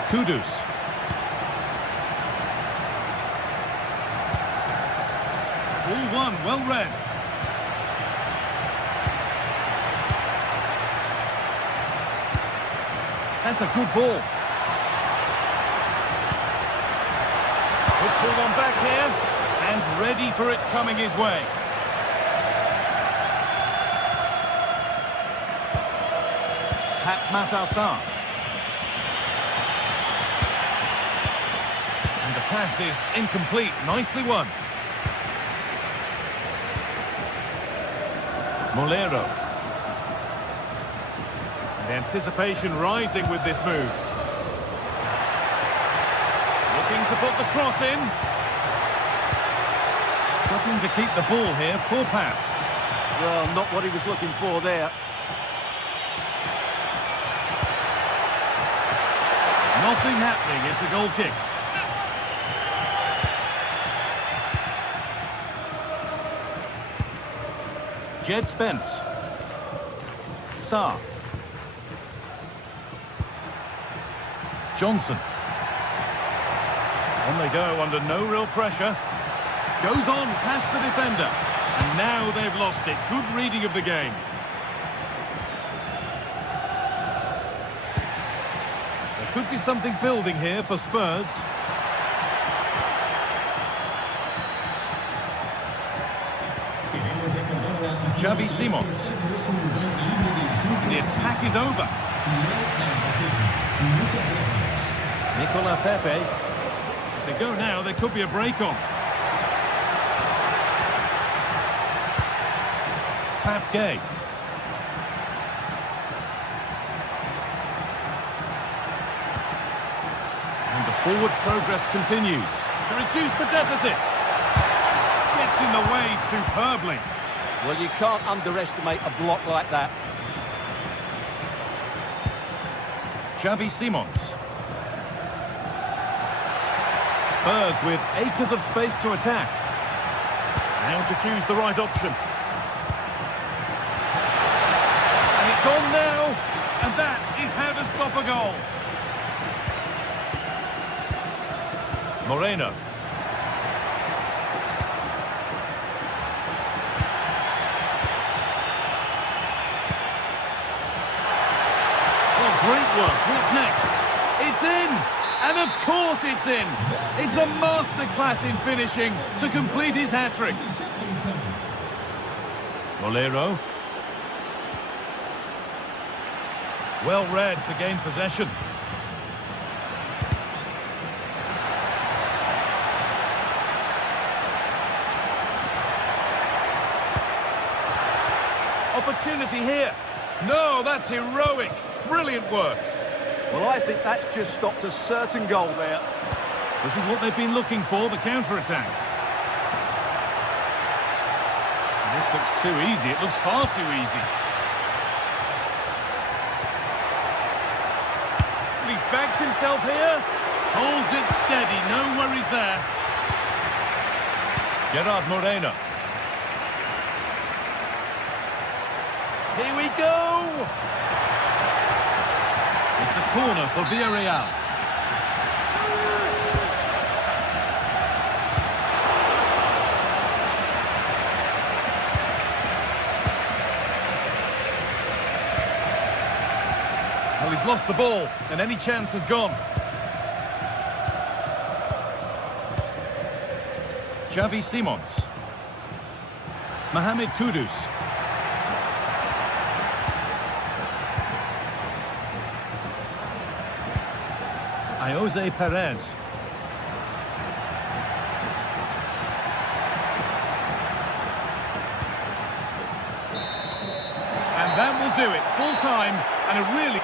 Kudus. Ball one, well read. That's a good ball. Ball on back here, and ready for it coming his way. Pat Matassar. And the pass is incomplete. Nicely won. Molero. And the anticipation rising with this move. Looking to put the cross in. Struggling to keep the ball here. Poor pass. Well, not what he was looking for there. Nothing happening, it's a goal kick. Jed Spence. Saar. Johnson. On they go under no real pressure. Goes on past the defender. And now they've lost it. Good reading of the game. There could be something building here for Spurs. Xavi Simons. The attack is over. Nicola Pepe. If they go now, there could be a break on. Pap Gay. And the forward progress continues to reduce the deficit. Gets in the way superbly. Well, you can't underestimate a block like that. Xavi Simons. Spurs with acres of space to attack. Now to choose the right option. And it's on now, and that is how to stop a goal. Moreno. Great work. What's next? It's in! And of course it's in! It's a masterclass in finishing to complete his hat-trick. Molero. Well read to gain possession. Opportunity here. No, that's heroic. Brilliant work. Well, I think that's just stopped a certain goal there. This is what they've been looking for, the counter-attack. This looks too easy. It looks far too easy. And he's backed himself here. Holds it steady. No worries there. Gerard Moreno. Here we go. It's a corner for Villarreal. Well, he's lost the ball, and any chance has gone. Xavi Simons. Mohamed Kudus. Jose Perez. And that will do it. Full time and a really...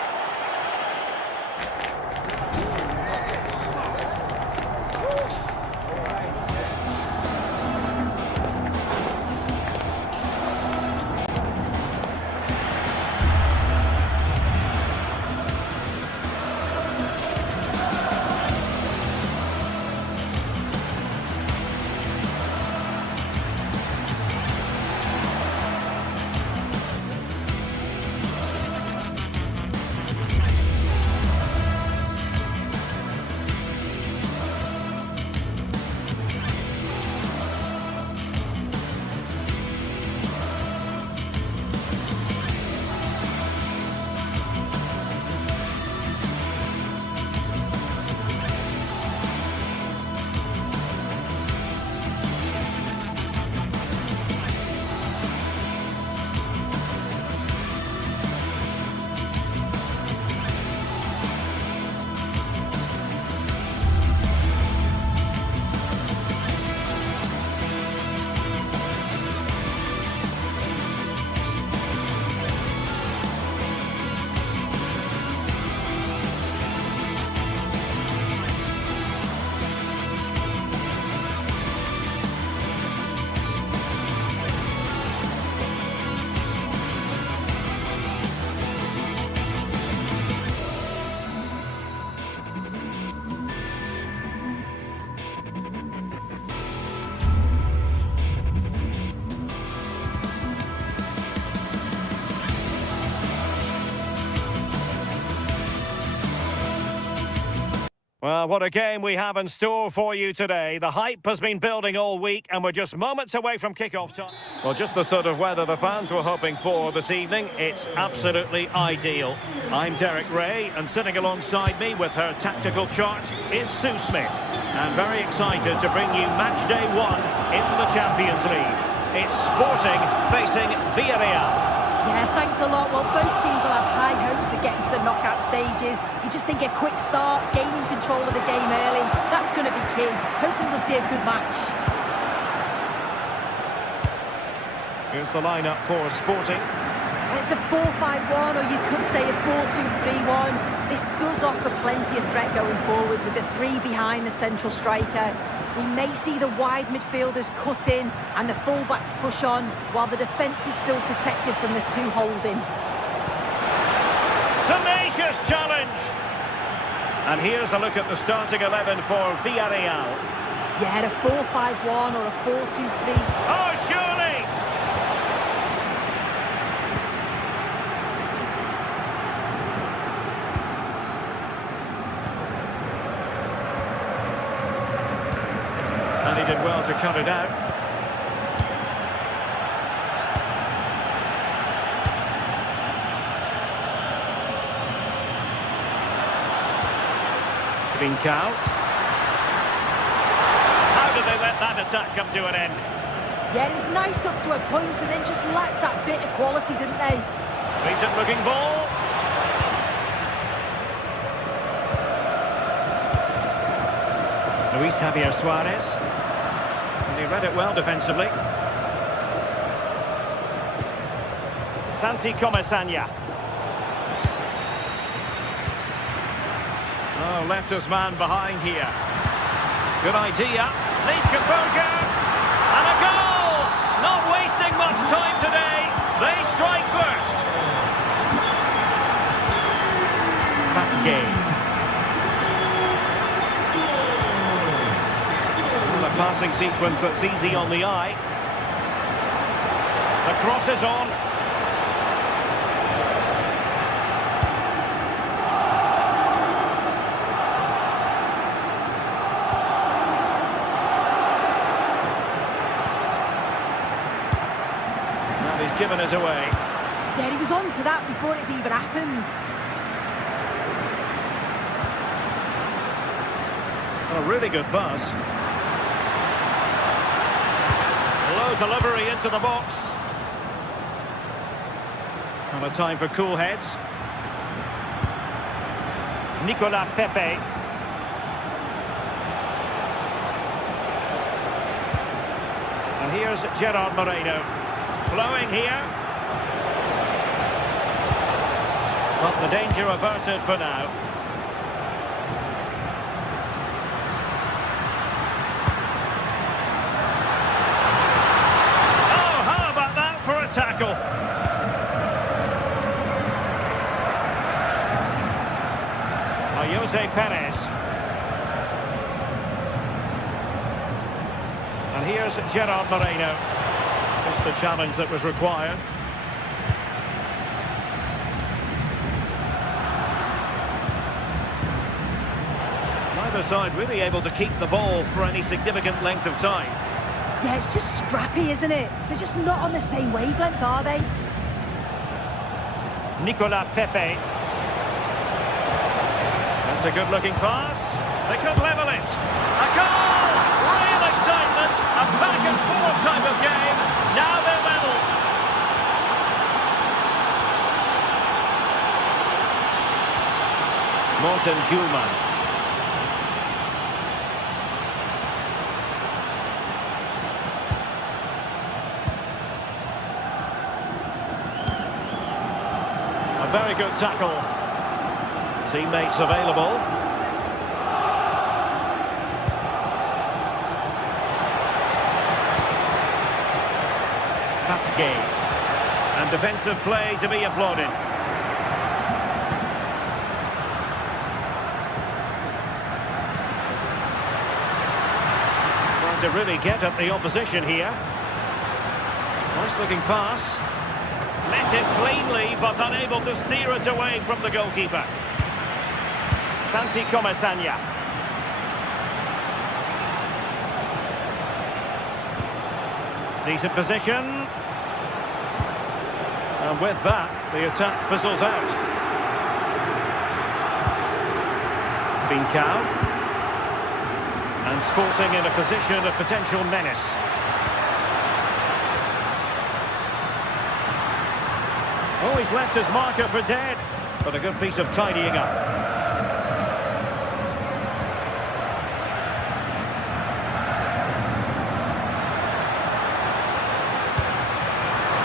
Well, what a game we have in store for you today. The hype has been building all week and we're just moments away from kick-off time. Well, just the sort of weather the fans were hoping for this evening. It's absolutely ideal. I'm Derek Ray and sitting alongside me with her tactical chart is Sue Smith. And very excited to bring you match day 1 in the Champions League. It's Sporting facing Villarreal. Yeah, thanks a lot. Well, both teams will have high hopes of getting to the knockout stages. You just think a quick start, gaining control of the game early, that's going to be key. Hopefully we'll see a good match. Here's the lineup for Sporting. It's a 4-5-1, or you could say a 4-2-3-1. This does offer plenty of threat going forward with the 3 behind the central striker. We may see the wide midfielders cut in and the fullbacks push on, while the defence is still protected from the 2 holding. Tenacious challenge! And here's a look at the starting 11 for Villarreal. Yeah, a 4-5-1 or a 4-2-3. Oh, surely! And he did well to cut it out. Trincao. How did they let that attack come to an end? Yeah, it was nice up to a point and then just lacked that bit of quality, didn't they? Decent looking ball. Luis Javier Suarez. And he read it well defensively. Santi Comesaña. Oh, left his man behind here. Good idea. Needs composure. And a goal! Not wasting much time today. They strike first. Back game. A passing sequence that's easy on the eye. The cross is on. And he's given us away. Yeah, he was on to that before it even happened. A really good pass. Low delivery into the box. And a time for cool heads. Nicolas Pepe. And here's Gerard Moreno. Flowing here. But the danger averted for now. Tackle. Jose Perez. And here's Gerard Moreno. Just the challenge that was required. Neither side really able to keep the ball for any significant length of time. Yeah, it's just scrappy, isn't it? They're just not on the same wavelength, are they? Nicolas Pepe. That's a good-looking pass. They could level it. A goal! Real excitement. A back-and-forth type of game. Now they're level. Morten Hjulman. Very good tackle. Teammates available. Back game. And defensive play to be applauded. Trying to really get at the opposition here. Nice looking pass. Met it cleanly, but unable to steer it away from the goalkeeper. Santi Comesaña. Decent position. And with that, the attack fizzles out. Bincao. And Sporting in a position of potential menace. Oh, he's left his marker for dead. But a good piece of tidying up.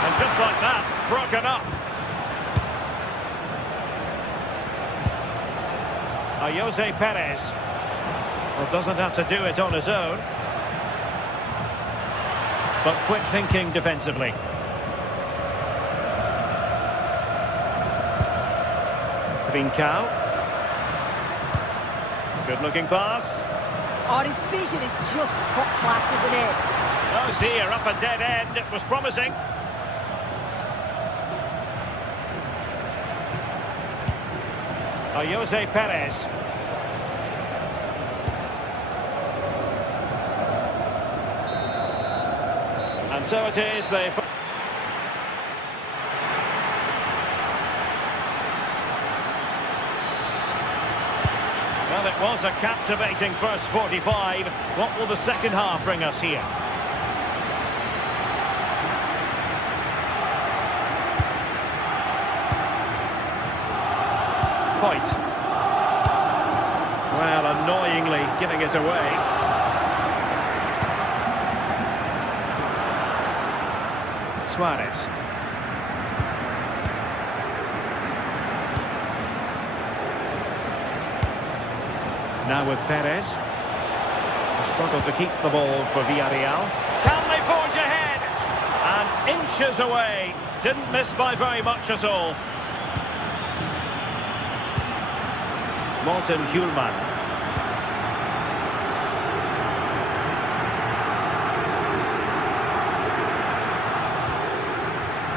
And just like that, broken up. Jose Perez. Well, doesn't have to do it on his own. But quick thinking defensively. Bincao. Good looking pass. Oh, his vision is just top class, isn't it? Oh dear, up a dead end. It was promising. Jose Perez. And so it is. They. Well, it was a captivating first 45. What will the second half bring us here? Fight. Well, annoyingly giving it away. Suarez. Now with Perez. Struggled to keep the ball for Villarreal. Can they forge ahead? And inches away. Didn't miss by very much at all. Morten Hjulman.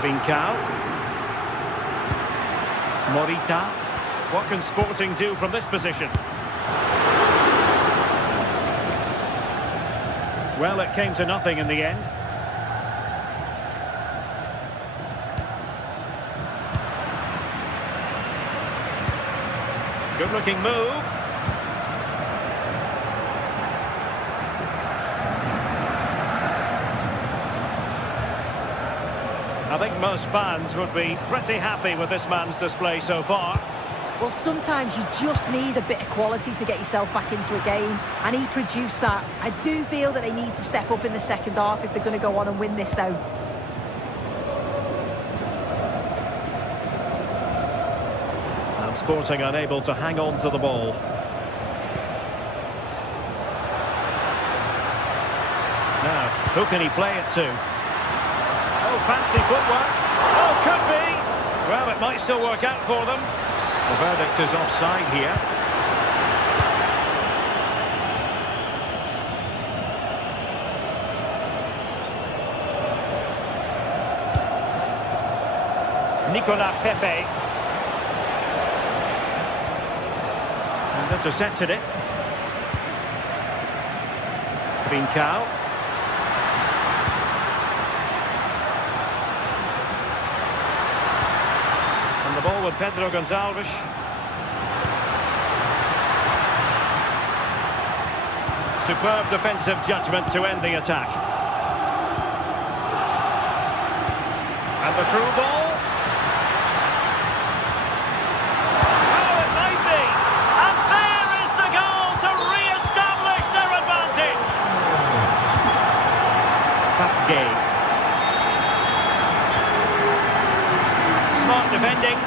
Bincao. Morita. What can Sporting do from this position? Well, it came to nothing in the end. Good looking move. I think most fans would be pretty happy with this man's display so far. Well, sometimes you just need a bit of quality to get yourself back into a game, and he produced that. I do feel that they need to step up in the second half if they're going to go on and win this, though. And Sporting unable to hang on to the ball. Now, who can he play it to? Oh, fancy footwork. Oh, could be. Well, it might still work out for them. The verdict is offside here. Nicolas Pepe. And intercepted it. Bincao. The ball with Pedro Gonçalves. Superb defensive judgment to end the attack. And the through ball. Oh, it might be. And there is the goal to re-establish their advantage. Gay. Smart defending.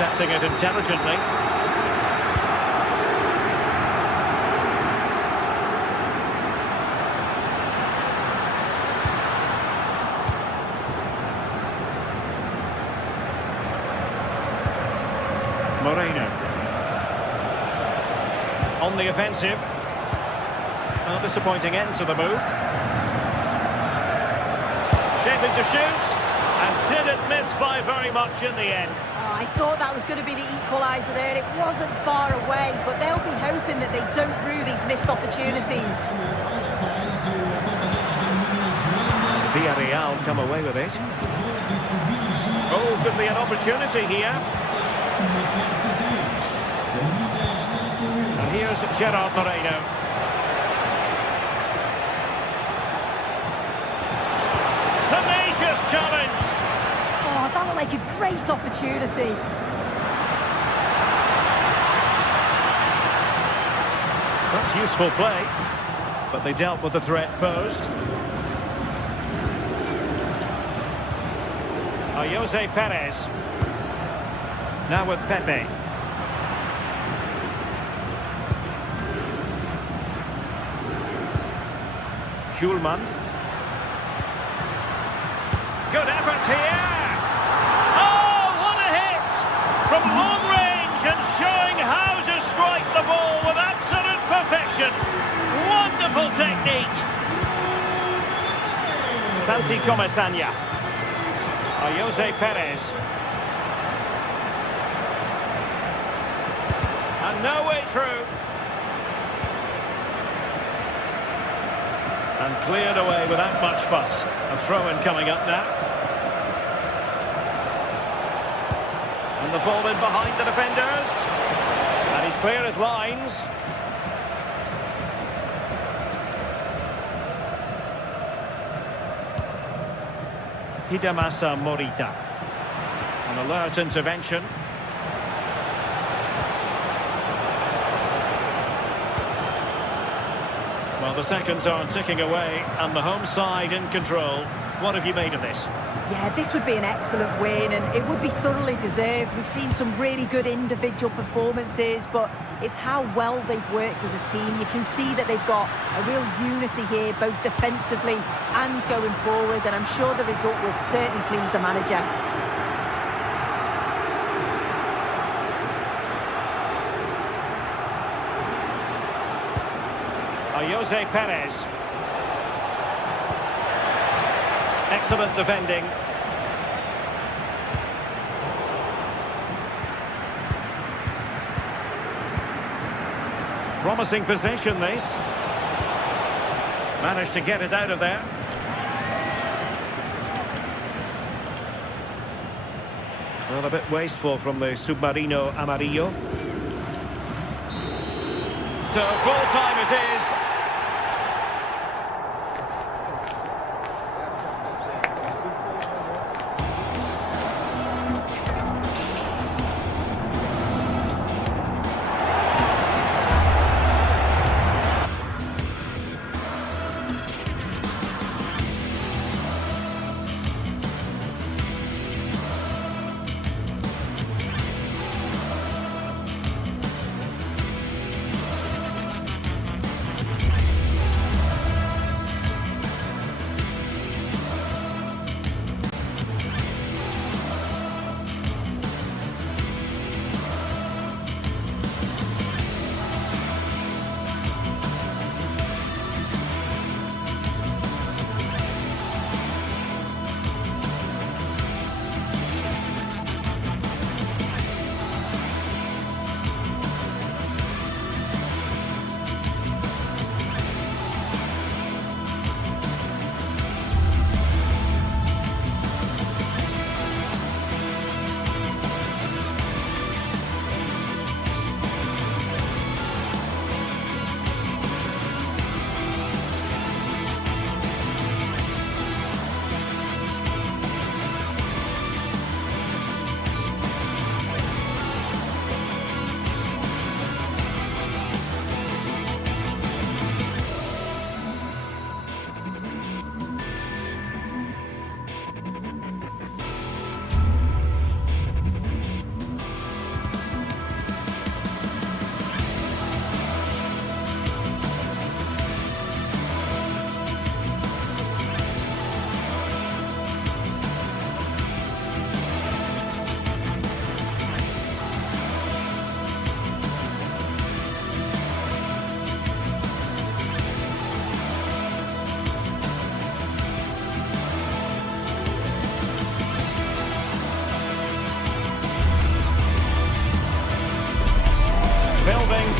Intercepting it intelligently. Moreno. On the offensive. A disappointing end to the move. hesitated to shoot and didn't miss by very much in the end. Oh, I thought that was going to be the equaliser there. It wasn't far away, but they'll be hoping that they don't rue these missed opportunities. Villarreal come away with it. Oh, could be an opportunity here. And here's Gerard Moreno. Tenacious challenge. Oh, that looked like a great opportunity. That's useful play, but they dealt with the threat posed. Jose Perez. Now with Pepe. Schulman. Good effort here. Oh, what a hit! From long range and showing how to strike the ball with absolute perfection. Wonderful technique. Santi Comesaña. Jose Perez. And no way through. And cleared away without much fuss. A throw-in coming up now. And the ball in behind the defenders. And he's clear as lines. Hidemasa Morita. An alert intervention. Well, the seconds are ticking away and the home side in control. What have you made of this? Yeah, this would be an excellent win and it would be thoroughly deserved. We've seen some really good individual performances, but it's how well they've worked as a team. You can see that they've got a real unity here, both defensively and going forward, and I'm sure the result will certainly please the manager. Jose Perez. Excellent defending. Promising possession, this. Managed to get it out of there. Well, a bit wasteful from the Submarino Amarillo. So full time it is.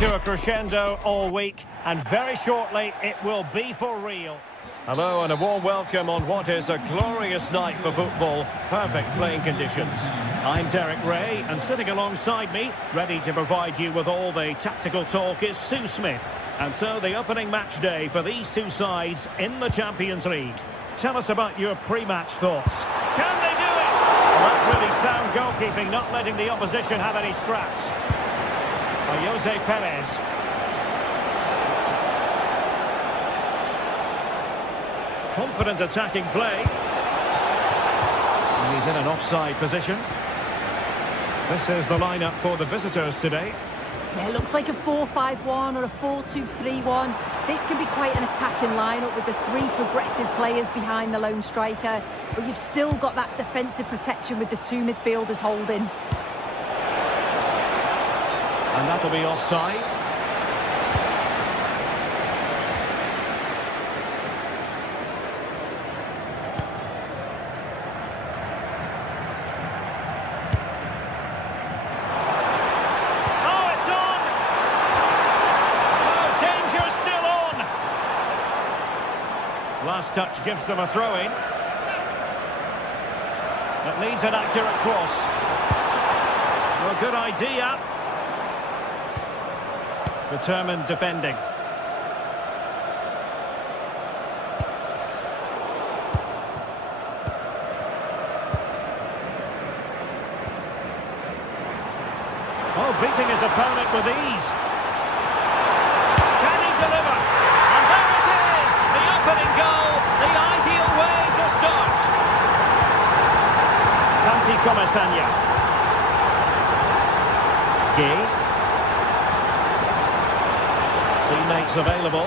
to a crescendo all week, and very shortly it will be for real. Hello and a warm welcome on what is a glorious night for football. Perfect playing conditions. I'm Derek Ray, and sitting alongside me, ready to provide you with all the tactical talk, is Sue Smith. And so the opening match day for these two sides in the Champions League. Tell us about your pre-match thoughts. Can they do it? Well, that's really sound goalkeeping, not letting the opposition have any scraps. Jose Perez. Confident attacking play. And he's in an offside position. This is the lineup for the visitors today. Yeah, it looks like a 4-5-1 or a 4-2-3-1. This can be quite an attacking lineup with the three progressive players behind the lone striker. But you've still got that defensive protection with the two midfielders holding. And that'll be offside. Last touch gives them a throw-in. That needs an accurate cross. Well, good idea. Determined defending. Oh, beating his opponent with ease. Can he deliver? And there it is! The opening goal, the ideal way to start. Santi Comasagna. Gay. Teammates available.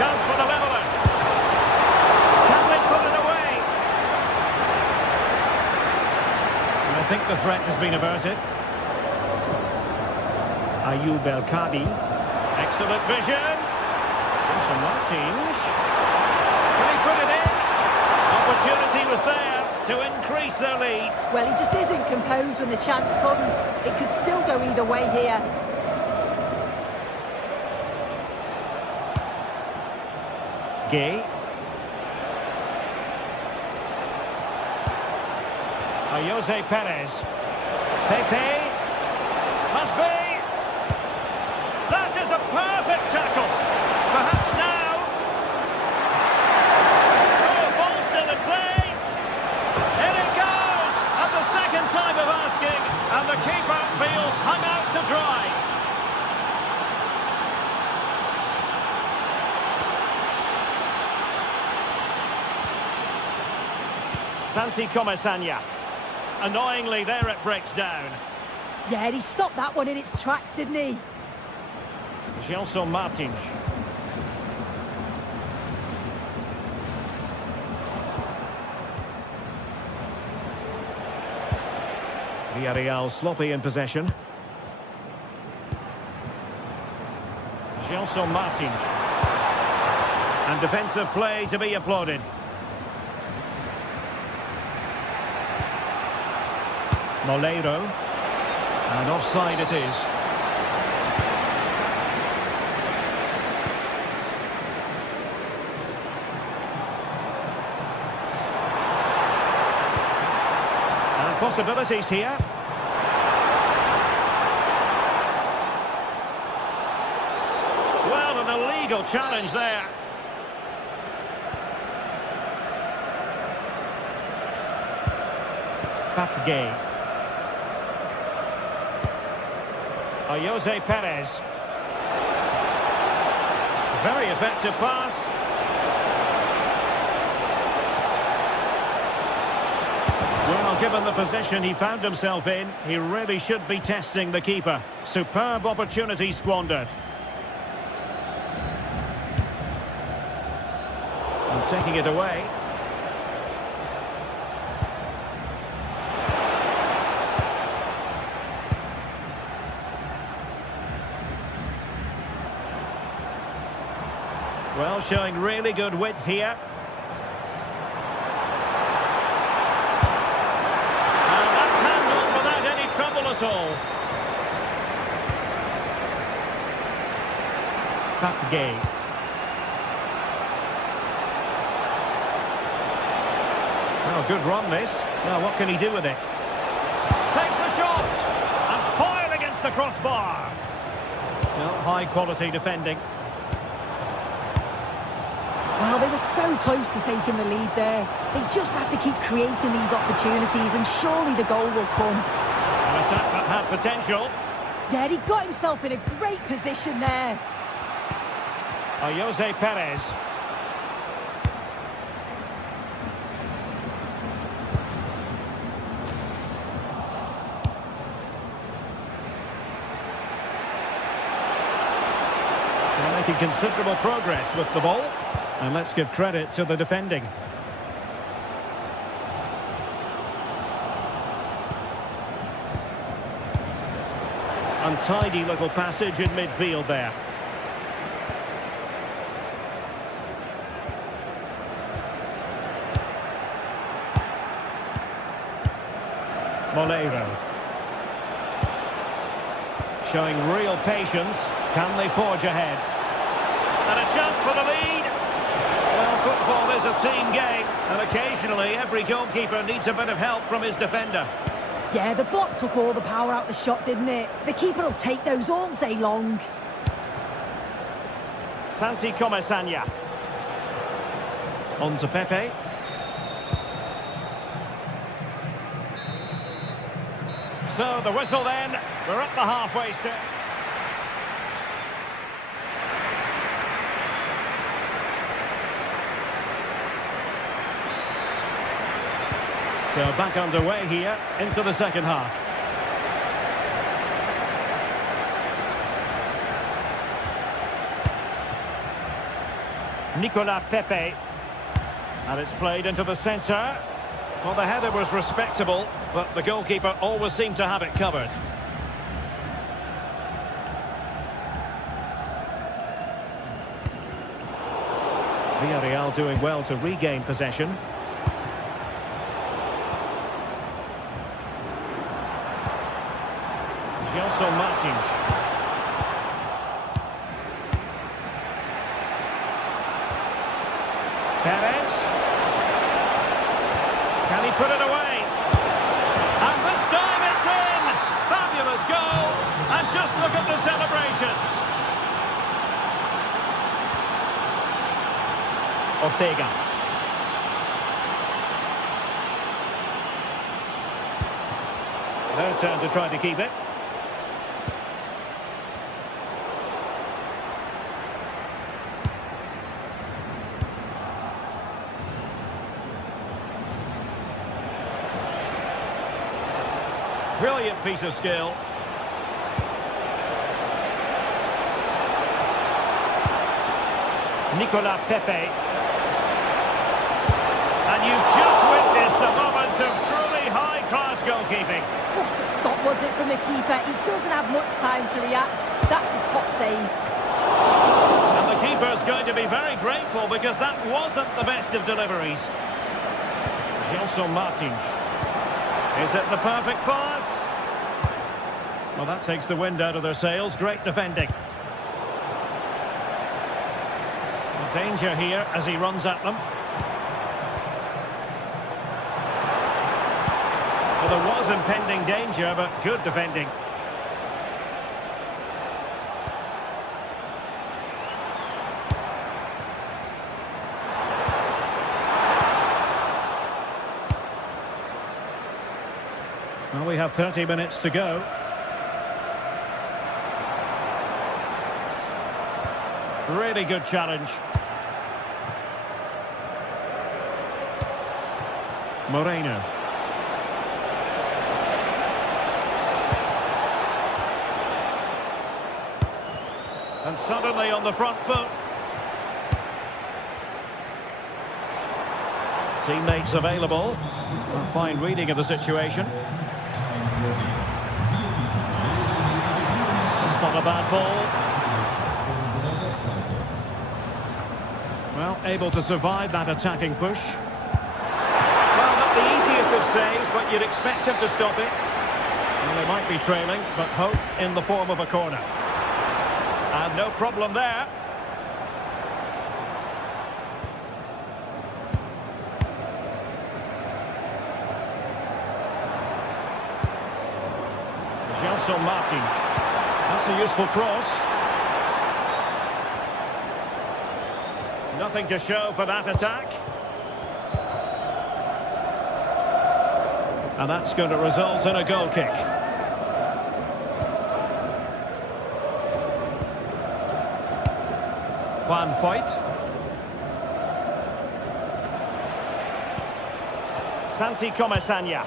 Chance for the leveller. Can they put it away? And I think the threat has been averted. Ayoub El Kadi. Excellent vision. Some Martins. Can he put it in? Opportunity was there to increase their lead. Well, he just isn't composed when the chance comes. It could still go either way here. Gay. Jose Perez. Pepe. Must be. That is a perfect tackle. Perhaps now. Oh, ball still in play. In it goes. And the second time of asking. And the keeper feels hung out to dry. Santi Comasagna. Annoyingly, there it breaks down. Yeah, he stopped that one in its tracks, didn't he? Gelson Martins. Villarreal sloppy in possession. Gelson Martins. And defensive play to be applauded. Moleiro. And offside it is. And possibilities here. Well, an illegal challenge there. Papgay. Jose Perez. Very effective pass. Well, given the position he found himself in, he really should be testing the keeper. Superb opportunity squandered. And taking it away. Well, showing really good width here. And that's handled without any trouble at all. Gay. Oh, good run this. Now what can he do with it? Takes the shot and fired against the crossbar. Well, high quality defending. Well, they were so close to taking the lead there. They just have to keep creating these opportunities and surely the goal will come. An attack that had potential. Yeah, he got himself in a great position there. Jose Perez. They're making considerable progress with the ball. And let's give credit to the defending. Untidy little passage in midfield there. Molero. Showing real patience. Can they forge ahead? And a chance for the lead. Well, football is a team game, and occasionally every goalkeeper needs a bit of help from his defender. Yeah, the block took all the power out of the shot, didn't it? The keeper will take those all day long. Santi Comesania. On to Pepe. So the whistle then. We're at the halfway step. So back underway here into the second half. Nicolas Pepe. And it's played into the centre. Well, the header was respectable, but the goalkeeper always seemed to have it covered. Villarreal doing well to regain possession. Gelson Martins. Perez. Can he put it away? And this time it's in! Fabulous goal! And just look at the celebrations. Ortega. Their turn to try to keep it. Brilliant piece of skill. Nicolas Pepe. And you've just witnessed a moment of truly high-class goalkeeping. What a stop was it from the keeper. He doesn't have much time to react. That's a top save. And the keeper's going to be very grateful because that wasn't the best of deliveries. Gelson Martins. Is it the perfect pass? Well, that takes the wind out of their sails. Great defending. Danger here as he runs at them. Well, there was impending danger, but good defending. Well, we have 30 minutes to go. Really good challenge. Moreno. And suddenly on the front foot. Teammates available. A fine reading of the situation. It's not a bad ball. Well, able to survive that attacking push. Well, not the easiest of saves, but you'd expect him to stop it. Well, they might be trailing, but hope in the form of a corner. And no problem there. Gelson Martins. That's a useful cross. Nothing to show for that attack. And that's going to result in a goal kick. Juan Foyt. Santi Comesaña.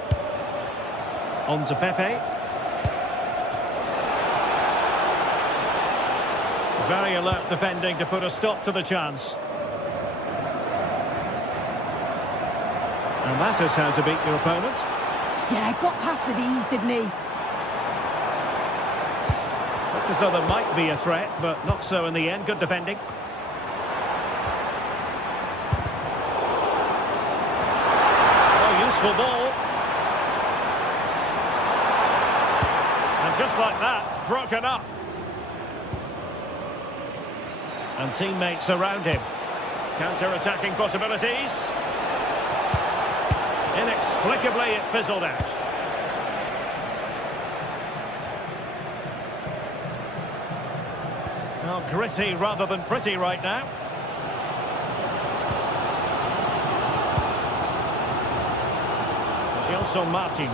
On to Pepe. Very alert defending to put a stop to the chance. And that is how to beat your opponent. Yeah, got past with ease, didn't he? Looked as though there might be a threat, but not so in the end. Good defending. Oh, useful ball. And just like that, broken up. And teammates around him. Counter-attacking possibilities. Inexplicably, it fizzled out. Well, gritty rather than pretty right now. Gelson Martins.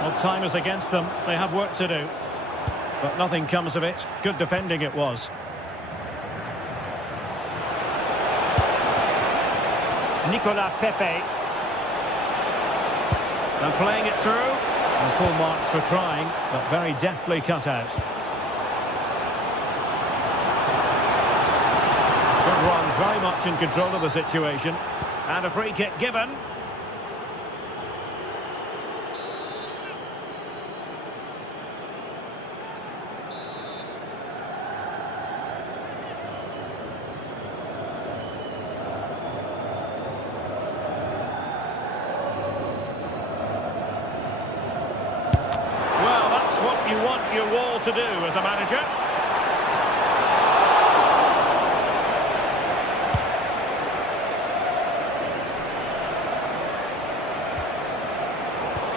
Well, time is against them. They have work to do. But nothing comes of it. Good defending it was. Nicolas Pepe. And playing it through. And full marks for trying, but very deftly cut out. Good run, very much in control of the situation. And a free kick given. You want your wall to do as a manager.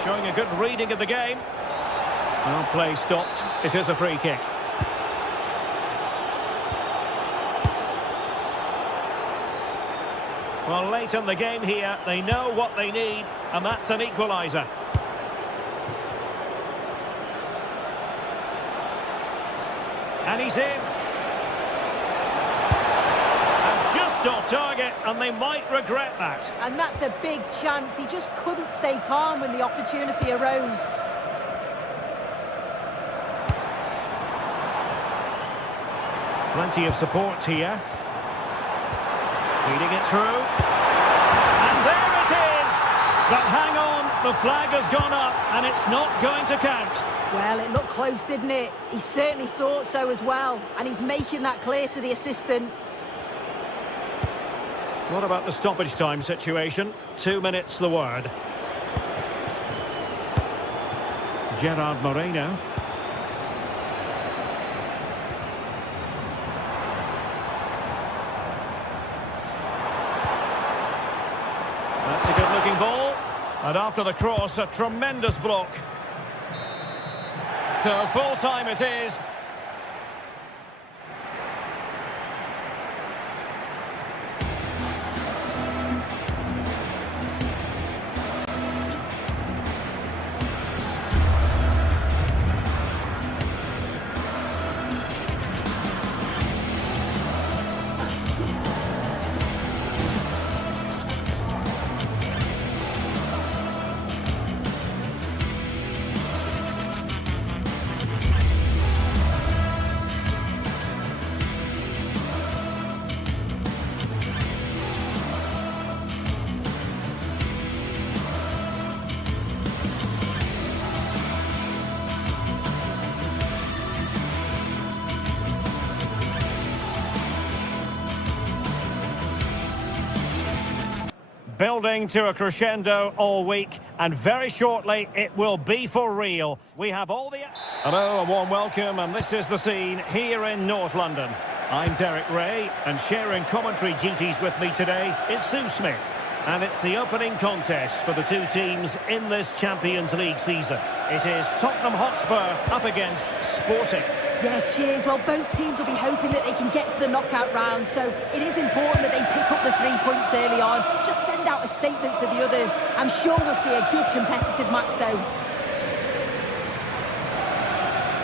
Showing a good reading of the game. Well, play stopped. It is a free kick. Well, late in the game here, they know what they need, and that's an equaliser. And he's in. And just on target, and they might regret that. And that's a big chance. He just couldn't stay calm when the opportunity arose. Plenty of support here. Feeding it through. And there it is! But hang on, the flag has gone up, and it's not going to count. Well, it looked close, didn't it? He certainly thought so as well. And he's making that clear to the assistant. What about the stoppage time situation? 2 minutes the word. Gerard Moreno. That's a good-looking ball. And after the cross, a tremendous block. So full time it is. Building to a crescendo all week, and very shortly it will be for real. We have all the... Hello, a warm welcome, and this is the scene here in North London. I'm Derek Ray, and sharing commentary duties with me today is Sue Smith. And it's the opening contest for the two teams in this Champions League season. It is Tottenham Hotspur up against Sporting. Yeah, cheers. Well, both teams will be hoping that they can get to the knockout round, so it is important that they pick up the 3 points early on. Just send out a statement to the others. I'm sure we'll see a good competitive match, though.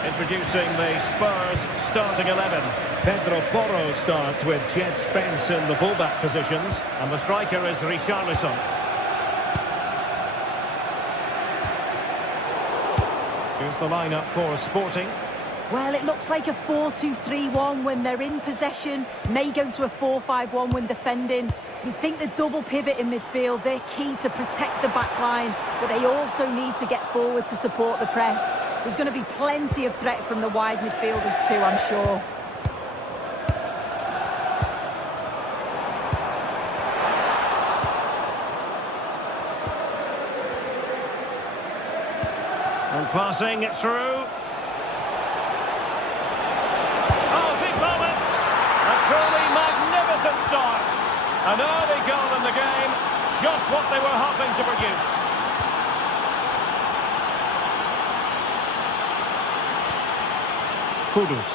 Introducing the Spurs starting 11. Pedro Porro starts with Jed Spence in the fullback positions, and the striker is Richarlison. Here's the lineup for Sporting. Well, it looks like a 4-2-3-1 when they're in possession. May go to a 4-5-1 when defending. You'd think the double pivot in midfield, they're key to protect the back line, but they also need to get forward to support the press. There's going to be plenty of threat from the wide midfielders too, I'm sure. And passing it through. Truly magnificent start. An early goal in the game, just what they were hoping to produce. Kudus.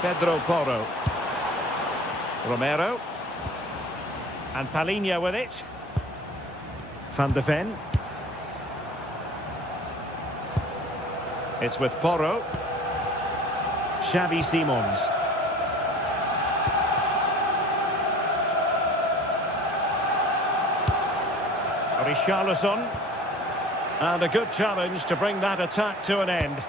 Pedro Porro. Romero. And Palhinha with it. Van de Ven. It's with Porro. Xavi Simons. Richarlison. And a good challenge to bring that attack to an end.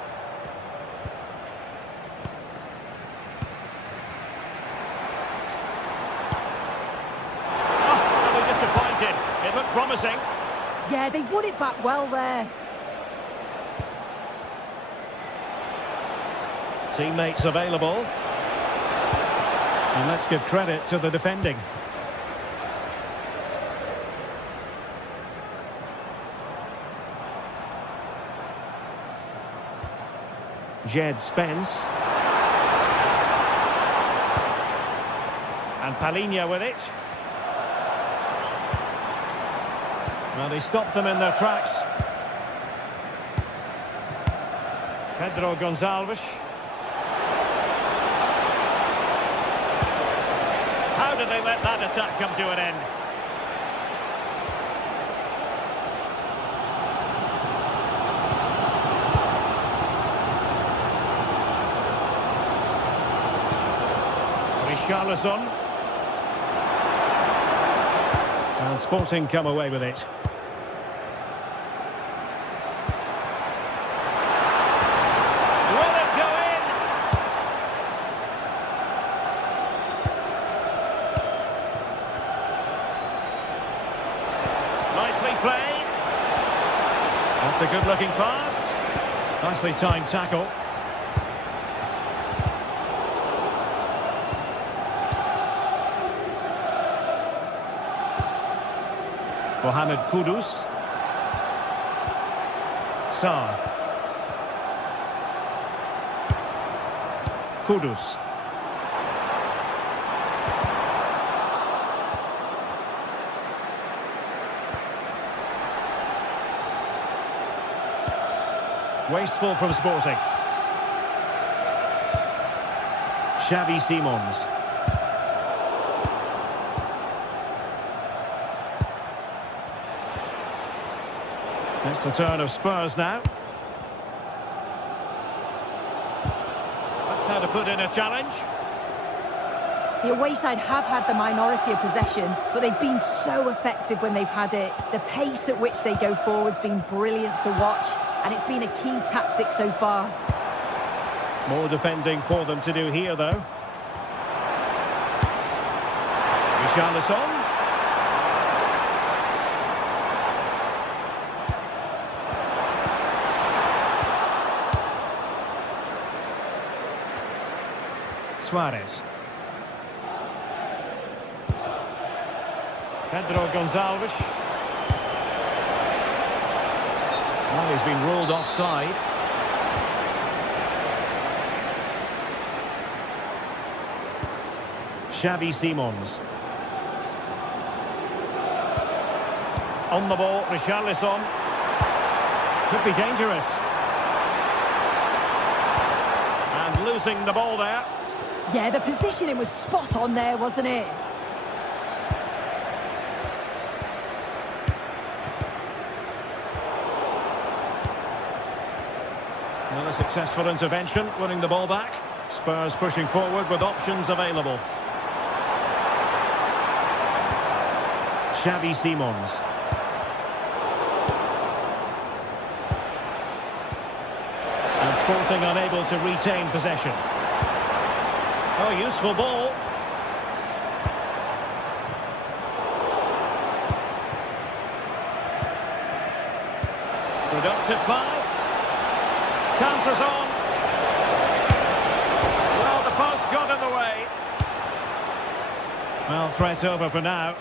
Oh, really disappointed. It looked promising. Yeah, they won it back well there. Teammates available. And let's give credit to the defending. Jed Spence. And Palhinha with it. Well, they stopped them in their tracks. Pedro Gonçalves. How did they let that attack come to an end? Richarlison. And Sporting come away with it. Will it go in? Nicely played. That's a good-looking pass. Nicely timed tackle. Mohamed Kudus. Sarr. Kudus. Wasteful from Sporting. Xavi Simons. It's the turn of Spurs now. That's how to put in a challenge. The away side have had the minority of possession, but they've been so effective when they've had it. The pace at which they go forward's been brilliant to watch, and it's been a key tactic so far. More defending for them to do here, though. Richarlison. Suarez. Pedro Gonçalves. Well, he's been ruled offside. Xavi Simons. On the ball, Richarlison. Could be dangerous. And losing the ball there. Yeah, the positioning was spot on there, wasn't it? Another successful intervention, winning the ball back. Spurs pushing forward with options available. Xavi Simons. And Sporting unable to retain possession. Oh, useful ball. Productive pass. Chances on. Well, the post got in the way. Well, threat over for now.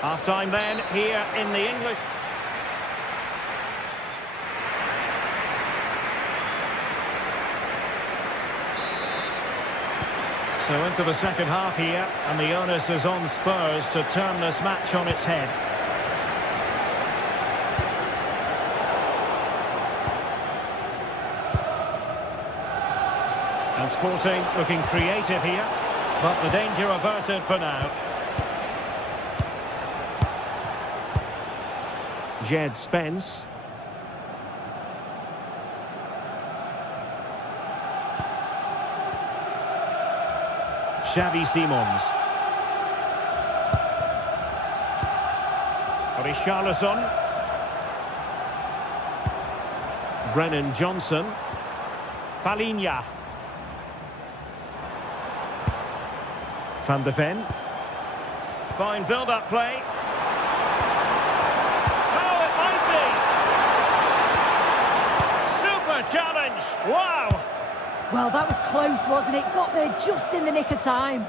Half-time then, here in the English. So into the second half here, and the onus is on Spurs to turn this match on its head. And Sporting looking creative here, but the danger averted for now. Jed Spence. Xavi Simons. Richarlison. Brennan Johnson. Palinha. Van de Ven. Fine build-up play. Oh, it might be. Super challenge. Wow. Well, that was close, wasn't it? Got there just in the nick of time.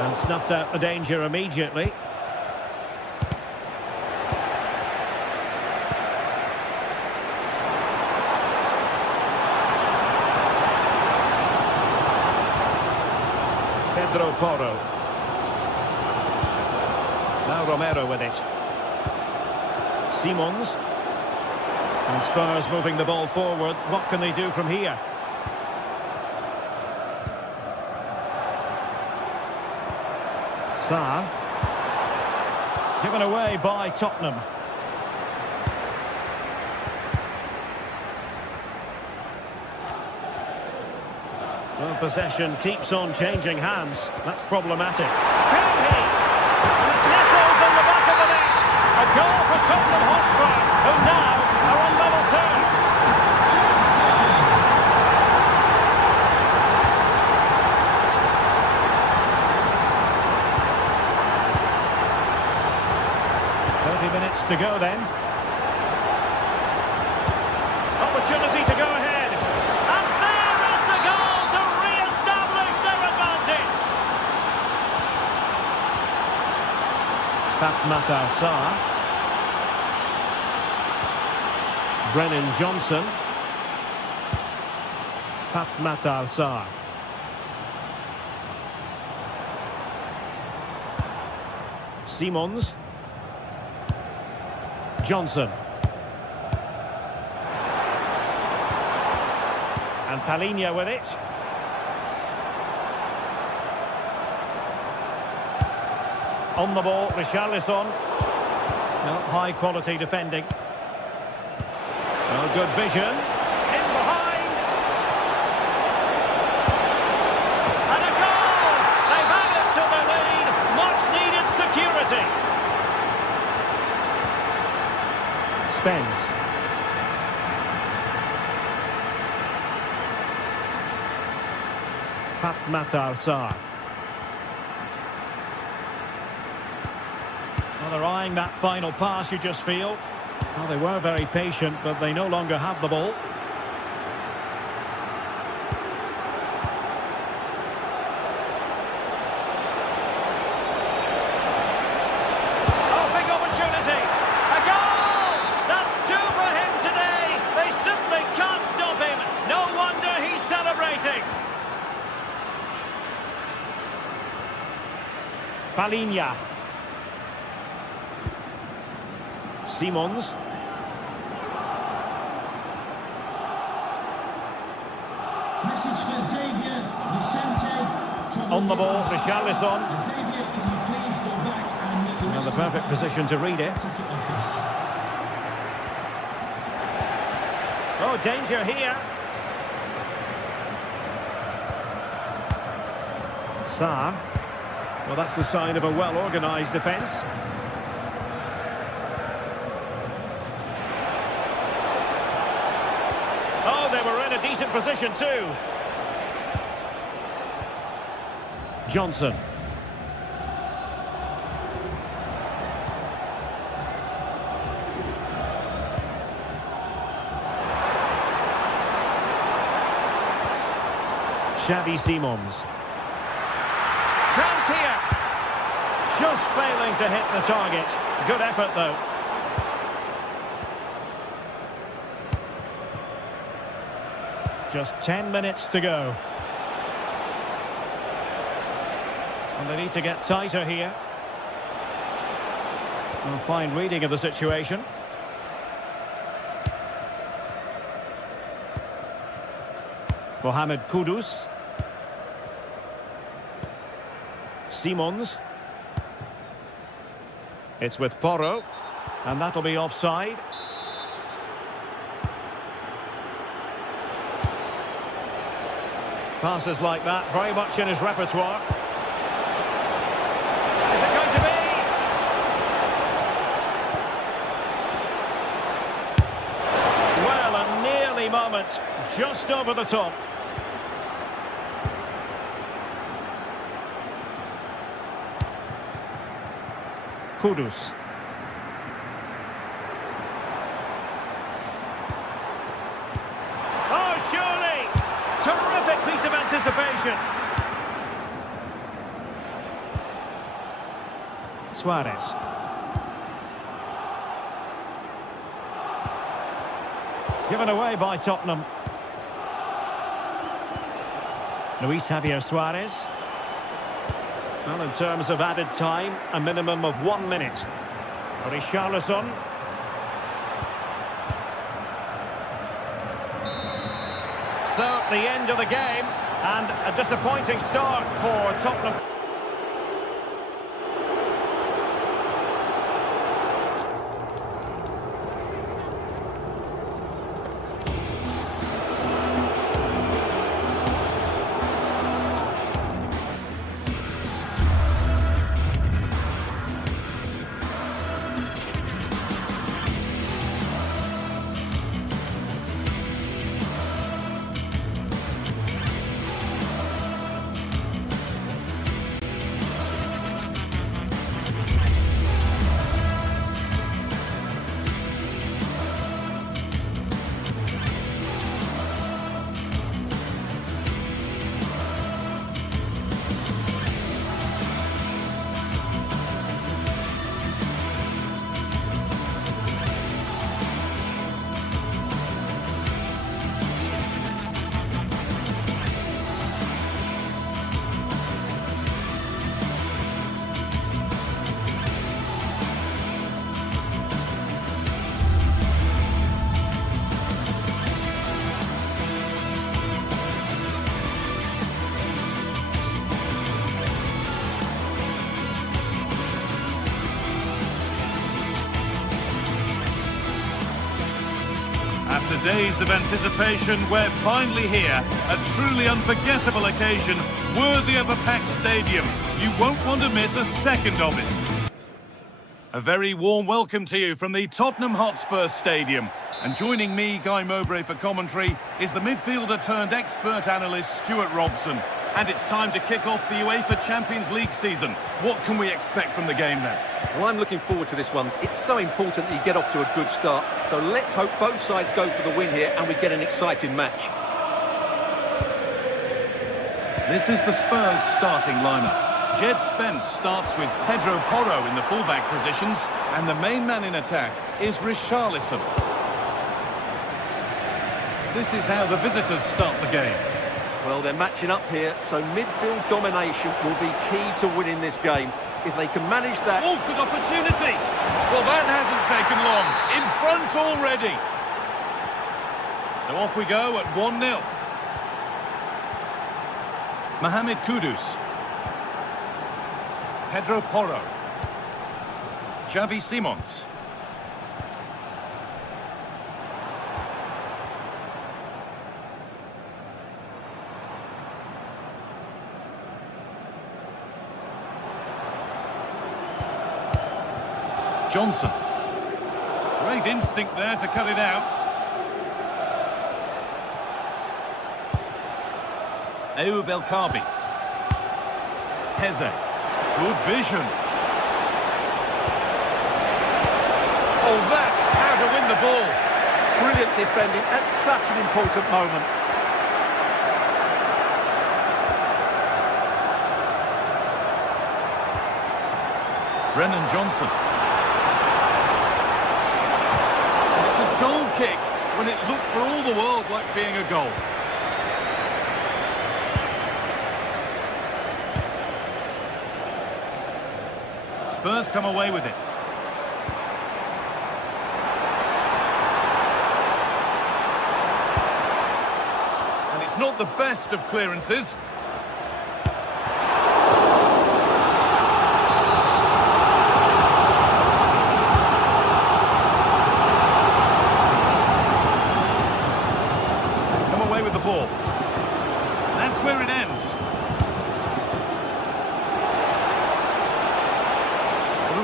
And snuffed out the danger immediately. Pedro Porro. Now Romero with it. Simons. And Spurs moving the ball forward. What can they do from here? Sarr. Given away by Tottenham. Well, possession keeps on changing hands. That's problematic. Can he? And it nestles in the back of the net. A goal for Tottenham Hotspur, who now are on level terms. Minutes to go then. Opportunity to go ahead. And there is the goal to re-establish their advantage. Matar Sarr. Brennan Johnson. Matar Sarr. Simons. Johnson. And Palinha with it. On the ball, Richarlison. No, high quality defending. Oh, good vision. In behind. And a goal! They've added to the lead. Much needed security. Spence. Matar Sarr. Well, they're eyeing that final pass, you just feel. Well, they were very patient, but they no longer have the ball. No wonder he Palhinha. Simons. Message for Xavier, Vicente. On the ball, Richarlison. Xavier, can you please go back and make the And rest the of perfect position to read it. Take it off this. Oh, danger here. Sarr. Well, that's the sign of a well-organised defence. Oh, they were in a decent position too. Johnson. Xavi Simons. Chance here. Just failing to hit the target. Good effort though. Just 10 minutes to go. And they need to get tighter here. A fine reading of the situation. Mohamed Kudus. Simons. It's with Porro. And that'll be offside. Passes like that, very much in his repertoire. Is it going to be? Well, a nearly moment, just over the top. Kudus. Oh, surely! Terrific piece of anticipation. Suarez. Given away by Tottenham. Luis Javier Suarez. Well, in terms of added time, a minimum of 1 minute. Richarlison. So, the end of the game, and a disappointing start for Tottenham. After days of anticipation, we're finally here. A truly unforgettable occasion, worthy of a packed stadium. You won't want to miss a second of it. A very warm welcome to you from the Tottenham Hotspur Stadium. And joining me, Guy Mowbray, for commentary is the midfielder turned expert analyst Stuart Robson. And it's time to kick off the UEFA Champions League season. What can we expect from the game then? Well, I'm looking forward to this one. It's so important that you get off to a good start. So let's hope both sides go for the win here and we get an exciting match. This is the Spurs starting lineup. Jed Spence starts with Pedro Porro in the fullback positions, and the main man in attack is Richarlison. This is how the visitors start the game. Well, they're matching up here, so midfield domination will be key to winning this game. If they can manage that... Oh, good opportunity. Well, that hasn't taken long. In front already. So off we go at 1-0. Mohamed Kudus. Pedro Porro. Xavi Simons. Johnson. Great instinct there to cut it out. Ayoub El Kabi. Heze. Good vision. Oh, that's how to win the ball. Brilliant defending at such an important moment. Brennan Johnson. It's a goal kick when it looked for all the world like being a goal. Spurs come away with it. And it's not the best of clearances. Come away with the ball. That's where it ends.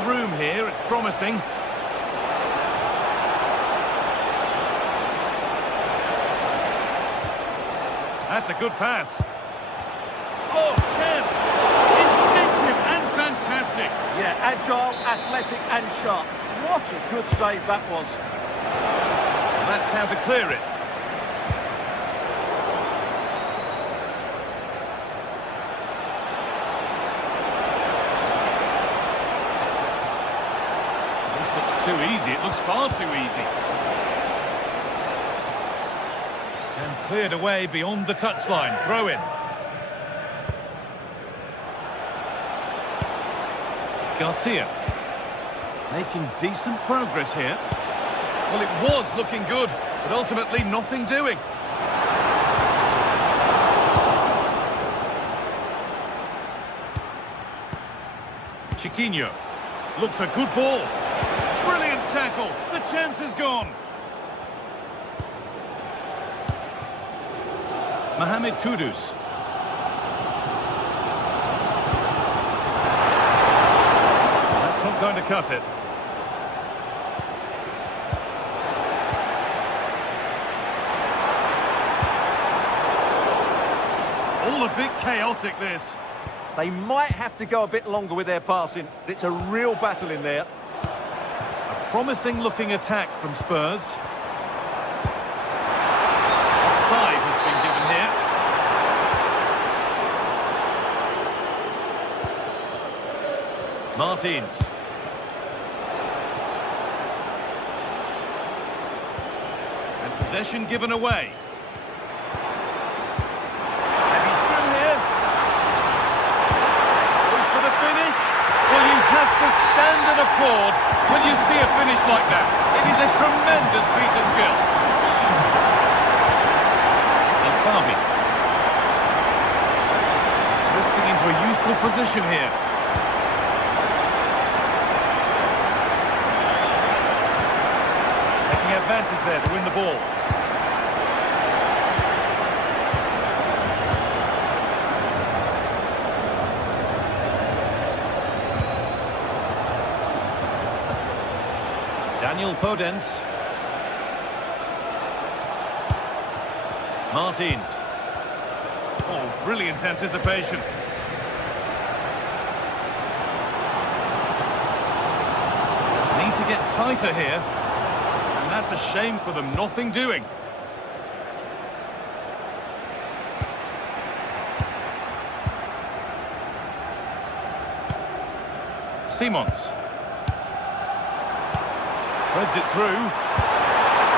Room here, it's promising. That's a good pass. Oh, chance! Instinctive and fantastic. Yeah, agile, athletic and sharp. What a good save that was. That's how to clear it. Too easy, it looks far too easy. And cleared away beyond the touchline, throw in. Garcia, making decent progress here. Well, it was looking good, but ultimately nothing doing. Chiquinho, looks a good ball. Brilliant tackle. The chance is gone. Mohamed Kudus. That's not going to cut it. All a bit chaotic, this. They might have to go a bit longer with their passing. It's a real battle in there. Promising looking attack from Spurs. Offside has been given here. Martins. And possession given away. And he's through here. Goes for the finish. Well, you have to stand and applaud when you see a finish like that. It is a tremendous piece of skill. El Kabi. Drifting into a useful position here. Taking advantage there to win the ball. Daniel Podence. Martins. Oh, brilliant anticipation. Need to get tighter here. And that's a shame for them, nothing doing. Simons. Threads it through.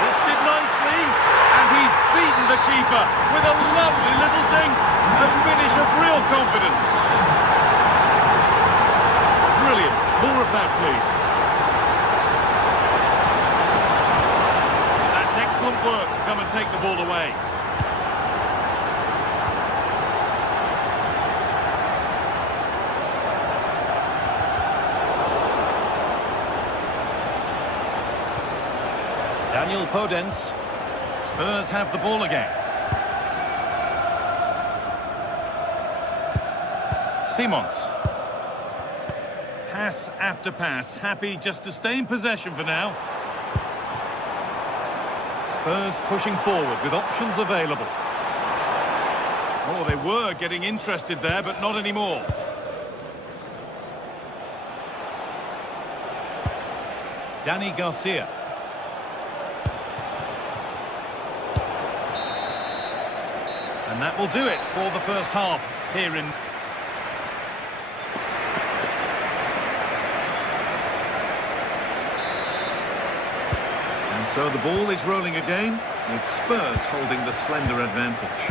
Lifted nicely. And he's beaten the keeper with a lovely little dink. A finish of real confidence. Brilliant. More of that, please. That's excellent work to come and take the ball away. Daniel Podence. Spurs have the ball again. Simons. Pass after pass. Happy just to stay in possession for now. Spurs pushing forward with options available. Oh, they were getting interested there, but not anymore. Danny Garcia. And that will do it for the first half here in... And so the ball is rolling again, with Spurs holding the slender advantage.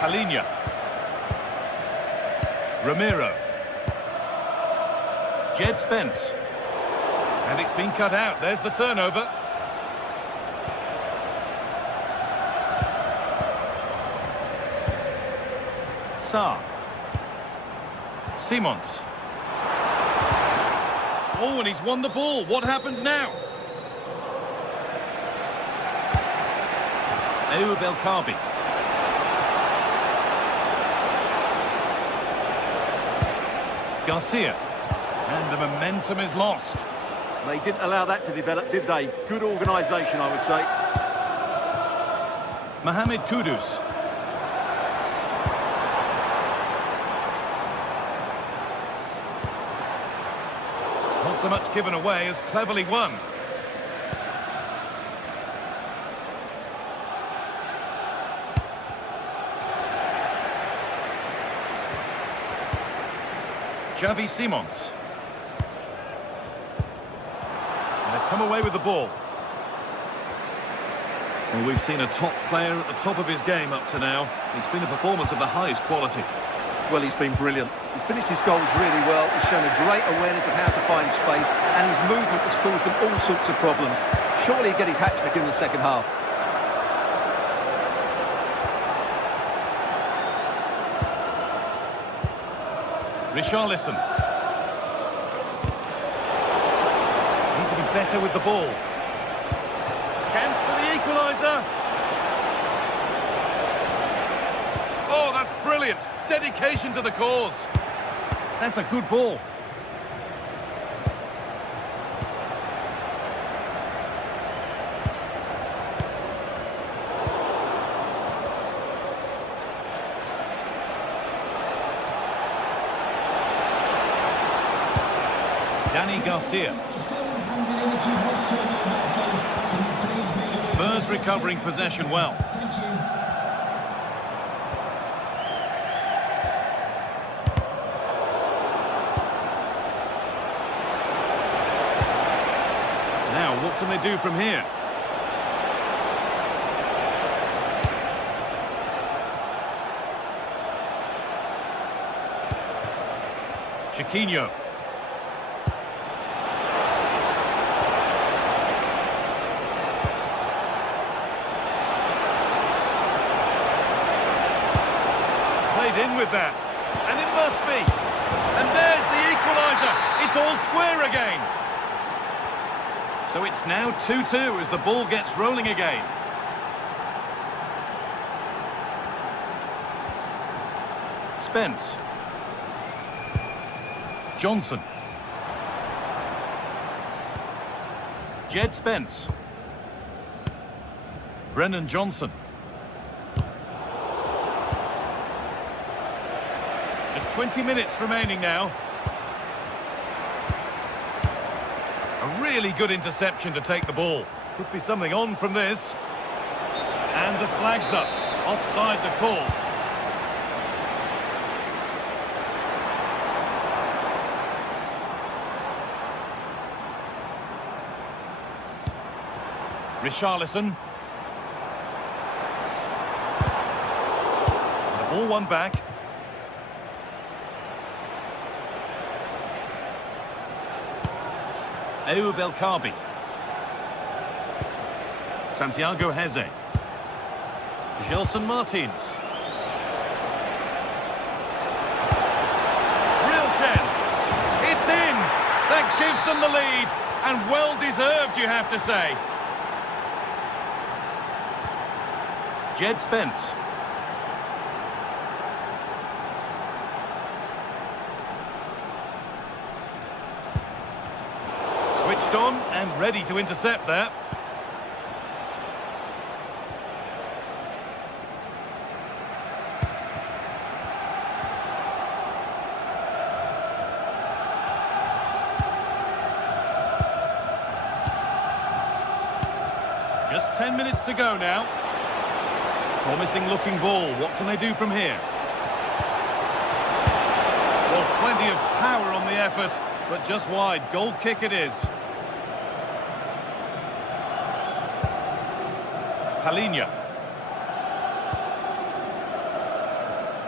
Palhinha. Ramiro. Jed Spence. And it's been cut out. There's the turnover. Sarr. Simons. Oh, and he's won the ball. What happens now? Ayoub El Kaabi. Garcia. And the momentum is lost. They didn't allow that to develop, did they? Good organisation, I would say. Mohamed Kudus. Not so much given away as cleverly won. Xavi Simons. And they've come away with the ball. Well, we've seen a top player at the top of his game up to now. It's been a performance of the highest quality. Well, he's been brilliant. He finished his goals really well. He's shown a great awareness of how to find space, and his movement has caused them all sorts of problems. Surely he'll get his hat-trick in the second half. Richarlison. Need to be better with the ball. Chance for the equaliser. Oh, that's brilliant. Dedication to the cause. That's a good ball. Danny Garcia. Spurs recovering possession well. Now, what can they do from here? Chiquinho. In with that, and it must be, and there's the equaliser. It's all square again. So it's now 2-2 as the ball gets rolling again. Spence. Johnson. Jed Spence. Brennan Johnson. 20 minutes remaining now. A really good interception to take the ball. Could be something on from this. And the flag's up. Offside the call. Richarlison. The ball won back. Belkabi. Santiago Heze. Gelson Martins. Real chance. It's in. That gives them the lead. And well deserved, you have to say. Jed Spence. Switched on and ready to intercept there. Just 10 minutes to go now. Promising looking ball. What can they do from here? Well, plenty of power on the effort, but just wide. Goal kick it is. Palinha.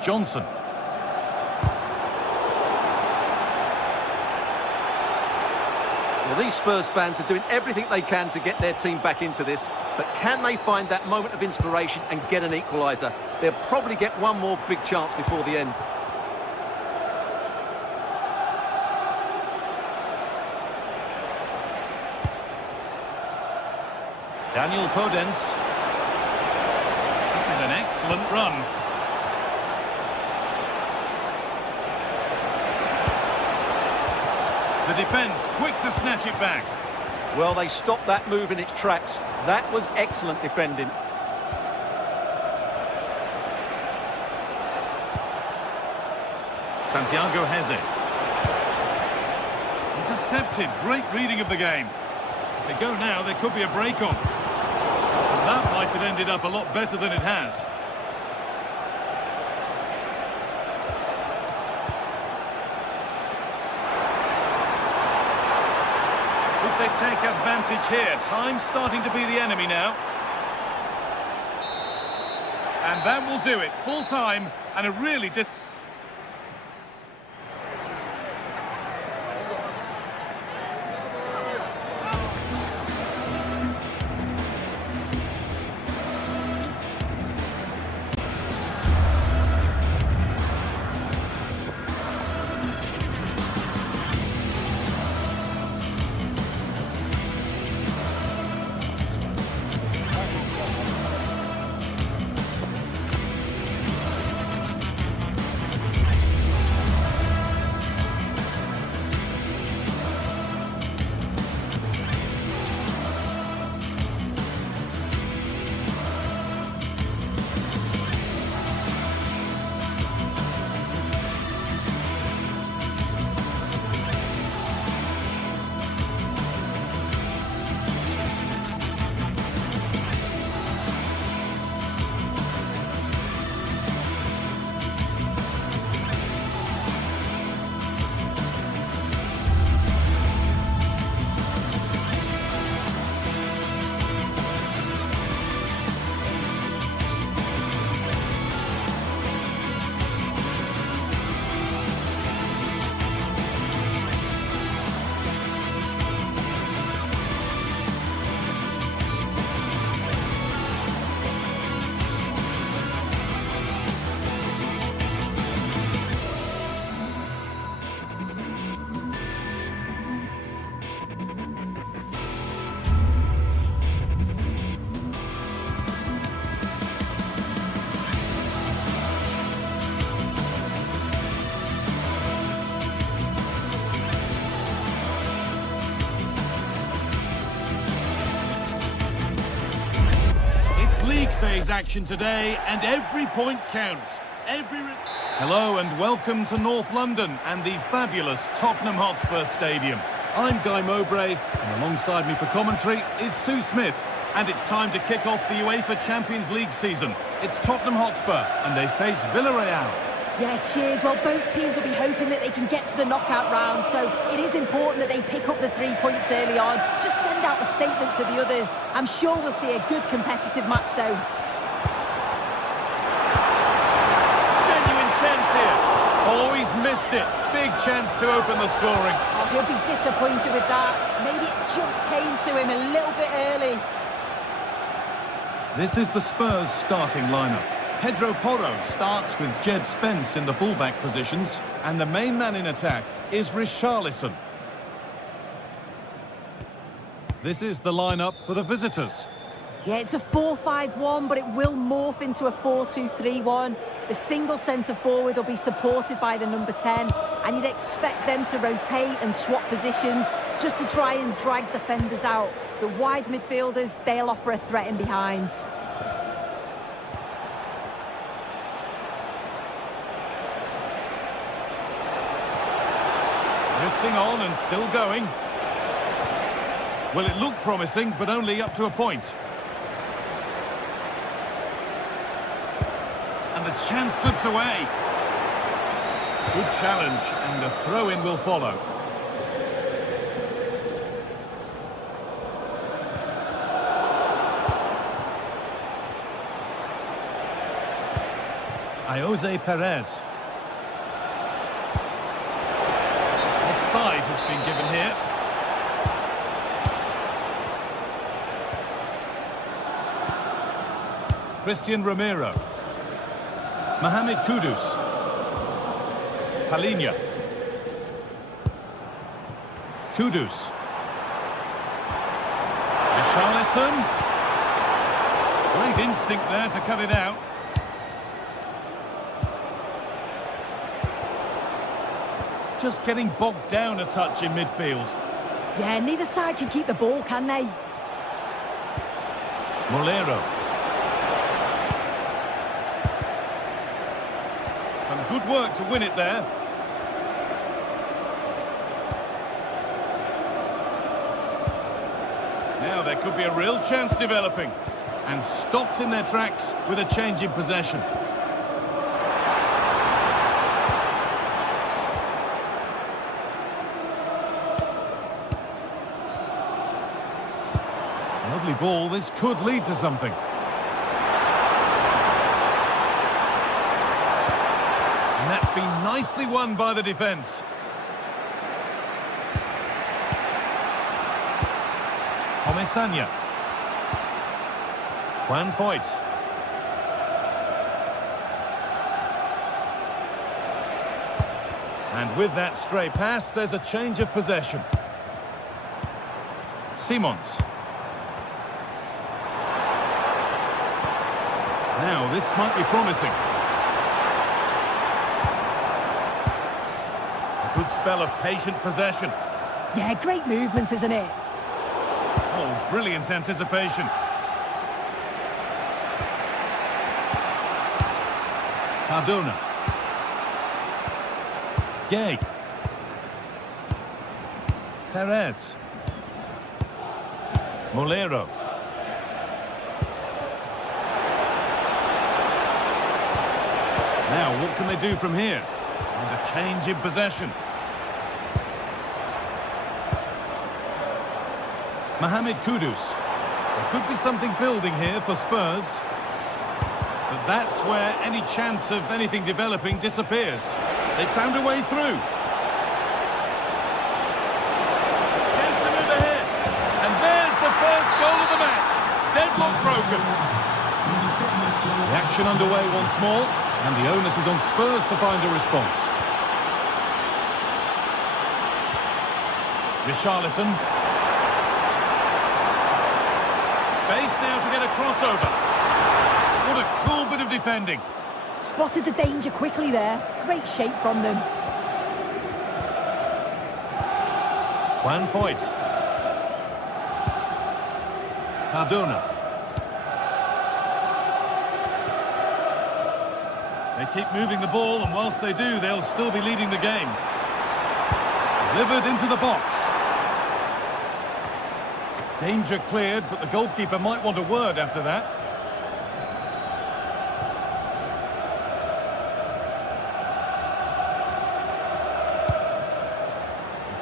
Johnson. Well, these Spurs fans are doing everything they can to get their team back into this, but can they find that moment of inspiration and get an equaliser? They'll probably get one more big chance before the end. Daniel Podence. This is an excellent run. The defence quick to snatch it back. Well, they stopped that move in its tracks. That was excellent defending. Santiago Heze. Intercepted. Great reading of the game. If they go now, there could be a break on. And that might have ended up a lot better than it has. They take advantage here. Time's starting to be the enemy now. And that will do it. Full time and a really league phase action today, and every point counts. Hello and welcome to North London and the fabulous Tottenham Hotspur Stadium. I'm Guy Mowbray, and alongside me for commentary is Sue Smith. And it's time to kick off the UEFA Champions League season. It's Tottenham Hotspur, and they face Villarreal. Yeah, cheers. Well, both teams will be hoping that they can get to the knockout round, so it is important that they pick up the 3 points early on. Just send out a statement to the others. I'm sure we'll see a good competitive match, though. Genuine chance here. Oh, he's missed missed it. Big chance to open the scoring. Oh, he'll be disappointed with that. Maybe it just came to him a little bit early. This is the Spurs starting lineup. Pedro Porro starts with Jed Spence in the fullback positions, and the main man in attack is Richarlison. This is the lineup for the visitors. Yeah, it's a 4-5-1, but it will morph into a 4-2-3-1. The single centre-forward will be supported by the number 10, and you'd expect them to rotate and swap positions just to try and drag defenders out. The wide midfielders, they'll offer a threat in behind. Drifting on and still going. Well, it looked promising, but only up to a point. And the chance slips away. Good challenge, and a throw-in will follow. Jose Perez. Offside has been given here. Christian Romero. Mohamed Kudus. Palinha. Kudus. Richarlison. Great instinct there to cut it out. Just getting bogged down a touch in midfield. Yeah, neither side can keep the ball, can they? Molero. Some good work to win it there. Now there could be a real chance developing. And stopped in their tracks with a change in possession. Lovely ball, this could lead to something. And that's been nicely won by the defence. Omesanya. Juan Foyt. And with that stray pass, there's a change of possession. Simons. Now, this might be promising. A good spell of patient possession. Yeah, great movement, isn't it? Oh, brilliant anticipation. Cardona. Gay. Perez. Molero. Now, what can they do from here? And a change in possession. Mohamed Kudus. There could be something building here for Spurs. But that's where any chance of anything developing disappears. They found a way through. Chance to move ahead. And there's the first goal of the match. Deadlock broken. The action underway once more. And the onus is on Spurs to find a response. Richarlison. Space now to get a crossover. What a cool bit of defending. Spotted the danger quickly there. Great shape from them. Juan Foyt. Cardona. They keep moving the ball, and whilst they do, they'll still be leading the game. Delivered into the box. Danger cleared, but the goalkeeper might want a word after that.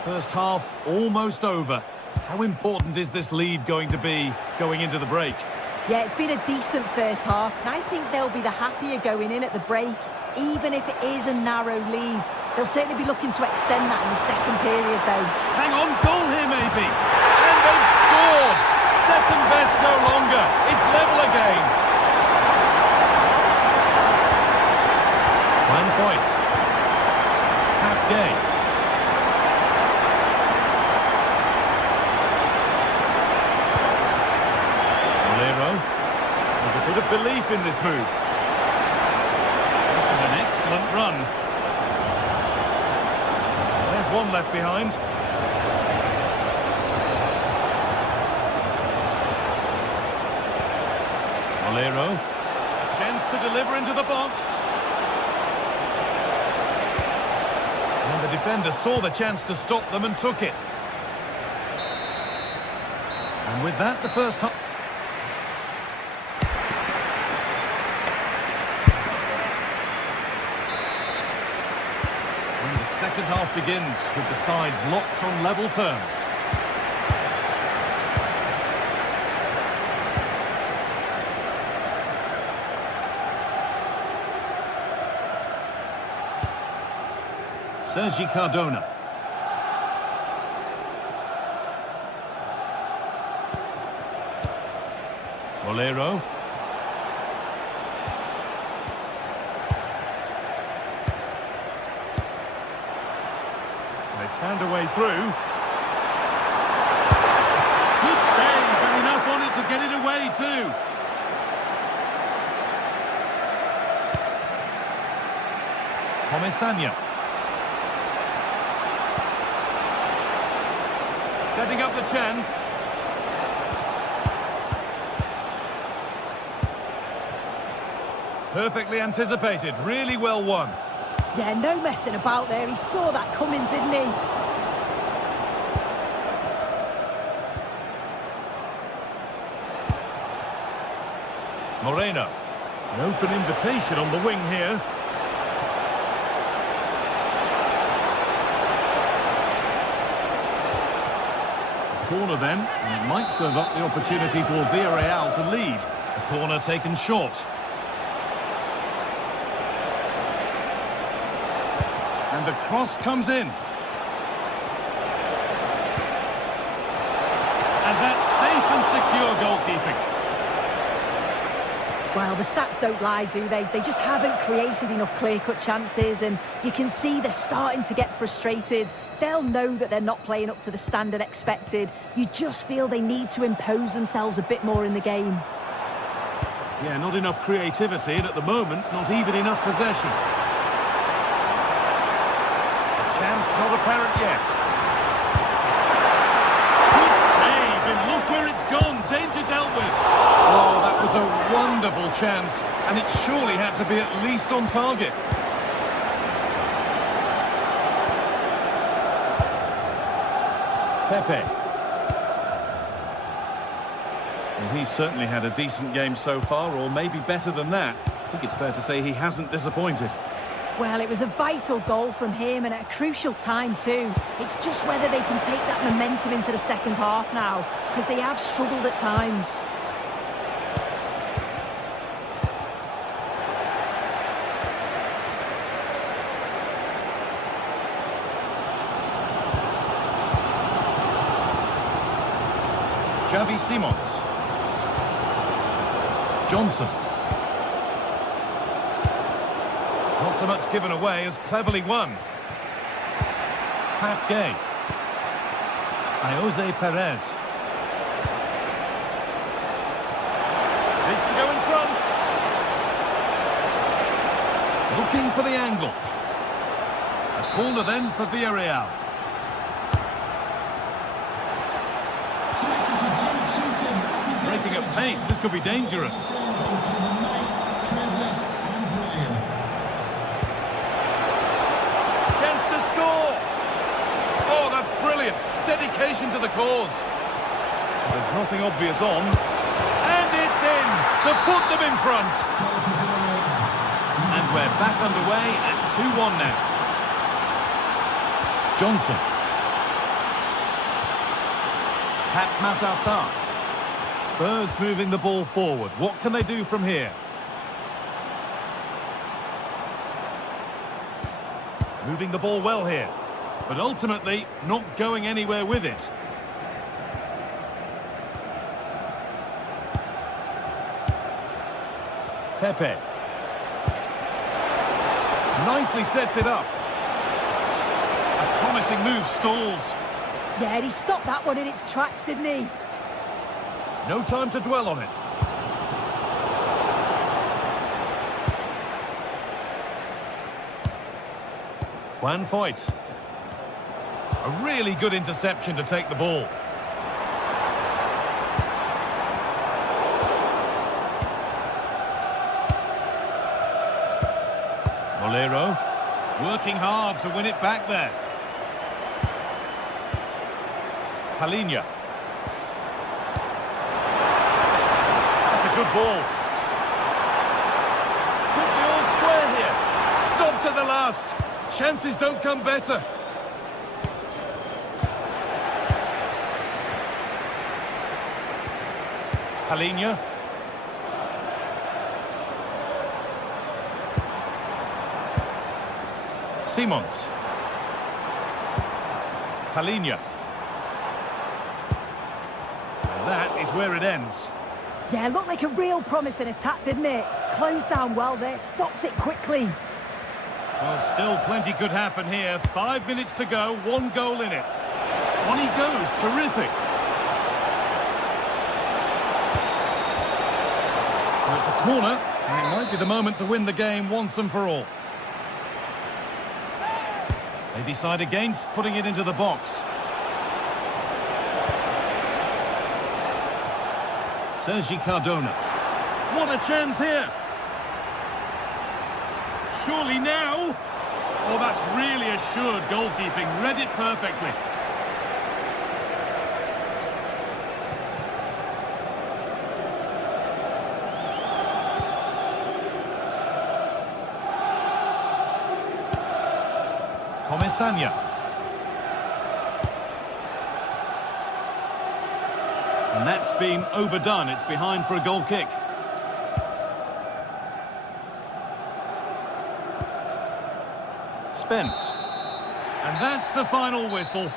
The first half almost over. How important is this lead going to be going into the break? Yeah, it's been a decent first half, and I think they'll be the happier going in at the break, even if it is a narrow lead. They'll certainly be looking to extend that in the second period, though. Hang on, goal here maybe. And they've scored. Second best no longer. It's level again. 1 point. Half game. There's a bit of belief in this move. This is an excellent run. There's one left behind. Valero. A chance to deliver into the box. And the defender saw the chance to stop them and took it. And with that, the first half... Second half begins with the sides locked on level terms. Sergi Cardona. Valero. Found a way through. Good save, and enough on it to get it away too. Pomesania. Setting up the chance. Perfectly anticipated, really well won. Yeah, no messing about there. He saw that coming, didn't he? Moreno. An open invitation on the wing here. A corner then, and it might serve up the opportunity for Villarreal to lead. A corner taken short. And the cross comes in. And that's safe and secure goalkeeping. Well, the stats don't lie, do they? They just haven't created enough clear-cut chances, and you can see they're starting to get frustrated. They'll know that they're not playing up to the standard expected. You just feel they need to impose themselves a bit more in the game. Yeah, not enough creativity, and at the moment, not even enough possession. Chance not apparent yet. Good save, and look where it's gone. Danger dealt with. Oh, that was a wonderful chance, and it surely had to be at least on target. Pepe. Well, he's certainly had a decent game so far, or maybe better than that. I think it's fair to say he hasn't disappointed. Well, it was a vital goal from him and at a crucial time too. It's just whether they can take that momentum into the second half now, because they have struggled at times. Xavi Simons. Johnson. Not so much given away as cleverly won. Pat Gay. Jose Perez. This to go in front. Looking for the angle. A corner then for Villarreal. Breaking at pace, this could be dangerous. Chance to score! Oh, that's brilliant! Dedication to the cause. There's nothing obvious on. And it's in to put them in front. And we're back underway at 2-1 now. Johnson. Pat Matassar. Spurs moving the ball forward. What can they do from here? Moving the ball well here, but ultimately not going anywhere with it. Pepe. Nicely sets it up. A promising move stalls. Yeah, he stopped that one in its tracks, didn't he? No time to dwell on it. Juan Foyt. A really good interception to take the ball. Molero. Working hard to win it back there. Palinha. That's a good ball. Could be all square here. Stop to the last. Chances don't come better. Palinha. Simons. Palinha. And that is where it ends. Yeah, looked like a real promising attack, didn't it? Closed down well there, stopped it quickly. Well, still plenty could happen here. 5 minutes to go, 1 goal in it. On he goes, terrific. So it's a corner, and it might be the moment to win the game once and for all. They decide against putting it into the box. Sergi Cardona. What a chance here! Surely now! Oh, that's really assured goalkeeping. Read it perfectly. Comesaña. And that's been overdone. It's behind for a goal kick. Spence. And that's the final whistle.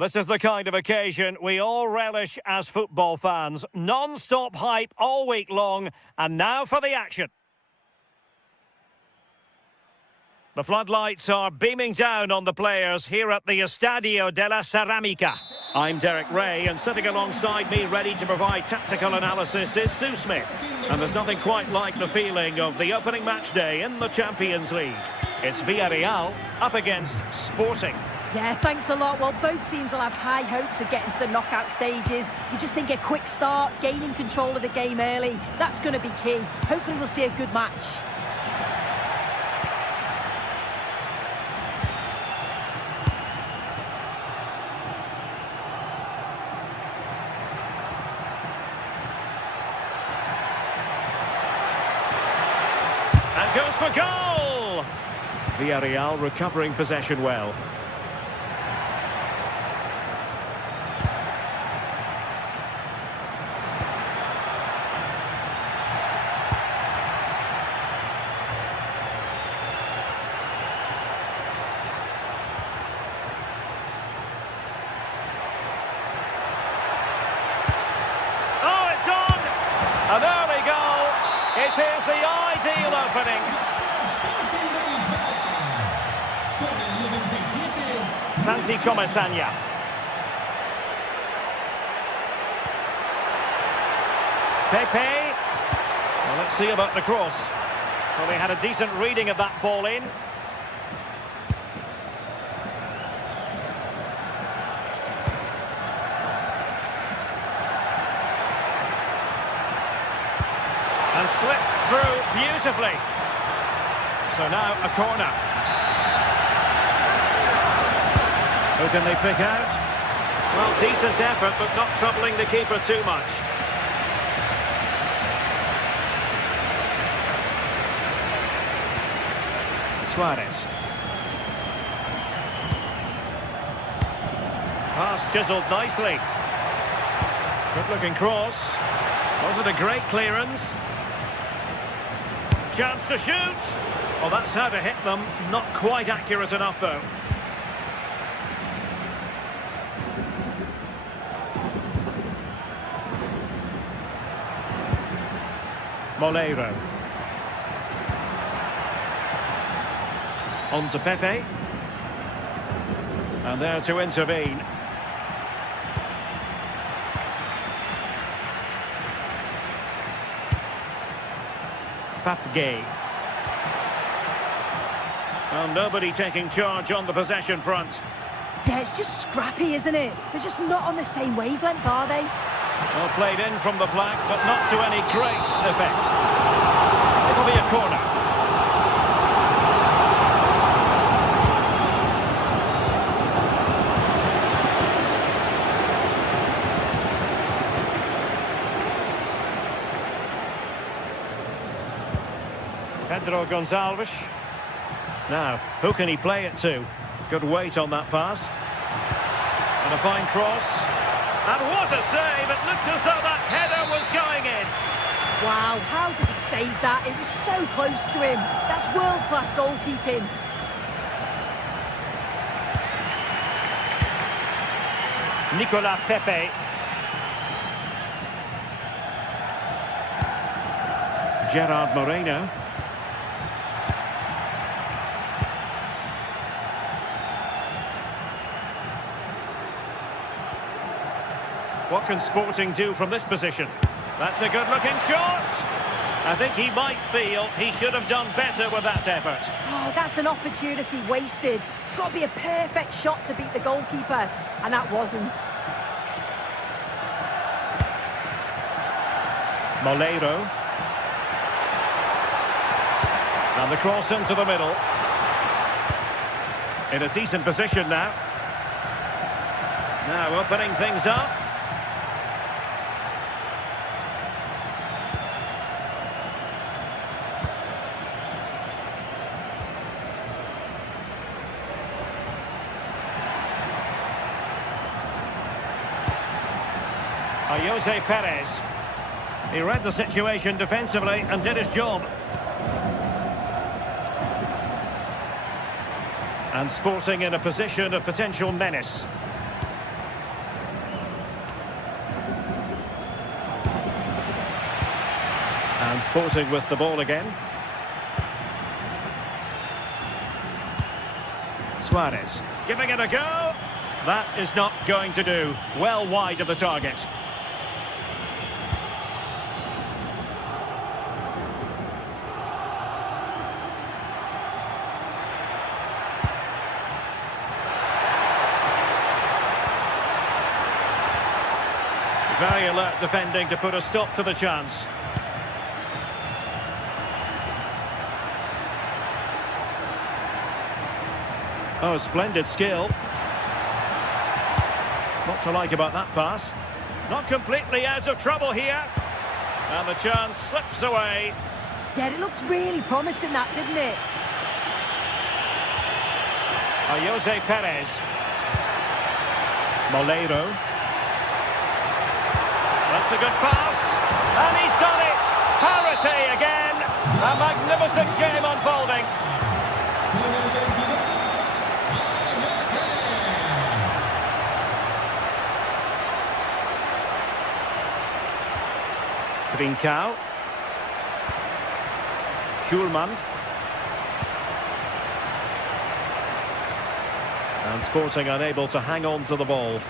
This is the kind of occasion we all relish as football fans. Non-stop hype all week long, and now for the action. The floodlights are beaming down on the players here at the Estadio de la Ceramica. I'm Derek Ray, and sitting alongside me ready to provide tactical analysis is Sue Smith. And there's nothing quite like the feeling of the opening match day in the Champions League. It's Villarreal up against Sporting. Yeah, thanks a lot. Well, both teams will have high hopes of getting to the knockout stages. You just think a quick start, gaining control of the game early, that's going to be key. Hopefully we'll see a good match. And goes for goal! Villarreal recovering possession well. An early goal. It is the ideal opening. Santi Comesaña. Pepe. Well, let's see about the cross. Well, they had a decent reading of that ball in. And slipped through beautifully. So now a corner. Who can they pick out? Well, decent effort, but not troubling the keeper too much. Suarez. Pass chiseled nicely. Good-looking cross. Was it a great clearance? Chance to shoot. Well, that's how to hit them. Not quite accurate enough, though. Moleiro. On to Pepe. And there to intervene. Papgay. Well, nobody taking charge on the possession front. Yeah, it's just scrappy, isn't it? They're just not on the same wavelength, are they? Well, played in from the flank, but not to any great effect. It'll be a corner. Pedro Gonçalves. Now, who can he play it to? Good weight on that pass. And a fine cross. And what a save! It looked as though that header was going in. Wow, how did he save that? It was so close to him. That's world-class goalkeeping. Nicolas Pepe. Gerard Moreno. What can Sporting do from this position? That's a good-looking shot. I think he might feel he should have done better with that effort. Oh, that's an opportunity wasted. It's got to be a perfect shot to beat the goalkeeper, and that wasn't. Moleiro. And the cross into the middle. In a decent position now. Now opening things up. Jose Perez. He read the situation defensively and did his job. And Sporting in a position of potential menace. And Sporting with the ball again. Suarez giving it a go. That is not going to do. Well wide of the target. Very alert defending to put a stop to the chance. Oh, splendid skill. What to like about that pass? Not completely out of trouble here. And the chance slips away. Yeah, it looked really promising, that, didn't it? Jose Perez. Moleiro. That's a good pass. And he's done it! Parity again! A magnificent game unfolding. Trincao. Schulman. And Sporting unable to hang on to the ball.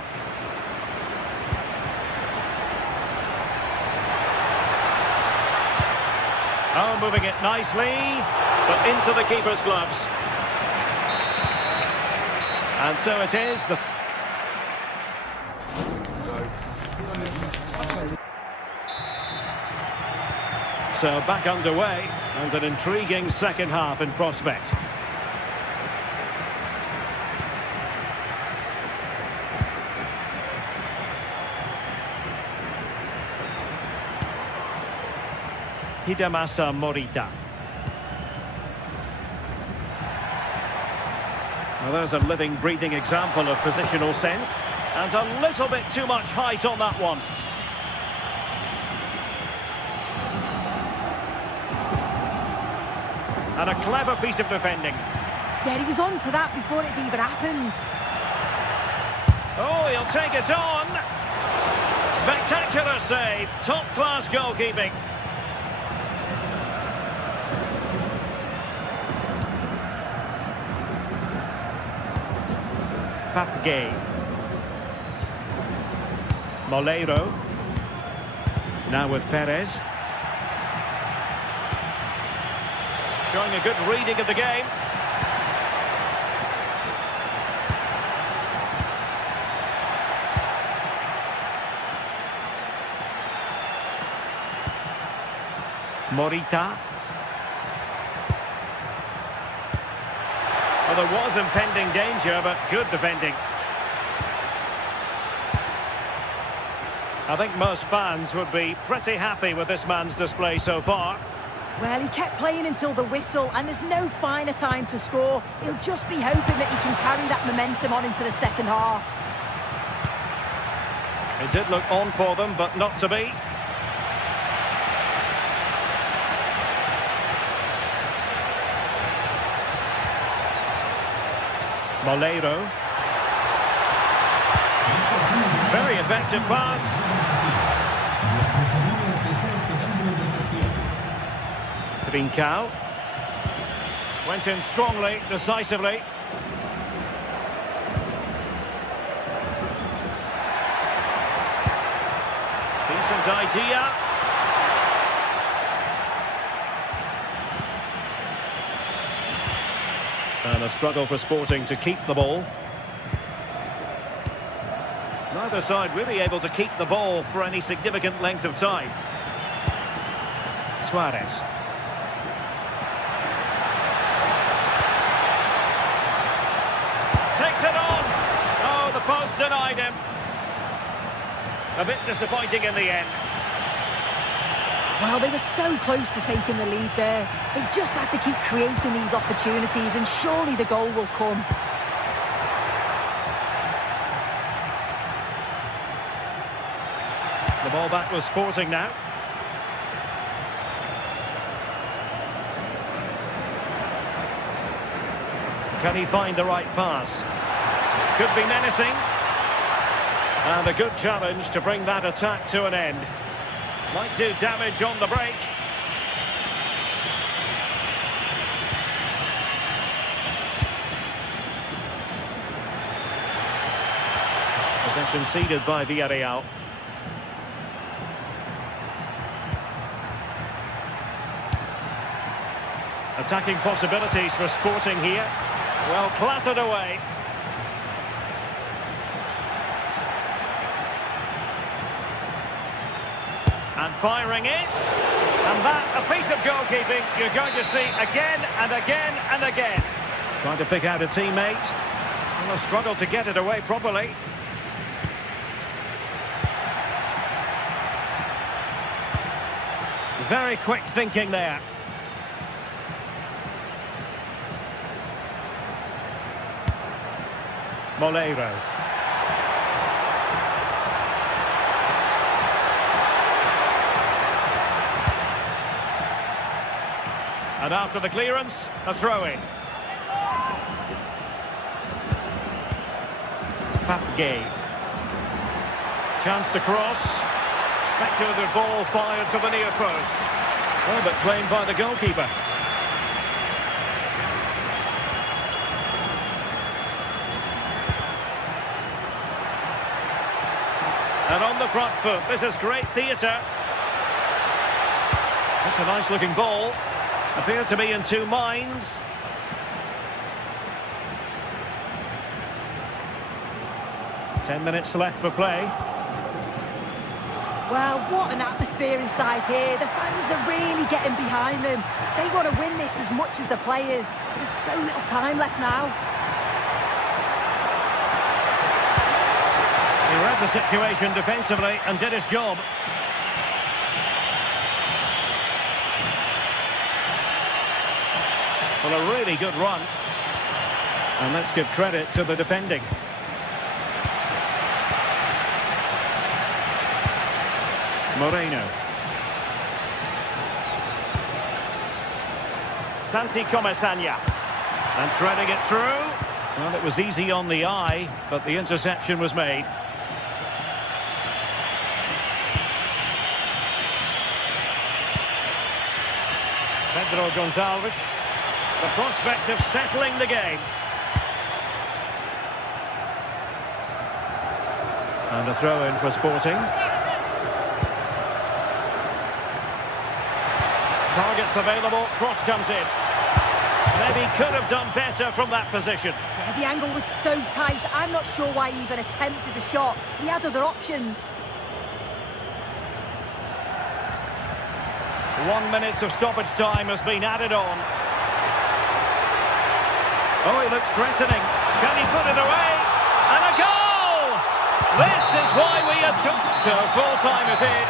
Oh, moving it nicely, but into the keeper's gloves. And so it is. So back underway, and an intriguing second half in prospect. Hidemasa Morita. Well, there's a living, breathing example of positional sense, and a little bit too much height on that one. And a clever piece of defending. Yeah, he was on to that before it even happened. Oh, he'll take it on. Spectacular save. Top-class goalkeeping. Papgay. Moleiro. Now with Perez. Showing a good reading of the game. Morita. Well, there was impending danger, but good defending. I think most fans would be pretty happy with this man's display so far. Well, he kept playing until the whistle, and there's no finer time to score. He'll just be hoping that he can carry that momentum on into the second half. It did look on for them, but not to be. Moleiro. Very effective pass. Trincao. Went in strongly, decisively. Decent idea. And a struggle for Sporting to keep the ball. Neither side really able to keep the ball for any significant length of time. Suarez. Takes it on. Oh, the post denied him. A bit disappointing in the end. Well, they were so close to taking the lead there. They just have to keep creating these opportunities, and surely the goal will come. The ball back with Sporting now. Can he find the right pass? Could be menacing. And a good challenge to bring that attack to an end. Might do damage on the break. Possession ceded by Villarreal. Attacking possibilities for Sporting here. Well, clattered away. And firing it. And that, a piece of goalkeeping you're going to see again and again and again. Trying to pick out a teammate. And a struggle to get it away properly. Very quick thinking there. Moleiro. And after the clearance, a throw-in. Papgay. Chance to cross. Speculative ball fired to the near post. Well, but claimed by the goalkeeper. And on the front foot, this is great theatre. That's a nice-looking ball. Appeared to be in two minds. Ten minutes left for play. Well, what an atmosphere inside here. The fans are really getting behind them. They want to win this as much as the players. There's so little time left now. He read the situation defensively and did his job. Well, a really good run. And let's give credit to the defending. Moreno. Santi Comesaña. And threading it through. Well, it was easy on the eye, but the interception was made. Pedro Gonçalves. The prospect of settling the game. And a throw-in for Sporting. Targets available, cross comes in. Maybe could have done better from that position. Yeah, the angle was so tight. I'm not sure why he even attempted the shot. He had other options. 1 minute of stoppage time has been added on. Oh, he looks threatening. Can he put it away? And a goal! This is why we had so full time it is.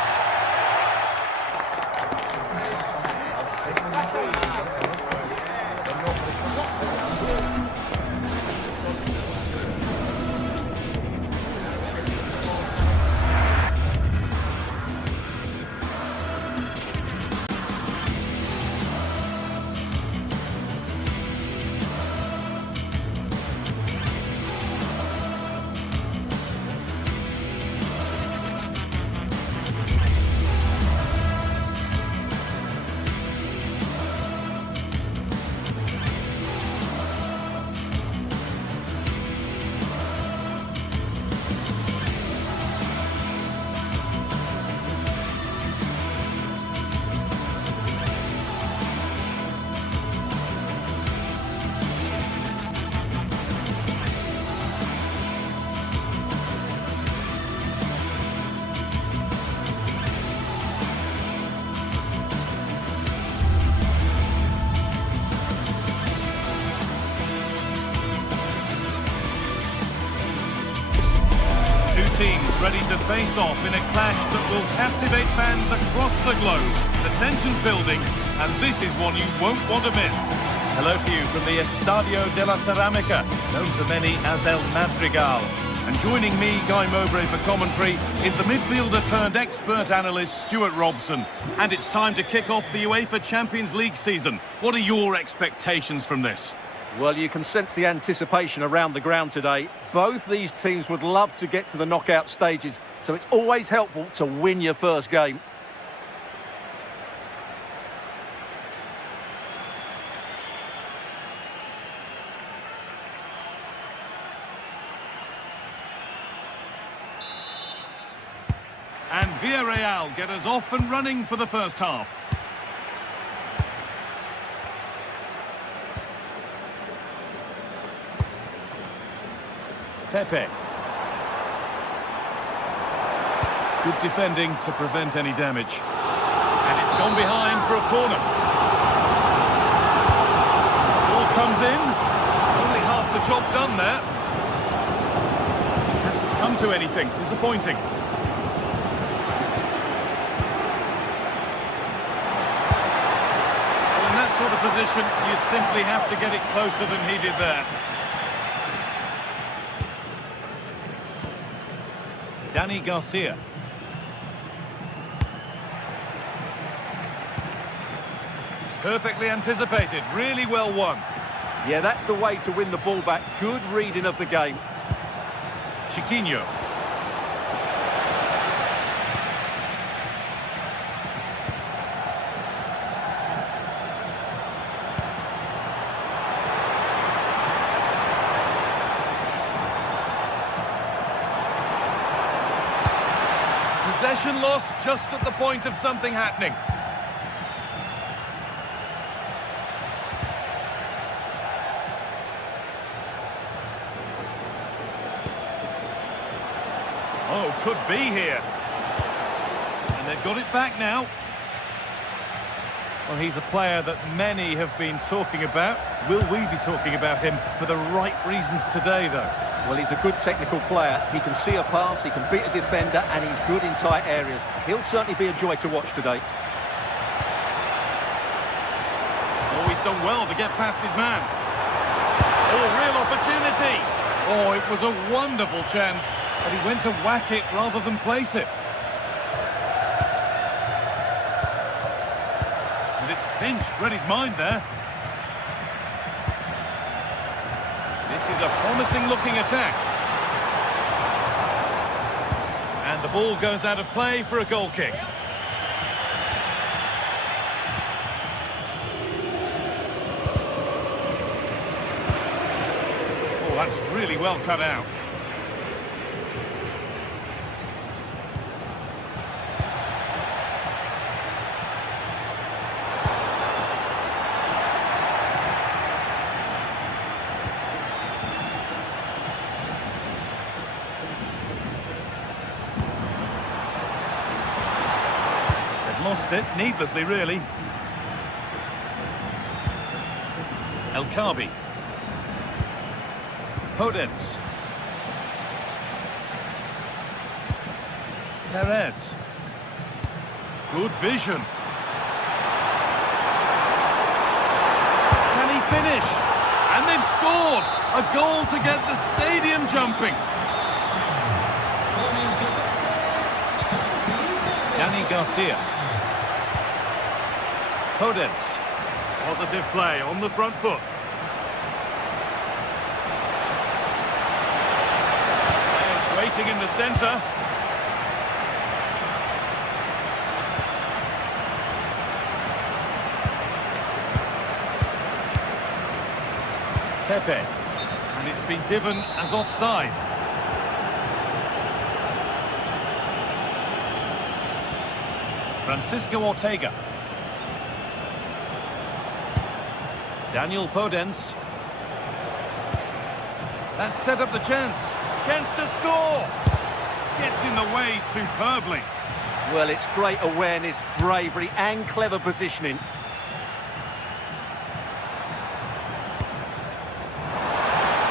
Teams ready to face off in a clash that will captivate fans across the globe. The tension's building, and this is one you won't want to miss. Hello to you from the Estadio de la Ceramica, known to many as El Madrigal. And joining me, Guy Mowbray, for commentary is the midfielder turned expert analyst Stuart Robson. And it's time to kick off the UEFA Champions League season. What are your expectations from this? Well, you can sense the anticipation around the ground today. Both these teams would love to get to the knockout stages, so it's always helpful to win your first game. And Villarreal get us off and running for the first half. Pepe. Good defending to prevent any damage. And it's gone behind for a corner. Ball comes in. Only half the job done there. Hasn't come to anything. Disappointing. Well, in that sort of position, you simply have to get it closer than he did there. Dani Garcia. Perfectly anticipated, really well won. Yeah, that's the way to win the ball back. Good reading of the game. Chiquinho. Possession lost just at the point of something happening. Oh, could be here. And they've got it back now. Well, he's a player that many have been talking about. Will we be talking about him for the right reasons today, though? Well, he's a good technical player. He can see a pass, he can beat a defender, and he's good in tight areas. He'll certainly be a joy to watch today. Oh, he's done well to get past his man. Oh, real opportunity. Oh, it was a wonderful chance, but he went to whack it rather than place it. And it's pinched, read his mind there. This is a promising-looking attack. And the ball goes out of play for a goal kick. Oh, that's really well cut out. Lost it, needlessly really. El Khabi. Podence. Perez. Good vision. Can he finish? And they've scored! A goal to get the stadium jumping. Dani Garcia. Podence. Positive play on the front foot. Players waiting in the centre. Pepe. And it's been given as offside. Francisco Ortega. Daniel Podence. That set up the chance. Chance to score. Gets in the way superbly. Well, it's great awareness, bravery and clever positioning.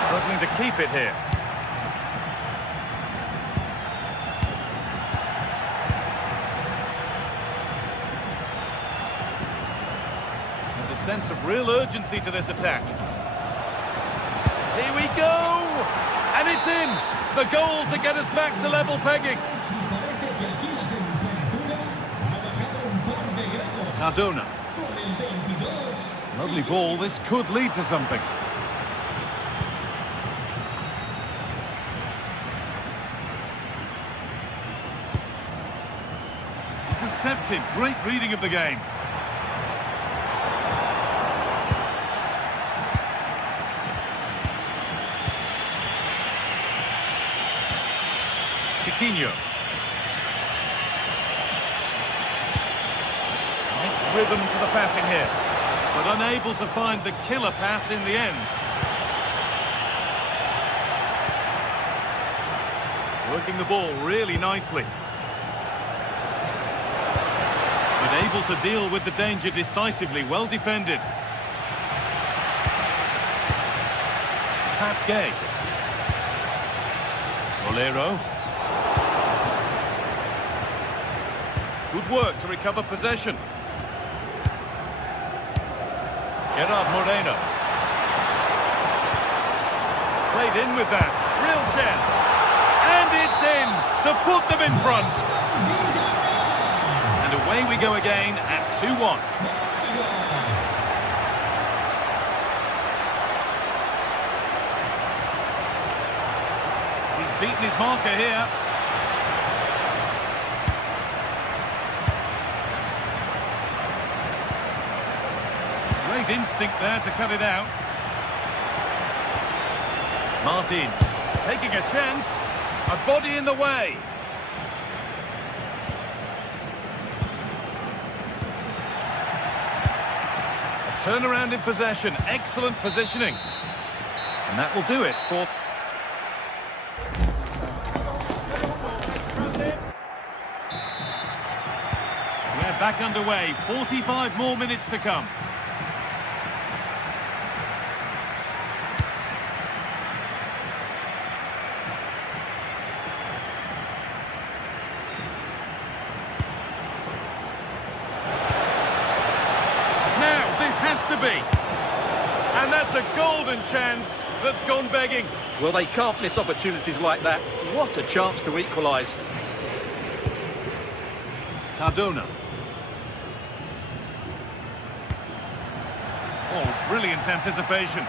Struggling to keep it here. Sense of real urgency to this attack. Here we go! And it's in! The goal to get us back to level pegging. Cardona. Lovely ball, this could lead to something. Intercepted, great reading of the game. Chiquinho. Nice rhythm to the passing here, but unable to find the killer pass in the end. Working the ball really nicely. But able to deal with the danger decisively, well defended. Pat Gay. Bolero. Good work to recover possession. Gerard Moreno. Played in with that. Real chance. And it's in! to put them in front. And away we go again at 2-1. He's beaten his marker here. Great instinct there to cut it out. Martins taking a chance. A body in the way. A turnaround in possession. Excellent positioning. And that will do it for... We're back underway. 45 more minutes to come. To be. And that's a golden chance that's gone begging. Well, they can't miss opportunities like that. What a chance to equalise. Cardona. Oh, brilliant anticipation.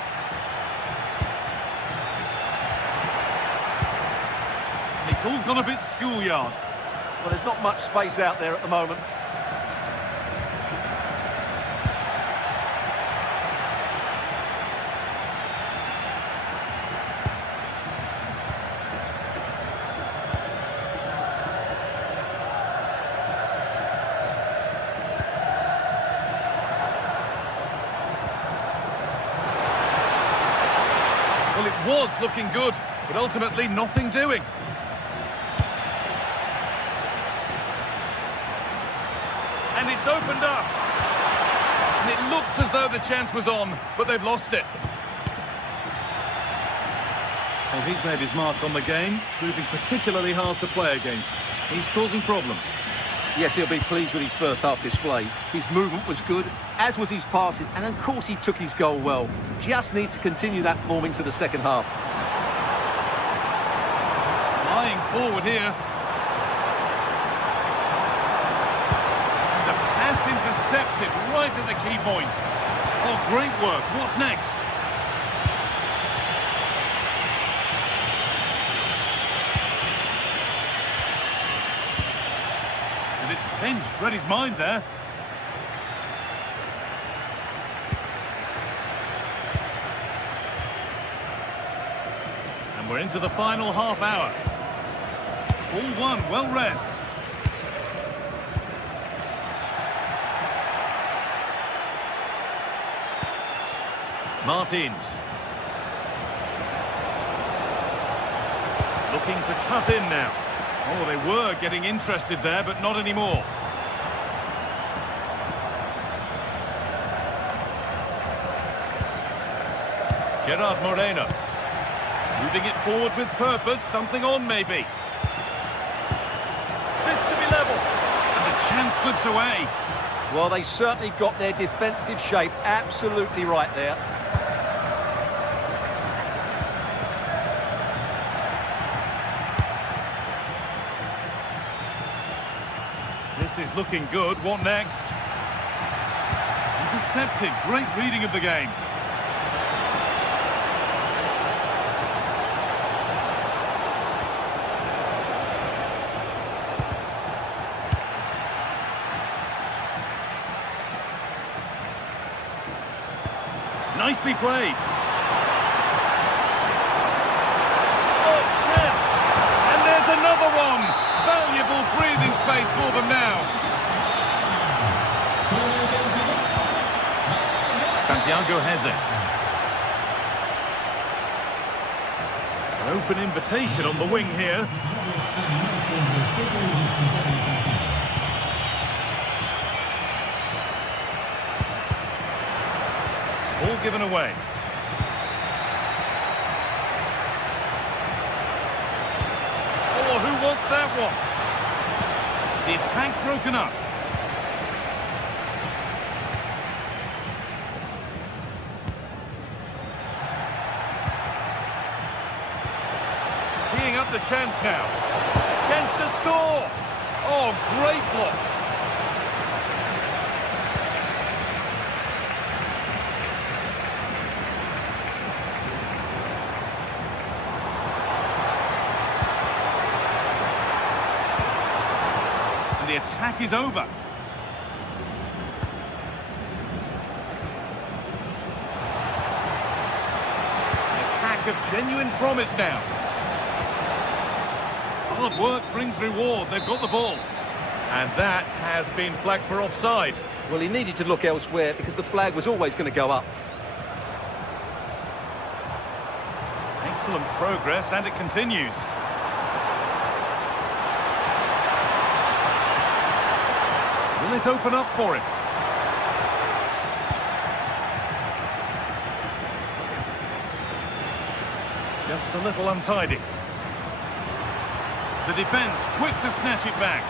It's all gone a bit schoolyard. Well, there's not much space out there at the moment. Well, it was looking good, but ultimately nothing doing. And it's opened up. And it looked as though the chance was on, but they've lost it. Well, he's made his mark on the game, proving particularly hard to play against. He's causing problems. Yes, he'll be pleased with his first half display. His movement was good, as was his passing, and of course he took his goal well. Just needs to continue that form into the second half. Flying forward here. The pass intercepted right at the key point. Oh, great work. What's next? And it's pinched. Read his mind there. And we're into the final half hour. All one, well read. Martins. Looking to cut in now. Oh, they were getting interested there, but not anymore. Gerard Moreno. Moving it forward with purpose, something on maybe. This to be level. And the chance slips away. Well, they certainly got their defensive shape absolutely right there. This is looking good. What next? Intercepted. Great reading of the game. Nicely played. Oh, chance! And there's another one! Valuable breathing space for them now. Santiago Heze. An open invitation on the wing here. All given away. Oh, who wants that one? The attack broken up. Teeing up the chance now. Chance to score. Oh, great block. And the attack is over. Of genuine promise now. Hard work brings reward. They've got the ball. And that has been flagged for offside. Well, he needed to look elsewhere because the flag was always going to go up. Excellent progress, and it continues. Will it open up for him? Just a little untidy. The defence quick to snatch it back.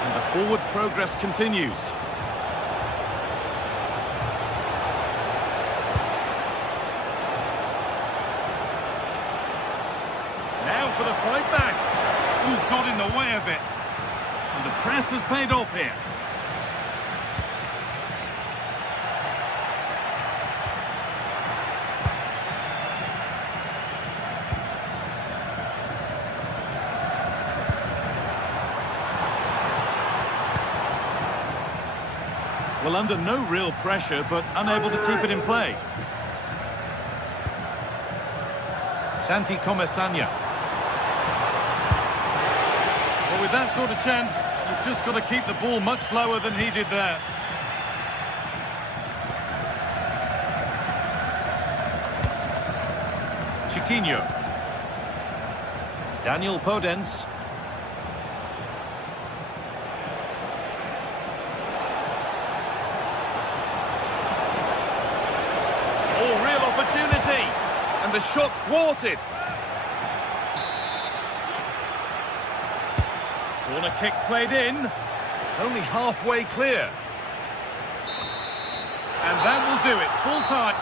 And the forward progress continues. Now for the fight back. Ooh, got in the way of it. And the press has paid off here. Well, under no real pressure, but unable to keep it in play. Santi Comesanya. Well, with that sort of chance, you've just got to keep the ball much lower than he did there. Chiquinho. Daniel Podence. Opportunity, and the shot thwarted. Corner kick played in. It's only halfway clear. And that will do it, full time.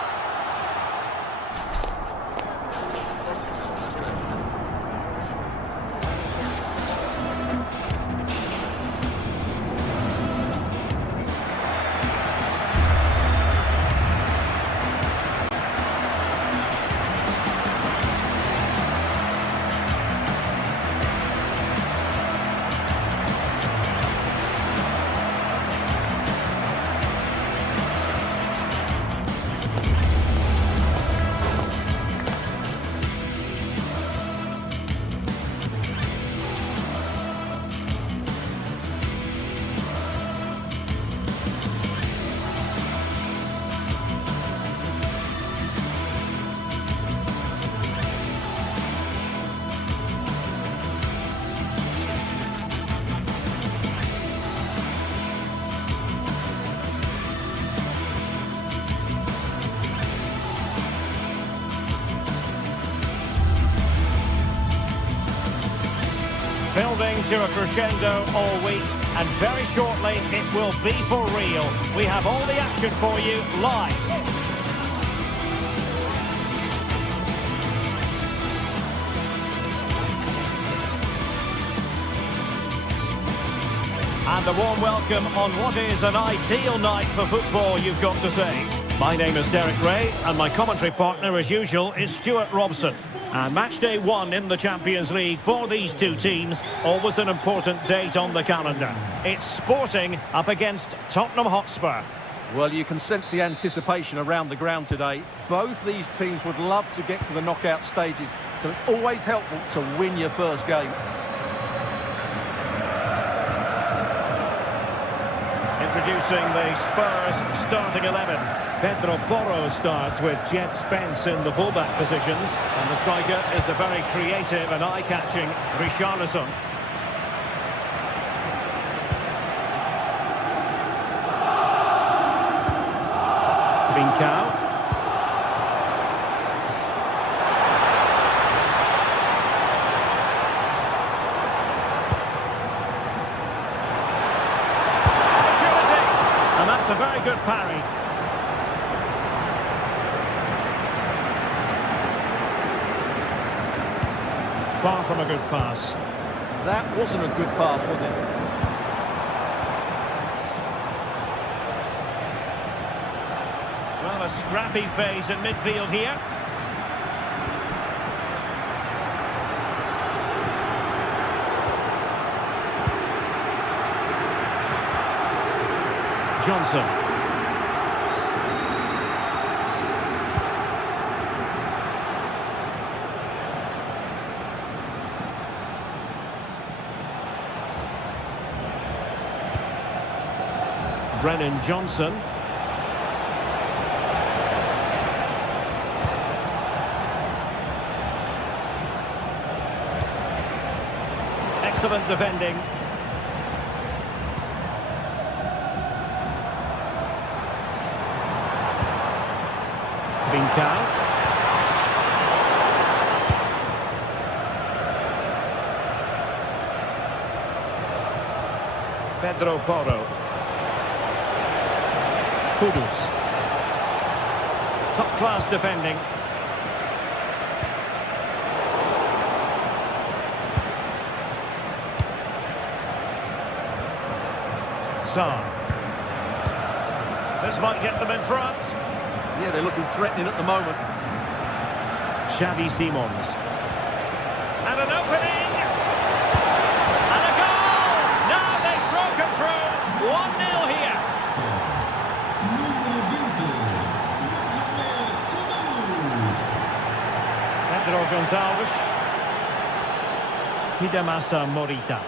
Building to a crescendo all week, and very shortly it will be for real. We have all the action for you live. And a warm welcome on what is an ideal night for football, you've got to say. My name is Derek Ray, and my commentary partner, as usual, is Stuart Robson. And match day 1 in the Champions League for these two teams, always an important date on the calendar. It's Sporting up against Tottenham Hotspur. Well, you can sense the anticipation around the ground today. Both these teams would love to get to the knockout stages, so it's always helpful to win your first game. Introducing the Spurs starting 11. Pedro Porro starts with Jet Spence in the fullback positions, and the striker is the very creative and eye-catching Richarlison. Trincao. A very good parry. Far from a good pass. That wasn't a good pass, was it? Well, a scrappy phase in midfield here. Johnson. Brennan Johnson. Excellent defending. Bincao. Pedro Porro. Kudus. Top-class defending. Sarr. This might get them in front. Yeah, they're looking threatening at the moment. Xavi Simons. And an opening! And a goal! Now they've broken through. 1-0 here. Número 20, Pedro Gonçalves. Hidemasa Morita.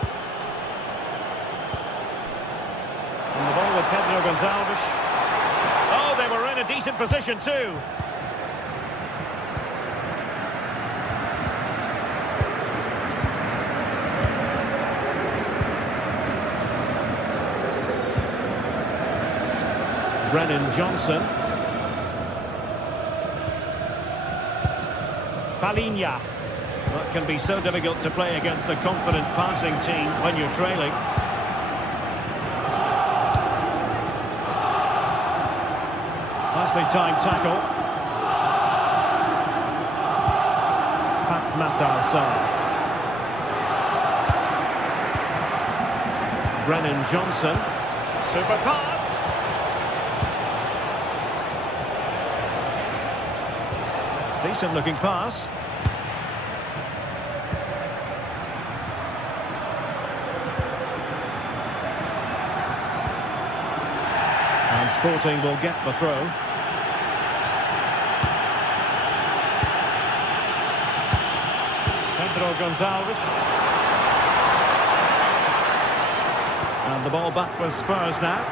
And the ball with Pedro Gonçalves. Oh, they were in a decent position too. Brennan Johnson. Palinha. That can be so difficult to play against a confident passing team when you're trailing. Nicely timed tackle. Pat Matar Sarr. Brennan Johnson. Super pass. Decent looking pass. And Sporting will get the throw. Pedro Gonçalves. And the ball back with Spurs now.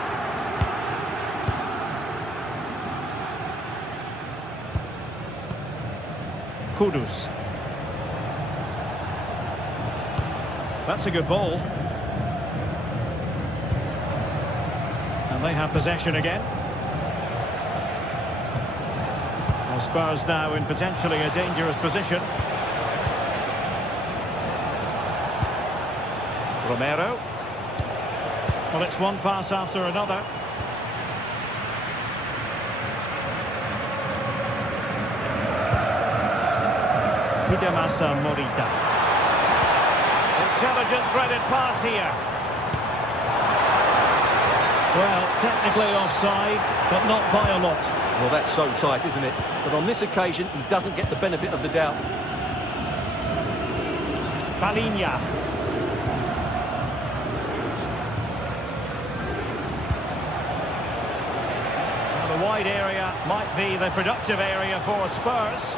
Kudus. That's a good ball. And they have possession again. Well, Spurs now in potentially a dangerous position. Romero. Well, it's one pass after another. Hidemasa Morita. Intelligent threaded pass here. Well, technically offside, but not by a lot. Well, that's so tight, isn't it? But on this occasion, he doesn't get the benefit of the doubt. Palinha. Well, the wide area might be the productive area for Spurs.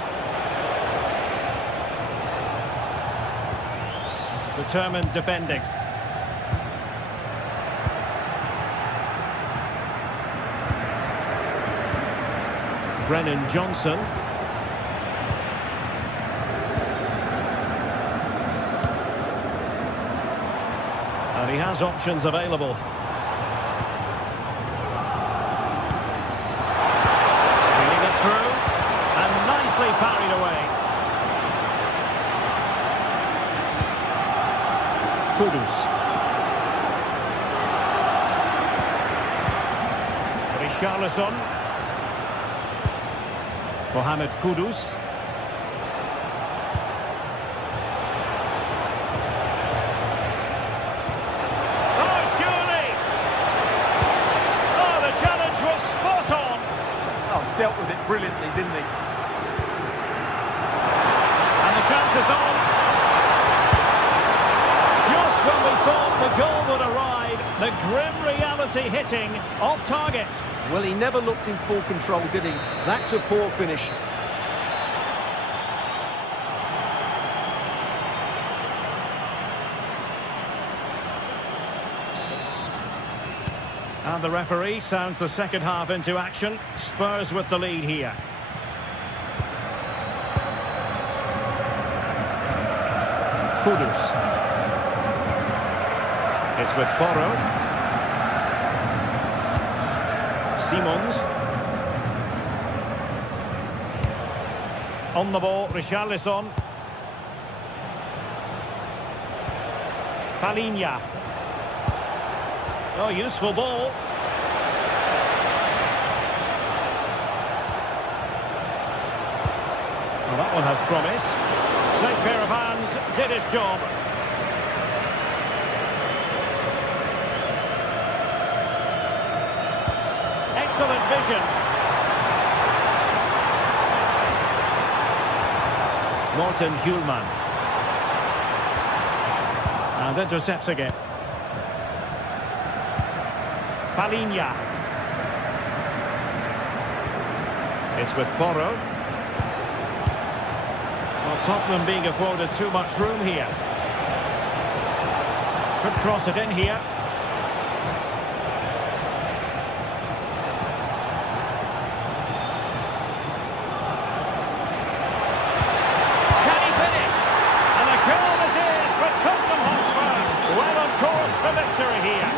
Determined defending. Brennan Johnson. And he has options available. Bringing it through. And nicely parried away. Kudus. Richarlison. Mohamed Kudus. dealt with it brilliantly, didn't he? And the chance is on. Just when we thought the goal would arrive, the grim reality hitting off target. Well, he never looked in full control, did he? That's a poor finish. And the referee sounds the second half into action. Spurs with the lead here. Kudus. It's with Porro. Simons. On the ball, Richarlison. Palinha. Oh, useful ball. Well, that one has promise. Safe pair of hands, did his job. Excellent vision. Morten Hjulman. And intercepts again. Palinha. It's with Porro. Well, Tottenham being afforded too much room here. Could cross it in here. Can he finish? And a goal this is for Tottenham Hotspur. Well on course for victory here.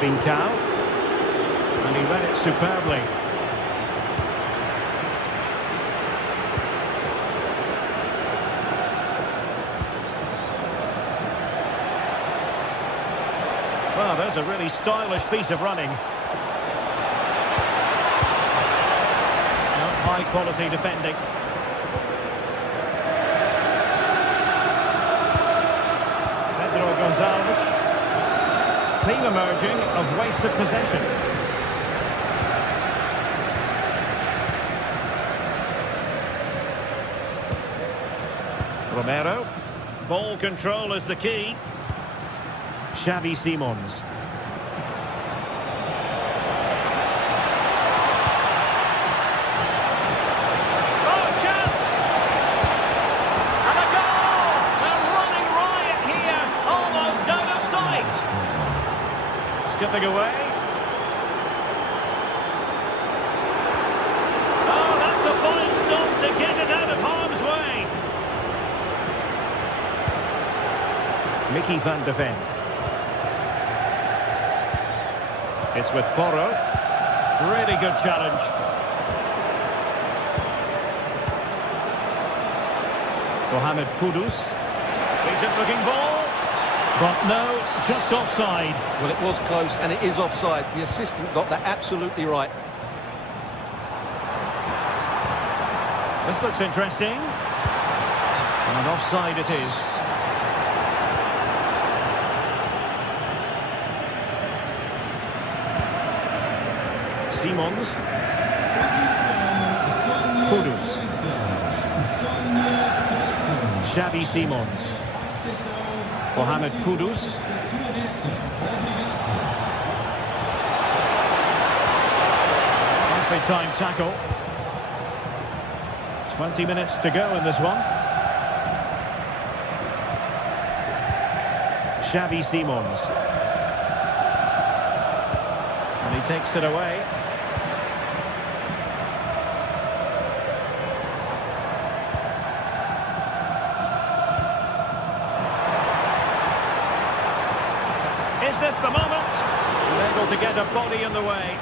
Trincao, and he read it superbly. Well, there's a really stylish piece of running. High quality defending. Pedro Gonzalez. Theme emerging of wasted possession. Romero. Ball control is the key. Xavi Simons. Oh, chance! And a goal! They're running riot here, almost out of sight. Skipping away. Oh, that's a fine stop to get it out of harm's way. Mickey van de Ven. It's with Porro. Really good challenge. Mohamed Kudus. Decent looking ball. But no, just offside. Well, it was close, and it is offside. The assistant got that absolutely right. This looks interesting. And offside it is. Simons. Kudus. Xavi Simons. Mohamed Kudus. Nicely timed tackle. 20 minutes to go in this one. Xavi Simons. And he takes it away. Is this the moment? Able to get a body in the way.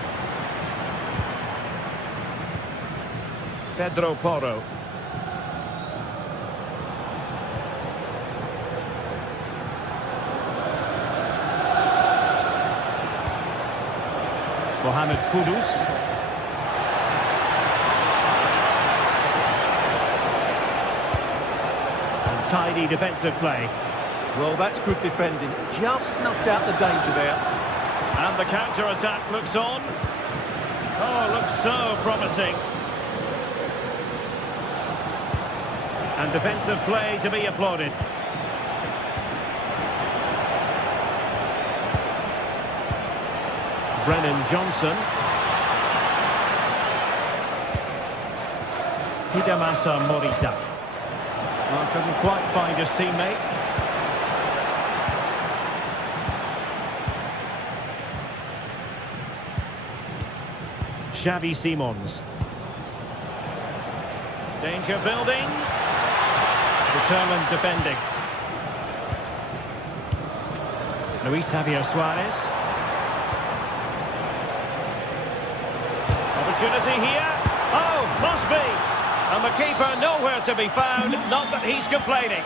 Pedro Porro. Mohamed Kudus. And tidy defensive play. Well, that's good defending. Just snuffed out the danger there. And the counter-attack looks on. Oh, looks so promising. And defensive play to be applauded. Brennan Johnson. Hidemasa Morita. Well, couldn't quite find his teammate. Xavi Simons. Danger building. Determined defending. Luis Javier Suarez. Opportunity here. Oh, must be. And the keeper nowhere to be found. Not that he's complaining.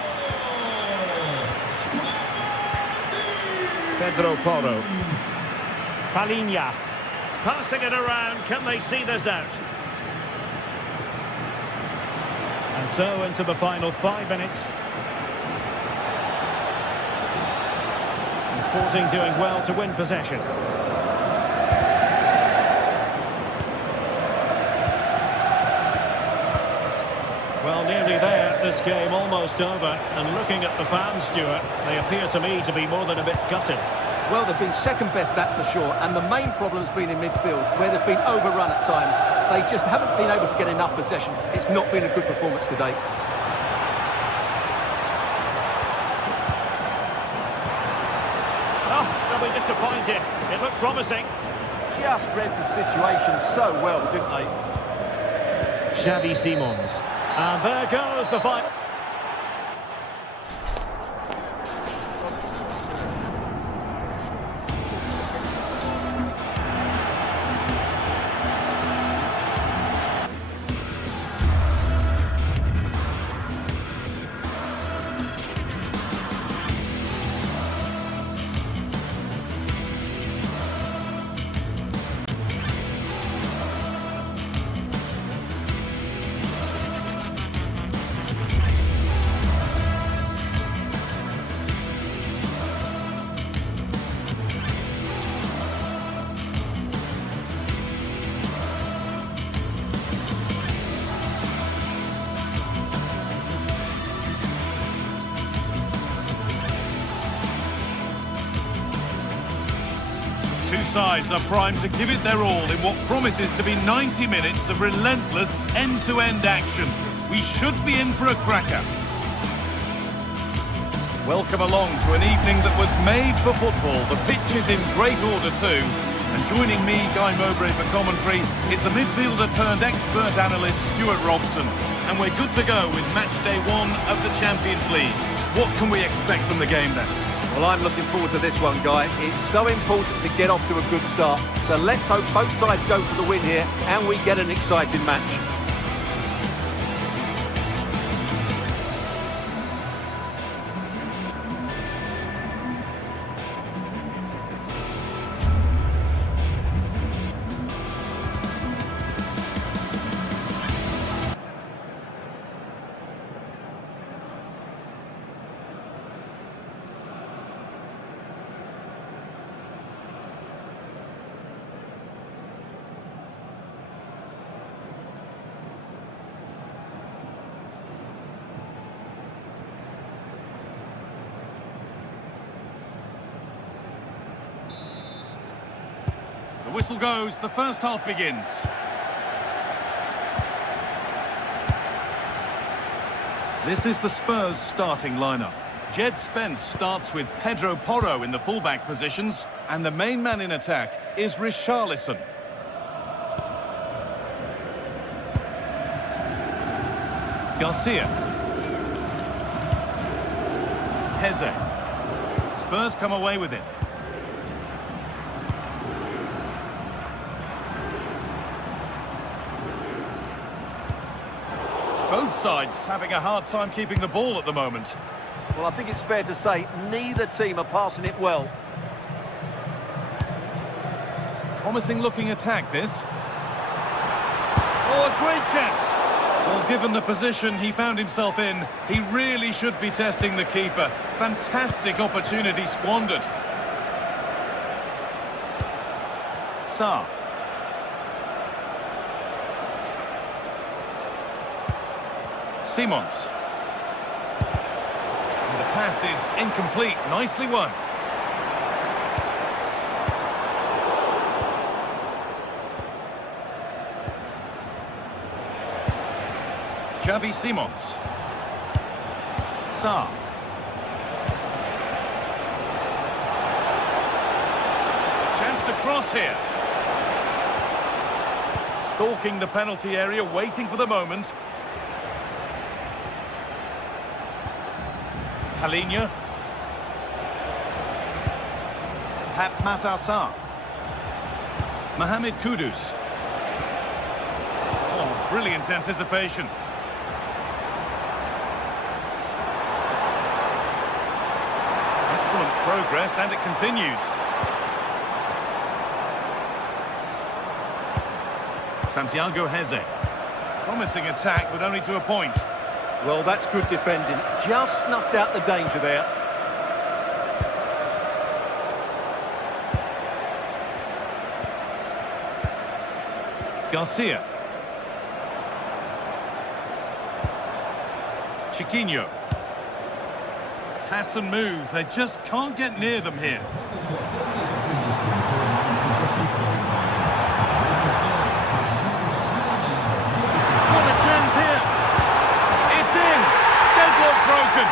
Pedro Porro. Palinha. Passing it around. Can they see this out? And so into the final 5 minutes. And Sporting doing well to win possession. Well, nearly there. This game almost over. And looking at the fans, Stuart, they appear to me to be more than a bit gutted. Well, they've been second best, that's for sure. And the main problem's been in midfield, where they've been overrun at times. They just haven't been able to get enough possession. It's not been a good performance today. Oh, they'll be disappointed. It looked promising. Just read the situation so well, didn't they? Xavi Simons. And there goes the fight. Two sides are primed to give it their all in what promises to be 90 minutes of relentless end-to-end action. We should be in for a cracker. Welcome along to an evening that was made for football. The pitch is in great order too. And joining me, Guy Mowbray, for commentary is the midfielder turned expert analyst Stuart Robson. And we're good to go with match day 1 of the Champions League. What can we expect from the game then? Well, I'm looking forward to this one, Guy. It's so important to get off to a good start. So let's hope both sides go for the win here and we get an exciting match. The whistle goes, the first half begins. This is the Spurs starting lineup. Jed Spence starts with Pedro Porro in the fullback positions, and the main man in attack is Richarlison. Garcia. Heze. Spurs come away with it. Both sides having a hard time keeping the ball at the moment. Well, I think it's fair to say neither team are passing it well. Promising looking attack, this. Oh, a great chance. Well, given the position he found himself in, he really should be testing the keeper. Fantastic opportunity squandered. Sarr. Simons. And the pass is incomplete. Nicely won. Xavi Simons. Sarr. Chance to cross here. Stalking the penalty area, waiting for the moment. Halinho. Matar Sarr. Mohamed Kudus. Oh, brilliant anticipation. Excellent progress, and it continues. Santiago Heze. Promising attack, but only to a point. Well, that's good defending. Just snuffed out the danger there. Garcia. Chiquinho. Pass and move. They just can't get near them here. What a chance here. It's in. Deadlock broken.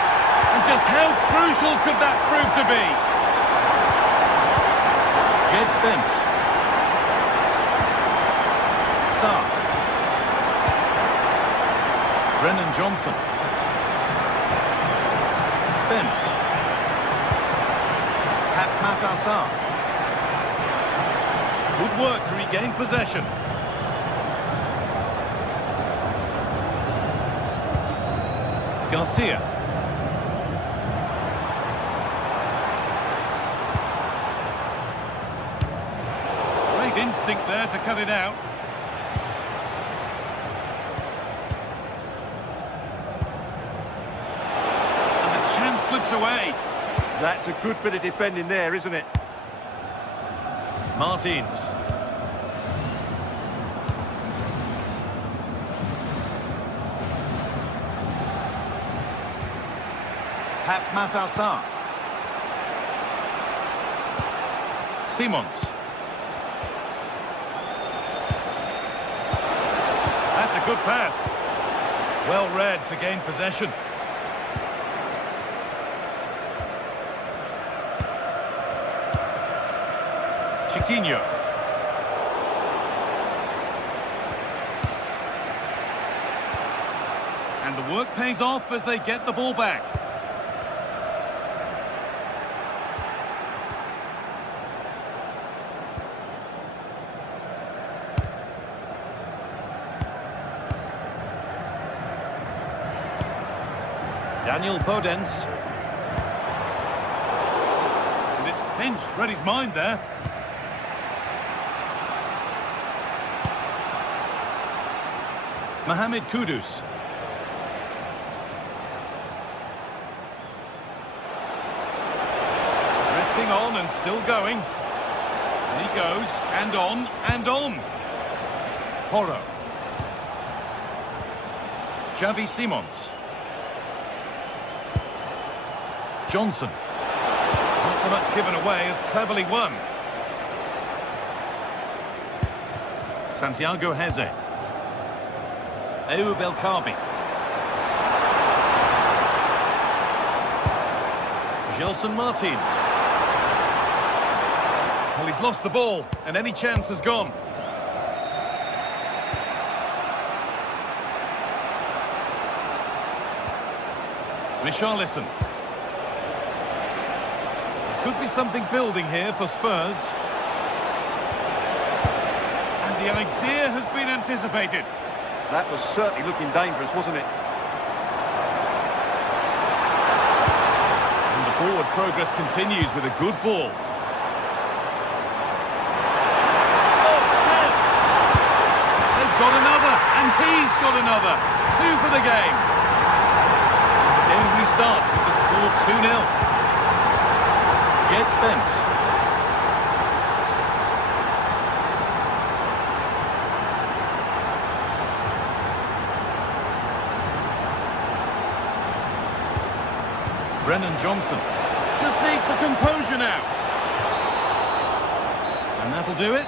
And just how crucial could that prove to be? Jed Spence. Sarr. Brennan Johnson. Spence. Matar Sarr. Good work to regain possession. Garcia. Great instinct there to cut it out. And the chance slips away. That's a good bit of defending there, isn't it? Martins. Matar Sarr. Simons. That's a good pass. Well read to gain possession. Chiquinho. And the work pays off as they get the ball back. Daniel Podence. And it's pinched. Read his mind there. Mohamed Kudus. Drifting on and still going. And he goes, and on, and on. Porro. Xavi Simons. Johnson. Not so much given away as cleverly won. Santiago Heze. Eub El Kabi. Gelson Martins. Well, he's lost the ball, and any chance has gone. Richarlison. Could be something building here for Spurs. And the idea has been anticipated. That was certainly looking dangerous, wasn't it? And the forward progress continues with a good ball. Oh, chance! They've got another, and he's got another. 2 for the game. The game restarts with the score 2-0. Jed Spence. Johnson just needs the composure now. And that'll do it.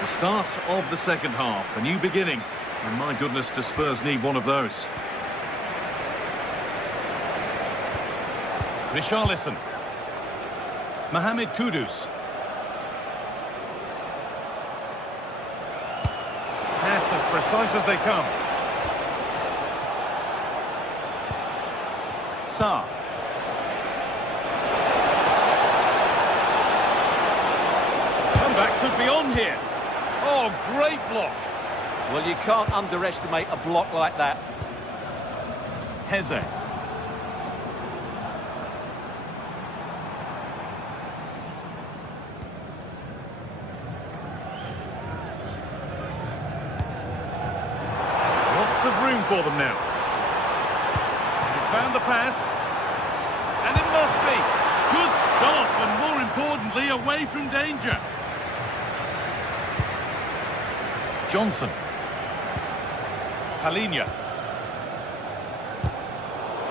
The start of the second half, a new beginning. And my goodness, the Spurs need one of those. Richarlison. Mohamed Kudus. Pass as precise as they come. Sarr. Comeback could be on here. Oh, great block. Well, you can't underestimate a block like that. Heze. Lots of room for them now. He's found the pass. And it must be. Good stop, and more importantly, away from danger. Johnson. Palinya.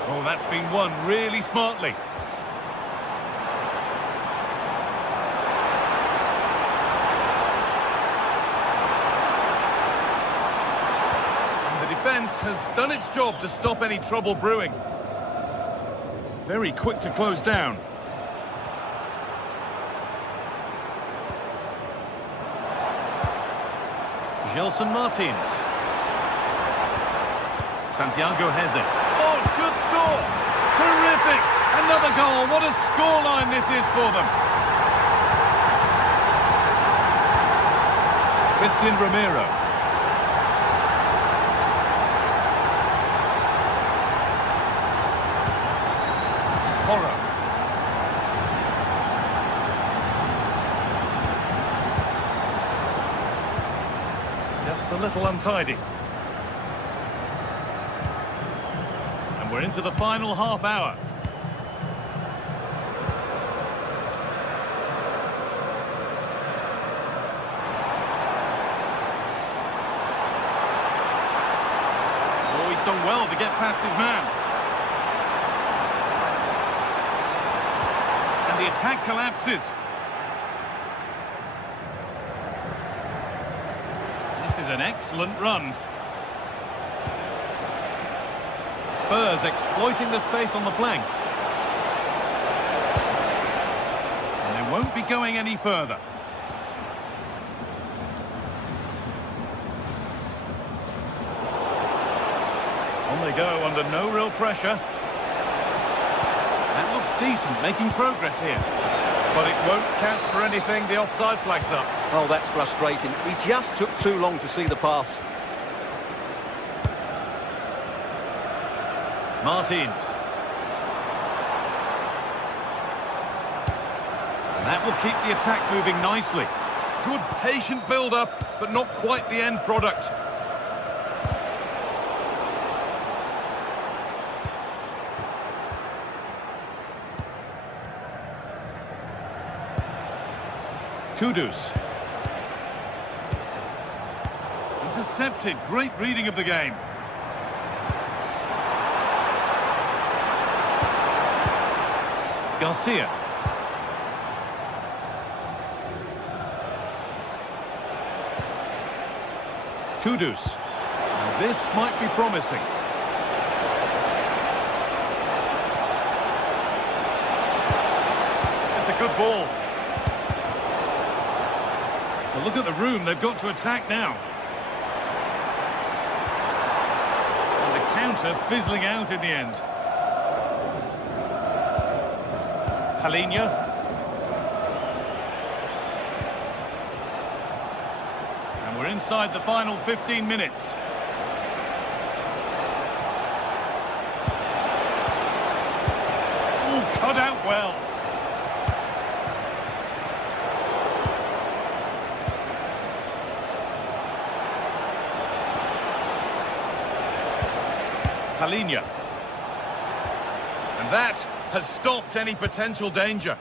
Oh, that's been won really smartly. And the defence has done its job to stop any trouble brewing. Very quick to close down. Gelson Martins. Santiago Heze. Oh, should score! Terrific! Another goal. What a scoreline this is for them. Christian Romero. Porro. Just a little untidy. And we're into the final half hour. Oh, he's done well to get past his man. And the attack collapses. An excellent run. Spurs exploiting the space on the flank. And they won't be going any further. On they go under no real pressure. That looks decent, making progress here. But it won't count for anything. The offside flag's up. Oh, that's frustrating. He just took too long to see the pass. Martins. And that will keep the attack moving nicely. Good patient build-up, but not quite the end product. Kudus. Intercepted. Great reading of the game. Garcia. Kudus. Now this might be promising. That's a good ball. Well, look at the room they've got to attack now. And the counter fizzling out in the end. Palinya. And we're inside the final 15 minutes. Oh, cut out well. Palinya. And that has stopped any potential danger.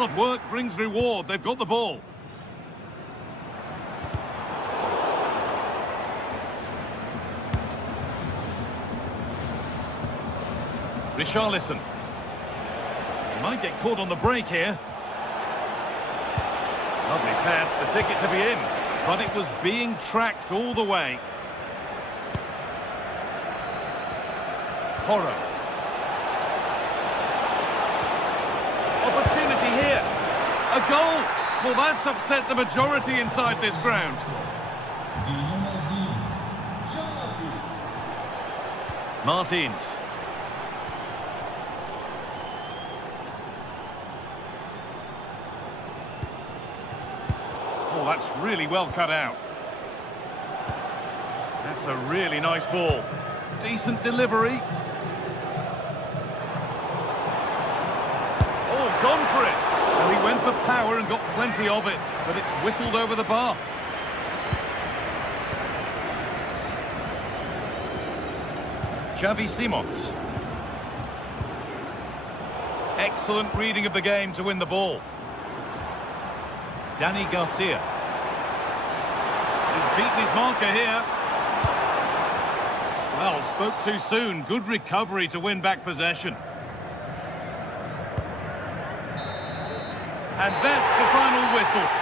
Hard work brings reward. They've got the ball. Richarlison. He might get caught on the break here. Lovely pass, the ticket to be in. But it was being tracked all the way. Porro. Opportunity here. A goal. Well, that's upset the majority inside this ground. Martins. Oh, that's really well cut out. That's a really nice ball. Decent delivery. Oh, gone for it. Well, he went for power and got plenty of it, but it's whistled over the bar. Xavi Simons. Excellent reading of the game to win the ball. Danny Garcia. He's beaten his marker here. Well, spoke too soon. Good recovery to win back possession. And that's the final whistle.